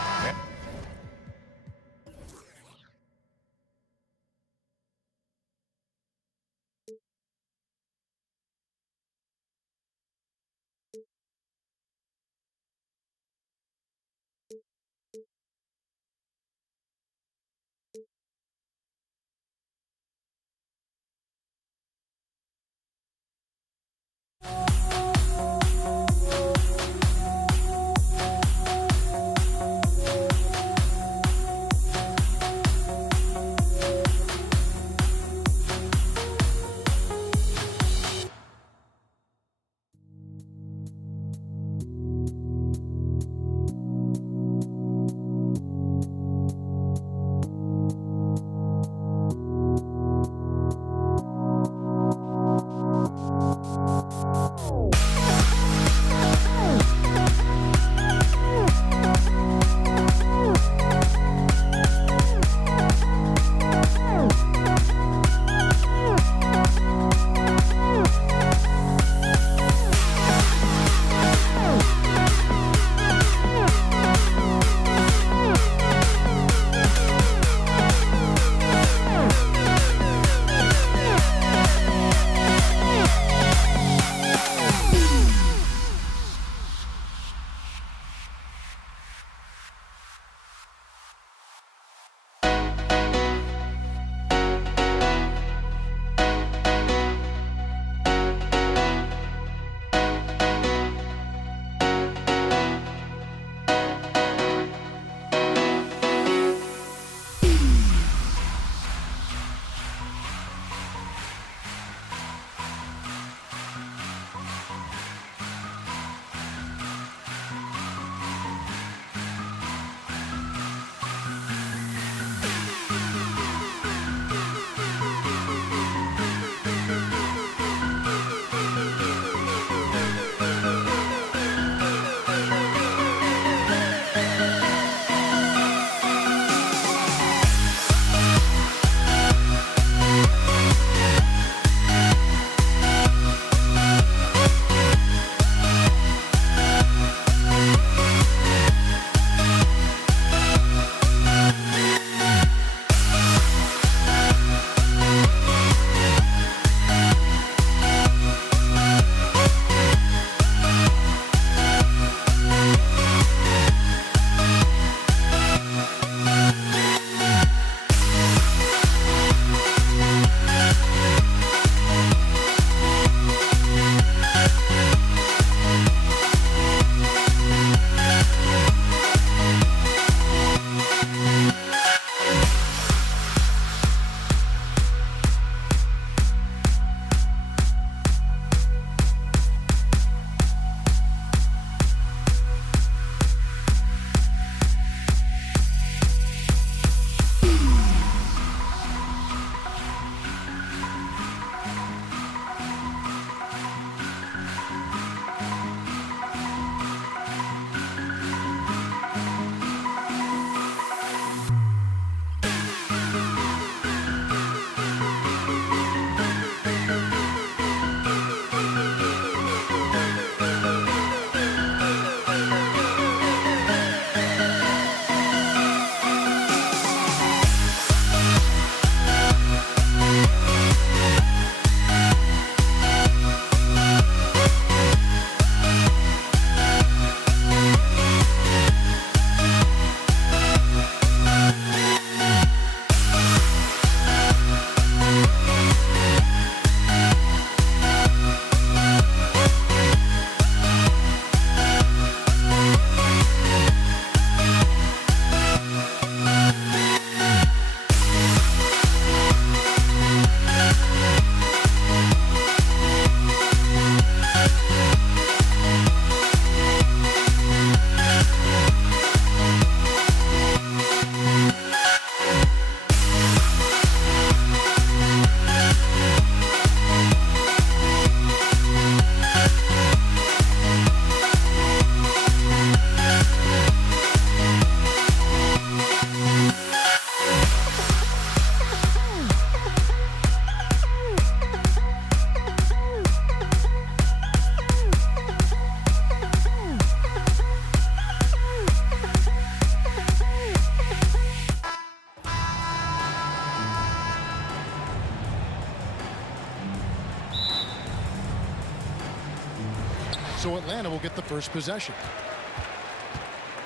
Atlanta will get the first possession.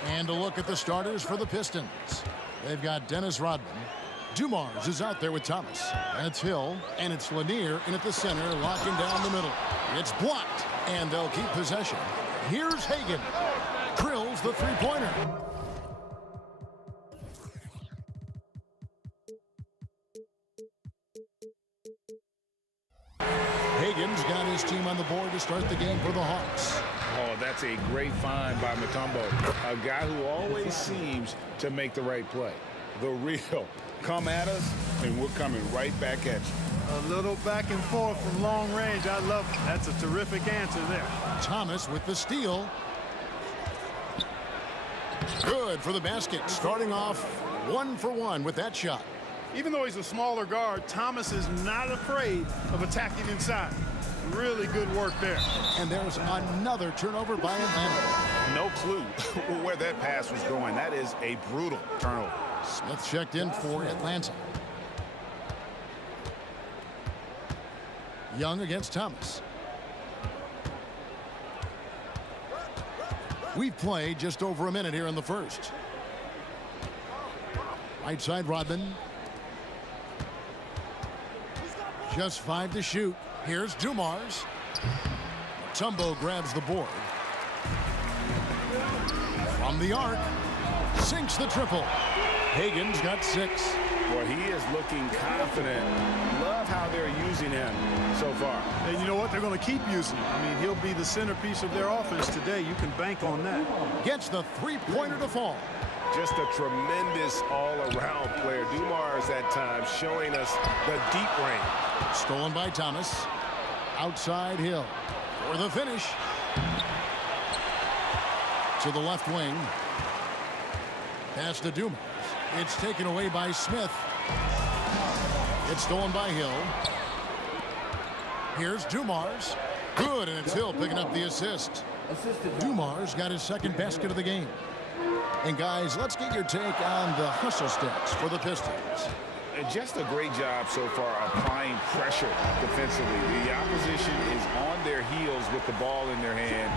And a look at the starters for the Pistons. They've got Dennis Rodman. Dumars is out there with Thomas. That's Hill, and it's Lanier in at the center, locking down the middle. It's blocked, and they'll keep possession. Here's Hagan. Drills the three-pointer. Hagan's got his team on the board to start the game for the Hawks. Oh, that's a great find by Mutombo. A guy who always seems to make the right play. The real. Come at us, and we're coming right back at you. A little back and forth from long range. I love it. That's a terrific answer there. Thomas with the steal. Good for the basket. Starting off 1 for 1 with that shot. Even though he's a smaller guard, Thomas is not afraid of attacking inside. Really good work there. And there's another turnover by Atlanta. No clue where that pass was going. That is a brutal turnover. Smith checked in for Atlanta. Young against Thomas. We've played just over a minute here in the first. Right side Rodman. Just 5 to shoot. Here's Dumars. Mutombo grabs the board. From the arc. Sinks the triple. Hagan's got 6. Well, he is looking confident. Love how they're using him so far. And you know what? They're going to keep using him. I mean, he'll be the centerpiece of their offense today. You can bank on that. Gets the three-pointer to fall. Just a tremendous all-around player. Dumars at times showing us the deep range. Stolen by Thomas. Outside Hill for the finish. To the left wing. Pass to Dumars. It's taken away by Smith. It's stolen by Hill. Here's Dumars. Good, and it's Hill picking up the assist. Dumars got his second basket of the game. And guys, let's get your take on the hustle stats for the Pistons. Just a great job so far applying pressure defensively. The opposition is on their heels with the ball in their hand.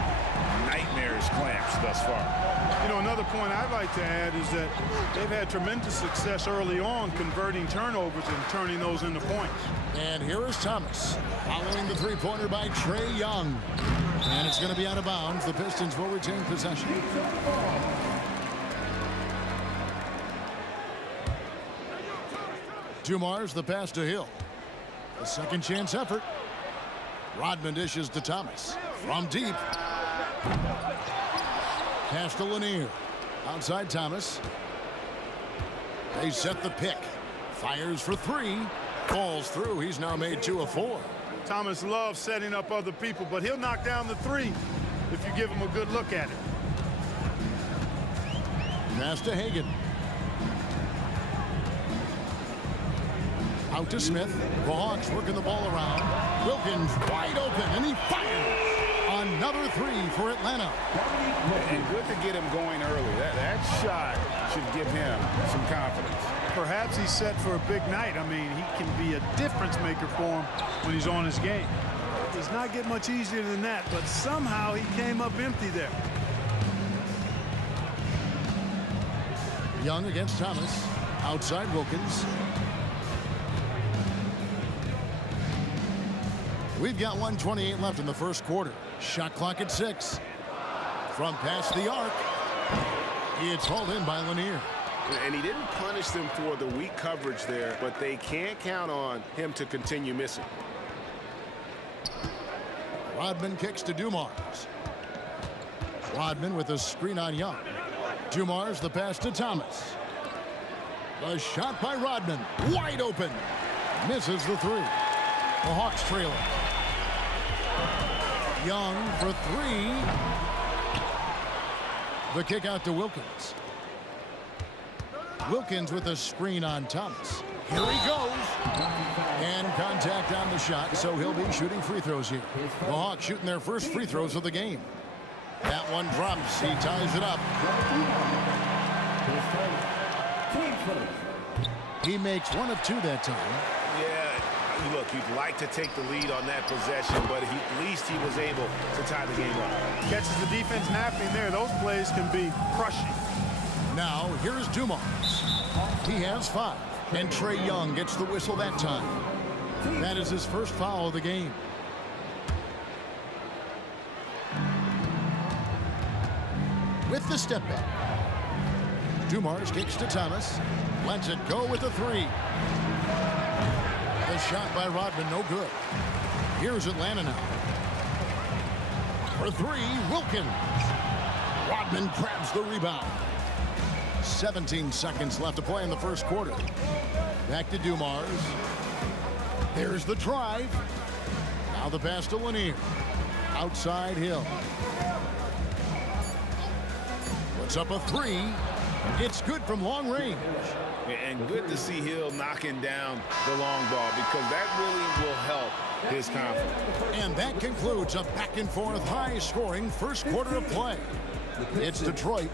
Nightmares clamps thus far. You know, another point I'd like to add is that they've had tremendous success early on converting turnovers and turning those into points. And here is Thomas following the three-pointer by Trae Young. And it's going to be out of bounds. The Pistons will retain possession. Dumars the pass to Hill. A second chance effort. Rodman dishes to Thomas. From deep. Pass to Lanier. Outside Thomas. They set the pick. Fires for 3. Falls through. He's now made 2 of 4. Thomas loves setting up other people, but he'll knock down the 3 if you give him a good look at it. Pass to Hagan. Out to Smith. The Hawks working the ball around. Wilkins wide open, and he fires. Another 3 for Atlanta. And good to get him going early. That shot should give him some confidence. Perhaps he's set for a big night. I mean, he can be a difference maker for him when he's on his game. It does not get much easier than that, but somehow he came up empty there. Young against Thomas. Outside Wilkins. We've got 1:28 left in the first quarter. Shot clock at 6. From past the arc. It's hauled in by Lanier. And he didn't punish them for the weak coverage there, but they can't count on him to continue missing. Rodman kicks to Dumars. Rodman with a screen on Young. Dumars the pass to Thomas. The shot by Rodman. Wide open. Misses the 3. The Hawks trailing. Young for 3. The kick out to Wilkins. Wilkins with a screen on Thomas. Here he goes. And contact on the shot, so he'll be shooting free throws here. The Hawks shooting their first free throws of the game. That one drops. He ties it up. He makes 1 of 2 that time. Yeah, Look, you'd like to take the lead on that possession, but at least he was able to tie the game up. Catches the defense napping there. Those plays can be crushing. Now, here's Dumars. He has 5, and Trey Young gets the whistle that time. That is his first foul of the game. With the step back, Dumars kicks to Thomas. Lets it go with the 3. The shot by Rodman, no good. Here's Atlanta now. For 3, Wilkins. Rodman grabs the rebound. 17 seconds left to play in the first quarter. Back to Dumars. There's the drive. Now the pass to Lanier. Outside Hill. Puts up a 3. It's good from long range. And good to see Hill knocking down the long ball because that really will help his confidence. And that concludes a back-and-forth, high-scoring first quarter of play. It's Detroit.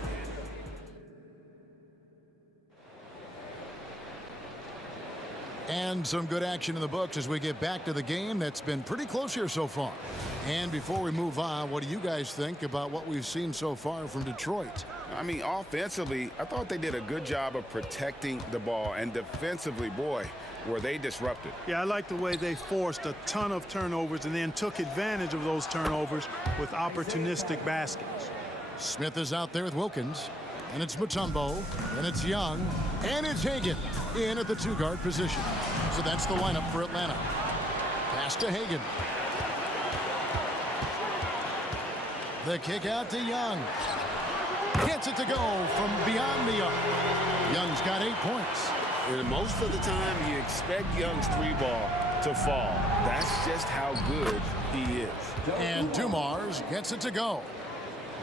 And some good action in the books as we get back to the game that's been pretty close here so far. And before we move on, what do you guys think about what we've seen so far from Detroit? I mean, offensively, I thought they did a good job of protecting the ball. And defensively, boy, were they disrupted. Yeah, I like the way they forced a ton of turnovers and then took advantage of those turnovers with opportunistic baskets. Smith is out there with Wilkins. And it's Mutombo, and it's Young, and it's Hagan in at the 2-guard position. So that's the lineup for Atlanta. Pass to Hagan. The kick out to Young. Gets it to go from beyond the arc. Young's got 8 points. And most of the time, you expect Young's 3-ball to fall. That's just how good he is. And Dumars gets it to go.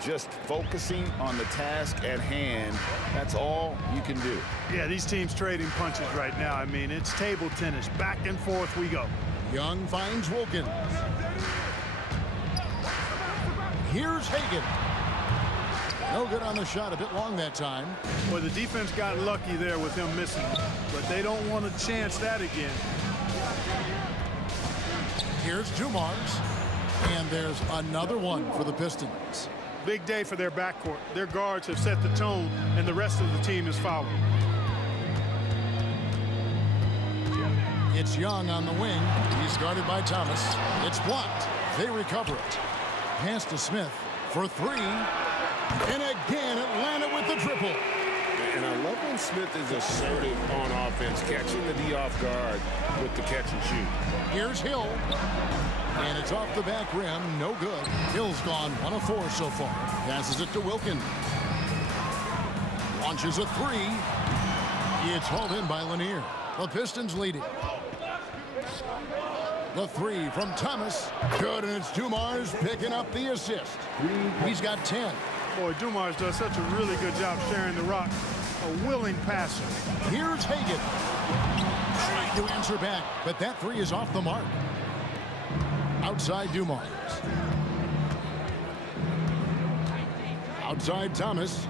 Just focusing on the task at hand, that's all you can do. Yeah, these teams trading punches right now. I mean, it's table tennis. Back and forth we go. Young finds Wilkins. Here's Hagan. No good on the shot, a bit long that time. Well, the defense got lucky there with him missing, but they don't want to chance that again. Here's Dumars, and there's another one for the Pistons. Big day for their backcourt. Their guards have set the tone, and the rest of the team is following. It's Young on the wing. He's guarded by Thomas. It's blocked. They recover it. Pass to Smith for 3. And again, Atlanta with the triple. And I love when Smith is assertive on offense, catching the D off guard with the catch and shoot. Here's Hill. And it's off the back rim. No good. Hill's gone 1 of 4 so far. Passes it to Wilkins. Launches a 3. It's hauled in by Lanier. The Pistons leading. The 3 from Thomas. Good, and it's Dumars picking up the assist. He's got 10. Boy, Dumars does such a really good job sharing the rock. A willing passer. Here's Hagan. Trying to answer back, but that 3 is off the mark. Outside Dumars. Outside Thomas.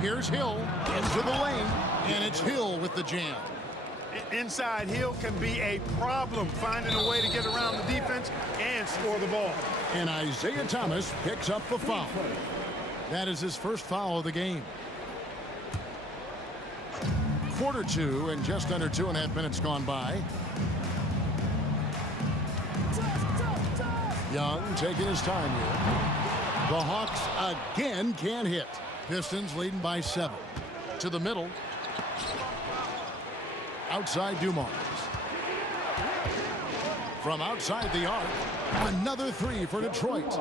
Here's Hill into the lane, and it's Hill with the jam. Inside Hill can be a problem, finding a way to get around the defense and score the ball. And Isaiah Thomas picks up the foul. That is his first foul of the game. Quarter 2 and just under 2.5 minutes gone by. Young taking his time here. The Hawks again can't hit. Pistons leading by 7. To the middle. Outside Dumars. From outside the arc, another 3 for Detroit.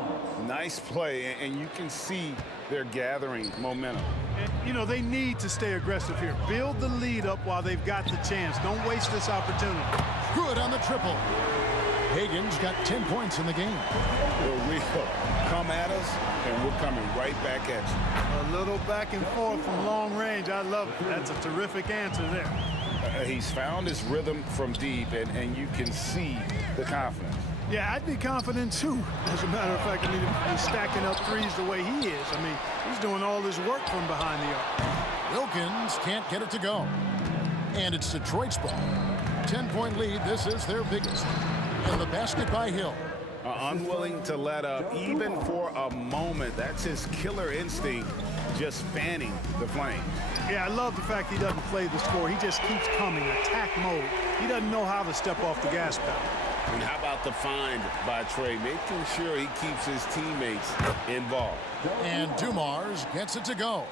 Nice play, and you can see they're gathering momentum. And, you know, they need to stay aggressive here. Build the lead up while they've got the chance. Don't waste this opportunity. Good on the triple. Hagan's got 10 points in the game. We'll come at us, and we're coming right back at you. A little back and forth from long range. I love it. That's a terrific answer there. He's found his rhythm from deep, and you can see the confidence. Yeah, I'd be confident too. As a matter of fact, I mean, if he's stacking up threes the way he is. I mean, he's doing all his work from behind the arc. Wilkins can't get it to go. And it's Detroit's ball. 10-point lead. This is their biggest. And the basket by Hill. Unwilling to let up even for a moment. That's his killer instinct, just fanning the flame. Yeah, I love the fact he doesn't play the score. He just keeps coming, attack mode. He doesn't know how to step off the gas pedal. And how about the find by Trey, making sure he keeps his teammates involved. And Dumars gets it to go.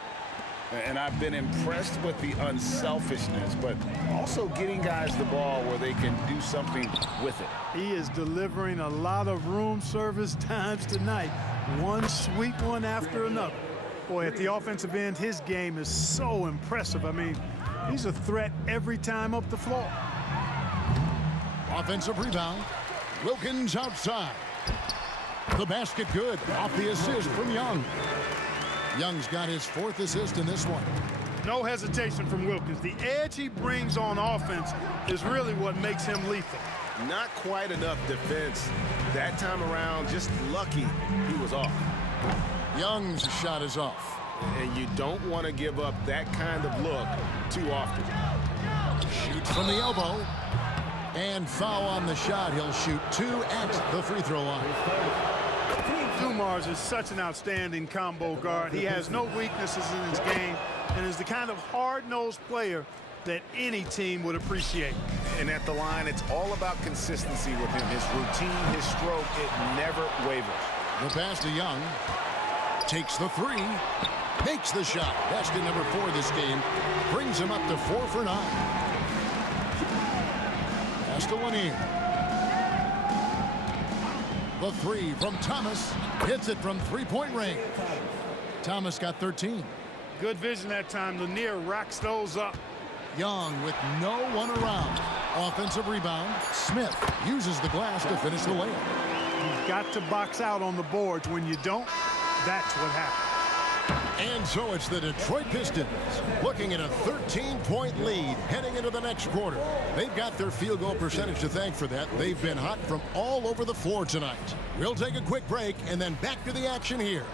And I've been impressed with the unselfishness, but also getting guys the ball where they can do something with it. He is delivering a lot of room service times tonight. One sweet one after another. Boy, at the offensive end, his game is so impressive. I mean, he's a threat every time up the floor. Offensive rebound. Wilkins outside. The basket good. Off the assist from Young. Young's got his 4th assist in this one. No hesitation from Wilkins. The edge he brings on offense is really what makes him lethal. Not quite enough defense that time around. Just lucky he was off. Young's shot is off. And you don't want to give up that kind of look too often. Shoots from the elbow. And foul on the shot. He'll shoot 2 at the free throw line. Dumars is such an outstanding combo guard. He has no weaknesses in his game and is the kind of hard-nosed player that any team would appreciate. And at the line, it's all about consistency with him. His routine, his stroke, it never wavers. The pass to Young. Takes the 3. Makes the shot. Basket number 4 this game. Brings him up to 4 for 9. Pass to Lanier. The 3 from Thomas. Hits it from 3-point range. Thomas got 13. Good vision that time. Lanier racks those up. Young with no one around. Offensive rebound. Smith uses the glass to finish the layup. You've got to box out on the boards. When you don't, that's what happens. And so it's the Detroit Pistons looking at a 13-point lead heading into the next quarter. They've got their field goal percentage to thank for that. They've been hot from all over the floor tonight. We'll take a quick break and then back to the action here.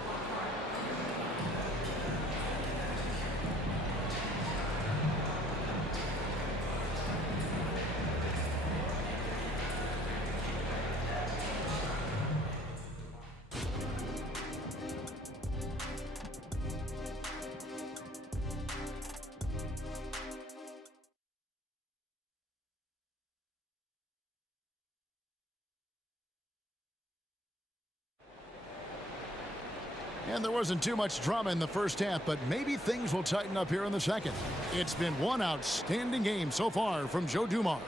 And there wasn't too much drama in the first half, but maybe things will tighten up here in the second. It's been one outstanding game so far from Joe Dumars.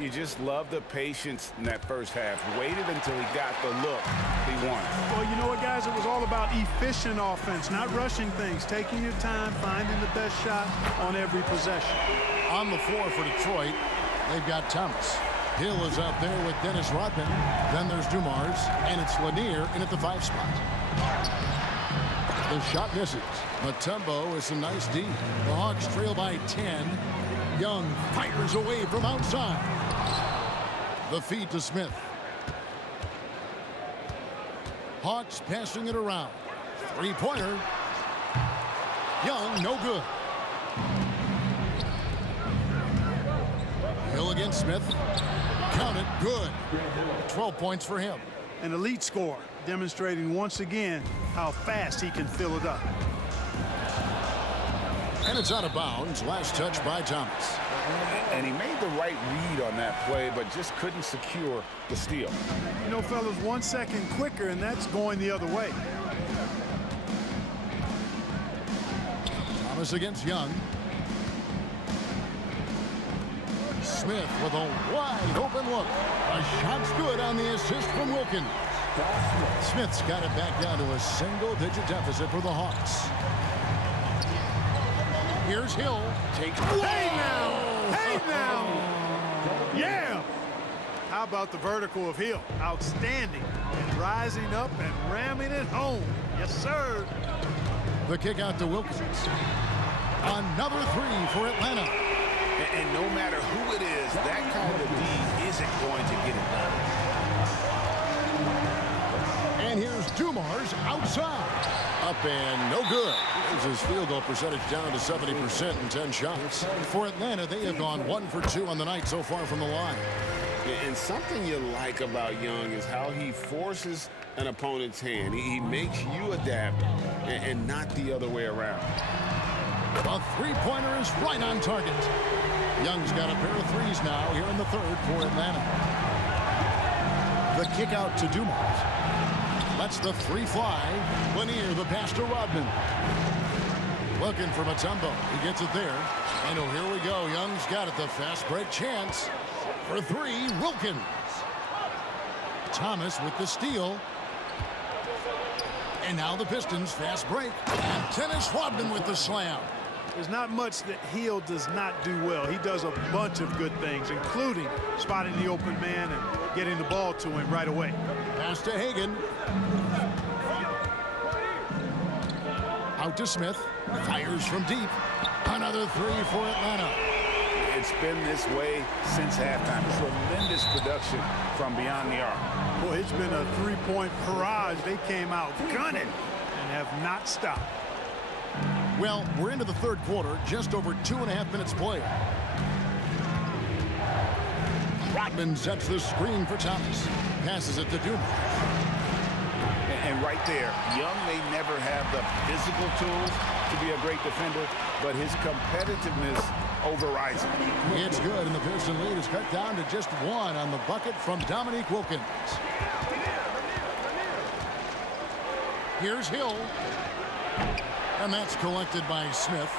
You just love the patience in that first half. Waited until he got the look he wanted. Well, you know what, guys? It was all about efficient offense, not rushing things, taking your time, finding the best shot on every possession. On the floor for Detroit, they've got Thomas. Hill is out there with Dennis Rodman. Then there's Dumars, and it's Lanier in at the 5 spot. The shot misses. Mutombo is some nice D. The Hawks trail by 10. Young fires away from outside. The feed to Smith. Hawks passing it around. 3-pointer. Young, no good. Hill against Smith. Count it, good. 12 points for him. An elite scorer, demonstrating once again how fast he can fill it up. And it's out of bounds. Last touch by Thomas. And he made the right read on that play, but just couldn't secure the steal. You know, fellas, 1 second quicker, and that's going the other way. Thomas against Young. Smith with a wide open look. A shot's good on the assist from Wilkins. Smith's got it back down to a single-digit deficit for the Hawks. Here's Hill. Hey now! Hey now! Yeah! How about the vertical of Hill? Outstanding. And rising up and ramming it home. Yes, sir. The kick out to Wilkins. Another 3 for Atlanta. And no matter who it is, that kind of D isn't going to get it done. And here's Dumars outside. A Up and no good. There's his field goal percentage down to 70% in 10 shots. For Atlanta, they have gone 1 for 2 on the night so far from the line. And something you like about Young is how he forces an opponent's hand. He makes you adapt and not the other way around. A three-pointer is right on target. Young's got a pair of threes now here in the third for Atlanta. The kick out to Dumars. Lets the three fly. Lanier, the pass to Rodman. Looking for Mutombo. He gets it there. And oh, here we go. Young's got it. The fast break chance. For three, Wilkins. Thomas with the steal. And now the Pistons fast break. And Dennis Rodman with the slam. There's not much that Hill does not do well. He does a bunch of good things, including spotting the open man and getting the ball to him right away. Pass to Hagan. Out to Smith. Fires from deep. Another three for Atlanta. It's been this way since halftime. Tremendous production from beyond the arc. Boy, it's been a three-point barrage. They came out gunning and have not stopped. Well, we're into the third quarter, just over 2.5 minutes played. Rodman sets the screen for Thomas. Passes it to Dumars. And right there, Young may never have the physical tools to be a great defender, but his competitiveness overrides him. It's good, and the Piston lead is cut down to just one on the bucket from Dominique Wilkins. Here's Hill. And that's collected by Smith.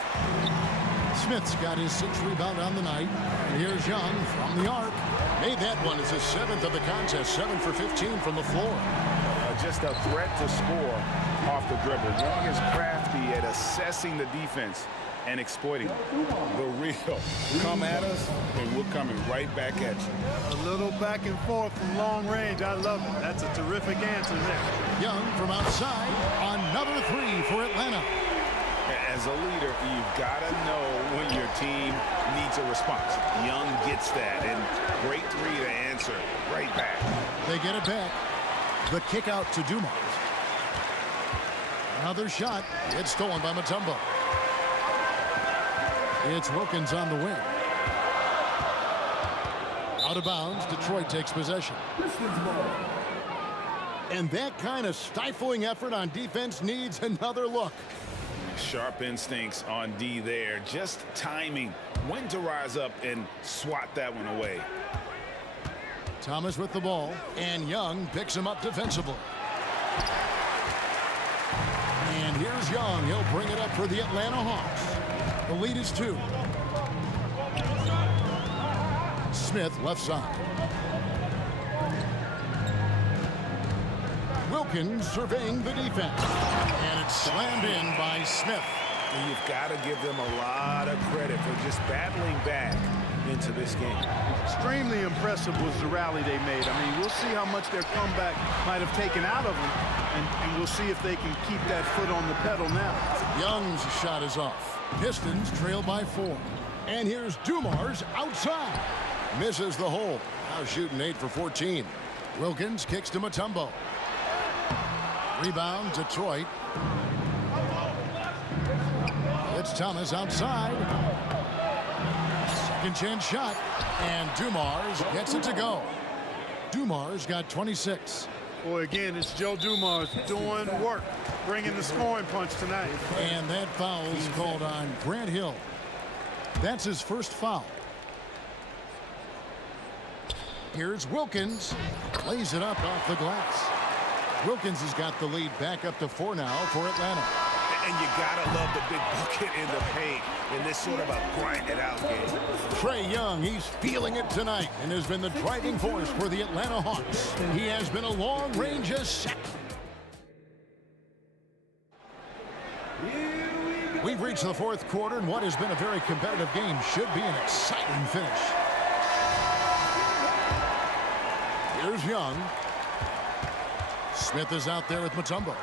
Smith's got his 6th rebound on the night. And here's Young from the arc. Made that one as his 7th of the contest. 7 for 15 from the floor. Just a threat to score off the dribble. Young is crafty at assessing the defense and exploiting the real. Come at us, and we're coming right back at you. A little back and forth from long range. I love it. That's a terrific answer there. Young from outside. Another three for Atlanta. As a leader, you've got to know when your team needs a response. Young gets that, and great three to answer right back. They get it back. The kick out to Dumars. Another shot. It's stolen by Mutombo. It's Wilkins on the wing. Out of bounds. Detroit takes possession. And that kind of stifling effort on defense needs another look. Sharp instincts on D there. Just timing. When to rise up and swat that one away. Thomas with the ball. And Young picks him up defensively. And here's Young. He'll bring it up for the Atlanta Hawks. The lead is 2. Smith left side. Wilkins surveying the defense. And it's slammed in by Smith. And you've got to give them a lot of credit for just battling back into this game. Extremely impressive was the rally they made. I mean, we'll see how much their comeback might have taken out of them, and we'll see if they can keep that foot on the pedal now. Young's shot is off. Pistons trail by 4. And here's Dumars outside. Misses the hole. Now shooting 8 for 14. Wilkins kicks to Mutombo. Rebound, Detroit. It's Thomas outside. Second chance shot. And Dumars gets it to go. Dumars got 26. Boy, again, it's Joe Dumars doing work, bringing the scoring punch tonight. And that foul is called on Grant Hill. That's his first foul. Here's Wilkins. Lays it up off the glass. Wilkins has got the lead back up to 4 now for Atlanta. And you gotta love the big bucket in the paint in this sort of a grind-it-out game. Trae Young, he's feeling it tonight and has been the driving force for the Atlanta Hawks. He has been a long-range assassin. We've reached the fourth quarter, and what has been a very competitive game should be an exciting finish. Here's Young. Smith is out there with Mutombo.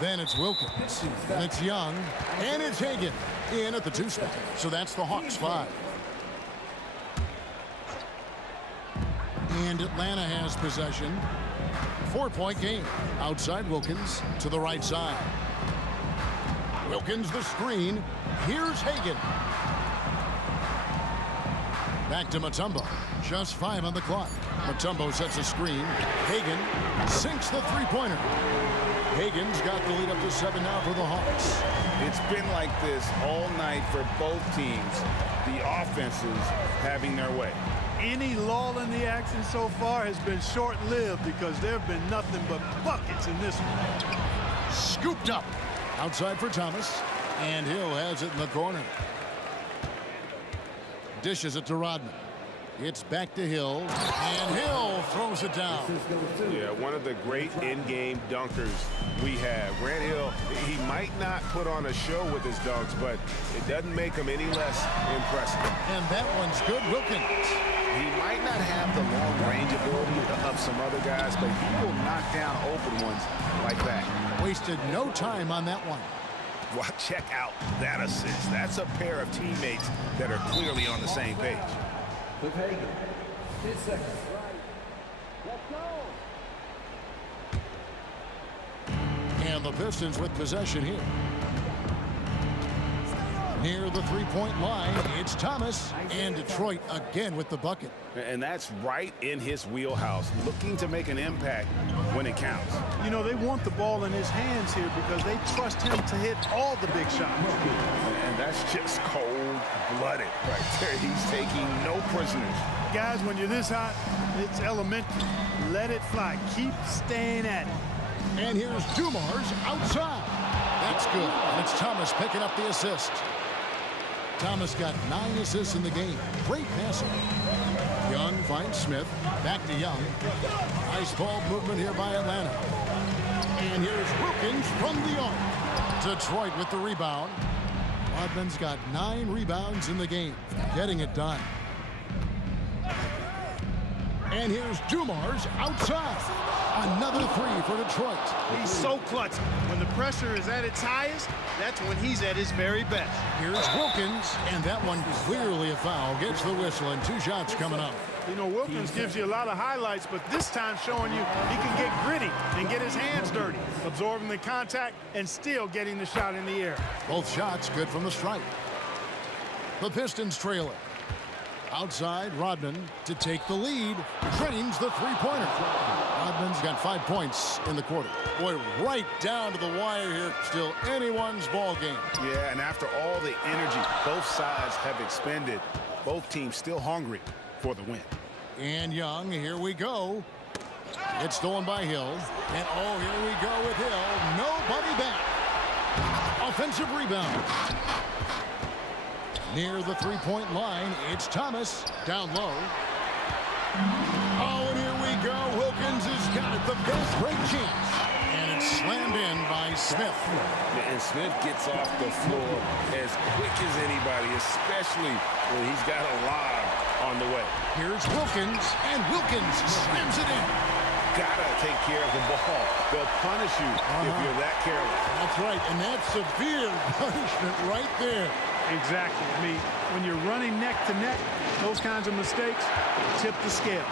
Then it's Wilkins. Then it's Young. And it's Hagan in at the 2 spot. So that's the Hawks 5. And Atlanta has possession. 4-point game. Outside Wilkins to the right side. Wilkins the screen. Here's Hagan. Back to Mutombo. Just 5 on the clock. Mutombo sets a screen. Hagan sinks the three-pointer. Hagan's got the lead up to 7 now for the Hawks. It's been like this all night for both teams. The offenses having their way. Any lull in the action so far has been short-lived because there have been nothing but buckets in this one. Scooped up. Outside for Thomas. And Hill has it in the corner. Dishes it to Rodman. It's back to Hill. And Hill throws it down. Yeah, one of the great in-game dunkers we have. Grant Hill, he might not put on a show with his dunks, but it doesn't make him any less impressive. And that one's good. Wilkins. He might not have the long-range ability of some other guys, but he will knock down open ones like that. Wasted no time on that one. Well, check out that assist. That's a pair of teammates that are clearly on the same page. Hagan, 10 seconds. And the Pistons with possession here. Near the three-point line, it's Thomas. And Detroit again with the bucket. And that's right in his wheelhouse, looking to make an impact when it counts. You know, they want the ball in his hands here because they trust him to hit all the big shots. And that's just cold-blooded right there. He's taking no prisoners. Guys, when you're this hot, it's elementary. Let it fly. Keep staying at it. And here's Dumars outside. That's good. And it's Thomas picking up the assist. Thomas got 9 assists in the game. Great passing. Young finds Smith. Back to Young. Nice ball movement here by Atlanta. And here's Wilkins from the arc. Detroit with the rebound. Rodman's got 9 rebounds in the game. Getting it done. And here's Dumars outside. Another 3 for Detroit. He's so clutch. When the pressure is at its highest, that's when he's at his very best. Here's Wilkins, and that one clearly a foul. Gets the whistle, and 2 shots coming up. You know, Wilkins gives you a lot of highlights, but this time showing you he can get gritty and get his hands dirty, absorbing the contact and still getting the shot in the air. Both shots good from the stripe. The Pistons trail it. Outside, Rodman to take the lead. Drains the three-pointer. Rodman's got 5 points in the quarter. Boy, right down to the wire here. Still anyone's ball game. Yeah, and after all the energy both sides have expended, both teams still hungry for the win. And Young, here we go. It's stolen by Hill. And oh, here we go with Hill. Nobody back. Offensive rebound. Near the three-point line, it's Thomas down low. Oh, and here we go. Wilkins has got it. The best break chance. And it's slammed in by Smith. And Smith gets off the floor as quick as anybody, especially when he's got a lob on the way. Here's Wilkins, and Wilkins slams it in. Gotta take care of the ball. They'll punish you if you're that careless. That's right, and that's severe punishment right there. Exactly. I mean, when you're running neck to neck, those kinds of mistakes tip the scale.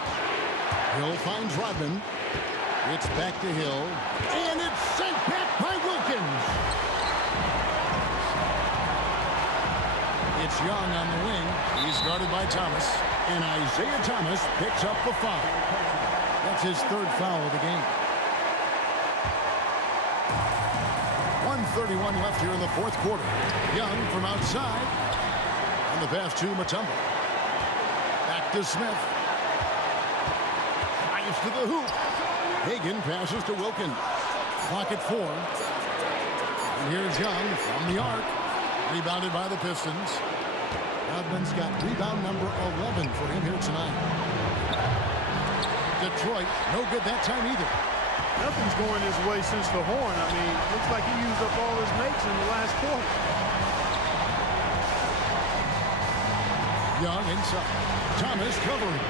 Hill finds Rodman. It's back to Hill. And it's sent back by Wilkins. It's Young on the wing. He's guarded by Thomas. And Isaiah Thomas picks up the foul. That's his 3rd foul of the game. 1:31 left here in the 4th quarter. Young from outside. And the pass to Mutombo. Back to Smith. Drives to the hoop. Hagan passes to Wilkins. Clock at 4. And here's Young from the arc. Rebounded by the Pistons. Rodman's got rebound number 11 for him here tonight. Detroit, no good that time either. Nothing's going his way since the horn. I mean, looks like he used up all his mates in the last quarter. Young inside. Thomas covering.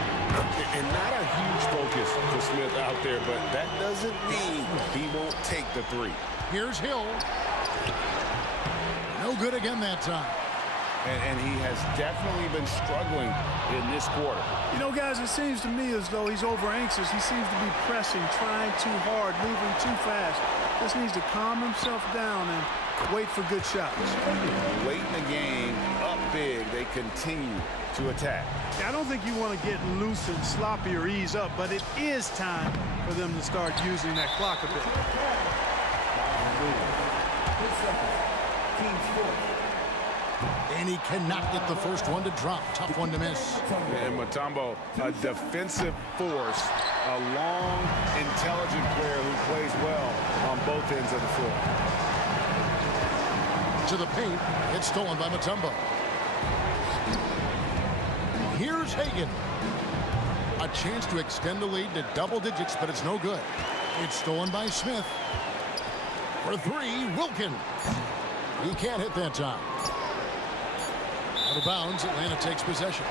And not a huge focus for Smith out there, but that doesn't mean he won't take the 3. Here's Hill. No good again that time. And he has definitely been struggling in this quarter. You know, guys, it seems to me as though he's over anxious. He seems to be pressing, trying too hard, moving too fast. just needs to calm himself down and wait for good shots. Late in the game, up big, they continue to attack. I don't think you want to get loose and sloppy or ease up, but it is time for them to start using that clock a bit. And he cannot get the first one to drop. Tough one to miss. And Mutombo, a defensive force, a long, intelligent player who plays well on both ends of the floor. To the paint. It's stolen by Mutombo. Here's Hagan. A chance to extend the lead to double digits, but it's no good. It's stolen by Smith. For three, Wilkin. He can't hit that time. Out of bounds, Atlanta takes possession.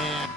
And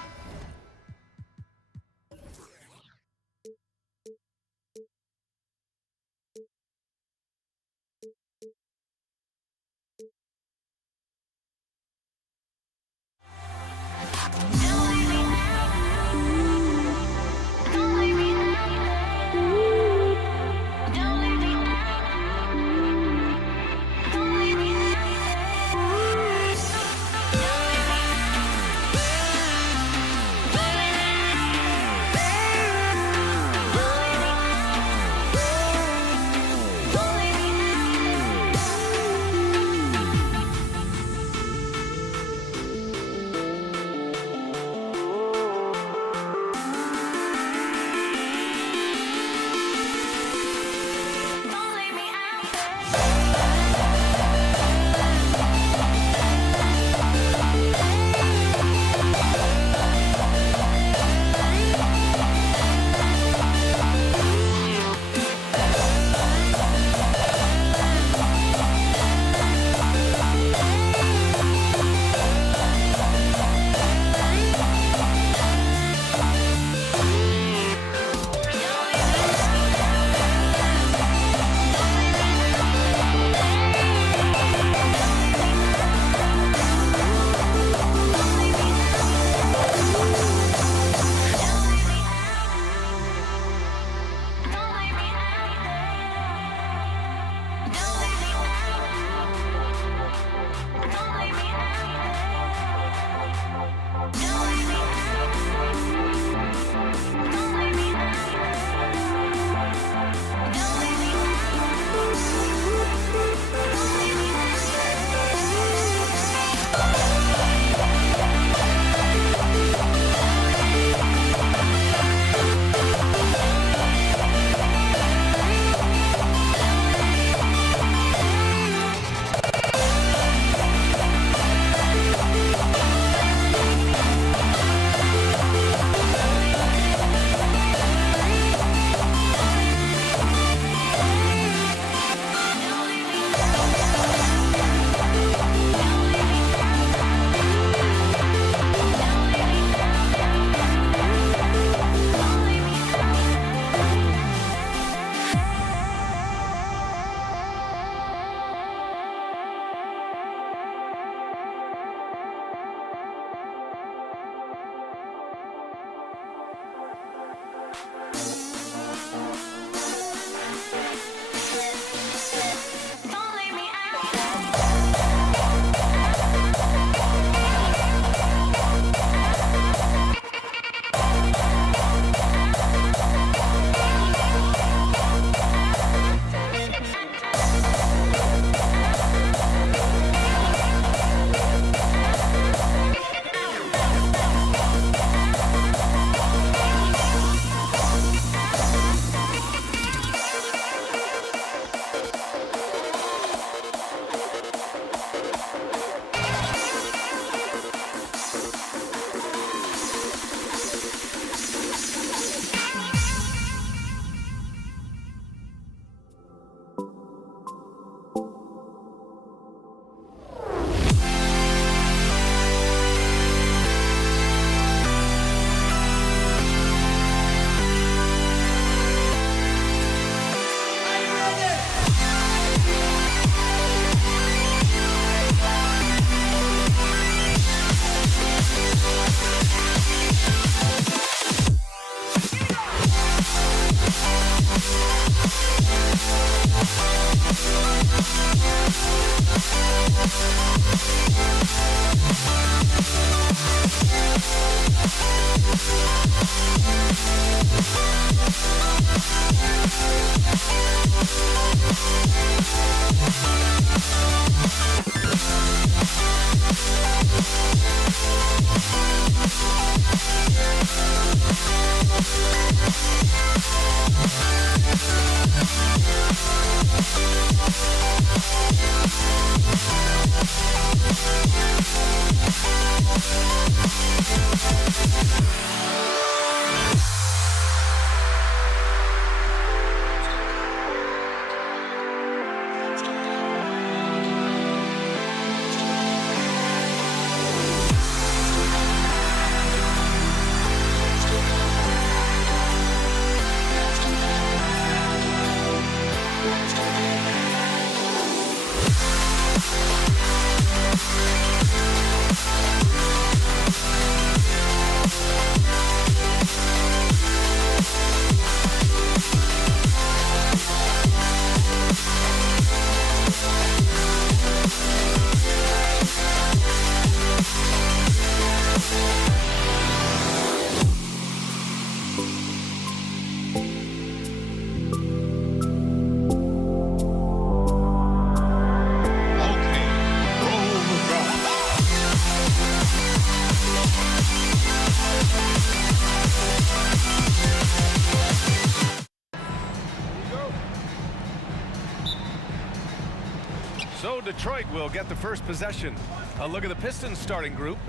So Detroit will get the first possession. A look at the Pistons starting group.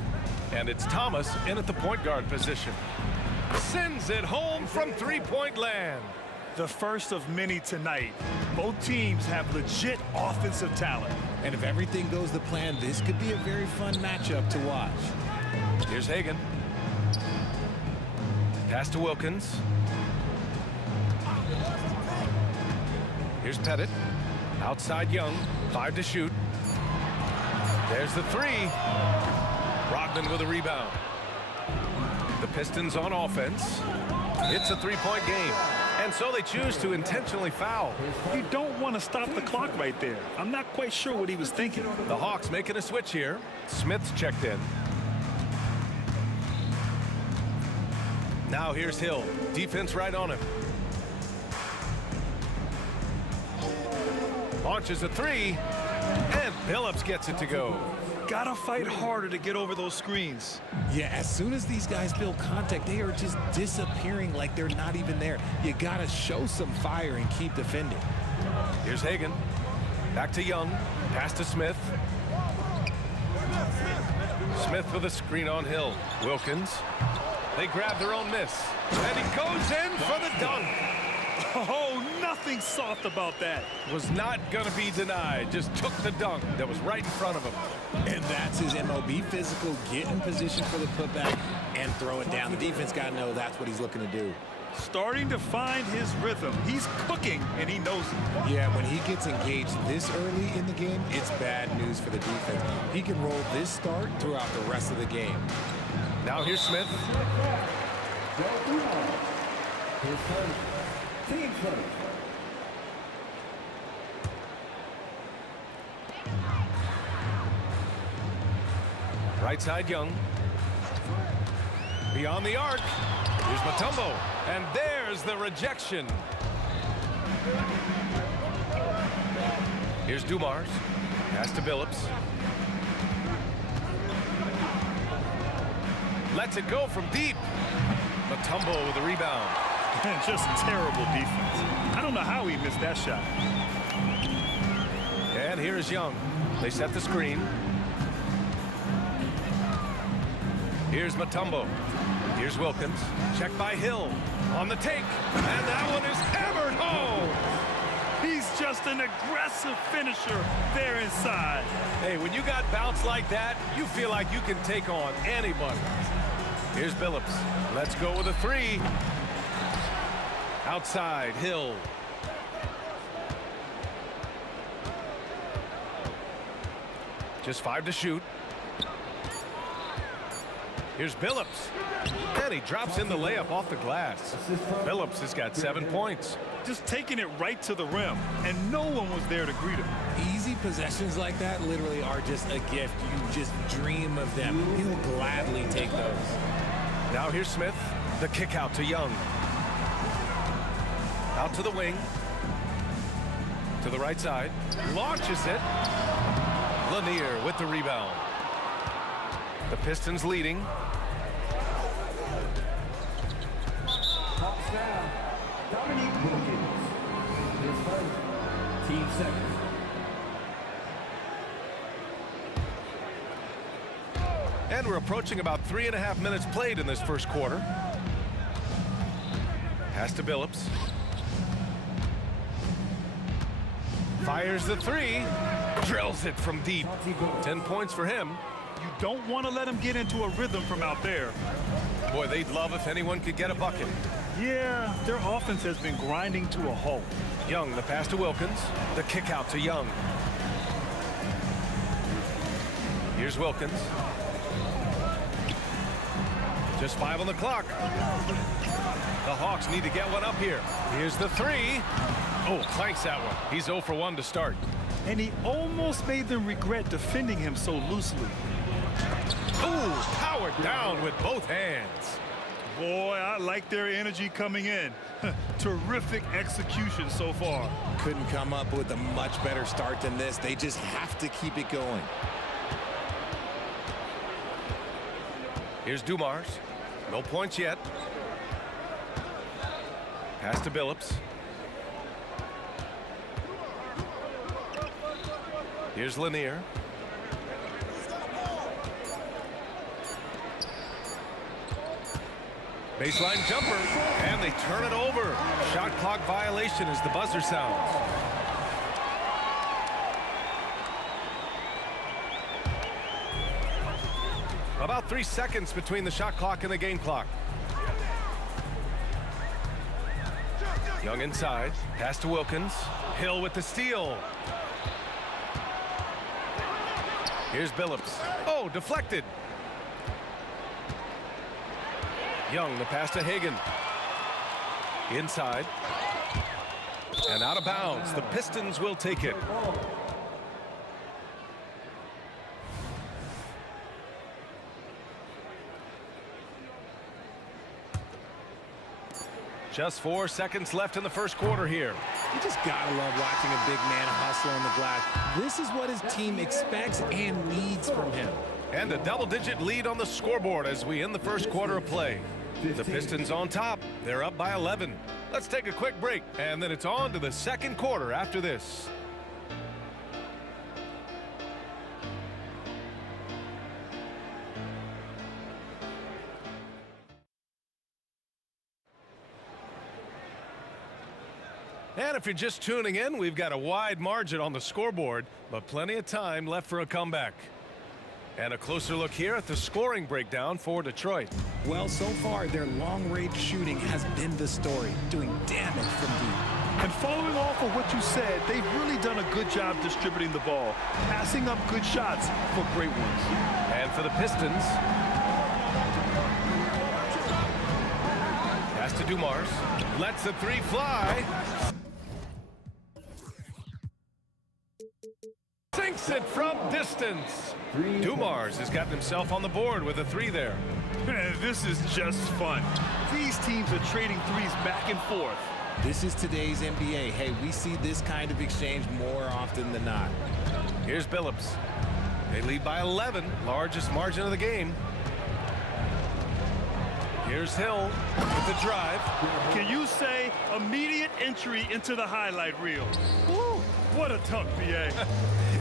And it's Thomas in at the point guard position. Sends it home from three-point land. The first of many tonight. Both teams have legit offensive talent. And if everything goes to plan, this could be a very fun matchup to watch. Here's Hagan. Pass to Wilkins. Here's Pettit. Outside Young. 5 to shoot. There's the three. Rodman with a rebound. The Pistons on offense. It's a three-point game. And so they choose to intentionally foul. You don't want to stop the clock right there. I'm not quite sure what he was thinking. The Hawks making a switch here. Smith's checked in. Now here's Hill. Defense right on him. Launches a three. And Billups gets it to go. Gotta fight harder to get over those screens. Yeah, as soon as these guys build contact, they are just disappearing like they're not even there. You gotta show some fire and keep defending. Here's Hagan. Back to Young. Pass to Smith. Smith with a screen on Hill. Wilkins. They grab their own miss. And he goes in for the dunk. Oh, nothing soft about that. Was not going to be denied. Just took the dunk that was right in front of him. And that's his MOB physical. Get in position for the putback and throw it down. The defense got to know that's what he's looking to do. Starting to find his rhythm. He's cooking, and he knows it. Yeah, when he gets engaged this early in the game, it's bad news for the defense. He can roll this start throughout the rest of the game. Now here's Smith. Team first. Right side Young. Beyond the arc. Here's Mutombo. And there's the rejection. Here's Dumars. Pass to Billups. Lets it go from deep. Mutombo with the rebound. And just terrible defense. I don't know how he missed that shot. And here's Young. They set the screen. Here's Mutombo. Here's Wilkins. Checked by Hill. On the take. And that one is hammered home. He's just an aggressive finisher there inside. Hey, when you got bounce like that, you feel like you can take on anybody. Here's Billups. Let's go with a three. Outside, Hill. Just 5 to shoot. Here's Billups. And he drops in the layup off the glass. Billups has got 7 points. Just taking it right to the rim, and no one was there to greet him. Easy possessions like that literally are just a gift. You just dream of them. He'll gladly take those. Now here's Smith. The kick out to Young. Out to the wing. To the right side. Launches it. Lanier with the rebound. The Pistons leading. Hawks down. Dominique Wilkins. His first. Team second. And we're approaching about 3.5 minutes played in this first quarter. Pass to Billups. Fires the three. Drills it from deep. 10 points for him. You don't want to let him get into a rhythm from out there. Boy, they'd love if anyone could get a bucket. Yeah, their offense has been grinding to a halt. Young, the pass to Wilkins. The kick out to Young. Here's Wilkins. Just 5 on the clock. The Hawks need to get one up here. Here's the three. Oh, clanks that one. He's 0 for 1 to start. And he almost made them regret defending him so loosely. Ooh, powered down with both hands. Boy, I like their energy coming in. Terrific execution so far. Couldn't come up with a much better start than this. They just have to keep it going. Here's Dumars. No points yet. Pass to Billups. Here's Lanier. Baseline jumper, and they turn it over. Shot clock violation as the buzzer sounds. About 3 seconds between the shot clock and the game clock. Young inside, pass to Wilkins. Hill with the steal. Here's Billups. Oh, deflected. Young, the pass to Hagan. Inside. And out of bounds. The Pistons will take it. Just 4 seconds left in the first quarter here. You just gotta love watching a big man hustle on the glass. This is what his team expects and needs from him. And a double-digit lead on the scoreboard as we end the first quarter of play. The Pistons on top. They're up by 11. Let's take a quick break, and then it's on to the second quarter after this. And if you're just tuning in, we've got a wide margin on the scoreboard, but plenty of time left for a comeback. And a closer look here at the scoring breakdown for Detroit. Well, so far, their long-range shooting has been the story, doing damage from deep. And following off of what you said, they've really done a good job distributing the ball, passing up good shots for great ones. And for the Pistons, pass to Dumars, lets the three fly. Sinks it from distance. Dumars has gotten himself on the board with a three there. This is just fun. These teams are trading threes back and forth. This is today's NBA. Hey, we see this kind of exchange more often than not. Here's Billups. They lead by 11, largest margin of the game. Here's Hill with the drive. Can you say immediate entry into the highlight reel? Woo, what a tuck, BA.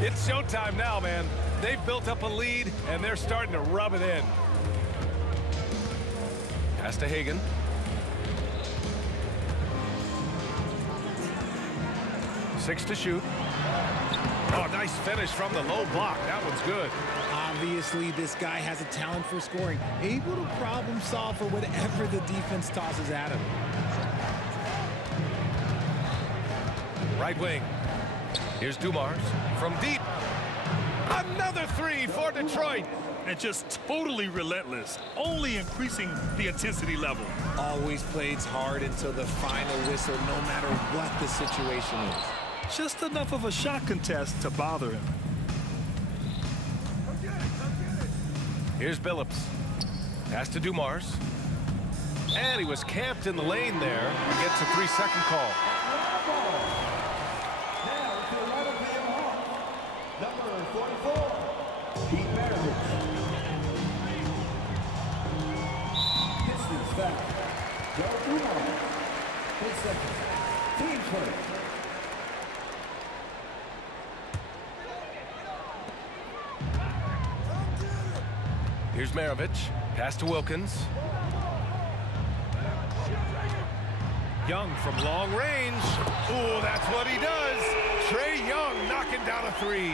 It's showtime now, man. They've built up a lead, and they're starting to rub it in. Pass to Hagan. Six to shoot. Oh, nice finish from the low block. That one's good. Obviously, this guy has a talent for scoring, able to problem solve for whatever the defense tosses at him. Right wing. Here's Dumars from deep. Another three for Detroit. And just totally relentless, only increasing the intensity level. Always plays hard until the final whistle, no matter what the situation is. Just enough of a shot contest to bother him. Here's Billups. Pass to Dumars. And he was camped in the lane there. He gets a 3-second call. Number 44, Pete Maravich. Pistons back. Joe Dumars. 8 seconds. Team play. Here's Maravich. Pass to Wilkins. Young from long range. Oh, that's what he does. Trae Young knocking down a three.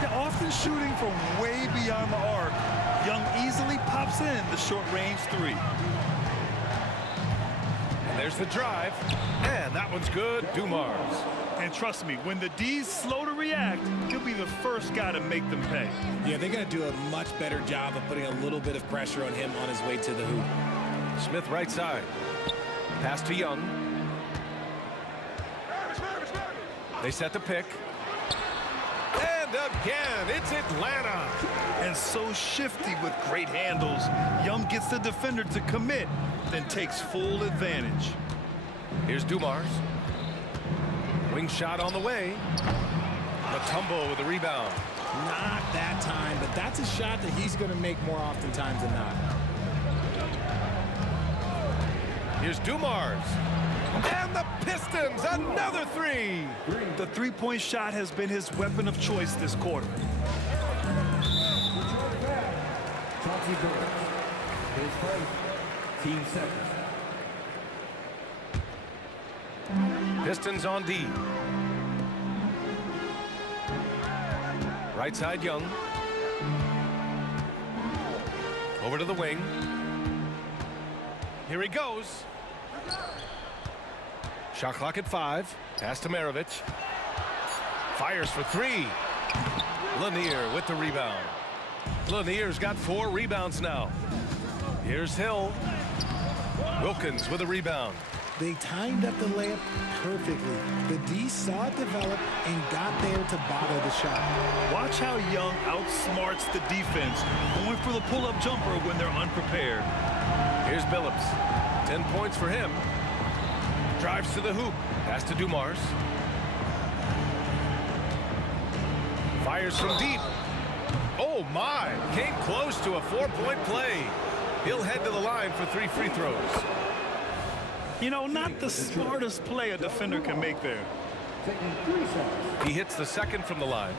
Yeah, often shooting from way beyond the arc, Young easily pops in the short-range three. And there's the drive. And that one's good. Dumars. And trust me, when the D's slow to react, he'll be the first guy to make them pay. Yeah, they got to do a much better job of putting a little bit of pressure on him on his way to the hoop. Smith right side. Pass to Young. They set the pick. And again, it's Atlanta. And so shifty with great handles. Young gets the defender to commit, then takes full advantage. Here's Dumars. Wing shot on the way. Mutombo with the rebound. Not that time, but that's a shot that he's going to make more oftentimes than not. Here's Dumars. And the Pistons, another three. The three-point shot has been his weapon of choice this quarter. Chauncey Billups. His play. Team seconds. Pistons on D. Right side Young. Over to the wing. Here he goes. Shot clock at 5. Pass to Maravich. Fires for 3. Lanier with the rebound. Lanier's got 4 rebounds now. Here's Hill. Wilkins with a rebound. They timed up the layup perfectly. The D saw it develop and got there to bother the shot. Watch how Young outsmarts the defense, going for the pull-up jumper when they're unprepared. Here's Billups. 10 points for him. Drives to the hoop. Pass to Dumars. Fires from deep. Oh, my. Came close to a 4-point play. He'll head to the line for 3 free throws. You know, not the smartest play a defender can make there. He hits the second from the line.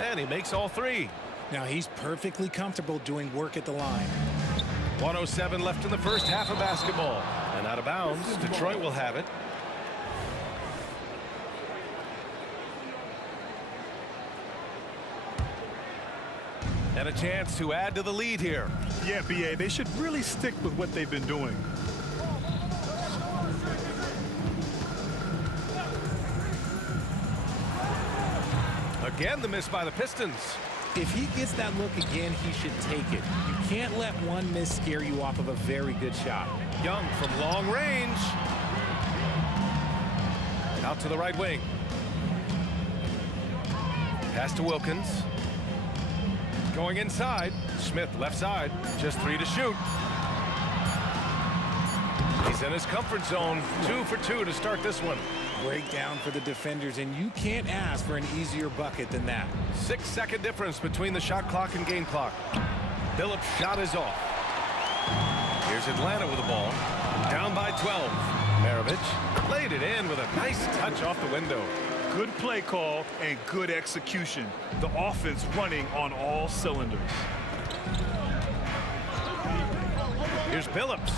And he makes all 3. Now he's perfectly comfortable doing work at the line. 1:07 left in the first half of basketball. And out of bounds, Detroit will have it. And a chance to add to the lead here. Yeah, BA, they should really stick with what they've been doing. Again, the miss by the Pistons. If he gets that look again, he should take it. You can't let one miss scare you off of a very good shot. Young from long range. Out to the right wing. Pass to Wilkins. Going inside. Smith left side. Just 3 to shoot. He's in his comfort zone. 2 for 2 to start this one. Breakdown for the defenders, and you can't ask for an easier bucket than that. 6-second difference between the shot clock and game clock. Billups' shot is off. Here's Atlanta with the ball. Down by 12. Maravich laid it in with a nice touch off the window. Good play call and good execution. The offense running on all cylinders. Here's Billups.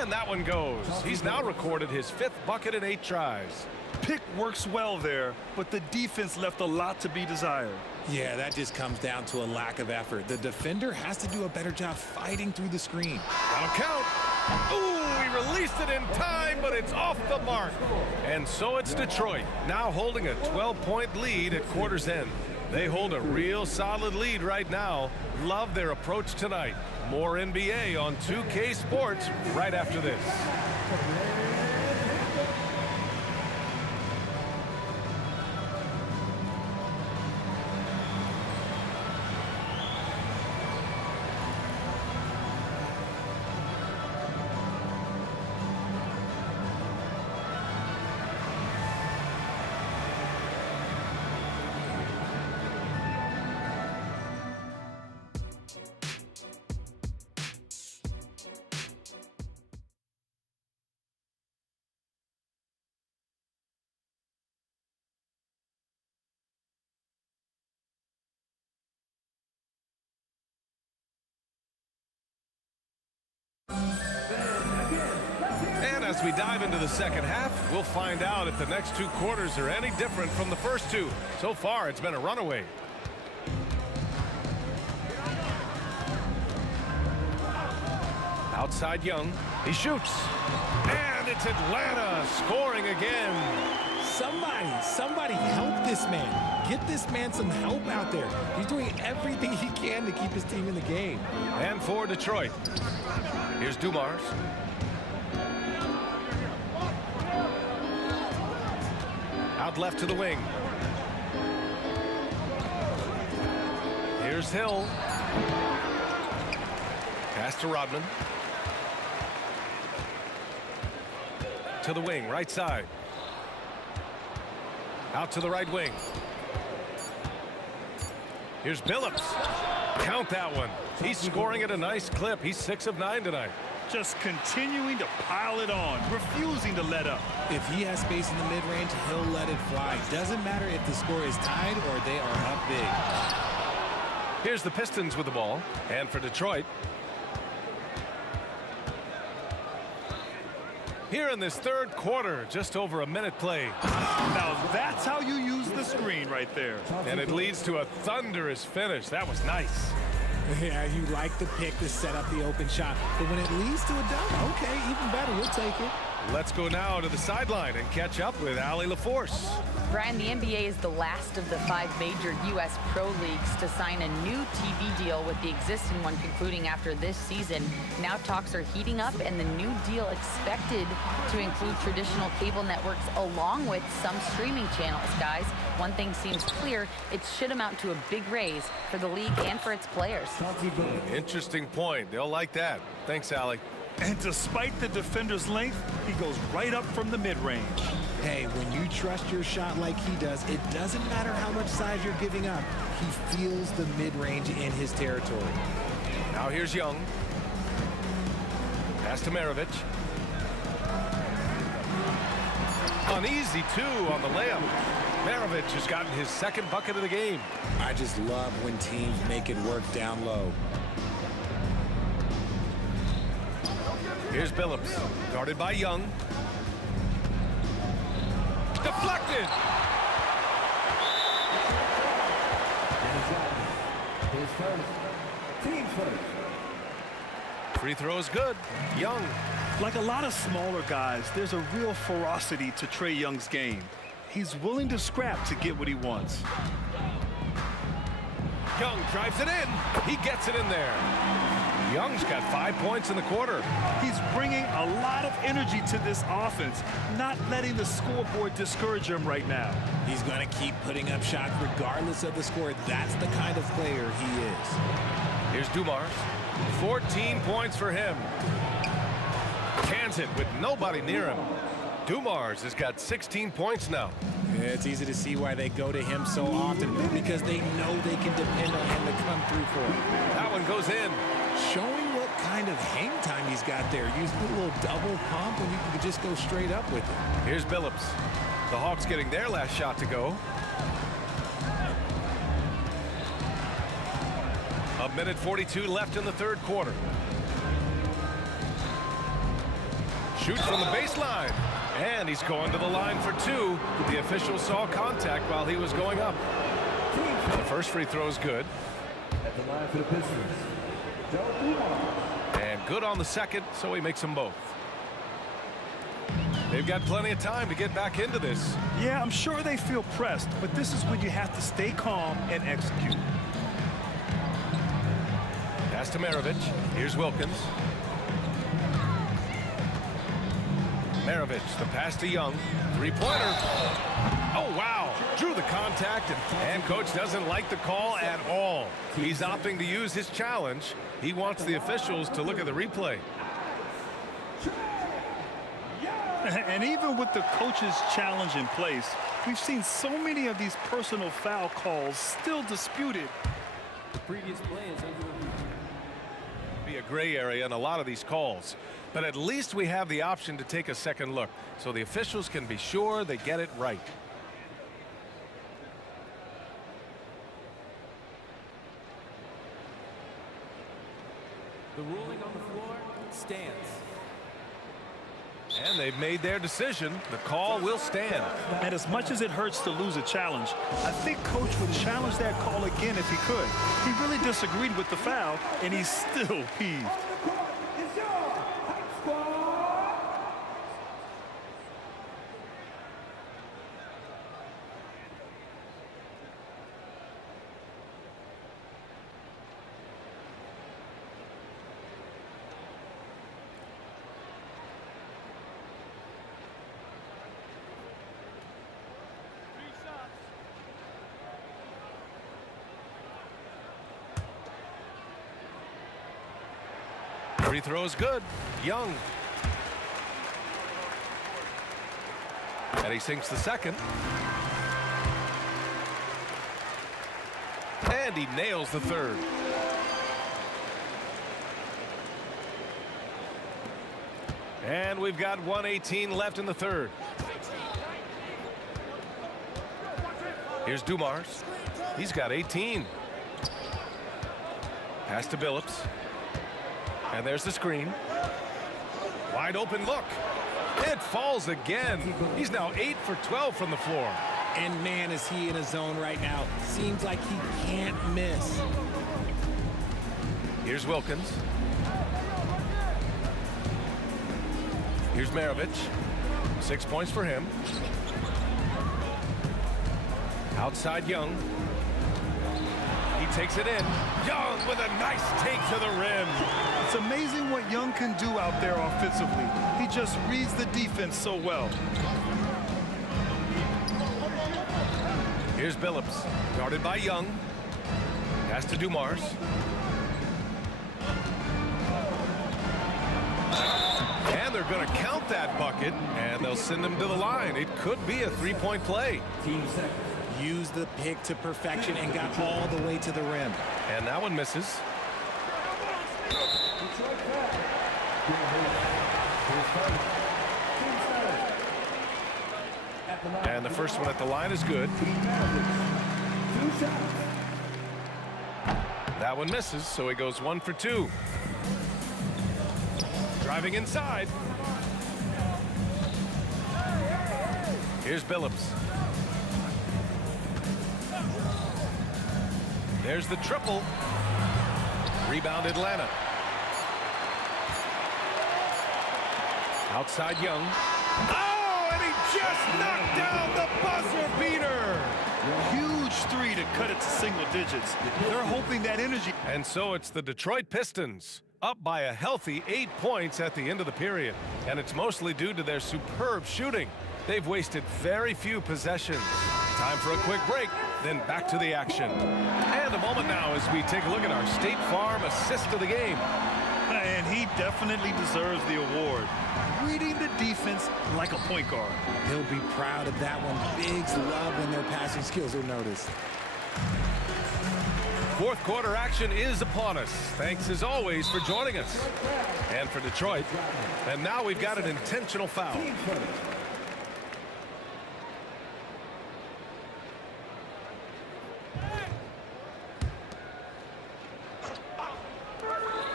And that one goes. He's now recorded his 5th bucket in 8 tries. Pick works well there, but the defense left a lot to be desired. Yeah, that just comes down to a lack of effort. The defender has to do a better job fighting through the screen. That'll count. Ooh, he released it in time, but it's off the mark. And so it's Detroit, now holding a 12-point lead at quarter's end. They hold a real solid lead right now. Love their approach tonight. More NBA on 2K Sports right after this. And as we dive into the second half, we'll find out if the next two quarters are any different from the first two. So far, it's been a runaway. Outside Young, he shoots. And it's Atlanta scoring again. Somebody help this man. Get this man some help out there. He's doing everything he can to keep his team in the game. And for Detroit, here's Dumars. Out left to the wing. Here's Hill. Pass to Rodman. To the wing, right side. Out to the right wing. Here's Billups. Count that one. He's scoring at a nice clip. He's 6 of 9 tonight. Just continuing to pile it on, refusing to let up. If he has space in the mid-range, he'll let it fly. Doesn't matter if the score is tied or they are up big. Here's the Pistons with the ball. And for Detroit, here in this third quarter, just over a minute play. Now that's how you use the screen right there. And it leads to a thunderous finish. That was nice. Yeah, you like the pick to set up the open shot. But when it leads to a dunk, okay, even better, you'll take it. Let's go now to the sideline and catch up with Allie LaForce. Brian, the NBA is the last of the 5 major U.S. pro leagues to sign a new TV deal, with the existing one concluding after this season. Now talks are heating up, and the new deal expected to include traditional cable networks along with some streaming channels. Guys, one thing seems clear: it should amount to a big raise for the league and for its players. Interesting point. They'll like that. Thanks, Allie. And despite the defender's length, he goes right up from the mid-range. Hey, when you trust your shot like he does, it doesn't matter how much size you're giving up. He feels the mid-range in his territory. Now here's Young. Pass to Maravich. Uneasy, too, on the layup. Maravich has gotten his second bucket of the game. I just love when teams make it work down low. Here's Billups, guarded by Young. Deflected! Team first. Free throw is good. Young. Like a lot of smaller guys, there's a real ferocity to Trae Young's game. He's willing to scrap to get what he wants. Young drives it in. He gets it in there. Young's got 5 points in the quarter. He's bringing a lot of energy to this offense, not letting the scoreboard discourage him right now. He's going to keep putting up shots regardless of the score. That's the kind of player he is. Here's Dumars. 14 points for him. Cans it with nobody near him. Dumars has got 16 points now. Yeah, it's easy to see why they go to him so often, because they know they can depend on him to come through for him. That one goes in. Showing what kind of hang time he's got there. Using a little double pump, and you can just go straight up with it. Here's Billups. The Hawks getting their last shot to go. A minute 42 left in the third quarter. Shoots from the baseline. And he's going to the line for 2. The official saw contact while he was going up. The first free throw is good. At the line for the Pistons, And good on the second, so he makes them both. They've got plenty of time to get back into this. Yeah, I'm sure they feel pressed, but this is when you have to stay calm and execute. Pass to Maravich. Here's Wilkins. Maravich, the pass to Young. Three-pointer. Oh, wow. Drew the contact, and coach doesn't like the call at all. He's opting to use his challenge. He wants the officials to look at the replay. And even with the coach's challenge in place, we've seen so many of these personal foul calls still disputed. The previous play is under review. Be a gray area in a lot of these calls, but at least we have the option to take a second look so the officials can be sure they get it right. The ruling on the floor stands. And they've made their decision. The call will stand. And as much as it hurts to lose a challenge, I think coach would challenge that call again if he could. He really disagreed with the foul, and he's still peeved. Free throw is good. Young. And he sinks the second. And he nails the third. And we've got 1:18 left in the third. Here's Dumars. He's got 18. Pass to Billups. And there's the screen. Wide open look. It falls again. He's now 8 for 12 from the floor. And man, is he in a zone right now. Seems like he can't miss. Here's Wilkins. Here's Maravich. 6 points for him. Outside Young. He takes it in. Young with a nice take to the rim. It's amazing what Young can do out there offensively. He just reads the defense so well. Here's Billups, guarded by Young. Pass to Dumars. And they're going to count that bucket, and they'll send him to the line. It could be a three-point play. Used the pick to perfection and got all the way to the rim. And that one misses. And the first one at the line is good. That one misses, so he goes 1 for 2. Driving inside. Here's Billups. There's the triple. Rebound Atlanta. Outside Young. Oh, and he just knocked down the buzzer beater. Huge three to cut it to single digits. They're hoping that energy. And so it's the Detroit Pistons up by a healthy 8 points at the end of the period. And it's mostly due to their superb shooting. They've wasted very few possessions. Time for a quick break, then back to the action. And a moment now as we take a look at our State Farm assist of the game. And he definitely deserves the award. Reading the defense like a point guard. He'll be proud of that one. Bigs love when their passing skills are noticed. Fourth quarter action is upon us. Thanks as always for joining us. And for Detroit. And now we've got an intentional foul.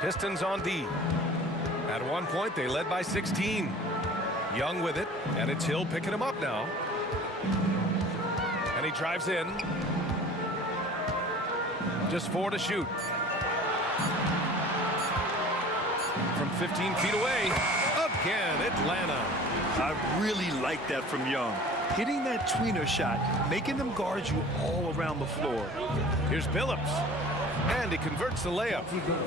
Pistons on D. At one point, they led by 16. Young with it, and it's Hill picking him up now. And he drives in. Just 4 to shoot. From 15 feet away. Again, Atlanta. I really like that from Young. Hitting that tweener shot, making them guard you all around the floor. Here's Billups. And he converts the layup.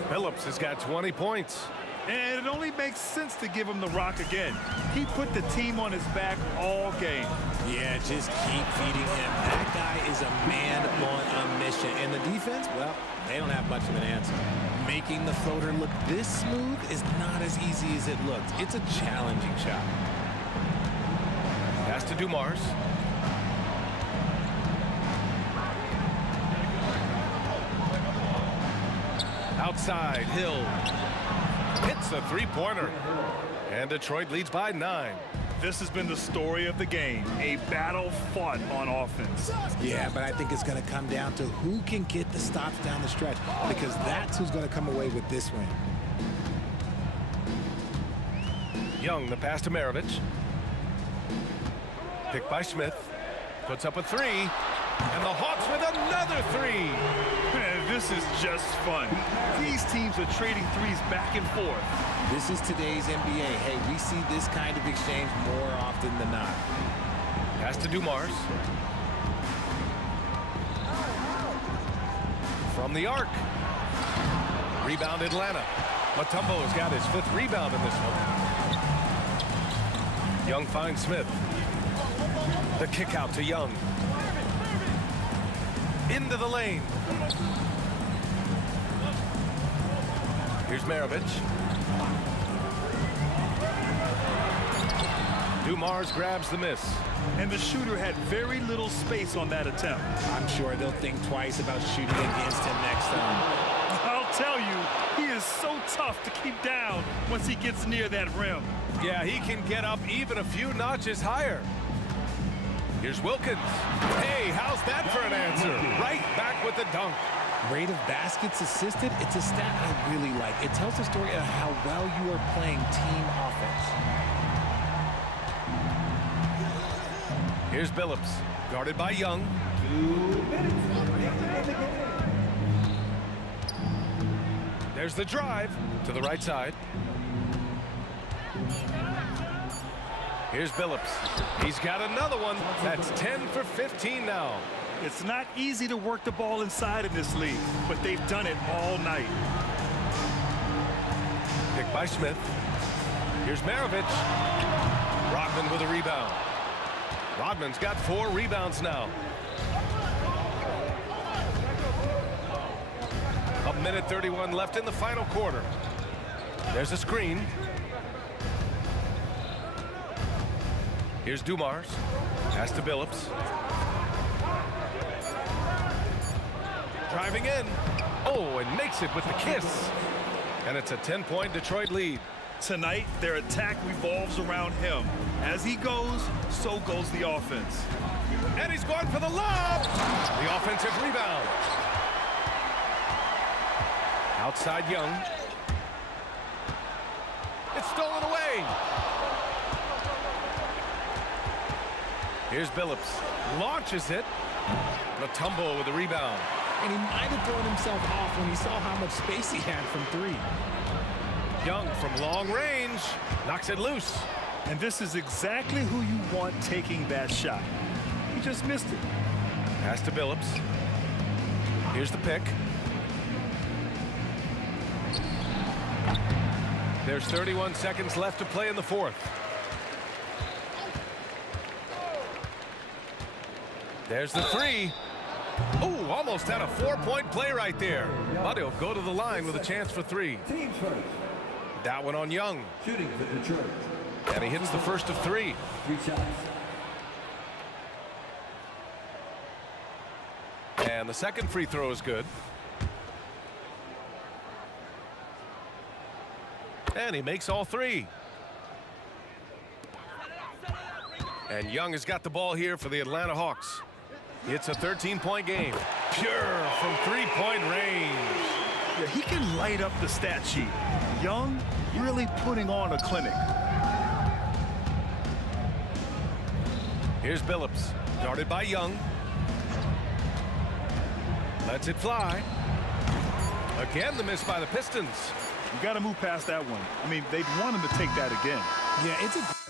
Billups has got 20 points. And it only makes sense to give him the rock again. He put the team on his back all game. Yeah, just keep feeding him. That guy is a man on a mission. And the defense, well, they don't have much of an answer. Making the floater look this smooth is not as easy as it looks. It's a challenging shot. Pass to Dumars. Outside, Hill hits a three-pointer. And Detroit leads by 9. This has been the story of the game, a battle fought on offense. Yeah, but I think it's going to come down to who can get the stops down the stretch, because that's who's going to come away with this win. Young, the pass to Maravich. Picked by Smith. Puts up a 3. And the Hawks with another 3. This is just fun. These teams are trading threes back and forth. This is today's NBA. Hey, we see this kind of exchange more often than not. Pass to Dumars. From the arc. Rebound Atlanta. Mutombo's got his 5th rebound in this one. Young finds Smith. The kick out to Young. Into the lane. Here's Maravich. Dumars grabs the miss. And the shooter had very little space on that attempt. I'm sure they'll think twice about shooting against him next time. I'll tell you, he is so tough to keep down once he gets near that rim. Yeah, he can get up even a few notches higher. Here's Wilkins. Hey, how's that for an answer? Right back with the dunk. Rate of baskets assisted, it's a stat I really like. It tells the story of how well you are playing team offense. Here's Billups, guarded by Young. 2 minutes. There's the drive to the right side. Here's Billups. He's got another one. That's 10 for 15 now. It's not easy to work the ball inside in this league, but they've done it all night. Picked by Smith. Here's Maravich. Rodman with a rebound. Rodman's got 4 rebounds now. A minute 31 left in the final quarter. There's a screen. Here's Dumars. Pass to Billups. Driving in. Oh, and makes it with the kiss. And it's a 10-point Detroit lead. Tonight, their attack revolves around him. As he goes, so goes the offense. And he's going for the lob. The offensive rebound. Outside Young. It's stolen away. Here's Billups. Launches it. Mutombo with the rebound. And he might have thrown himself off when he saw how much space he had from 3. Young from long range. Knocks it loose. And this is exactly who you want taking that shot. He just missed it. Pass to Billups. Here's the pick. There's 31 seconds left to play in the 4th. There's the 3. Oh, almost had a 4-point play right there. But he'll go to the line with a chance for 3. Team first. That one on Young. Shooting for Detroit. And he hits the first of 3. 3 shots. And the second free throw is good. And he makes all 3. And Young has got the ball here for the Atlanta Hawks. It's a 13-point game. Pure from 3-point range. Yeah, he can light up the stat sheet. Young really putting on a clinic. Here's Billups, guarded by Young. Lets it fly. Again, the miss by the Pistons. You got to move past that one. I mean, they'd want him to take that again. Yeah, it's a